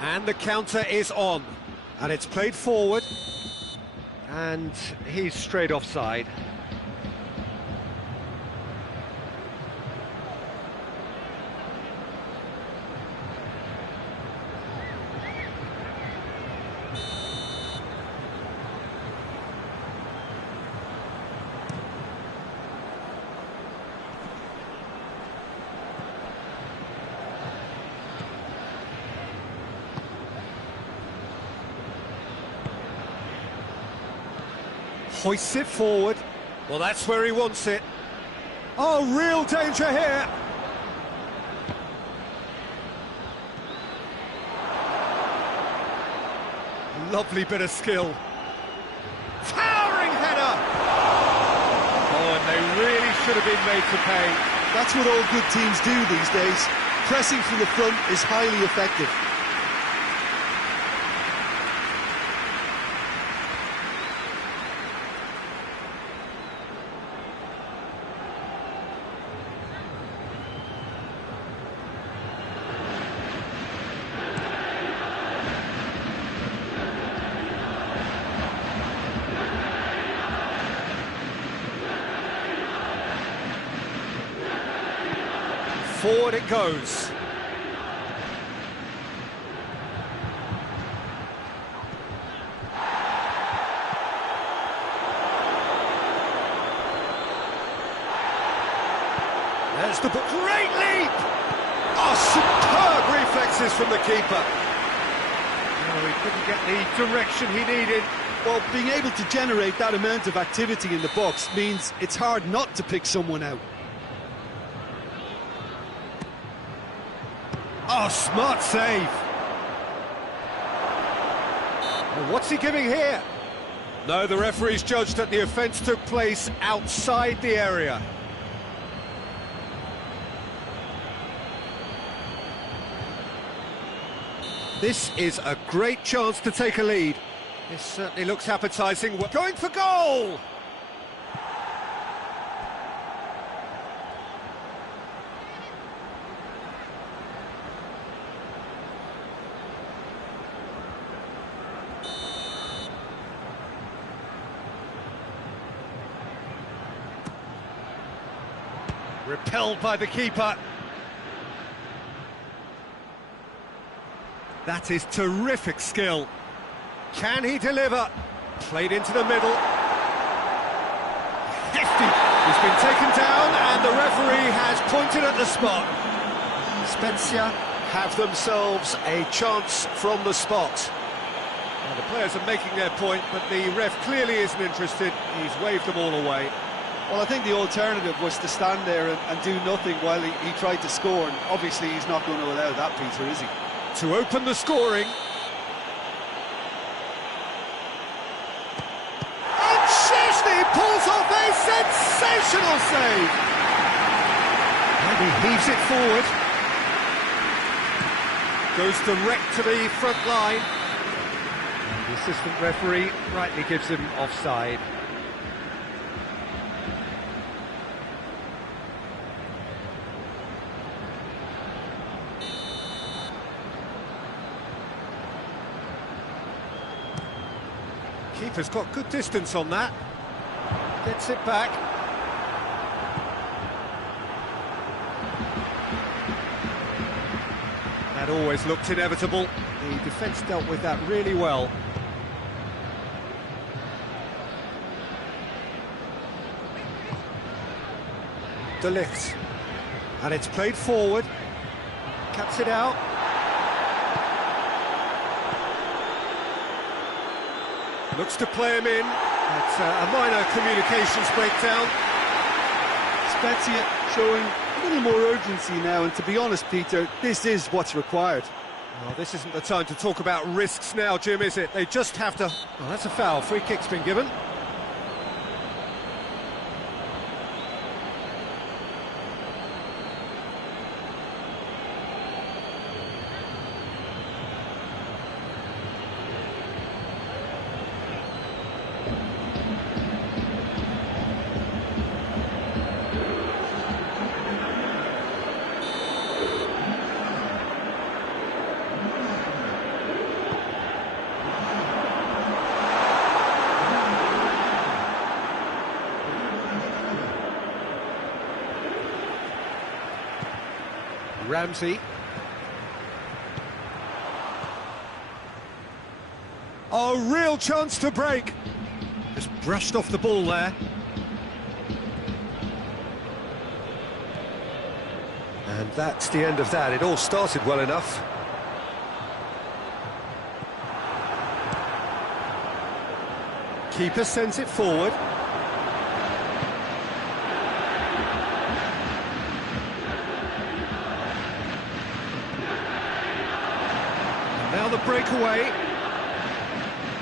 And the counter is on. And it's played forward. And he's straight offside. Hoists it forward. Well, that's where he wants it. Oh, real danger here. Lovely bit of skill. Towering header! Oh, and they really should have been made to pay. That's what all good teams do these days. Pressing from the front is highly effective. Forward it goes. There's the ball. Great leap! Oh, superb reflexes from the keeper. No, he couldn't get the direction he needed. Well, being able to generate that amount of activity in the box means it's hard not to pick someone out. Oh, smart save. Well, what's he giving here? No, the referee's judged that the offence took place outside the area. This is a great chance to take a lead. This certainly looks appetising. We're going for goal! Repelled by the keeper. That is terrific skill. Can he deliver? Played into the middle. Hefty. He's been taken down and the referee has pointed at the spot. Spezia have themselves a chance from the spot. Well, the players are making their point, but the ref clearly isn't interested. He's waved them all away. Well, I think the alternative was to stand there and do nothing while he tried to score, and obviously he's not going to allow that, Peter, is he? To open the scoring. And Szczesny pulls off a sensational save! And he heaves it forward. Goes direct to the front line. The assistant referee rightly gives him offside. Keeper's got good distance on that. Gets it back. That always looked inevitable. The defence dealt with that really well. De Ligt. And it's played forward. Cuts it out. Looks to play him in. It's a minor communications breakdown. Spezia showing a little more urgency now, and to be honest, Peter, this is what's required. Well, this isn't the time to talk about risks now, Jim, is it? They just have to... Well, that's a foul. Free kick's been given. Ramsey. Oh, real chance to break. Just brushed off the ball there. And that's the end of that. It all started well enough. Keeper sends it forward. Now the breakaway.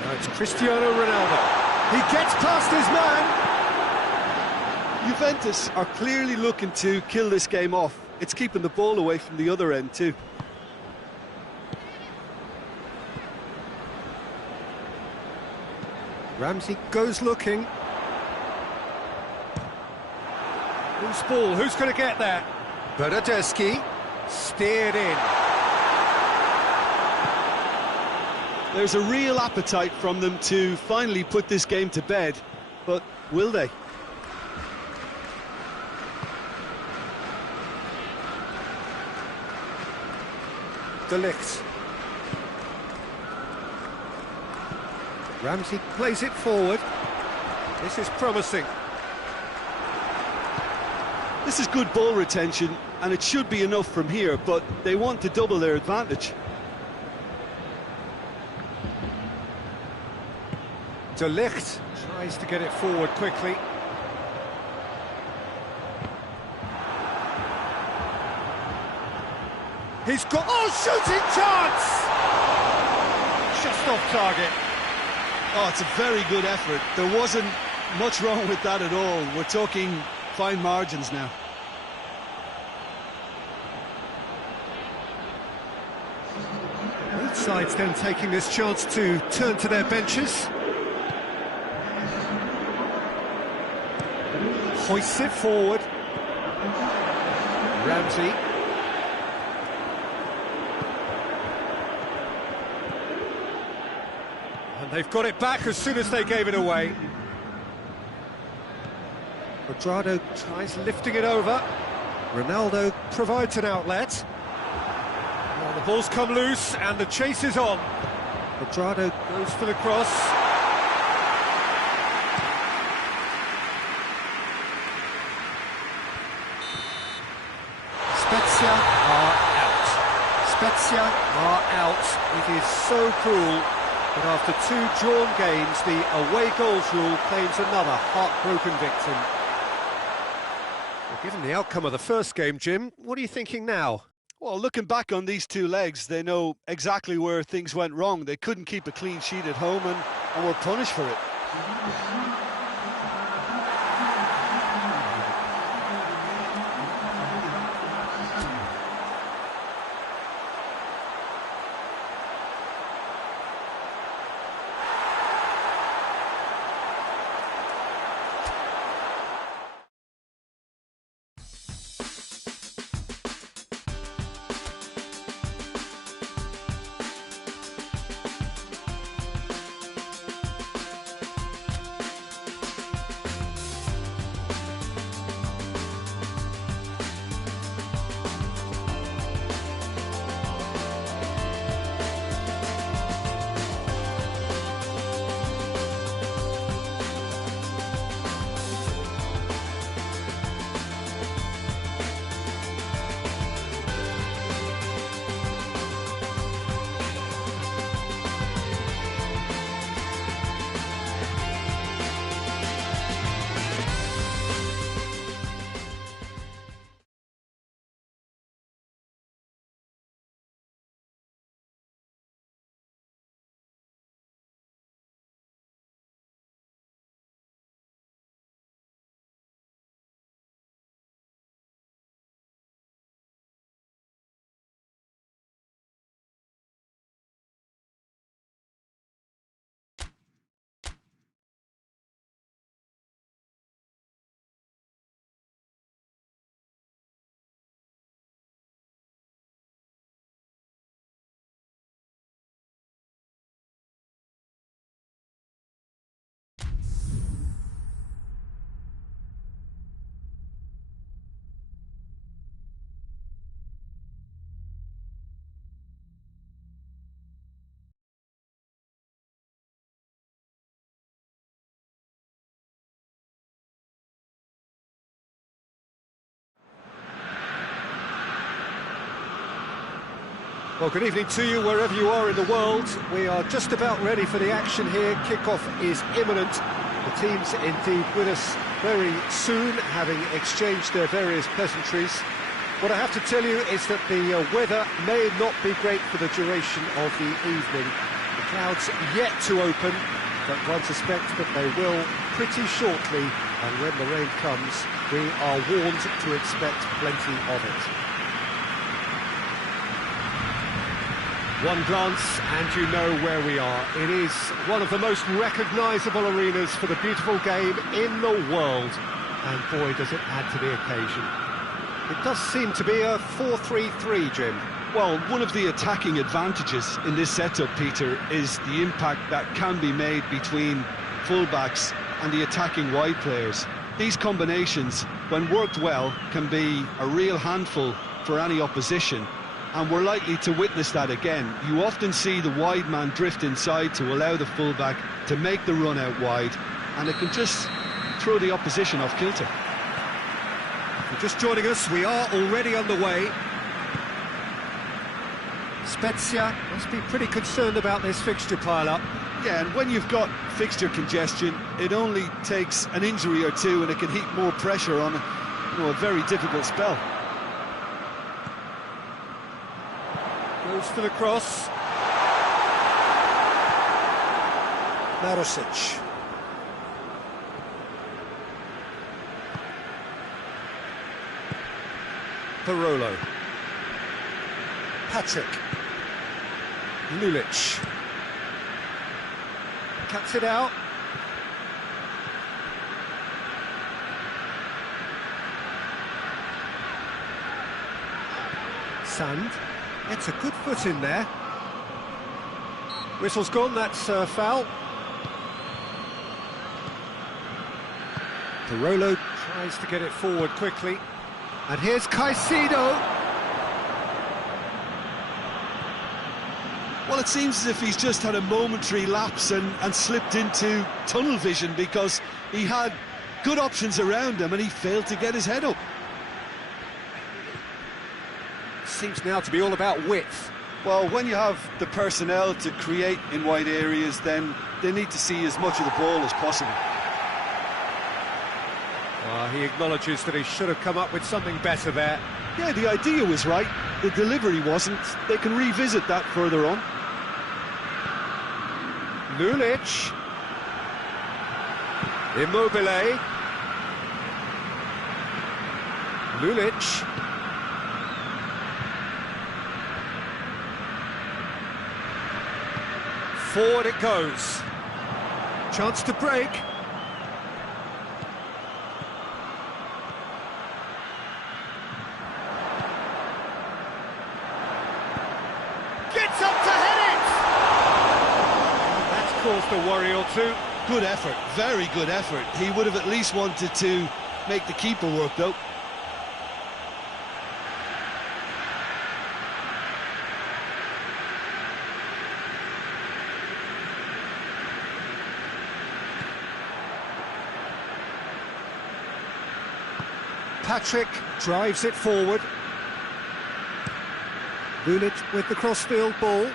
Now it's Cristiano Ronaldo. He gets past his man. Juventus are clearly looking to kill this game off. It's keeping the ball away from the other end too. Ramsey goes looking. Loose ball, who's going to get there? Bernardeschi steered in. There's a real appetite from them to finally put this game to bed, but will they? De Ligt. Ramsey plays it forward. This is promising. This is good ball retention, and it should be enough from here, but they want to double their advantage. De Ligt tries to get it forward quickly. He's got... Oh, shooting chance! Just off target. Oh, it's a very good effort. There wasn't much wrong with that at all. We're talking fine margins now. Both sides then taking this chance to turn to their benches. Hoists it forward. Ramsey. And they've got it back as soon as they gave it away. Quadrado tries lifting it over. Ronaldo provides an outlet. Well, the ball's come loose and the chase is on. Quadrado goes for the cross. Spezia are out. Spezia are out. It is so cruel. But after two drawn games, the away goals rule claims another heartbroken victim. Given the outcome of the first game, Jim, what are you thinking now? Well, looking back on these two legs, they know exactly where things went wrong. They couldn't keep a clean sheet at home and were punished for it. Well, good evening to you wherever you are in the world. We are just about ready for the action here. Kickoff is imminent. The teams indeed with us very soon, having exchanged their various pleasantries. What I have to tell you is that the weather may not be great for the duration of the evening. The clouds yet to open, but one suspects that they will pretty shortly, and when the rain comes, we are warned to expect plenty of it. One glance and you know where we are. It is one of the most recognisable arenas for the beautiful game in the world. And boy, does it add to the occasion. It does seem to be a 4-3-3, Jim. Well, one of the attacking advantages in this setup, Peter, is the impact that can be made between fullbacks and the attacking wide players. These combinations, when worked well, can be a real handful for any opposition. And we're likely to witness that again. You often see the wide man drift inside to allow the fullback to make the run out wide, and it can just throw the opposition off kilter. If you're just joining us, we are already underway. Spezia must be pretty concerned about this fixture pile-up. Yeah, and when you've got fixture congestion, it only takes an injury or two and it can heap more pressure on a very difficult spell. Goes for the cross. Narosic. Parolo. Patrick. Lulic. Cuts it out. Sand. It's a good foot in there. Whistle's gone, that's foul. Parolo tries to get it forward quickly. And here's Caicedo. Well, it seems as if he's just had a momentary lapse and slipped into tunnel vision, because he had good options around him and he failed to get his head up. Seems now to be all about width. Well, when you have the personnel to create in wide areas, then they need to see as much of the ball as possible. He acknowledges that he should have come up with something better there. Yeah, the idea was right, the delivery wasn't. They can revisit that further on. Lulic. Immobile. Lulic. Forward it goes. Chance to break. Gets up to head it! That's caused a worry or two. Good effort, very good effort. He would have at least wanted to make the keeper work, though. Patrick drives it forward. Lulic with the crossfield ball.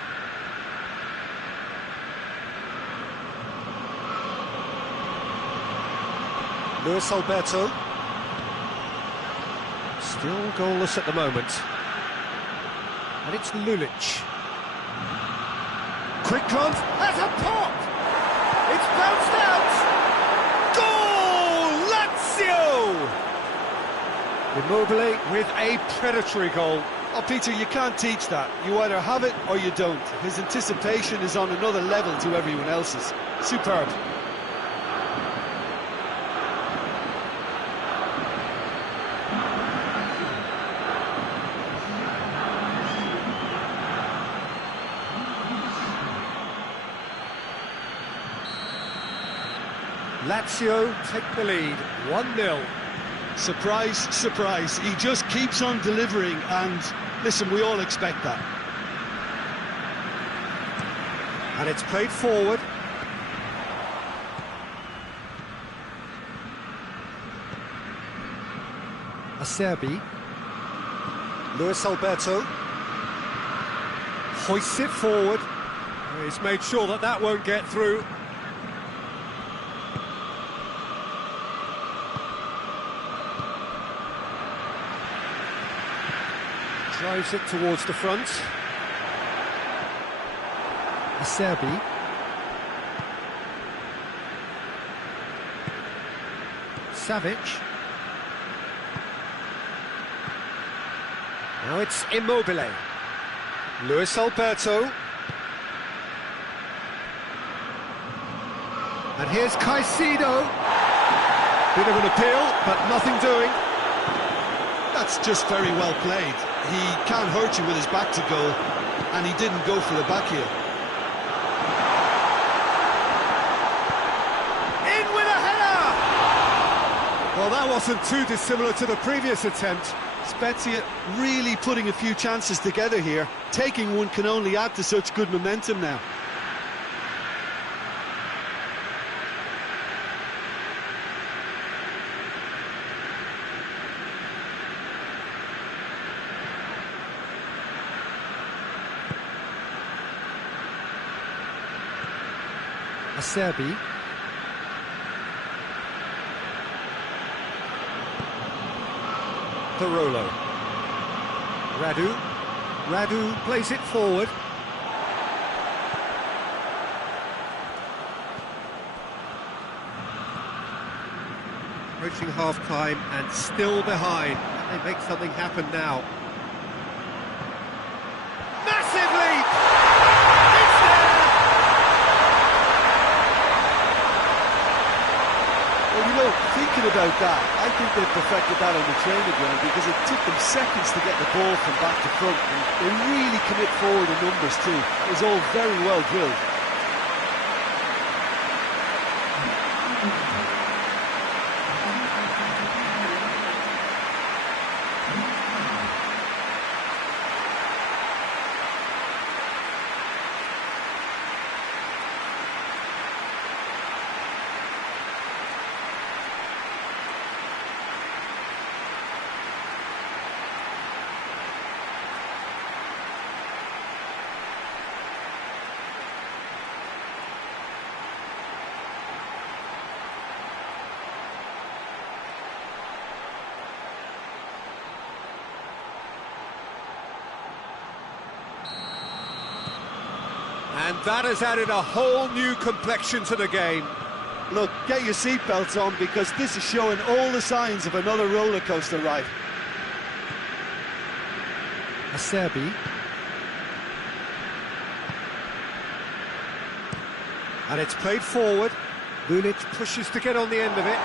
Luis Alberto. Still goalless at the moment. And it's Lulic. Quick glance. Has a pop! It's bounced out! Goal! Lazio! Immobile with a predatory goal. Oh, Peter, you can't teach that. You either have it or you don't. His anticipation is on another level to everyone else's. Superb. Lazio take the lead, 1-0. Surprise, surprise. He just keeps on delivering, and listen, we all expect that. And it's played forward. Acerbi. Luis Alberto. Hoists it forward. He's made sure that that won't get through. Drives it towards the front. Acerbi. Savic. Now it's Immobile. Luis Alberto. And here's Caicedo. Bit of an appeal, but nothing doing. That's just very well played. He can't hurt you with his back to goal, and he didn't go for the back heel. In with a header! Well, that wasn't too dissimilar to the previous attempt. Spezia really putting a few chances together here. Taking one can only add to such good momentum now. Acerbi. Parolo. Radu plays it forward. Approaching half-time and still behind. Can they make something happen now? Massive leap! Well, you know, thinking about that, I think they perfected that on the training ground because it took them seconds to get the ball from back to front, and they really commit forward in numbers too. It was all very well drilled. And that has added a whole new complexion to the game. Look, get your seatbelts on, because this is showing all the signs of another roller coaster ride. Acerbi. And it's played forward. Lulic pushes to get on the end of it.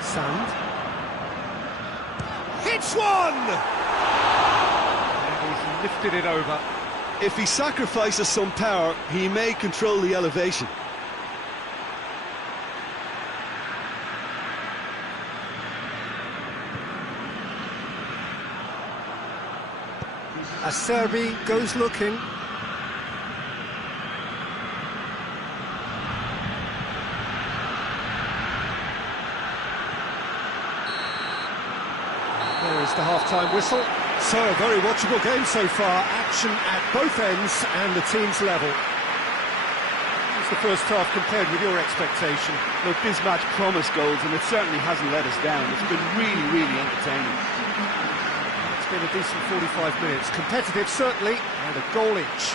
Sand. Hits one! And he's lifted it over. If he sacrifices some power, he may control the elevation. Acerbi goes looking. There is the half-time whistle. So, a very watchable game so far. Action at both ends and the team's level. What's the first half compared with your expectation? Look, this match promised goals, and it certainly hasn't let us down. It's been really, really entertaining. It's been a decent 45 minutes. Competitive, certainly, and a goal each.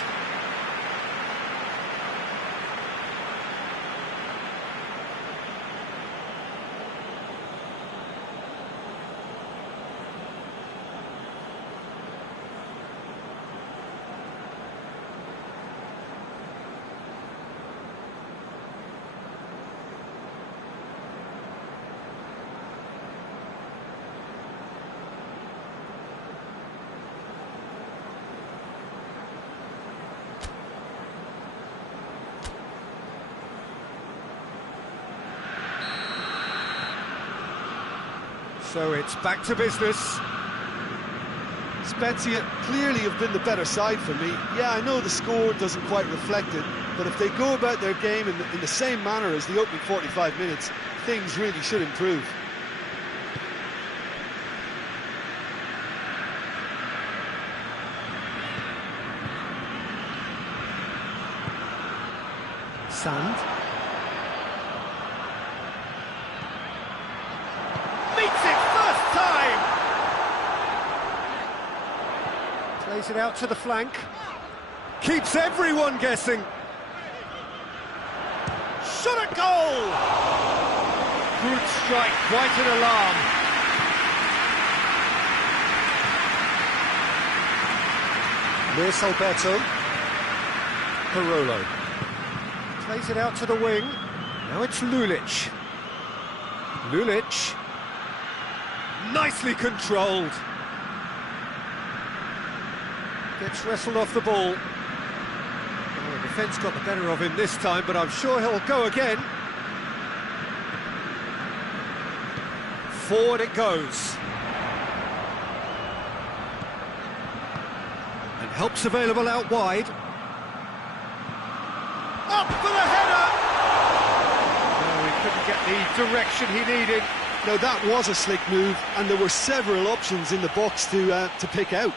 So it's back to business. Spezia clearly have been the better side for me. Yeah, I know the score doesn't quite reflect it, but if they go about their game in the same manner as the opening 45 minutes, things really should improve. Sand. Meets it first time! Plays it out to the flank. Keeps everyone guessing. Shot at goal! Good strike, quite an alarm. Luis Alberto. Parolo. Plays it out to the wing. Now it's Lulic. Lulic. Nicely controlled. Gets wrestled off the ball. Oh, the defence got the better of him this time, but I'm sure he'll go again. Forward it goes. And help's available out wide. Up for the header! No, he couldn't get the direction he needed. Now that was a slick move, and there were several options in the box to pick out.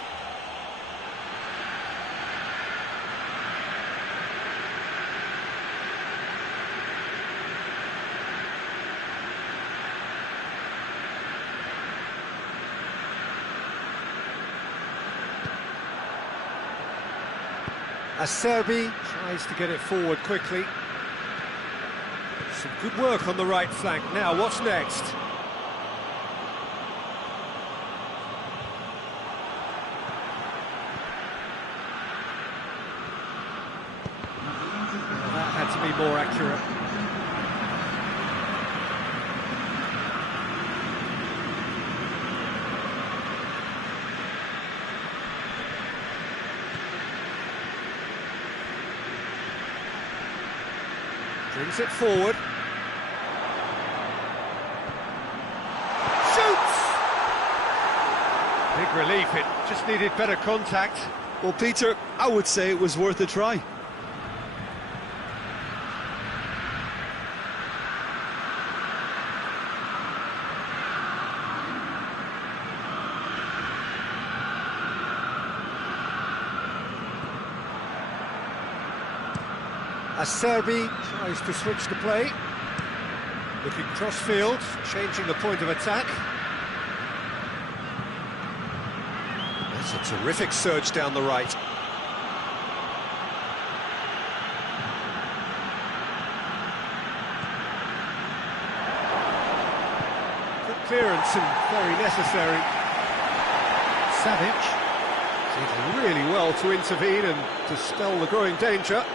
Acerbi tries to get it forward quickly. Some good work on the right flank. Now, what's next? Well, that had to be more accurate. Brings it forward. Shoots! Big relief, it just needed better contact. Well, Peter, I would say it was worth a try. Acerbi tries to switch the play. Looking cross-field, changing the point of attack. That's a terrific surge down the right. Good clearance and very necessary. Savic did really well to intervene and dispel the growing danger.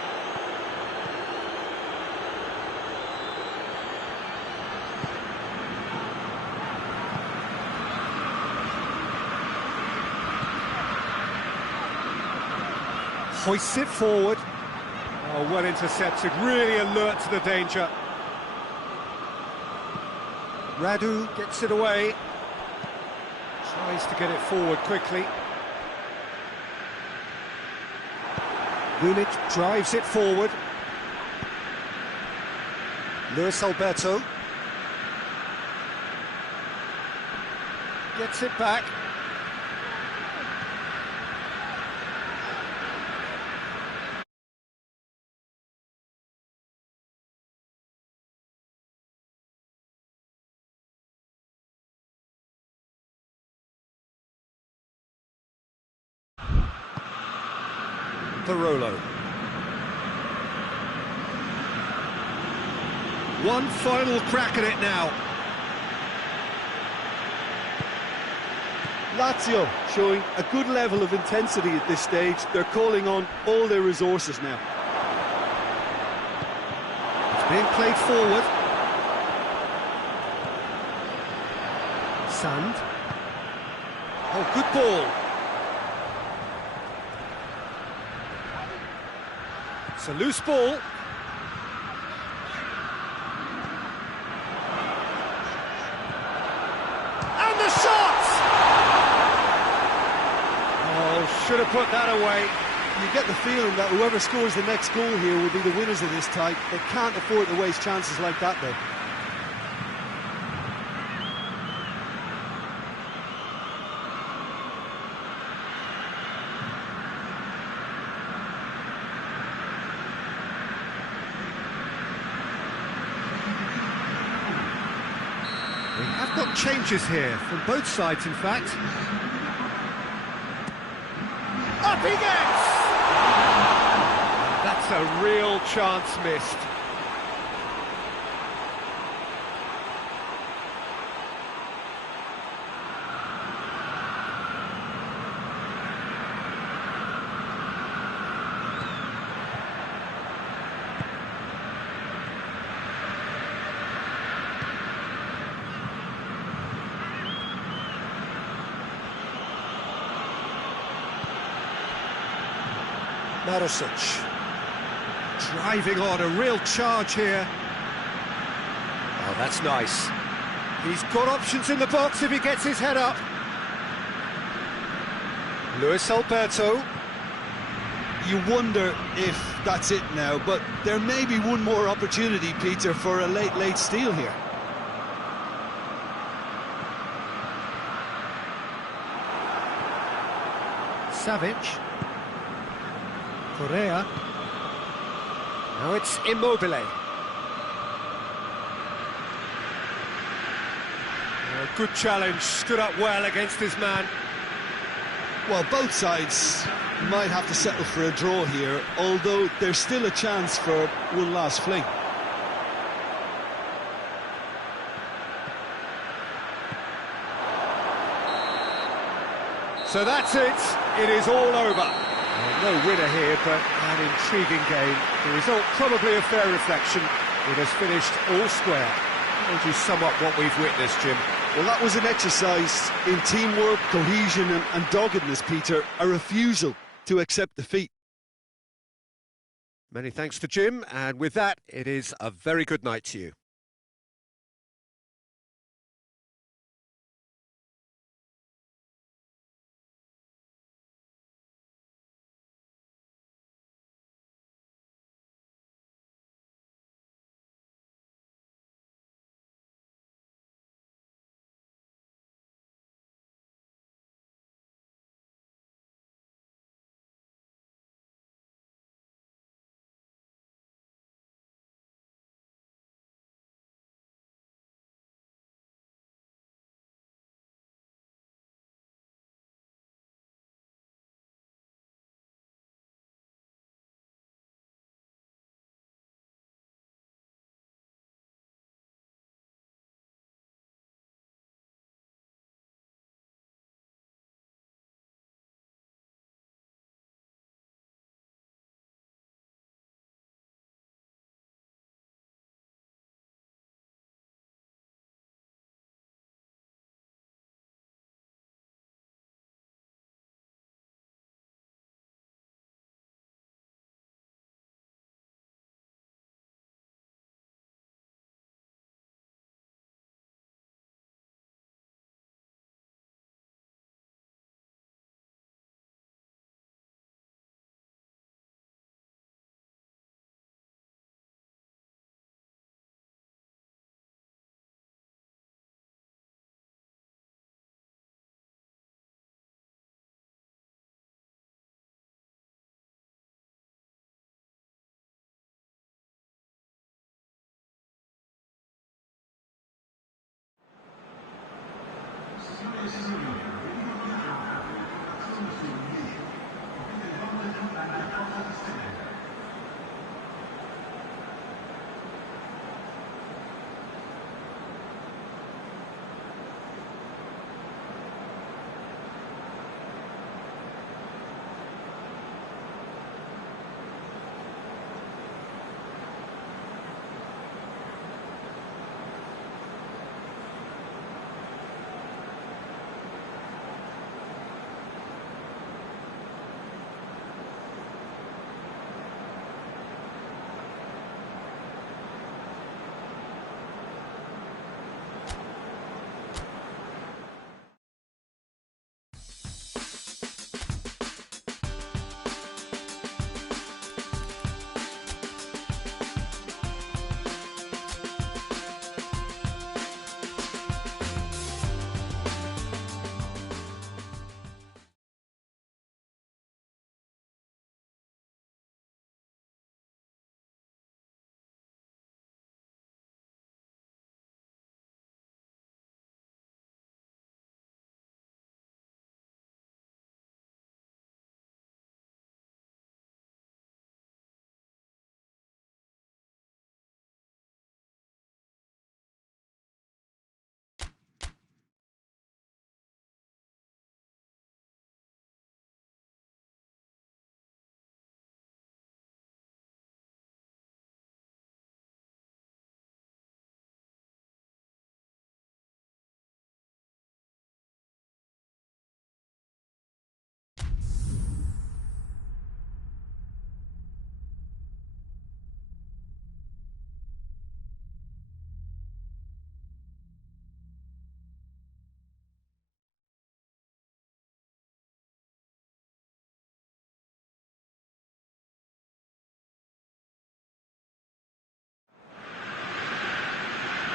Hoists it forward. Oh, well intercepted, really alert to the danger. Radu gets it away. Tries to get it forward quickly. Munic drives it forward. Luis Alberto gets it back. Barolo. One final crack at it now. Lazio showing a good level of intensity at this stage. They're calling on all their resources now. It's being played forward. Sand. Oh, good ball. It's a loose ball. And the shot! Oh, should have put that away. You get the feeling that whoever scores the next goal here will be the winners of this tie. They can't afford to waste chances like that, though. We have got changes here, from both sides in fact. Up he gets! That's a real chance missed. Marosic driving on, a real charge here. Oh, that's nice. He's got options in the box if he gets his head up. Luis Alberto. You wonder if that's it now, but there may be one more opportunity, Peter, for a late steal here. Savic. Correa. Now it's Immobile. A good challenge, stood up well against his man. Well, both sides might have to settle for a draw here, although there's still a chance for one last fling. So that's it. It is all over. No winner here, but an intriguing game. The result probably a fair reflection. It has finished all square. How would you sum up what we've witnessed, Jim? Well, that was an exercise in teamwork, cohesion and doggedness, Peter. A refusal to accept defeat. Many thanks to Jim, and with that, it is a very good night to you.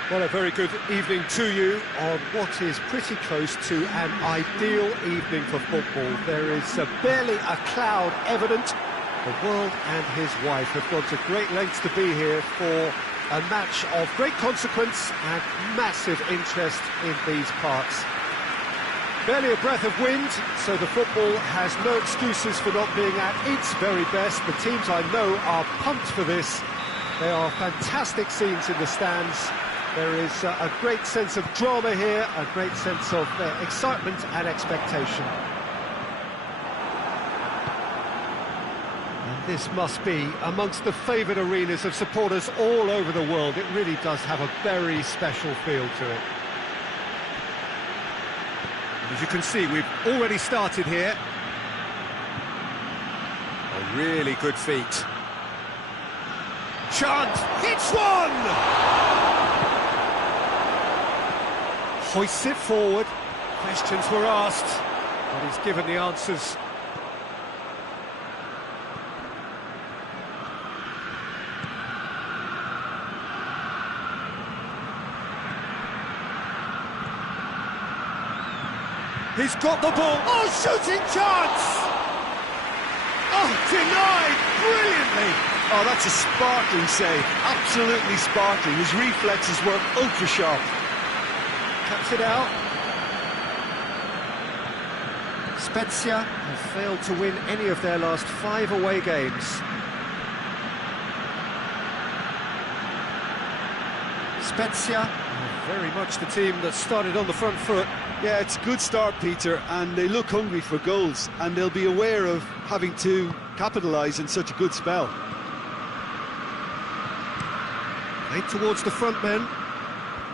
Well, a very good evening to you on what is pretty close to an ideal evening for football. There is barely a cloud evident. The world and his wife have gone to great lengths to be here for a match of great consequence and massive interest in these parts. Barely a breath of wind, so the football has no excuses for not being at its very best. The teams I know are pumped for this. There are fantastic scenes in the stands. There is a great sense of drama here, a great sense of excitement and expectation. And this must be amongst the favoured arenas of supporters all over the world. It really does have a very special feel to it. As you can see, we've already started here. A really good feat. Chance, hits one! Hoists it forward. Questions were asked, but he's given the answers. He's got the ball. Oh, shooting chance! Oh, denied brilliantly. Oh, that's a sparkling save. Absolutely sparkling. His reflexes were ultra sharp. Cuts it out. Spezia have failed to win any of their last 5 away games. Spezia, very much the team that started on the front foot. Yeah, it's a good start, Peter, and they look hungry for goals, and they'll be aware of having to capitalise in such a good spell. Eight towards the front men.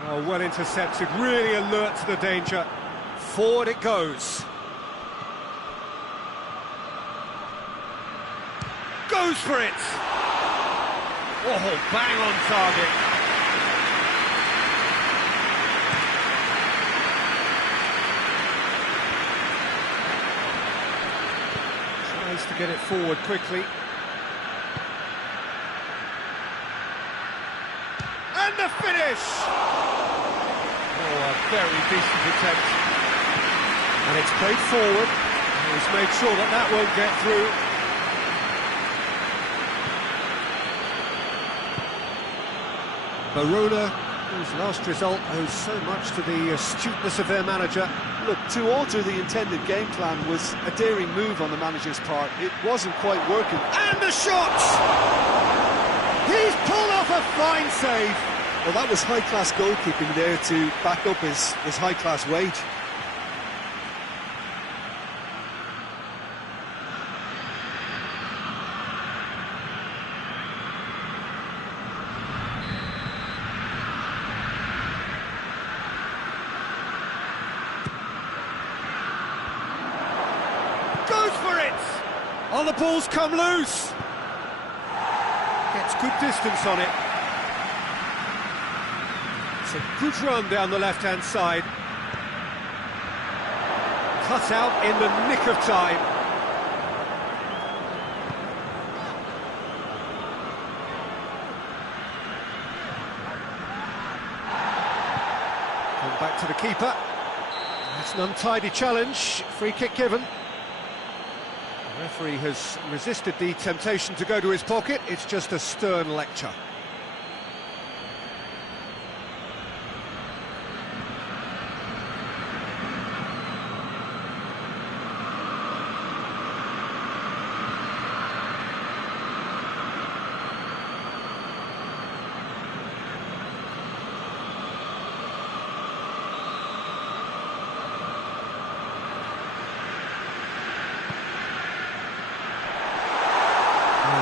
Oh, well intercepted, really alert to the danger. Forward it goes. Goes for it! Oh, bang on target. Tries to get it forward quickly. And the finish! Oh, a very decent attempt. And it's played forward. He's made sure that that won't get through. Verona, whose last result owes so much to the astuteness of their manager. Look, to alter the intended game plan was a daring move on the manager's part. It wasn't quite working. And the shot! He's pulled off a fine save. Well, that was high-class goalkeeping there to back up his high-class wage. Goes for it! Oh, the ball's come loose! Gets good distance on it. It's a good run down the left-hand side. Cut out in the nick of time. Come back to the keeper. That's an untidy challenge. Free kick given. The referee has resisted the temptation to go to his pocket. It's just a stern lecture.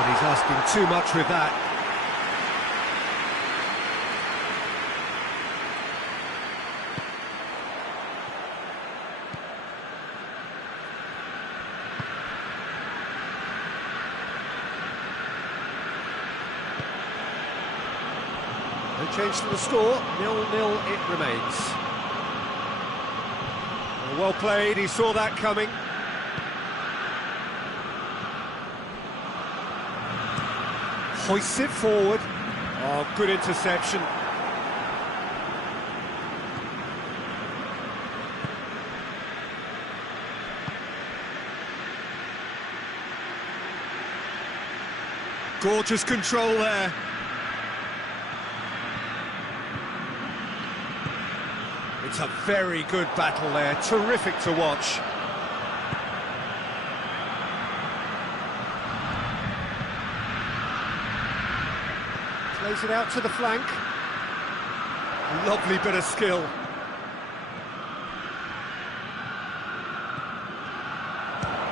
He's asking too much with that. No change to the score, 0-0 it remains. Well played, he saw that coming. Hoists it forward. Oh, good interception. Gorgeous control there. It's a very good battle there, terrific to watch. Plays it out to the flank. Lovely bit of skill.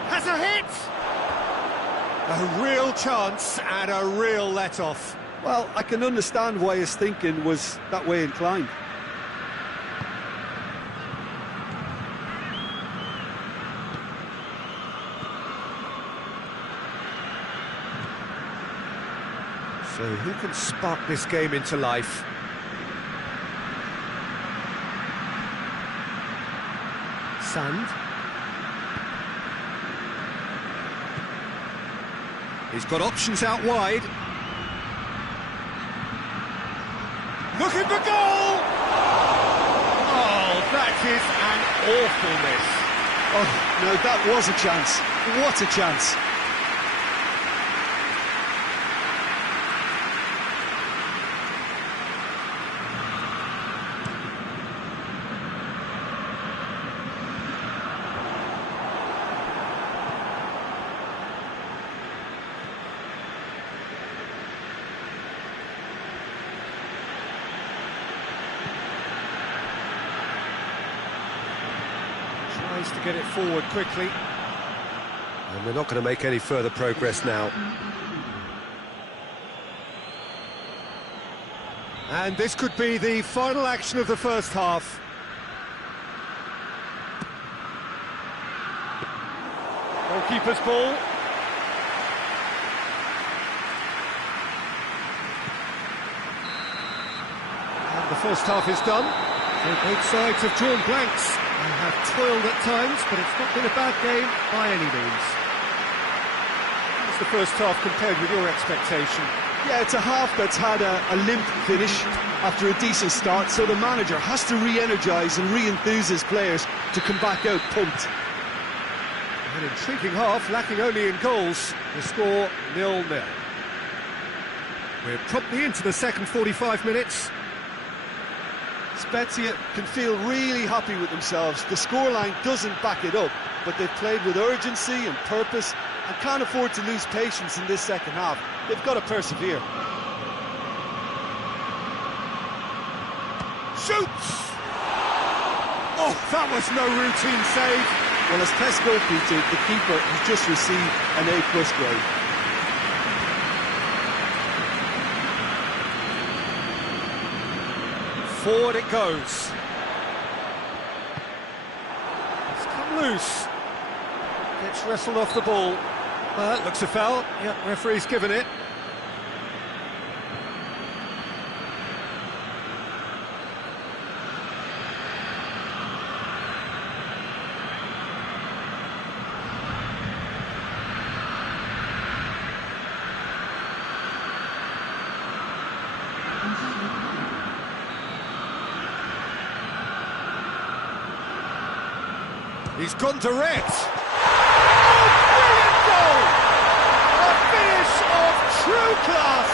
Has a hit! A real chance and a real let-off. Well, I can understand why his thinking was that way inclined. So who can spark this game into life? Sand. He's got options out wide. Looking for goal! Oh, that is an awful miss. Oh, no, that was a chance. What a chance. Tries to get it forward quickly. And they're not going to make any further progress now. And this could be the final action of the first half. Goalkeeper's ball. And the first half is done. So both sides have drawn blanks. They have toiled at times, but it's not been a bad game by any means. How's the first half compared with your expectation? Yeah, it's a half that's had a limp finish after a decent start, so the manager has to re-energise and re-enthuse his players to come back out pumped. An intriguing half, lacking only in goals. The score 0-0. We're promptly into the second 45 minutes. Spezia can feel really happy with themselves. The scoreline doesn't back it up, but they've played with urgency and purpose and can't afford to lose patience in this second half. They've got to persevere. Shoots! Oh, that was no routine save. Well, as test goalkeeper, the keeper has just received an A+ grade. Forward it goes. It's come loose. Gets wrestled off the ball. Looks a foul. Yep, referee's given it. He's gone direct. Oh, brilliant goal! A finish of true class!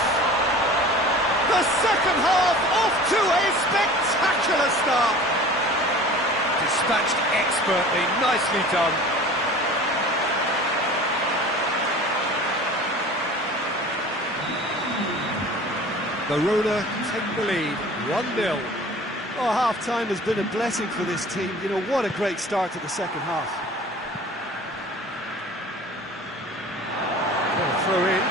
The second half off to a spectacular start! Dispatched expertly, nicely done. Verona take the lead, 1-0. Oh, half-time has been a blessing for this team. You know, what a great start to the second half. Throw in.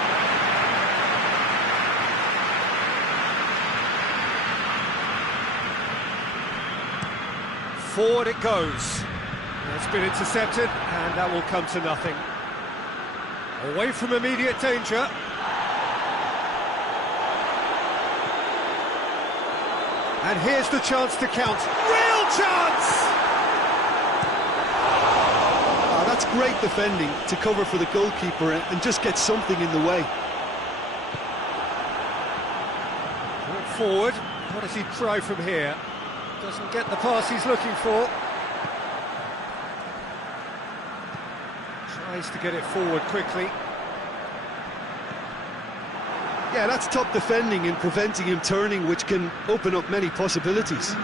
Forward it goes. It's been intercepted, and that will come to nothing. Away from immediate danger. And here's the chance to count. Real chance! Oh, that's great defending to cover for the goalkeeper and just get something in the way. Brought forward. What does he try from here? Doesn't get the pass he's looking for. Tries to get it forward quickly. Yeah, that's top defending and preventing him turning, which can open up many possibilities.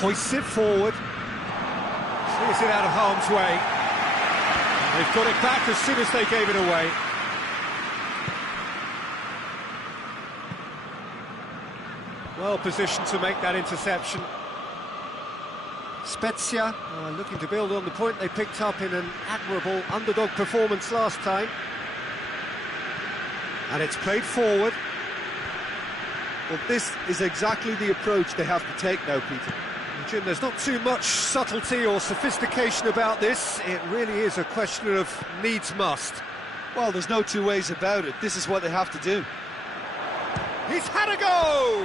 Hoists it forward. Clears it out of harm's way. They've got it back as soon as they gave it away. Well positioned to make that interception. Spezia are looking to build on the point they picked up in an admirable underdog performance last time. And it's played forward. Well, this is exactly the approach they have to take now, Peter. Jim, there's not too much subtlety or sophistication about this. It really is a question of needs must. Well, there's no two ways about it. This is what they have to do. He's had a go!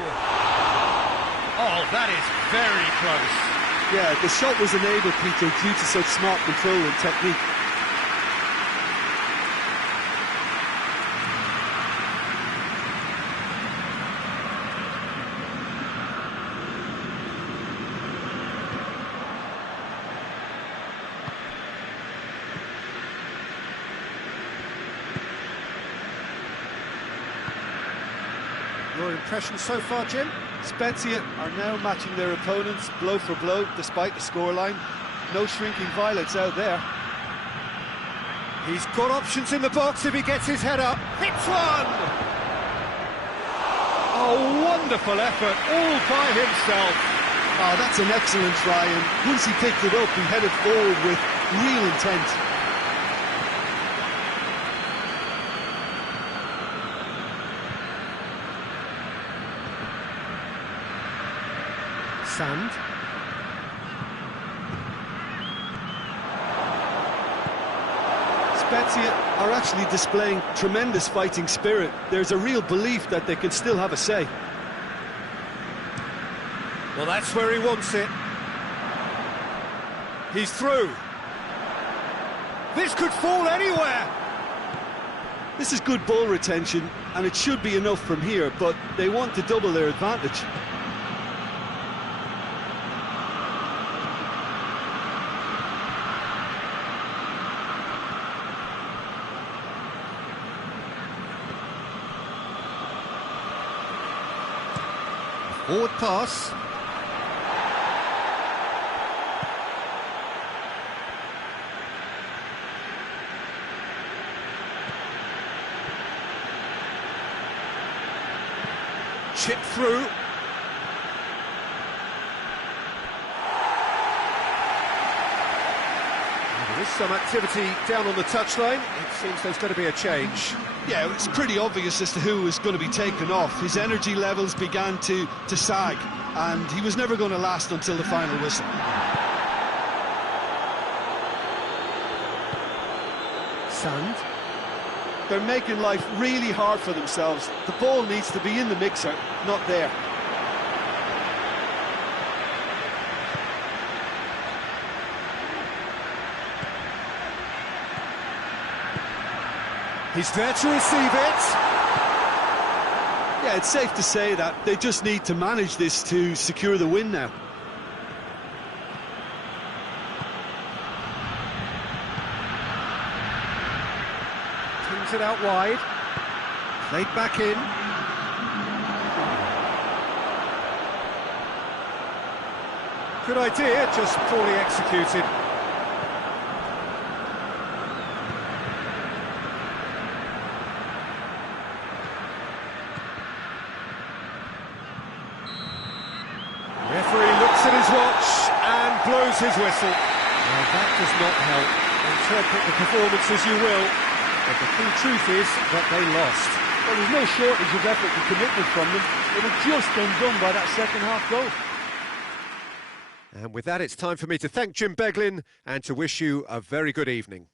Oh, that is very close. Yeah, the shot was enabled, Peter, due to such smart control and technique. Your impression so far, Jim? Spezia are now matching their opponents blow for blow, despite the scoreline. No shrinking violets out there. He's got options in the box if he gets his head up. Hits one! Oh, wonderful effort, all by himself. Oh, that's an excellent try, and once he picked it up, he headed forward with real intent. Sand. Spezia are actually displaying tremendous fighting spirit. There's a real belief that they can still have a say. Well, that's where he wants it. He's through. This could fall anywhere. This is good ball retention, and it should be enough from here, but they want to double their advantage. Forward pass. Chip through. There is some activity down on the touchline. It seems there's going to be a change. Yeah, it's pretty obvious as to who was going to be taken off. His energy levels began to sag, and he was never going to last until the final whistle. Sand. They're making life really hard for themselves. The ball needs to be in the mixer, not there. He's there to receive it. Yeah, it's safe to say that they just need to manage this to secure the win now. Pings it out wide. Played back in. Good idea, just poorly executed. Referee looks at his watch and blows his whistle. Well, that does not help. Interpret the performance as you will, but the full truth is that they lost. Well, there's no shortage of effort and commitment from them. They were just undone by that second half goal. And with that, it's time for me to thank Jim Beglin and to wish you a very good evening.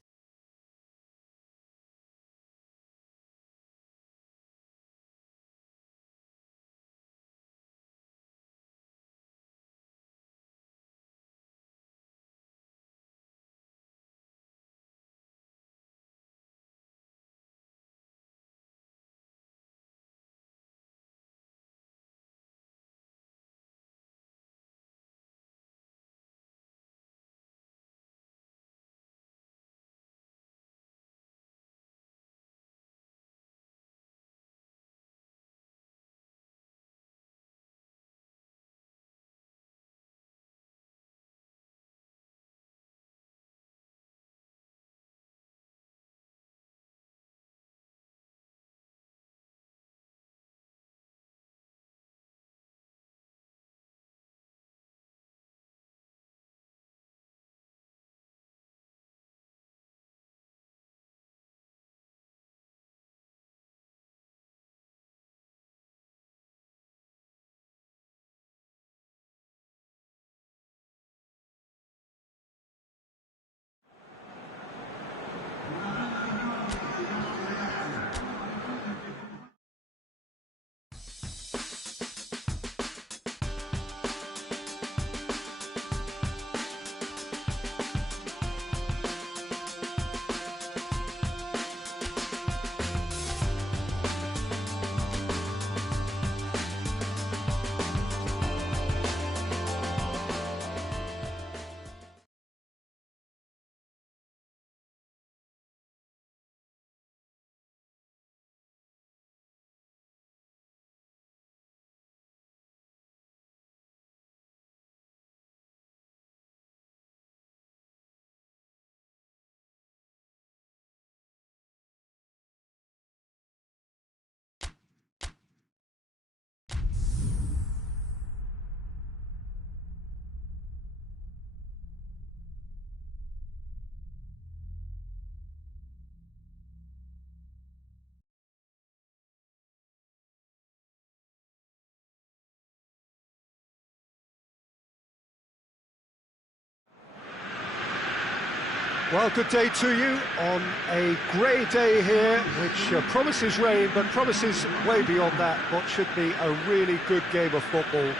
Well, good day to you on a grey day here, which promises rain, but promises way beyond that what should be a really good game of football.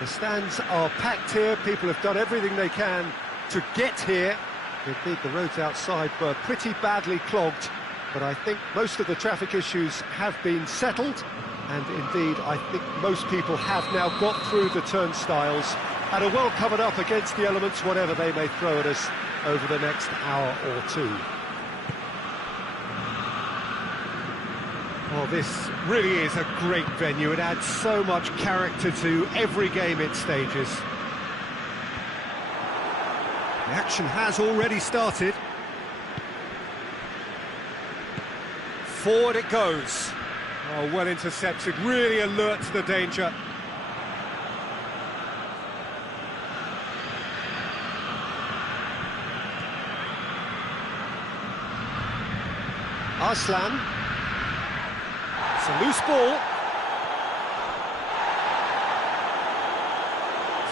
The stands are packed here, people have done everything they can to get here. Indeed, the roads outside were pretty badly clogged, but I think most of the traffic issues have been settled, and indeed, I think most people have now got through the turnstiles and are well covered up against the elements, whatever they may throw at us over the next hour or two. Well, this really is a great venue. It adds so much character to every game it stages. The action has already started. Forward it goes. Oh, well intercepted, really alert to the danger. Arslan. It's a loose ball.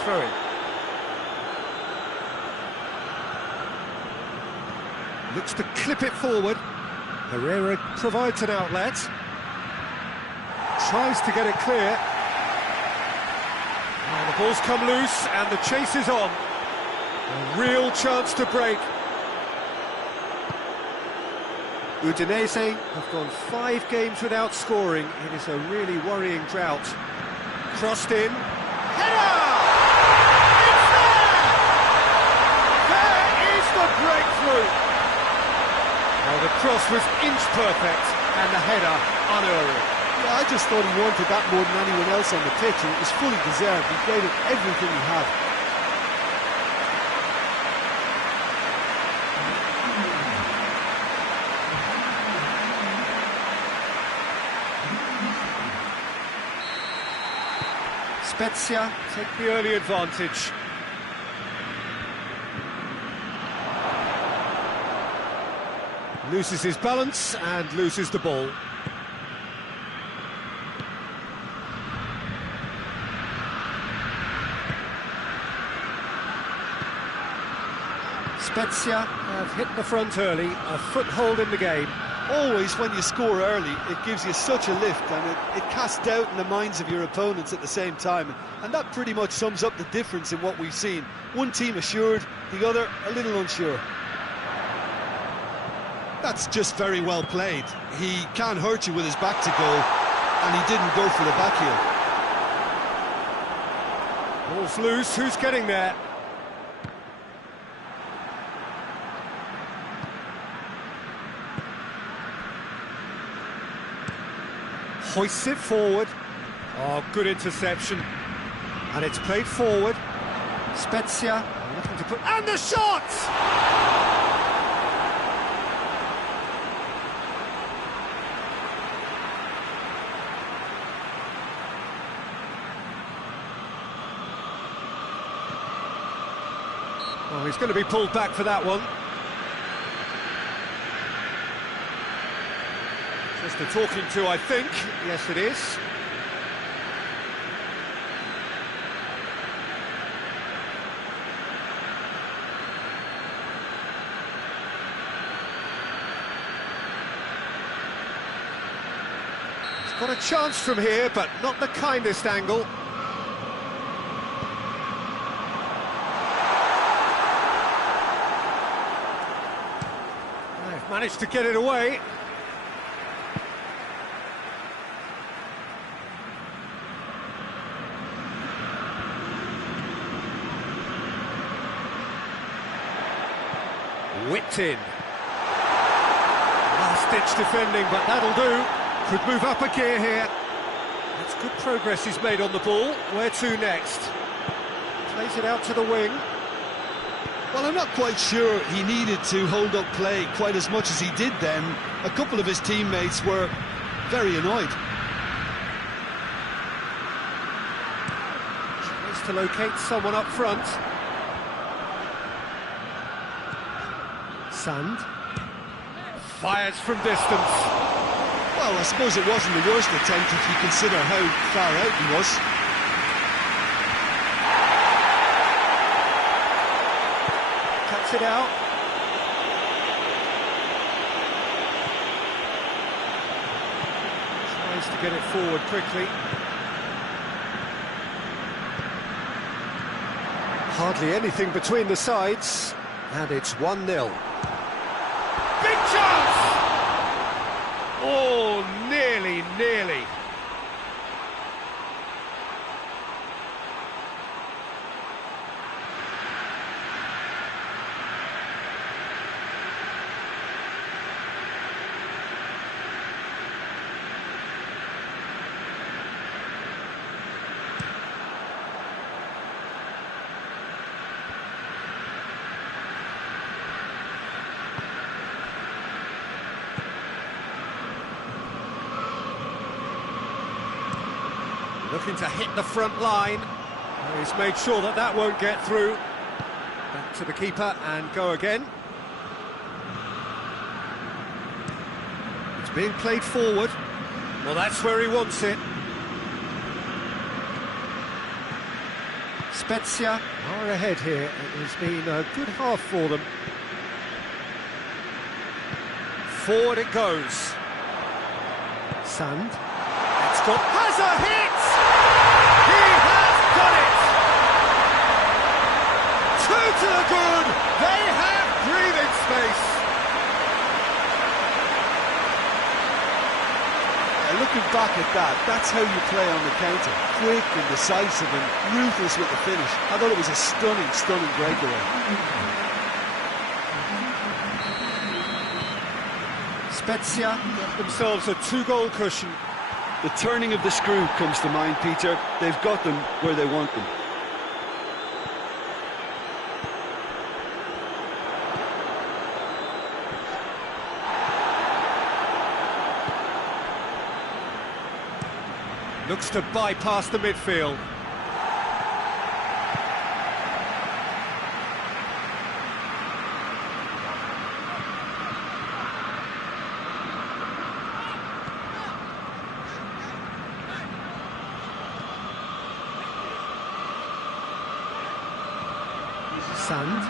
Throw in. Looks to clip it forward. Herrera provides an outlet. Tries to get it clear. Oh, the ball's come loose and the chase is on. A real chance to break. Udinese have gone 5 games without scoring. It is a really worrying drought. Crossed in. Header! It's there! There is the breakthrough! Well, the cross was inch perfect and the header unerring. Yeah, I just thought he wanted that more than anyone else on the pitch, and it was fully deserved. He gave it everything he had. Spezia take the early advantage. Loses his balance and loses the ball. Spezia have hit the front early, a foothold in the game. Always, when you score early, it gives you such a lift, and it casts doubt in the minds of your opponents at the same time. And that pretty much sums up the difference in what we've seen. One team assured, the other a little unsure. That's just very well played. He can't hurt you with his back to goal, and he didn't go for the back heel. Ball's loose, who's getting there? Hoists it forward. Oh, good interception. And it's played forward. Spezia looking to put... And the shot! Oh, he's going to be pulled back for that one. Just a talking to, I think. Yes, it is. He's got a chance from here, but not the kindest angle. They've managed to get it away. Whipped in. Last-ditch defending, but that'll do. Could move up a gear here. That's good progress he's made on the ball. Where to next? Plays it out to the wing. Well, I'm not quite sure he needed to hold up play quite as much as he did then. A couple of his teammates were very annoyed. Tries to locate someone up front. Sand fires from distance. Well, I suppose it wasn't the worst attempt if you consider how far out he was. Cuts it out. get it forward quickly. Hardly anything between the sides, and it's 1-0. Big chance! Oh, nearly. Looking to hit the front line. He's made sure that that won't get through. Back to the keeper and go again. It's being played forward. Well, that's where he wants it. Spezia are ahead here. It has been a good half for them. Forward it goes. Sand. It's got... Has a hit! He has done it! Two to the good! They have breathing space! Looking back at that, that's how you play on the counter. Quick and decisive and ruthless with the finish. I thought it was a stunning breakaway. Spezia get themselves a 2-goal cushion. The turning of the screw comes to mind, Peter. They've got them where they want them. Looks to bypass the midfield. Sand.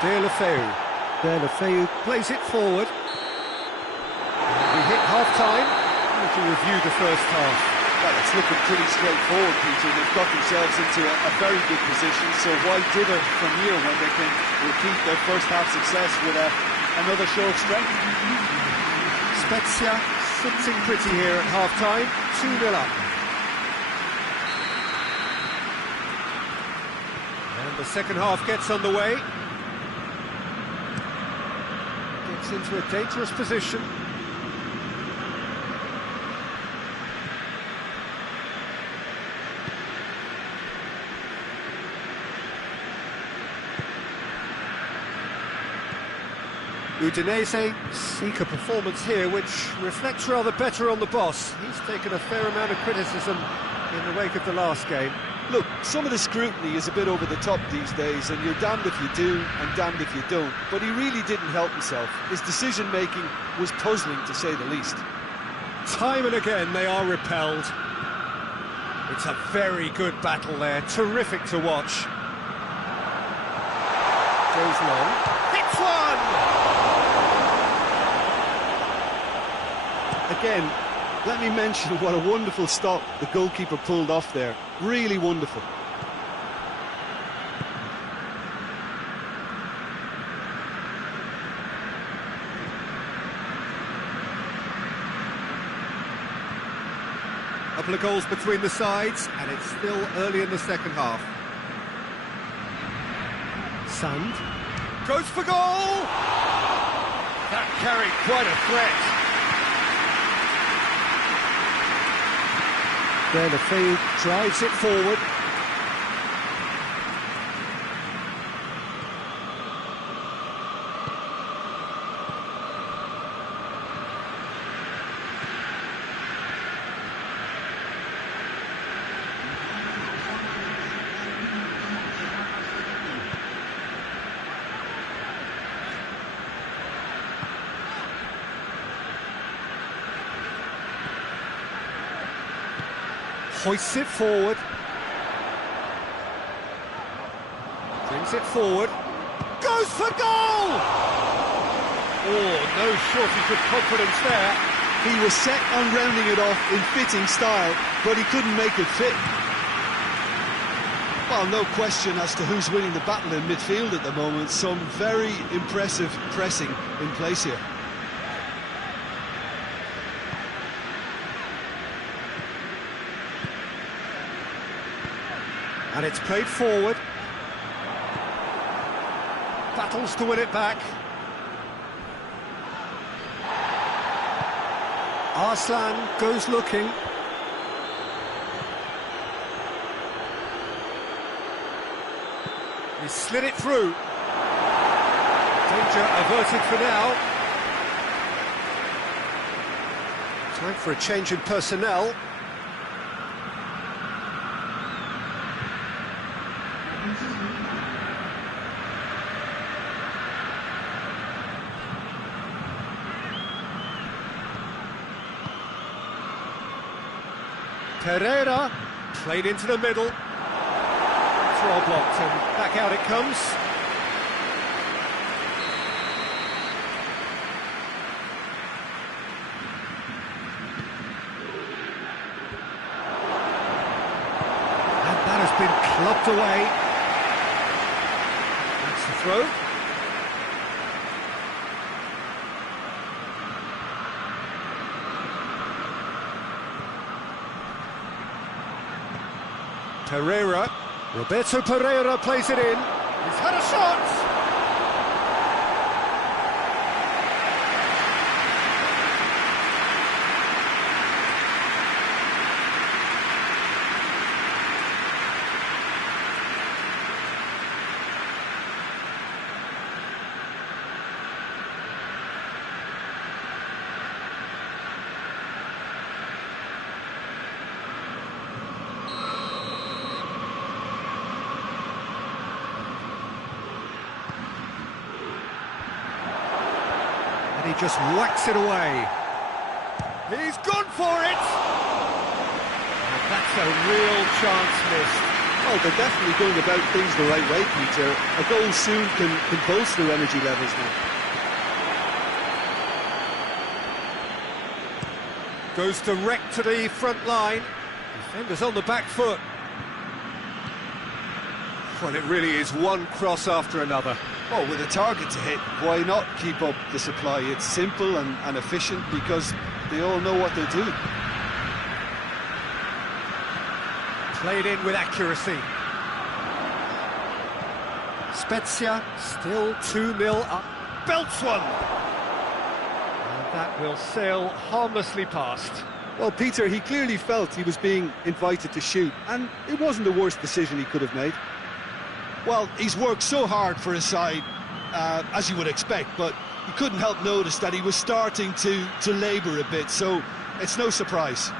De La Feu plays it forward. We hit half-time. To review the first half. Well, it's looking pretty straightforward, Peter. They've got themselves into a very good position, so why dither from here when they can repeat their first half success with another show of strength? Spezia sitting pretty here at half-time, 2-0 up. And the second half gets underway. Gets into a dangerous position. Udinese seek a performance here which reflects rather better on the boss. He's taken a fair amount of criticism in the wake of the last game. Look, some of the scrutiny is a bit over the top these days, and you're damned if you do and damned if you don't. But he really didn't help himself. His decision-making was puzzling, to say the least. Time and again they are repelled. It's a very good battle there, terrific to watch. Goes long. Hits one! Again, let me mention what a wonderful stop the goalkeeper pulled off there. Really wonderful. A couple of goals between the sides, and it's still early in the second half. Sand. Goes for goal! That carried quite a threat. De La Feu drives it forward. Hoists it forward. Brings it forward. Goes for goal! Oh, no shortage of confidence there. He was set on rounding it off in fitting style, but he couldn't make it fit. Well, no question as to who's winning the battle in midfield at the moment. Some very impressive pressing in place here. And it's played forward. Battles to win it back. Arslan goes looking. He slid it through. Danger averted for now. Time for a change in personnel. Pereira played into the middle. Throw blocked and back out it comes. And that has been clubbed away. That's the throw. Pereira, Roberto Pereira plays it in. He's had a shot! He just whacks it away. He's gone for it! And that's a real chance missed. Oh, they're definitely going about things the right way, Peter. A goal soon can bolster their energy levels now. Goes direct to the front line. Defenders on the back foot. Well, it really is one cross after another. Well, with a target to hit, why not keep up the supply? It's simple and efficient because they all know what they're doing. Played in with accuracy. Spezia still 2-0 up. Belts one! And that will sail harmlessly past. Well, Peter, he clearly felt he was being invited to shoot, and it wasn't the worst decision he could have made. Well, he's worked so hard for his side, as you would expect, but you couldn't help notice that he was starting to labour a bit, so it's no surprise.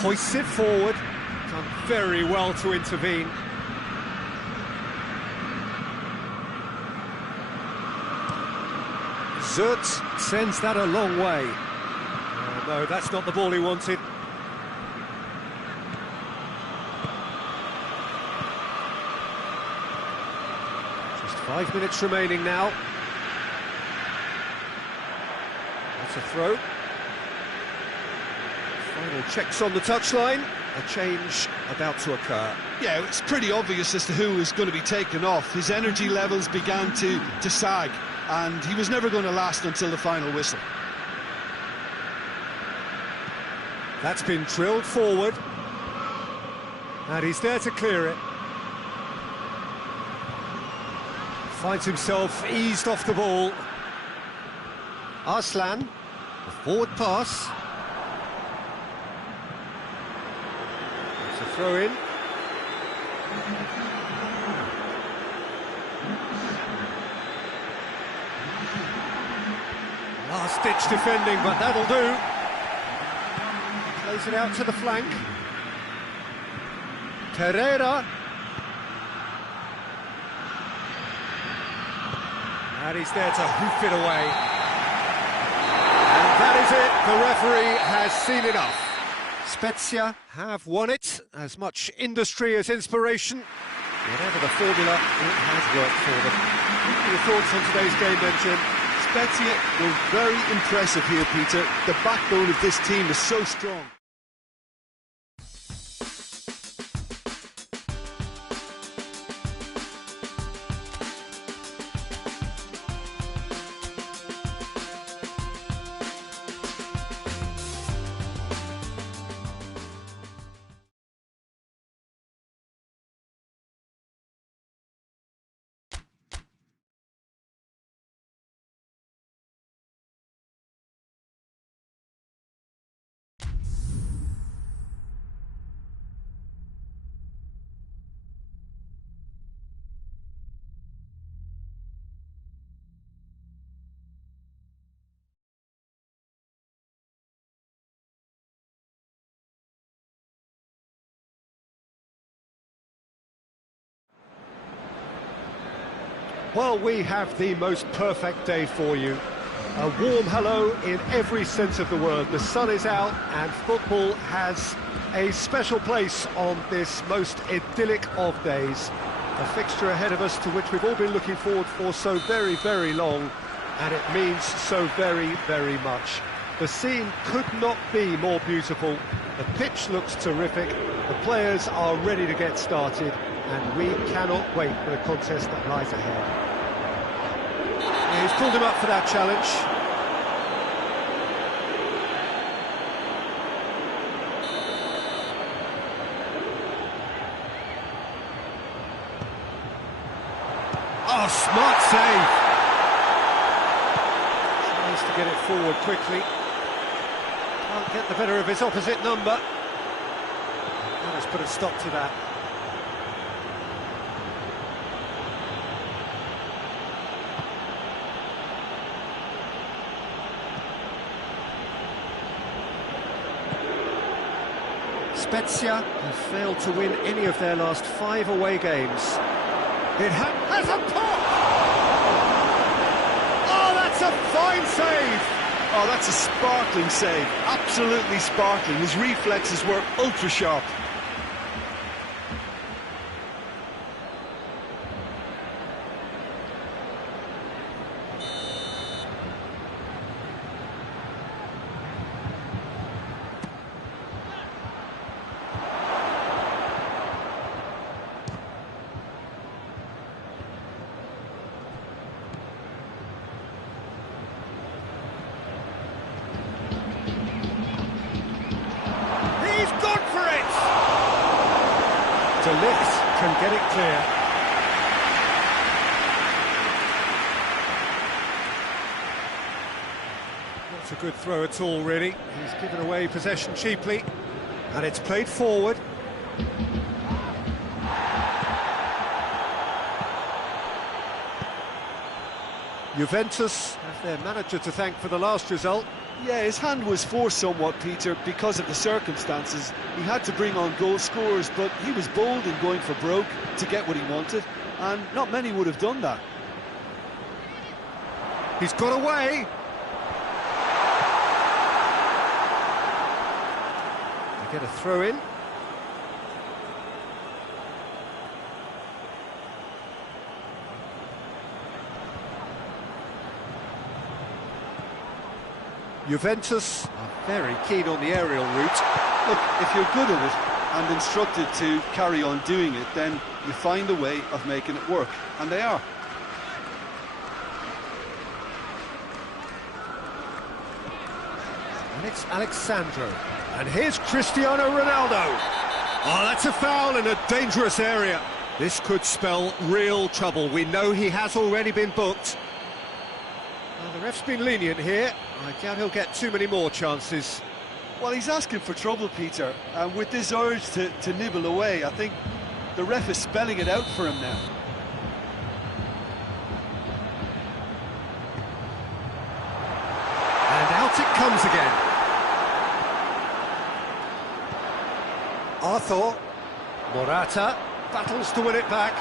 Hoists it forward. Done very well to intervene. Zert sends that a long way. No, that's not the ball he wanted. Just 5 minutes remaining now. That's a throw. Final checks on the touchline. A change about to occur. Yeah, it's pretty obvious as to who is going to be taken off. His energy levels began to sag, and he was never going to last until the final whistle. That's been drilled forward, and he's there to clear it. Finds himself eased off the ball. Arslan, the forward pass. It's a throw in. Last-ditch defending, but that'll do. Plays it out to the flank. Pereira. And he's there to hoof it away. And that is it. The referee has seen enough. Spezia have won it, as much industry as inspiration. Whatever the formula, it has worked for them. What are your thoughts on today's game then, Jim? Spezia were very impressive here, Peter. The backbone of this team is so strong. Well, we have the most perfect day for you. A warm hello in every sense of the word. The sun is out and football has a special place on this most idyllic of days. A fixture ahead of us to which we've all been looking forward for so very, very long, and it means so very, very much. The scene could not be more beautiful. The pitch looks terrific. The players are ready to get started, and we cannot wait for the contest that lies ahead. He's pulled him up for that challenge. Oh, smart save! Tries to get it forward quickly. Can't get the better of his opposite number. That has put a stop to that. Spezia have failed to win any of their last 5 away games. It has a pop! Oh, that's a fine save! Oh, that's a sparkling save. Absolutely sparkling. His reflexes were ultra sharp. De Ligt can get it clear. Not a good throw at all, really. He's given away possession cheaply, and it's played forward. Juventus have their manager to thank for the last result. Yeah, his hand was forced somewhat, Peter, because of the circumstances. He had to bring on goal scorers, but he was bold in going for broke to get what he wanted, and not many would have done that. He's got away. They get a throw in. Juventus are very keen on the aerial route. Look, if you're good at it and instructed to carry on doing it, then you find a way of making it work, and they are. And it's Alexandro. And here's Cristiano Ronaldo. Oh, that's a foul in a dangerous area. This could spell real trouble. We know he has already been booked. Well, the ref's been lenient here. I doubt he'll get too many more chances. Well, he's asking for trouble, Peter, and with this urge to nibble away, I think the ref is spelling it out for him now. And out it comes again. Arthur. Morata battles to win it back.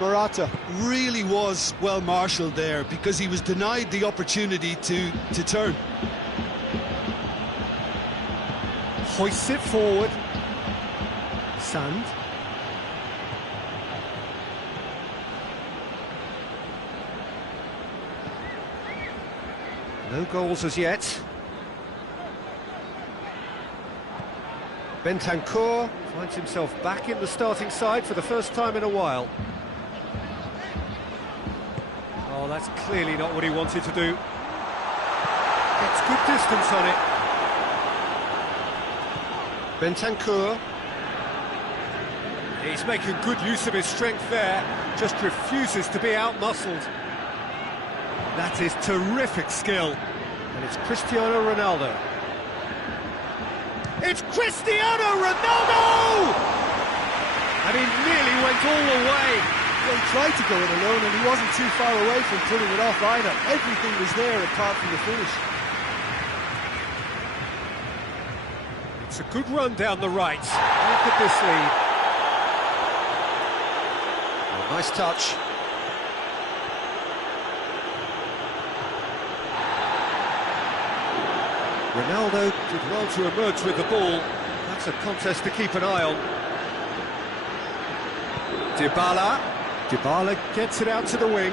Morata really was well marshalled there because he was denied the opportunity to turn. hoists it forward. Sand. No goals as yet. Bentancur finds himself back in the starting side for the first time in a while. Oh, that's clearly not what he wanted to do. Gets good distance on it. Bentancur. He's making good use of his strength there, just refuses to be out-muscled. That is terrific skill. And it's Cristiano Ronaldo. It's Cristiano Ronaldo! And he nearly went all the way. Well, he tried to go it alone and he wasn't too far away from pulling it off either. Everything was there apart from the finish. It's a good run down the right. Look at this lead. Oh, nice touch. Ronaldo did well to emerge with the ball. That's a contest to keep an eye on. Dybala. Dybala gets it out to the wing.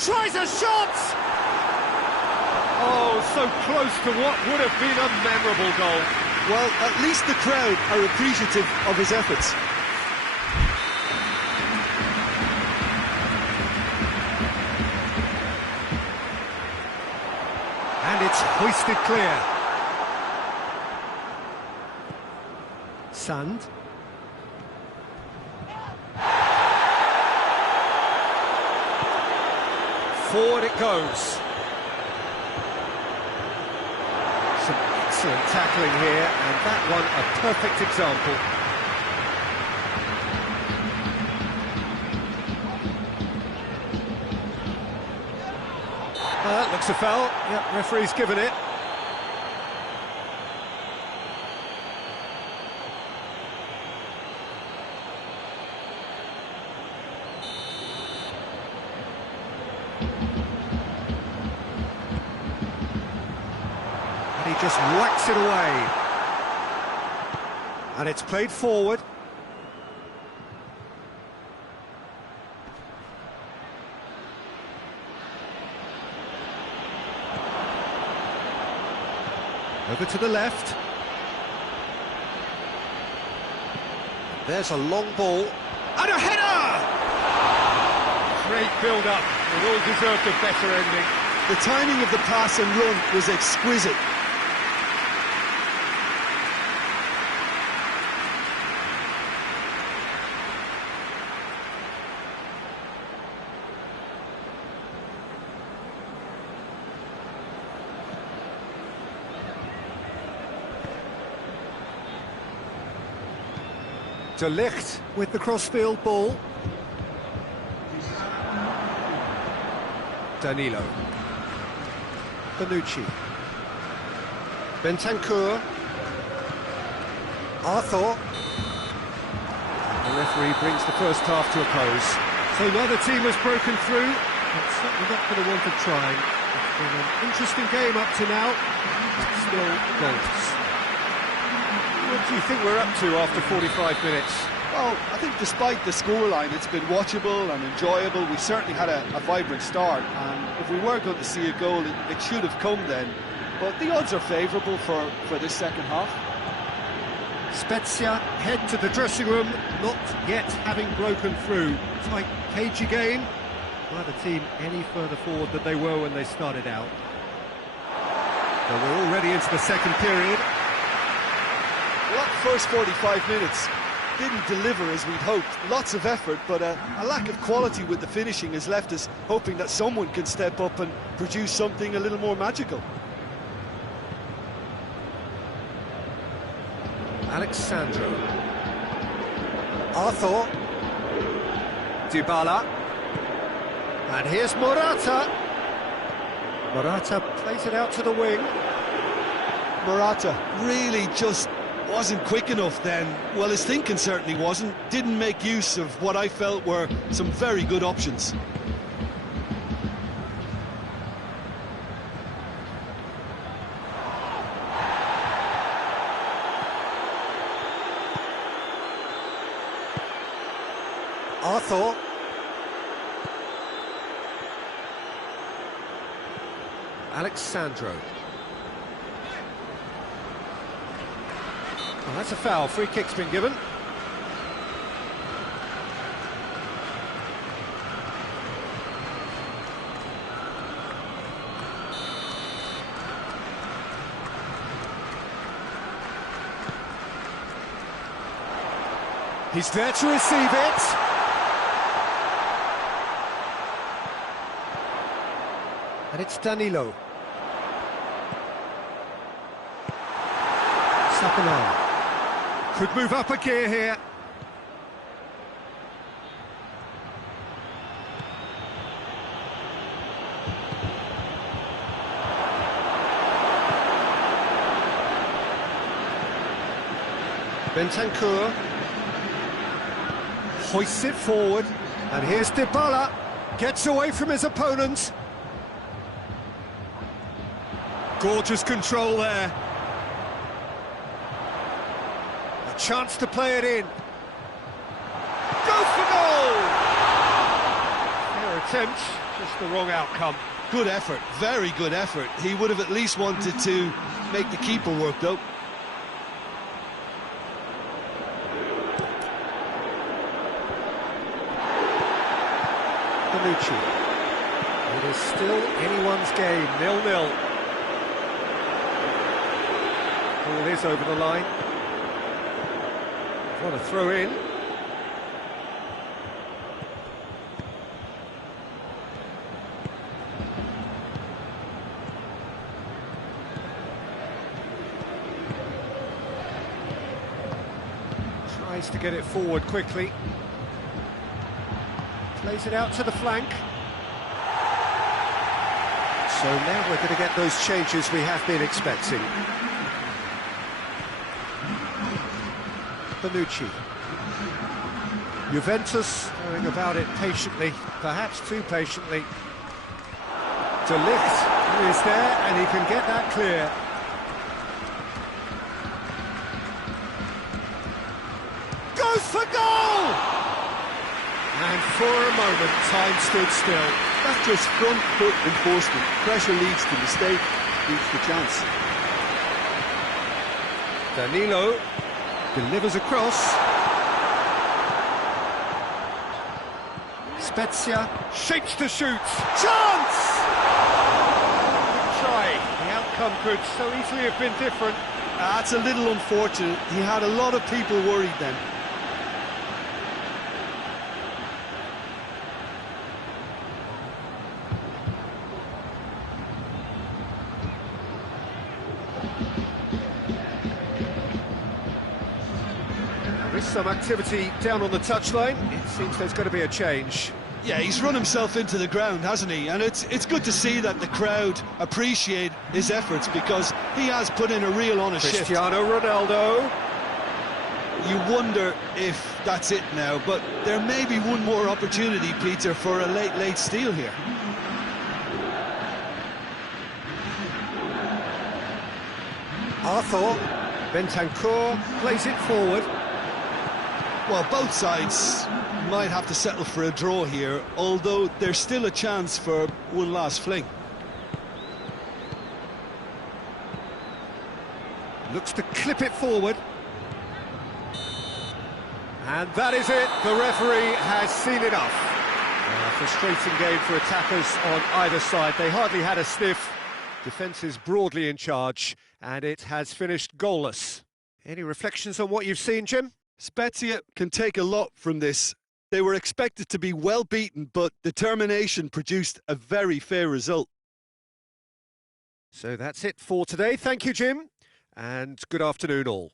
Tries a shot! Oh, so close to what would have been a memorable goal. Well, at least the crowd are appreciative of his efforts. And it's hoisted clear. Sand. Forward it goes. Some excellent tackling here, and that one a perfect example. That looks a foul. Yep, referee's given it. And he just whacks it away. And it's played forward. Over to the left. There's a long ball. And a header! Great build-up. It all deserved a better ending. The timing of the pass and run was exquisite. De Ligt with the crossfield ball. Danilo. Bonucci. Bentancur. Arthur. The referee brings the first half to a close. So neither team has broken through, but certainly not for the want of trying. It's been an interesting game up to now, but still goals. What do you think we're up to after 45 minutes? Well, I think despite the scoreline, it's been watchable and enjoyable. We certainly had a vibrant start, and if we were going to see a goal, it should have come then. But the odds are favourable for this second half. Spezia head to the dressing room, not yet having broken through. Tight, cagey game. Neither team any further forward than they were when they started out. So we're already into the second period. Well, that first 45 minutes didn't deliver as we'd hoped. Lots of effort, but a lack of quality with the finishing has left us hoping that someone can step up and produce something a little more magical. Alexandro. Arthur. Dybala. And here's Morata. Morata plays it out to the wing. Morata really just wasn't quick enough then. Well, his thinking certainly wasn't. Didn't make use of what I felt were some very good options. Arthur. Alexandro. Well, that's a foul. Free kick's been given. He's there to receive it. And it's Danilo. Saponara. Could move up a gear here. Bentancur hoists it forward, and here's Dybala, gets away from his opponent. Gorgeous control there. A chance to play it in. Goes for goal! Fair attempt, just the wrong outcome. Good effort, very good effort. He would have at least wanted to make the keeper work, though. Bonucci. It is still anyone's game, 0-0. Ball is over the line. What a throw in. Tries to get it forward quickly. Plays it out to the flank. So now we're going to get those changes we have been expecting. Bonucci. Juventus going about it patiently, perhaps too patiently. De Ligt is there and he can get that clear. Goes for goal! And for a moment, time stood still. That's just front foot enforcement. Pressure leads to mistake, leads to chance. Danilo delivers across. Spezia Shapes to shoot. Chance! Good try. The outcome could so easily have been different. That's a little unfortunate. He had a lot of people worried then. Some activity down on the touchline. It seems there's going to be a change. Yeah, he's run himself into the ground, hasn't he? And it's good to see that the crowd appreciate his efforts because he has put in a real honest shift. Cristiano Ronaldo. You wonder if that's it now, but there may be one more opportunity, Peter, for a late steal here. Arthur. Bentancur plays it forward. Well, both sides might have to settle for a draw here, although there's still a chance for one last fling. Looks to clip it forward. And that is it. The referee has seen enough. A frustrating game for attackers on either side. They hardly had a sniff. Defence is broadly in charge, and it has finished goalless. Any reflections on what you've seen, Jim? Spezia can take a lot from this. They were expected to be well beaten, but determination produced a very fair result. So that's it for today. Thank you, Jim, and good afternoon all.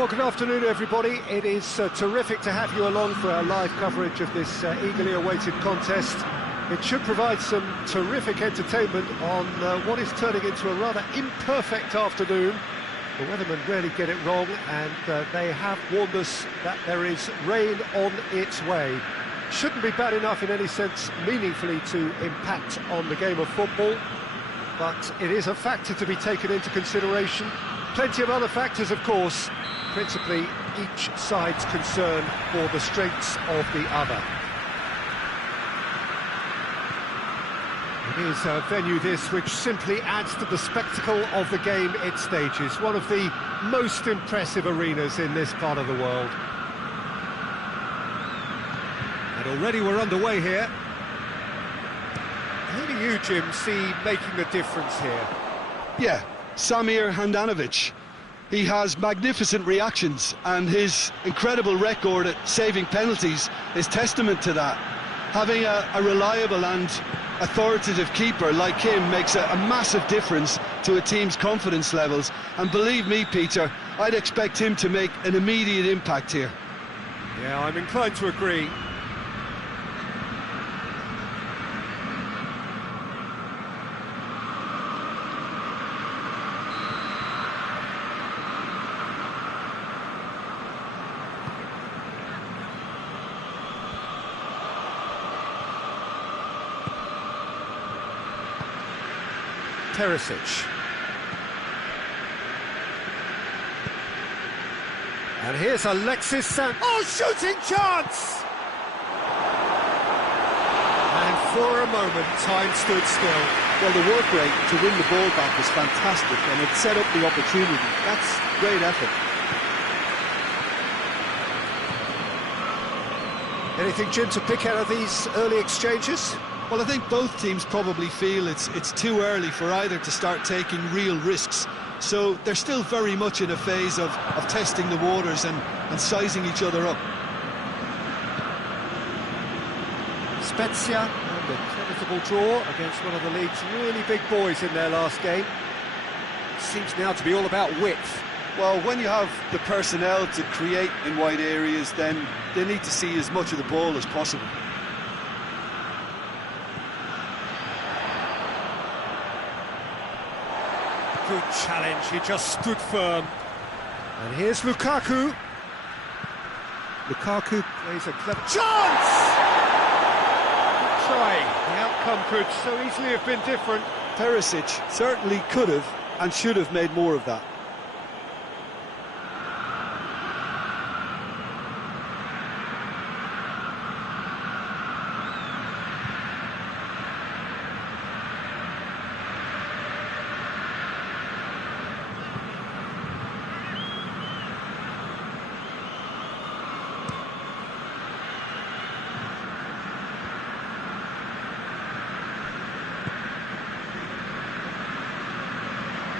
Well, good afternoon, everybody. It is terrific to have you along for our live coverage of this eagerly awaited contest. It should provide some terrific entertainment on what is turning into a rather imperfect afternoon. The weathermen rarely get it wrong, and they have warned us that there is rain on its way. Shouldn't be bad enough in any sense meaningfully to impact on the game of football, but it is a factor to be taken into consideration. Plenty of other factors, of course, principally each side's concern for the strengths of the other. It is a venue, this, which simply adds to the spectacle of the game it stages. One of the most impressive arenas in this part of the world. And already we're underway here. Who do you, Jim, see making the difference here? Yeah, Samir Handanovic. He has magnificent reactions, and his incredible record at saving penalties is testament to that. Having a reliable and authoritative keeper like him makes a massive difference to a team's confidence levels, and believe me, Peter, I'd expect him to make an immediate impact here. Yeah, I'm inclined to agree. Perisic. And here's Alexis Sanchez. Oh, shooting chance! And for a moment, time stood still. Well, the work rate to win the ball back was fantastic, and it set up the opportunity. That's great effort. Anything, Jim, to pick out of these early exchanges? Well, I think both teams probably feel it's too early for either to start taking real risks. So they're still very much in a phase of testing the waters and sizing each other up. Spezia, and a creditable draw against one of the league's really big boys in their last game. Seems now to be all about width. Well, when you have the personnel to create in wide areas, then they need to see as much of the ball as possible. Good challenge, he just stood firm. And here's Lukaku. Lukaku plays a clever chance! Trying. The outcome could so easily have been different. Perisic certainly could have and should have made more of that.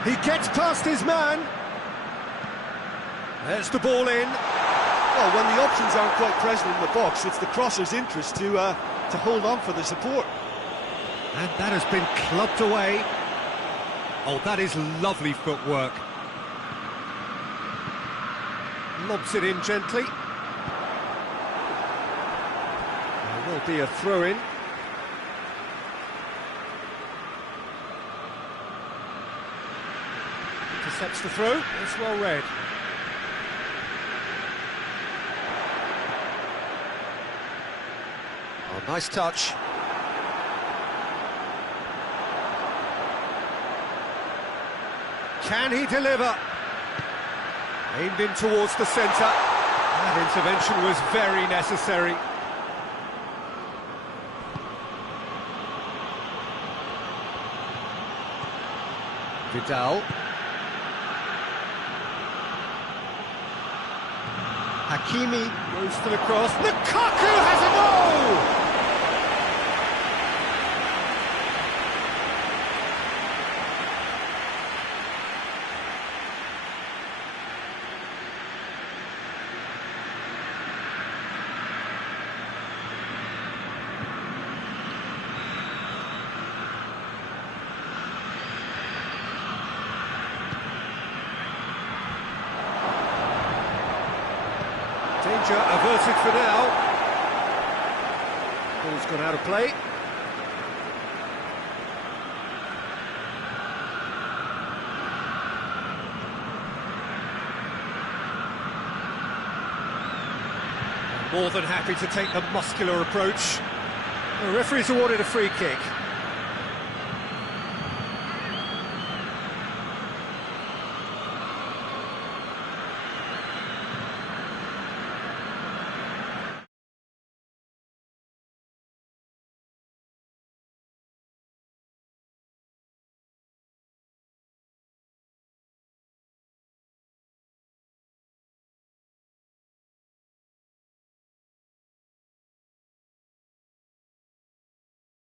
He gets past his man. There's the ball in. Well, when the options aren't quite present in the box, it's the crosser's interest to hold on for the support. And that has been clubbed away. Oh, that is lovely footwork. Lobs it in gently. There will be a throw-in. Intercepts the throw. It's well read. Oh, nice touch. Can he deliver? Aimed in towards the centre. That intervention was very necessary. Vidal. Hakimi goes for the cross. Lukaku has a goal! Danger averted for now. Ball's gone out of play. More than happy to take the muscular approach. The referee's awarded a free kick.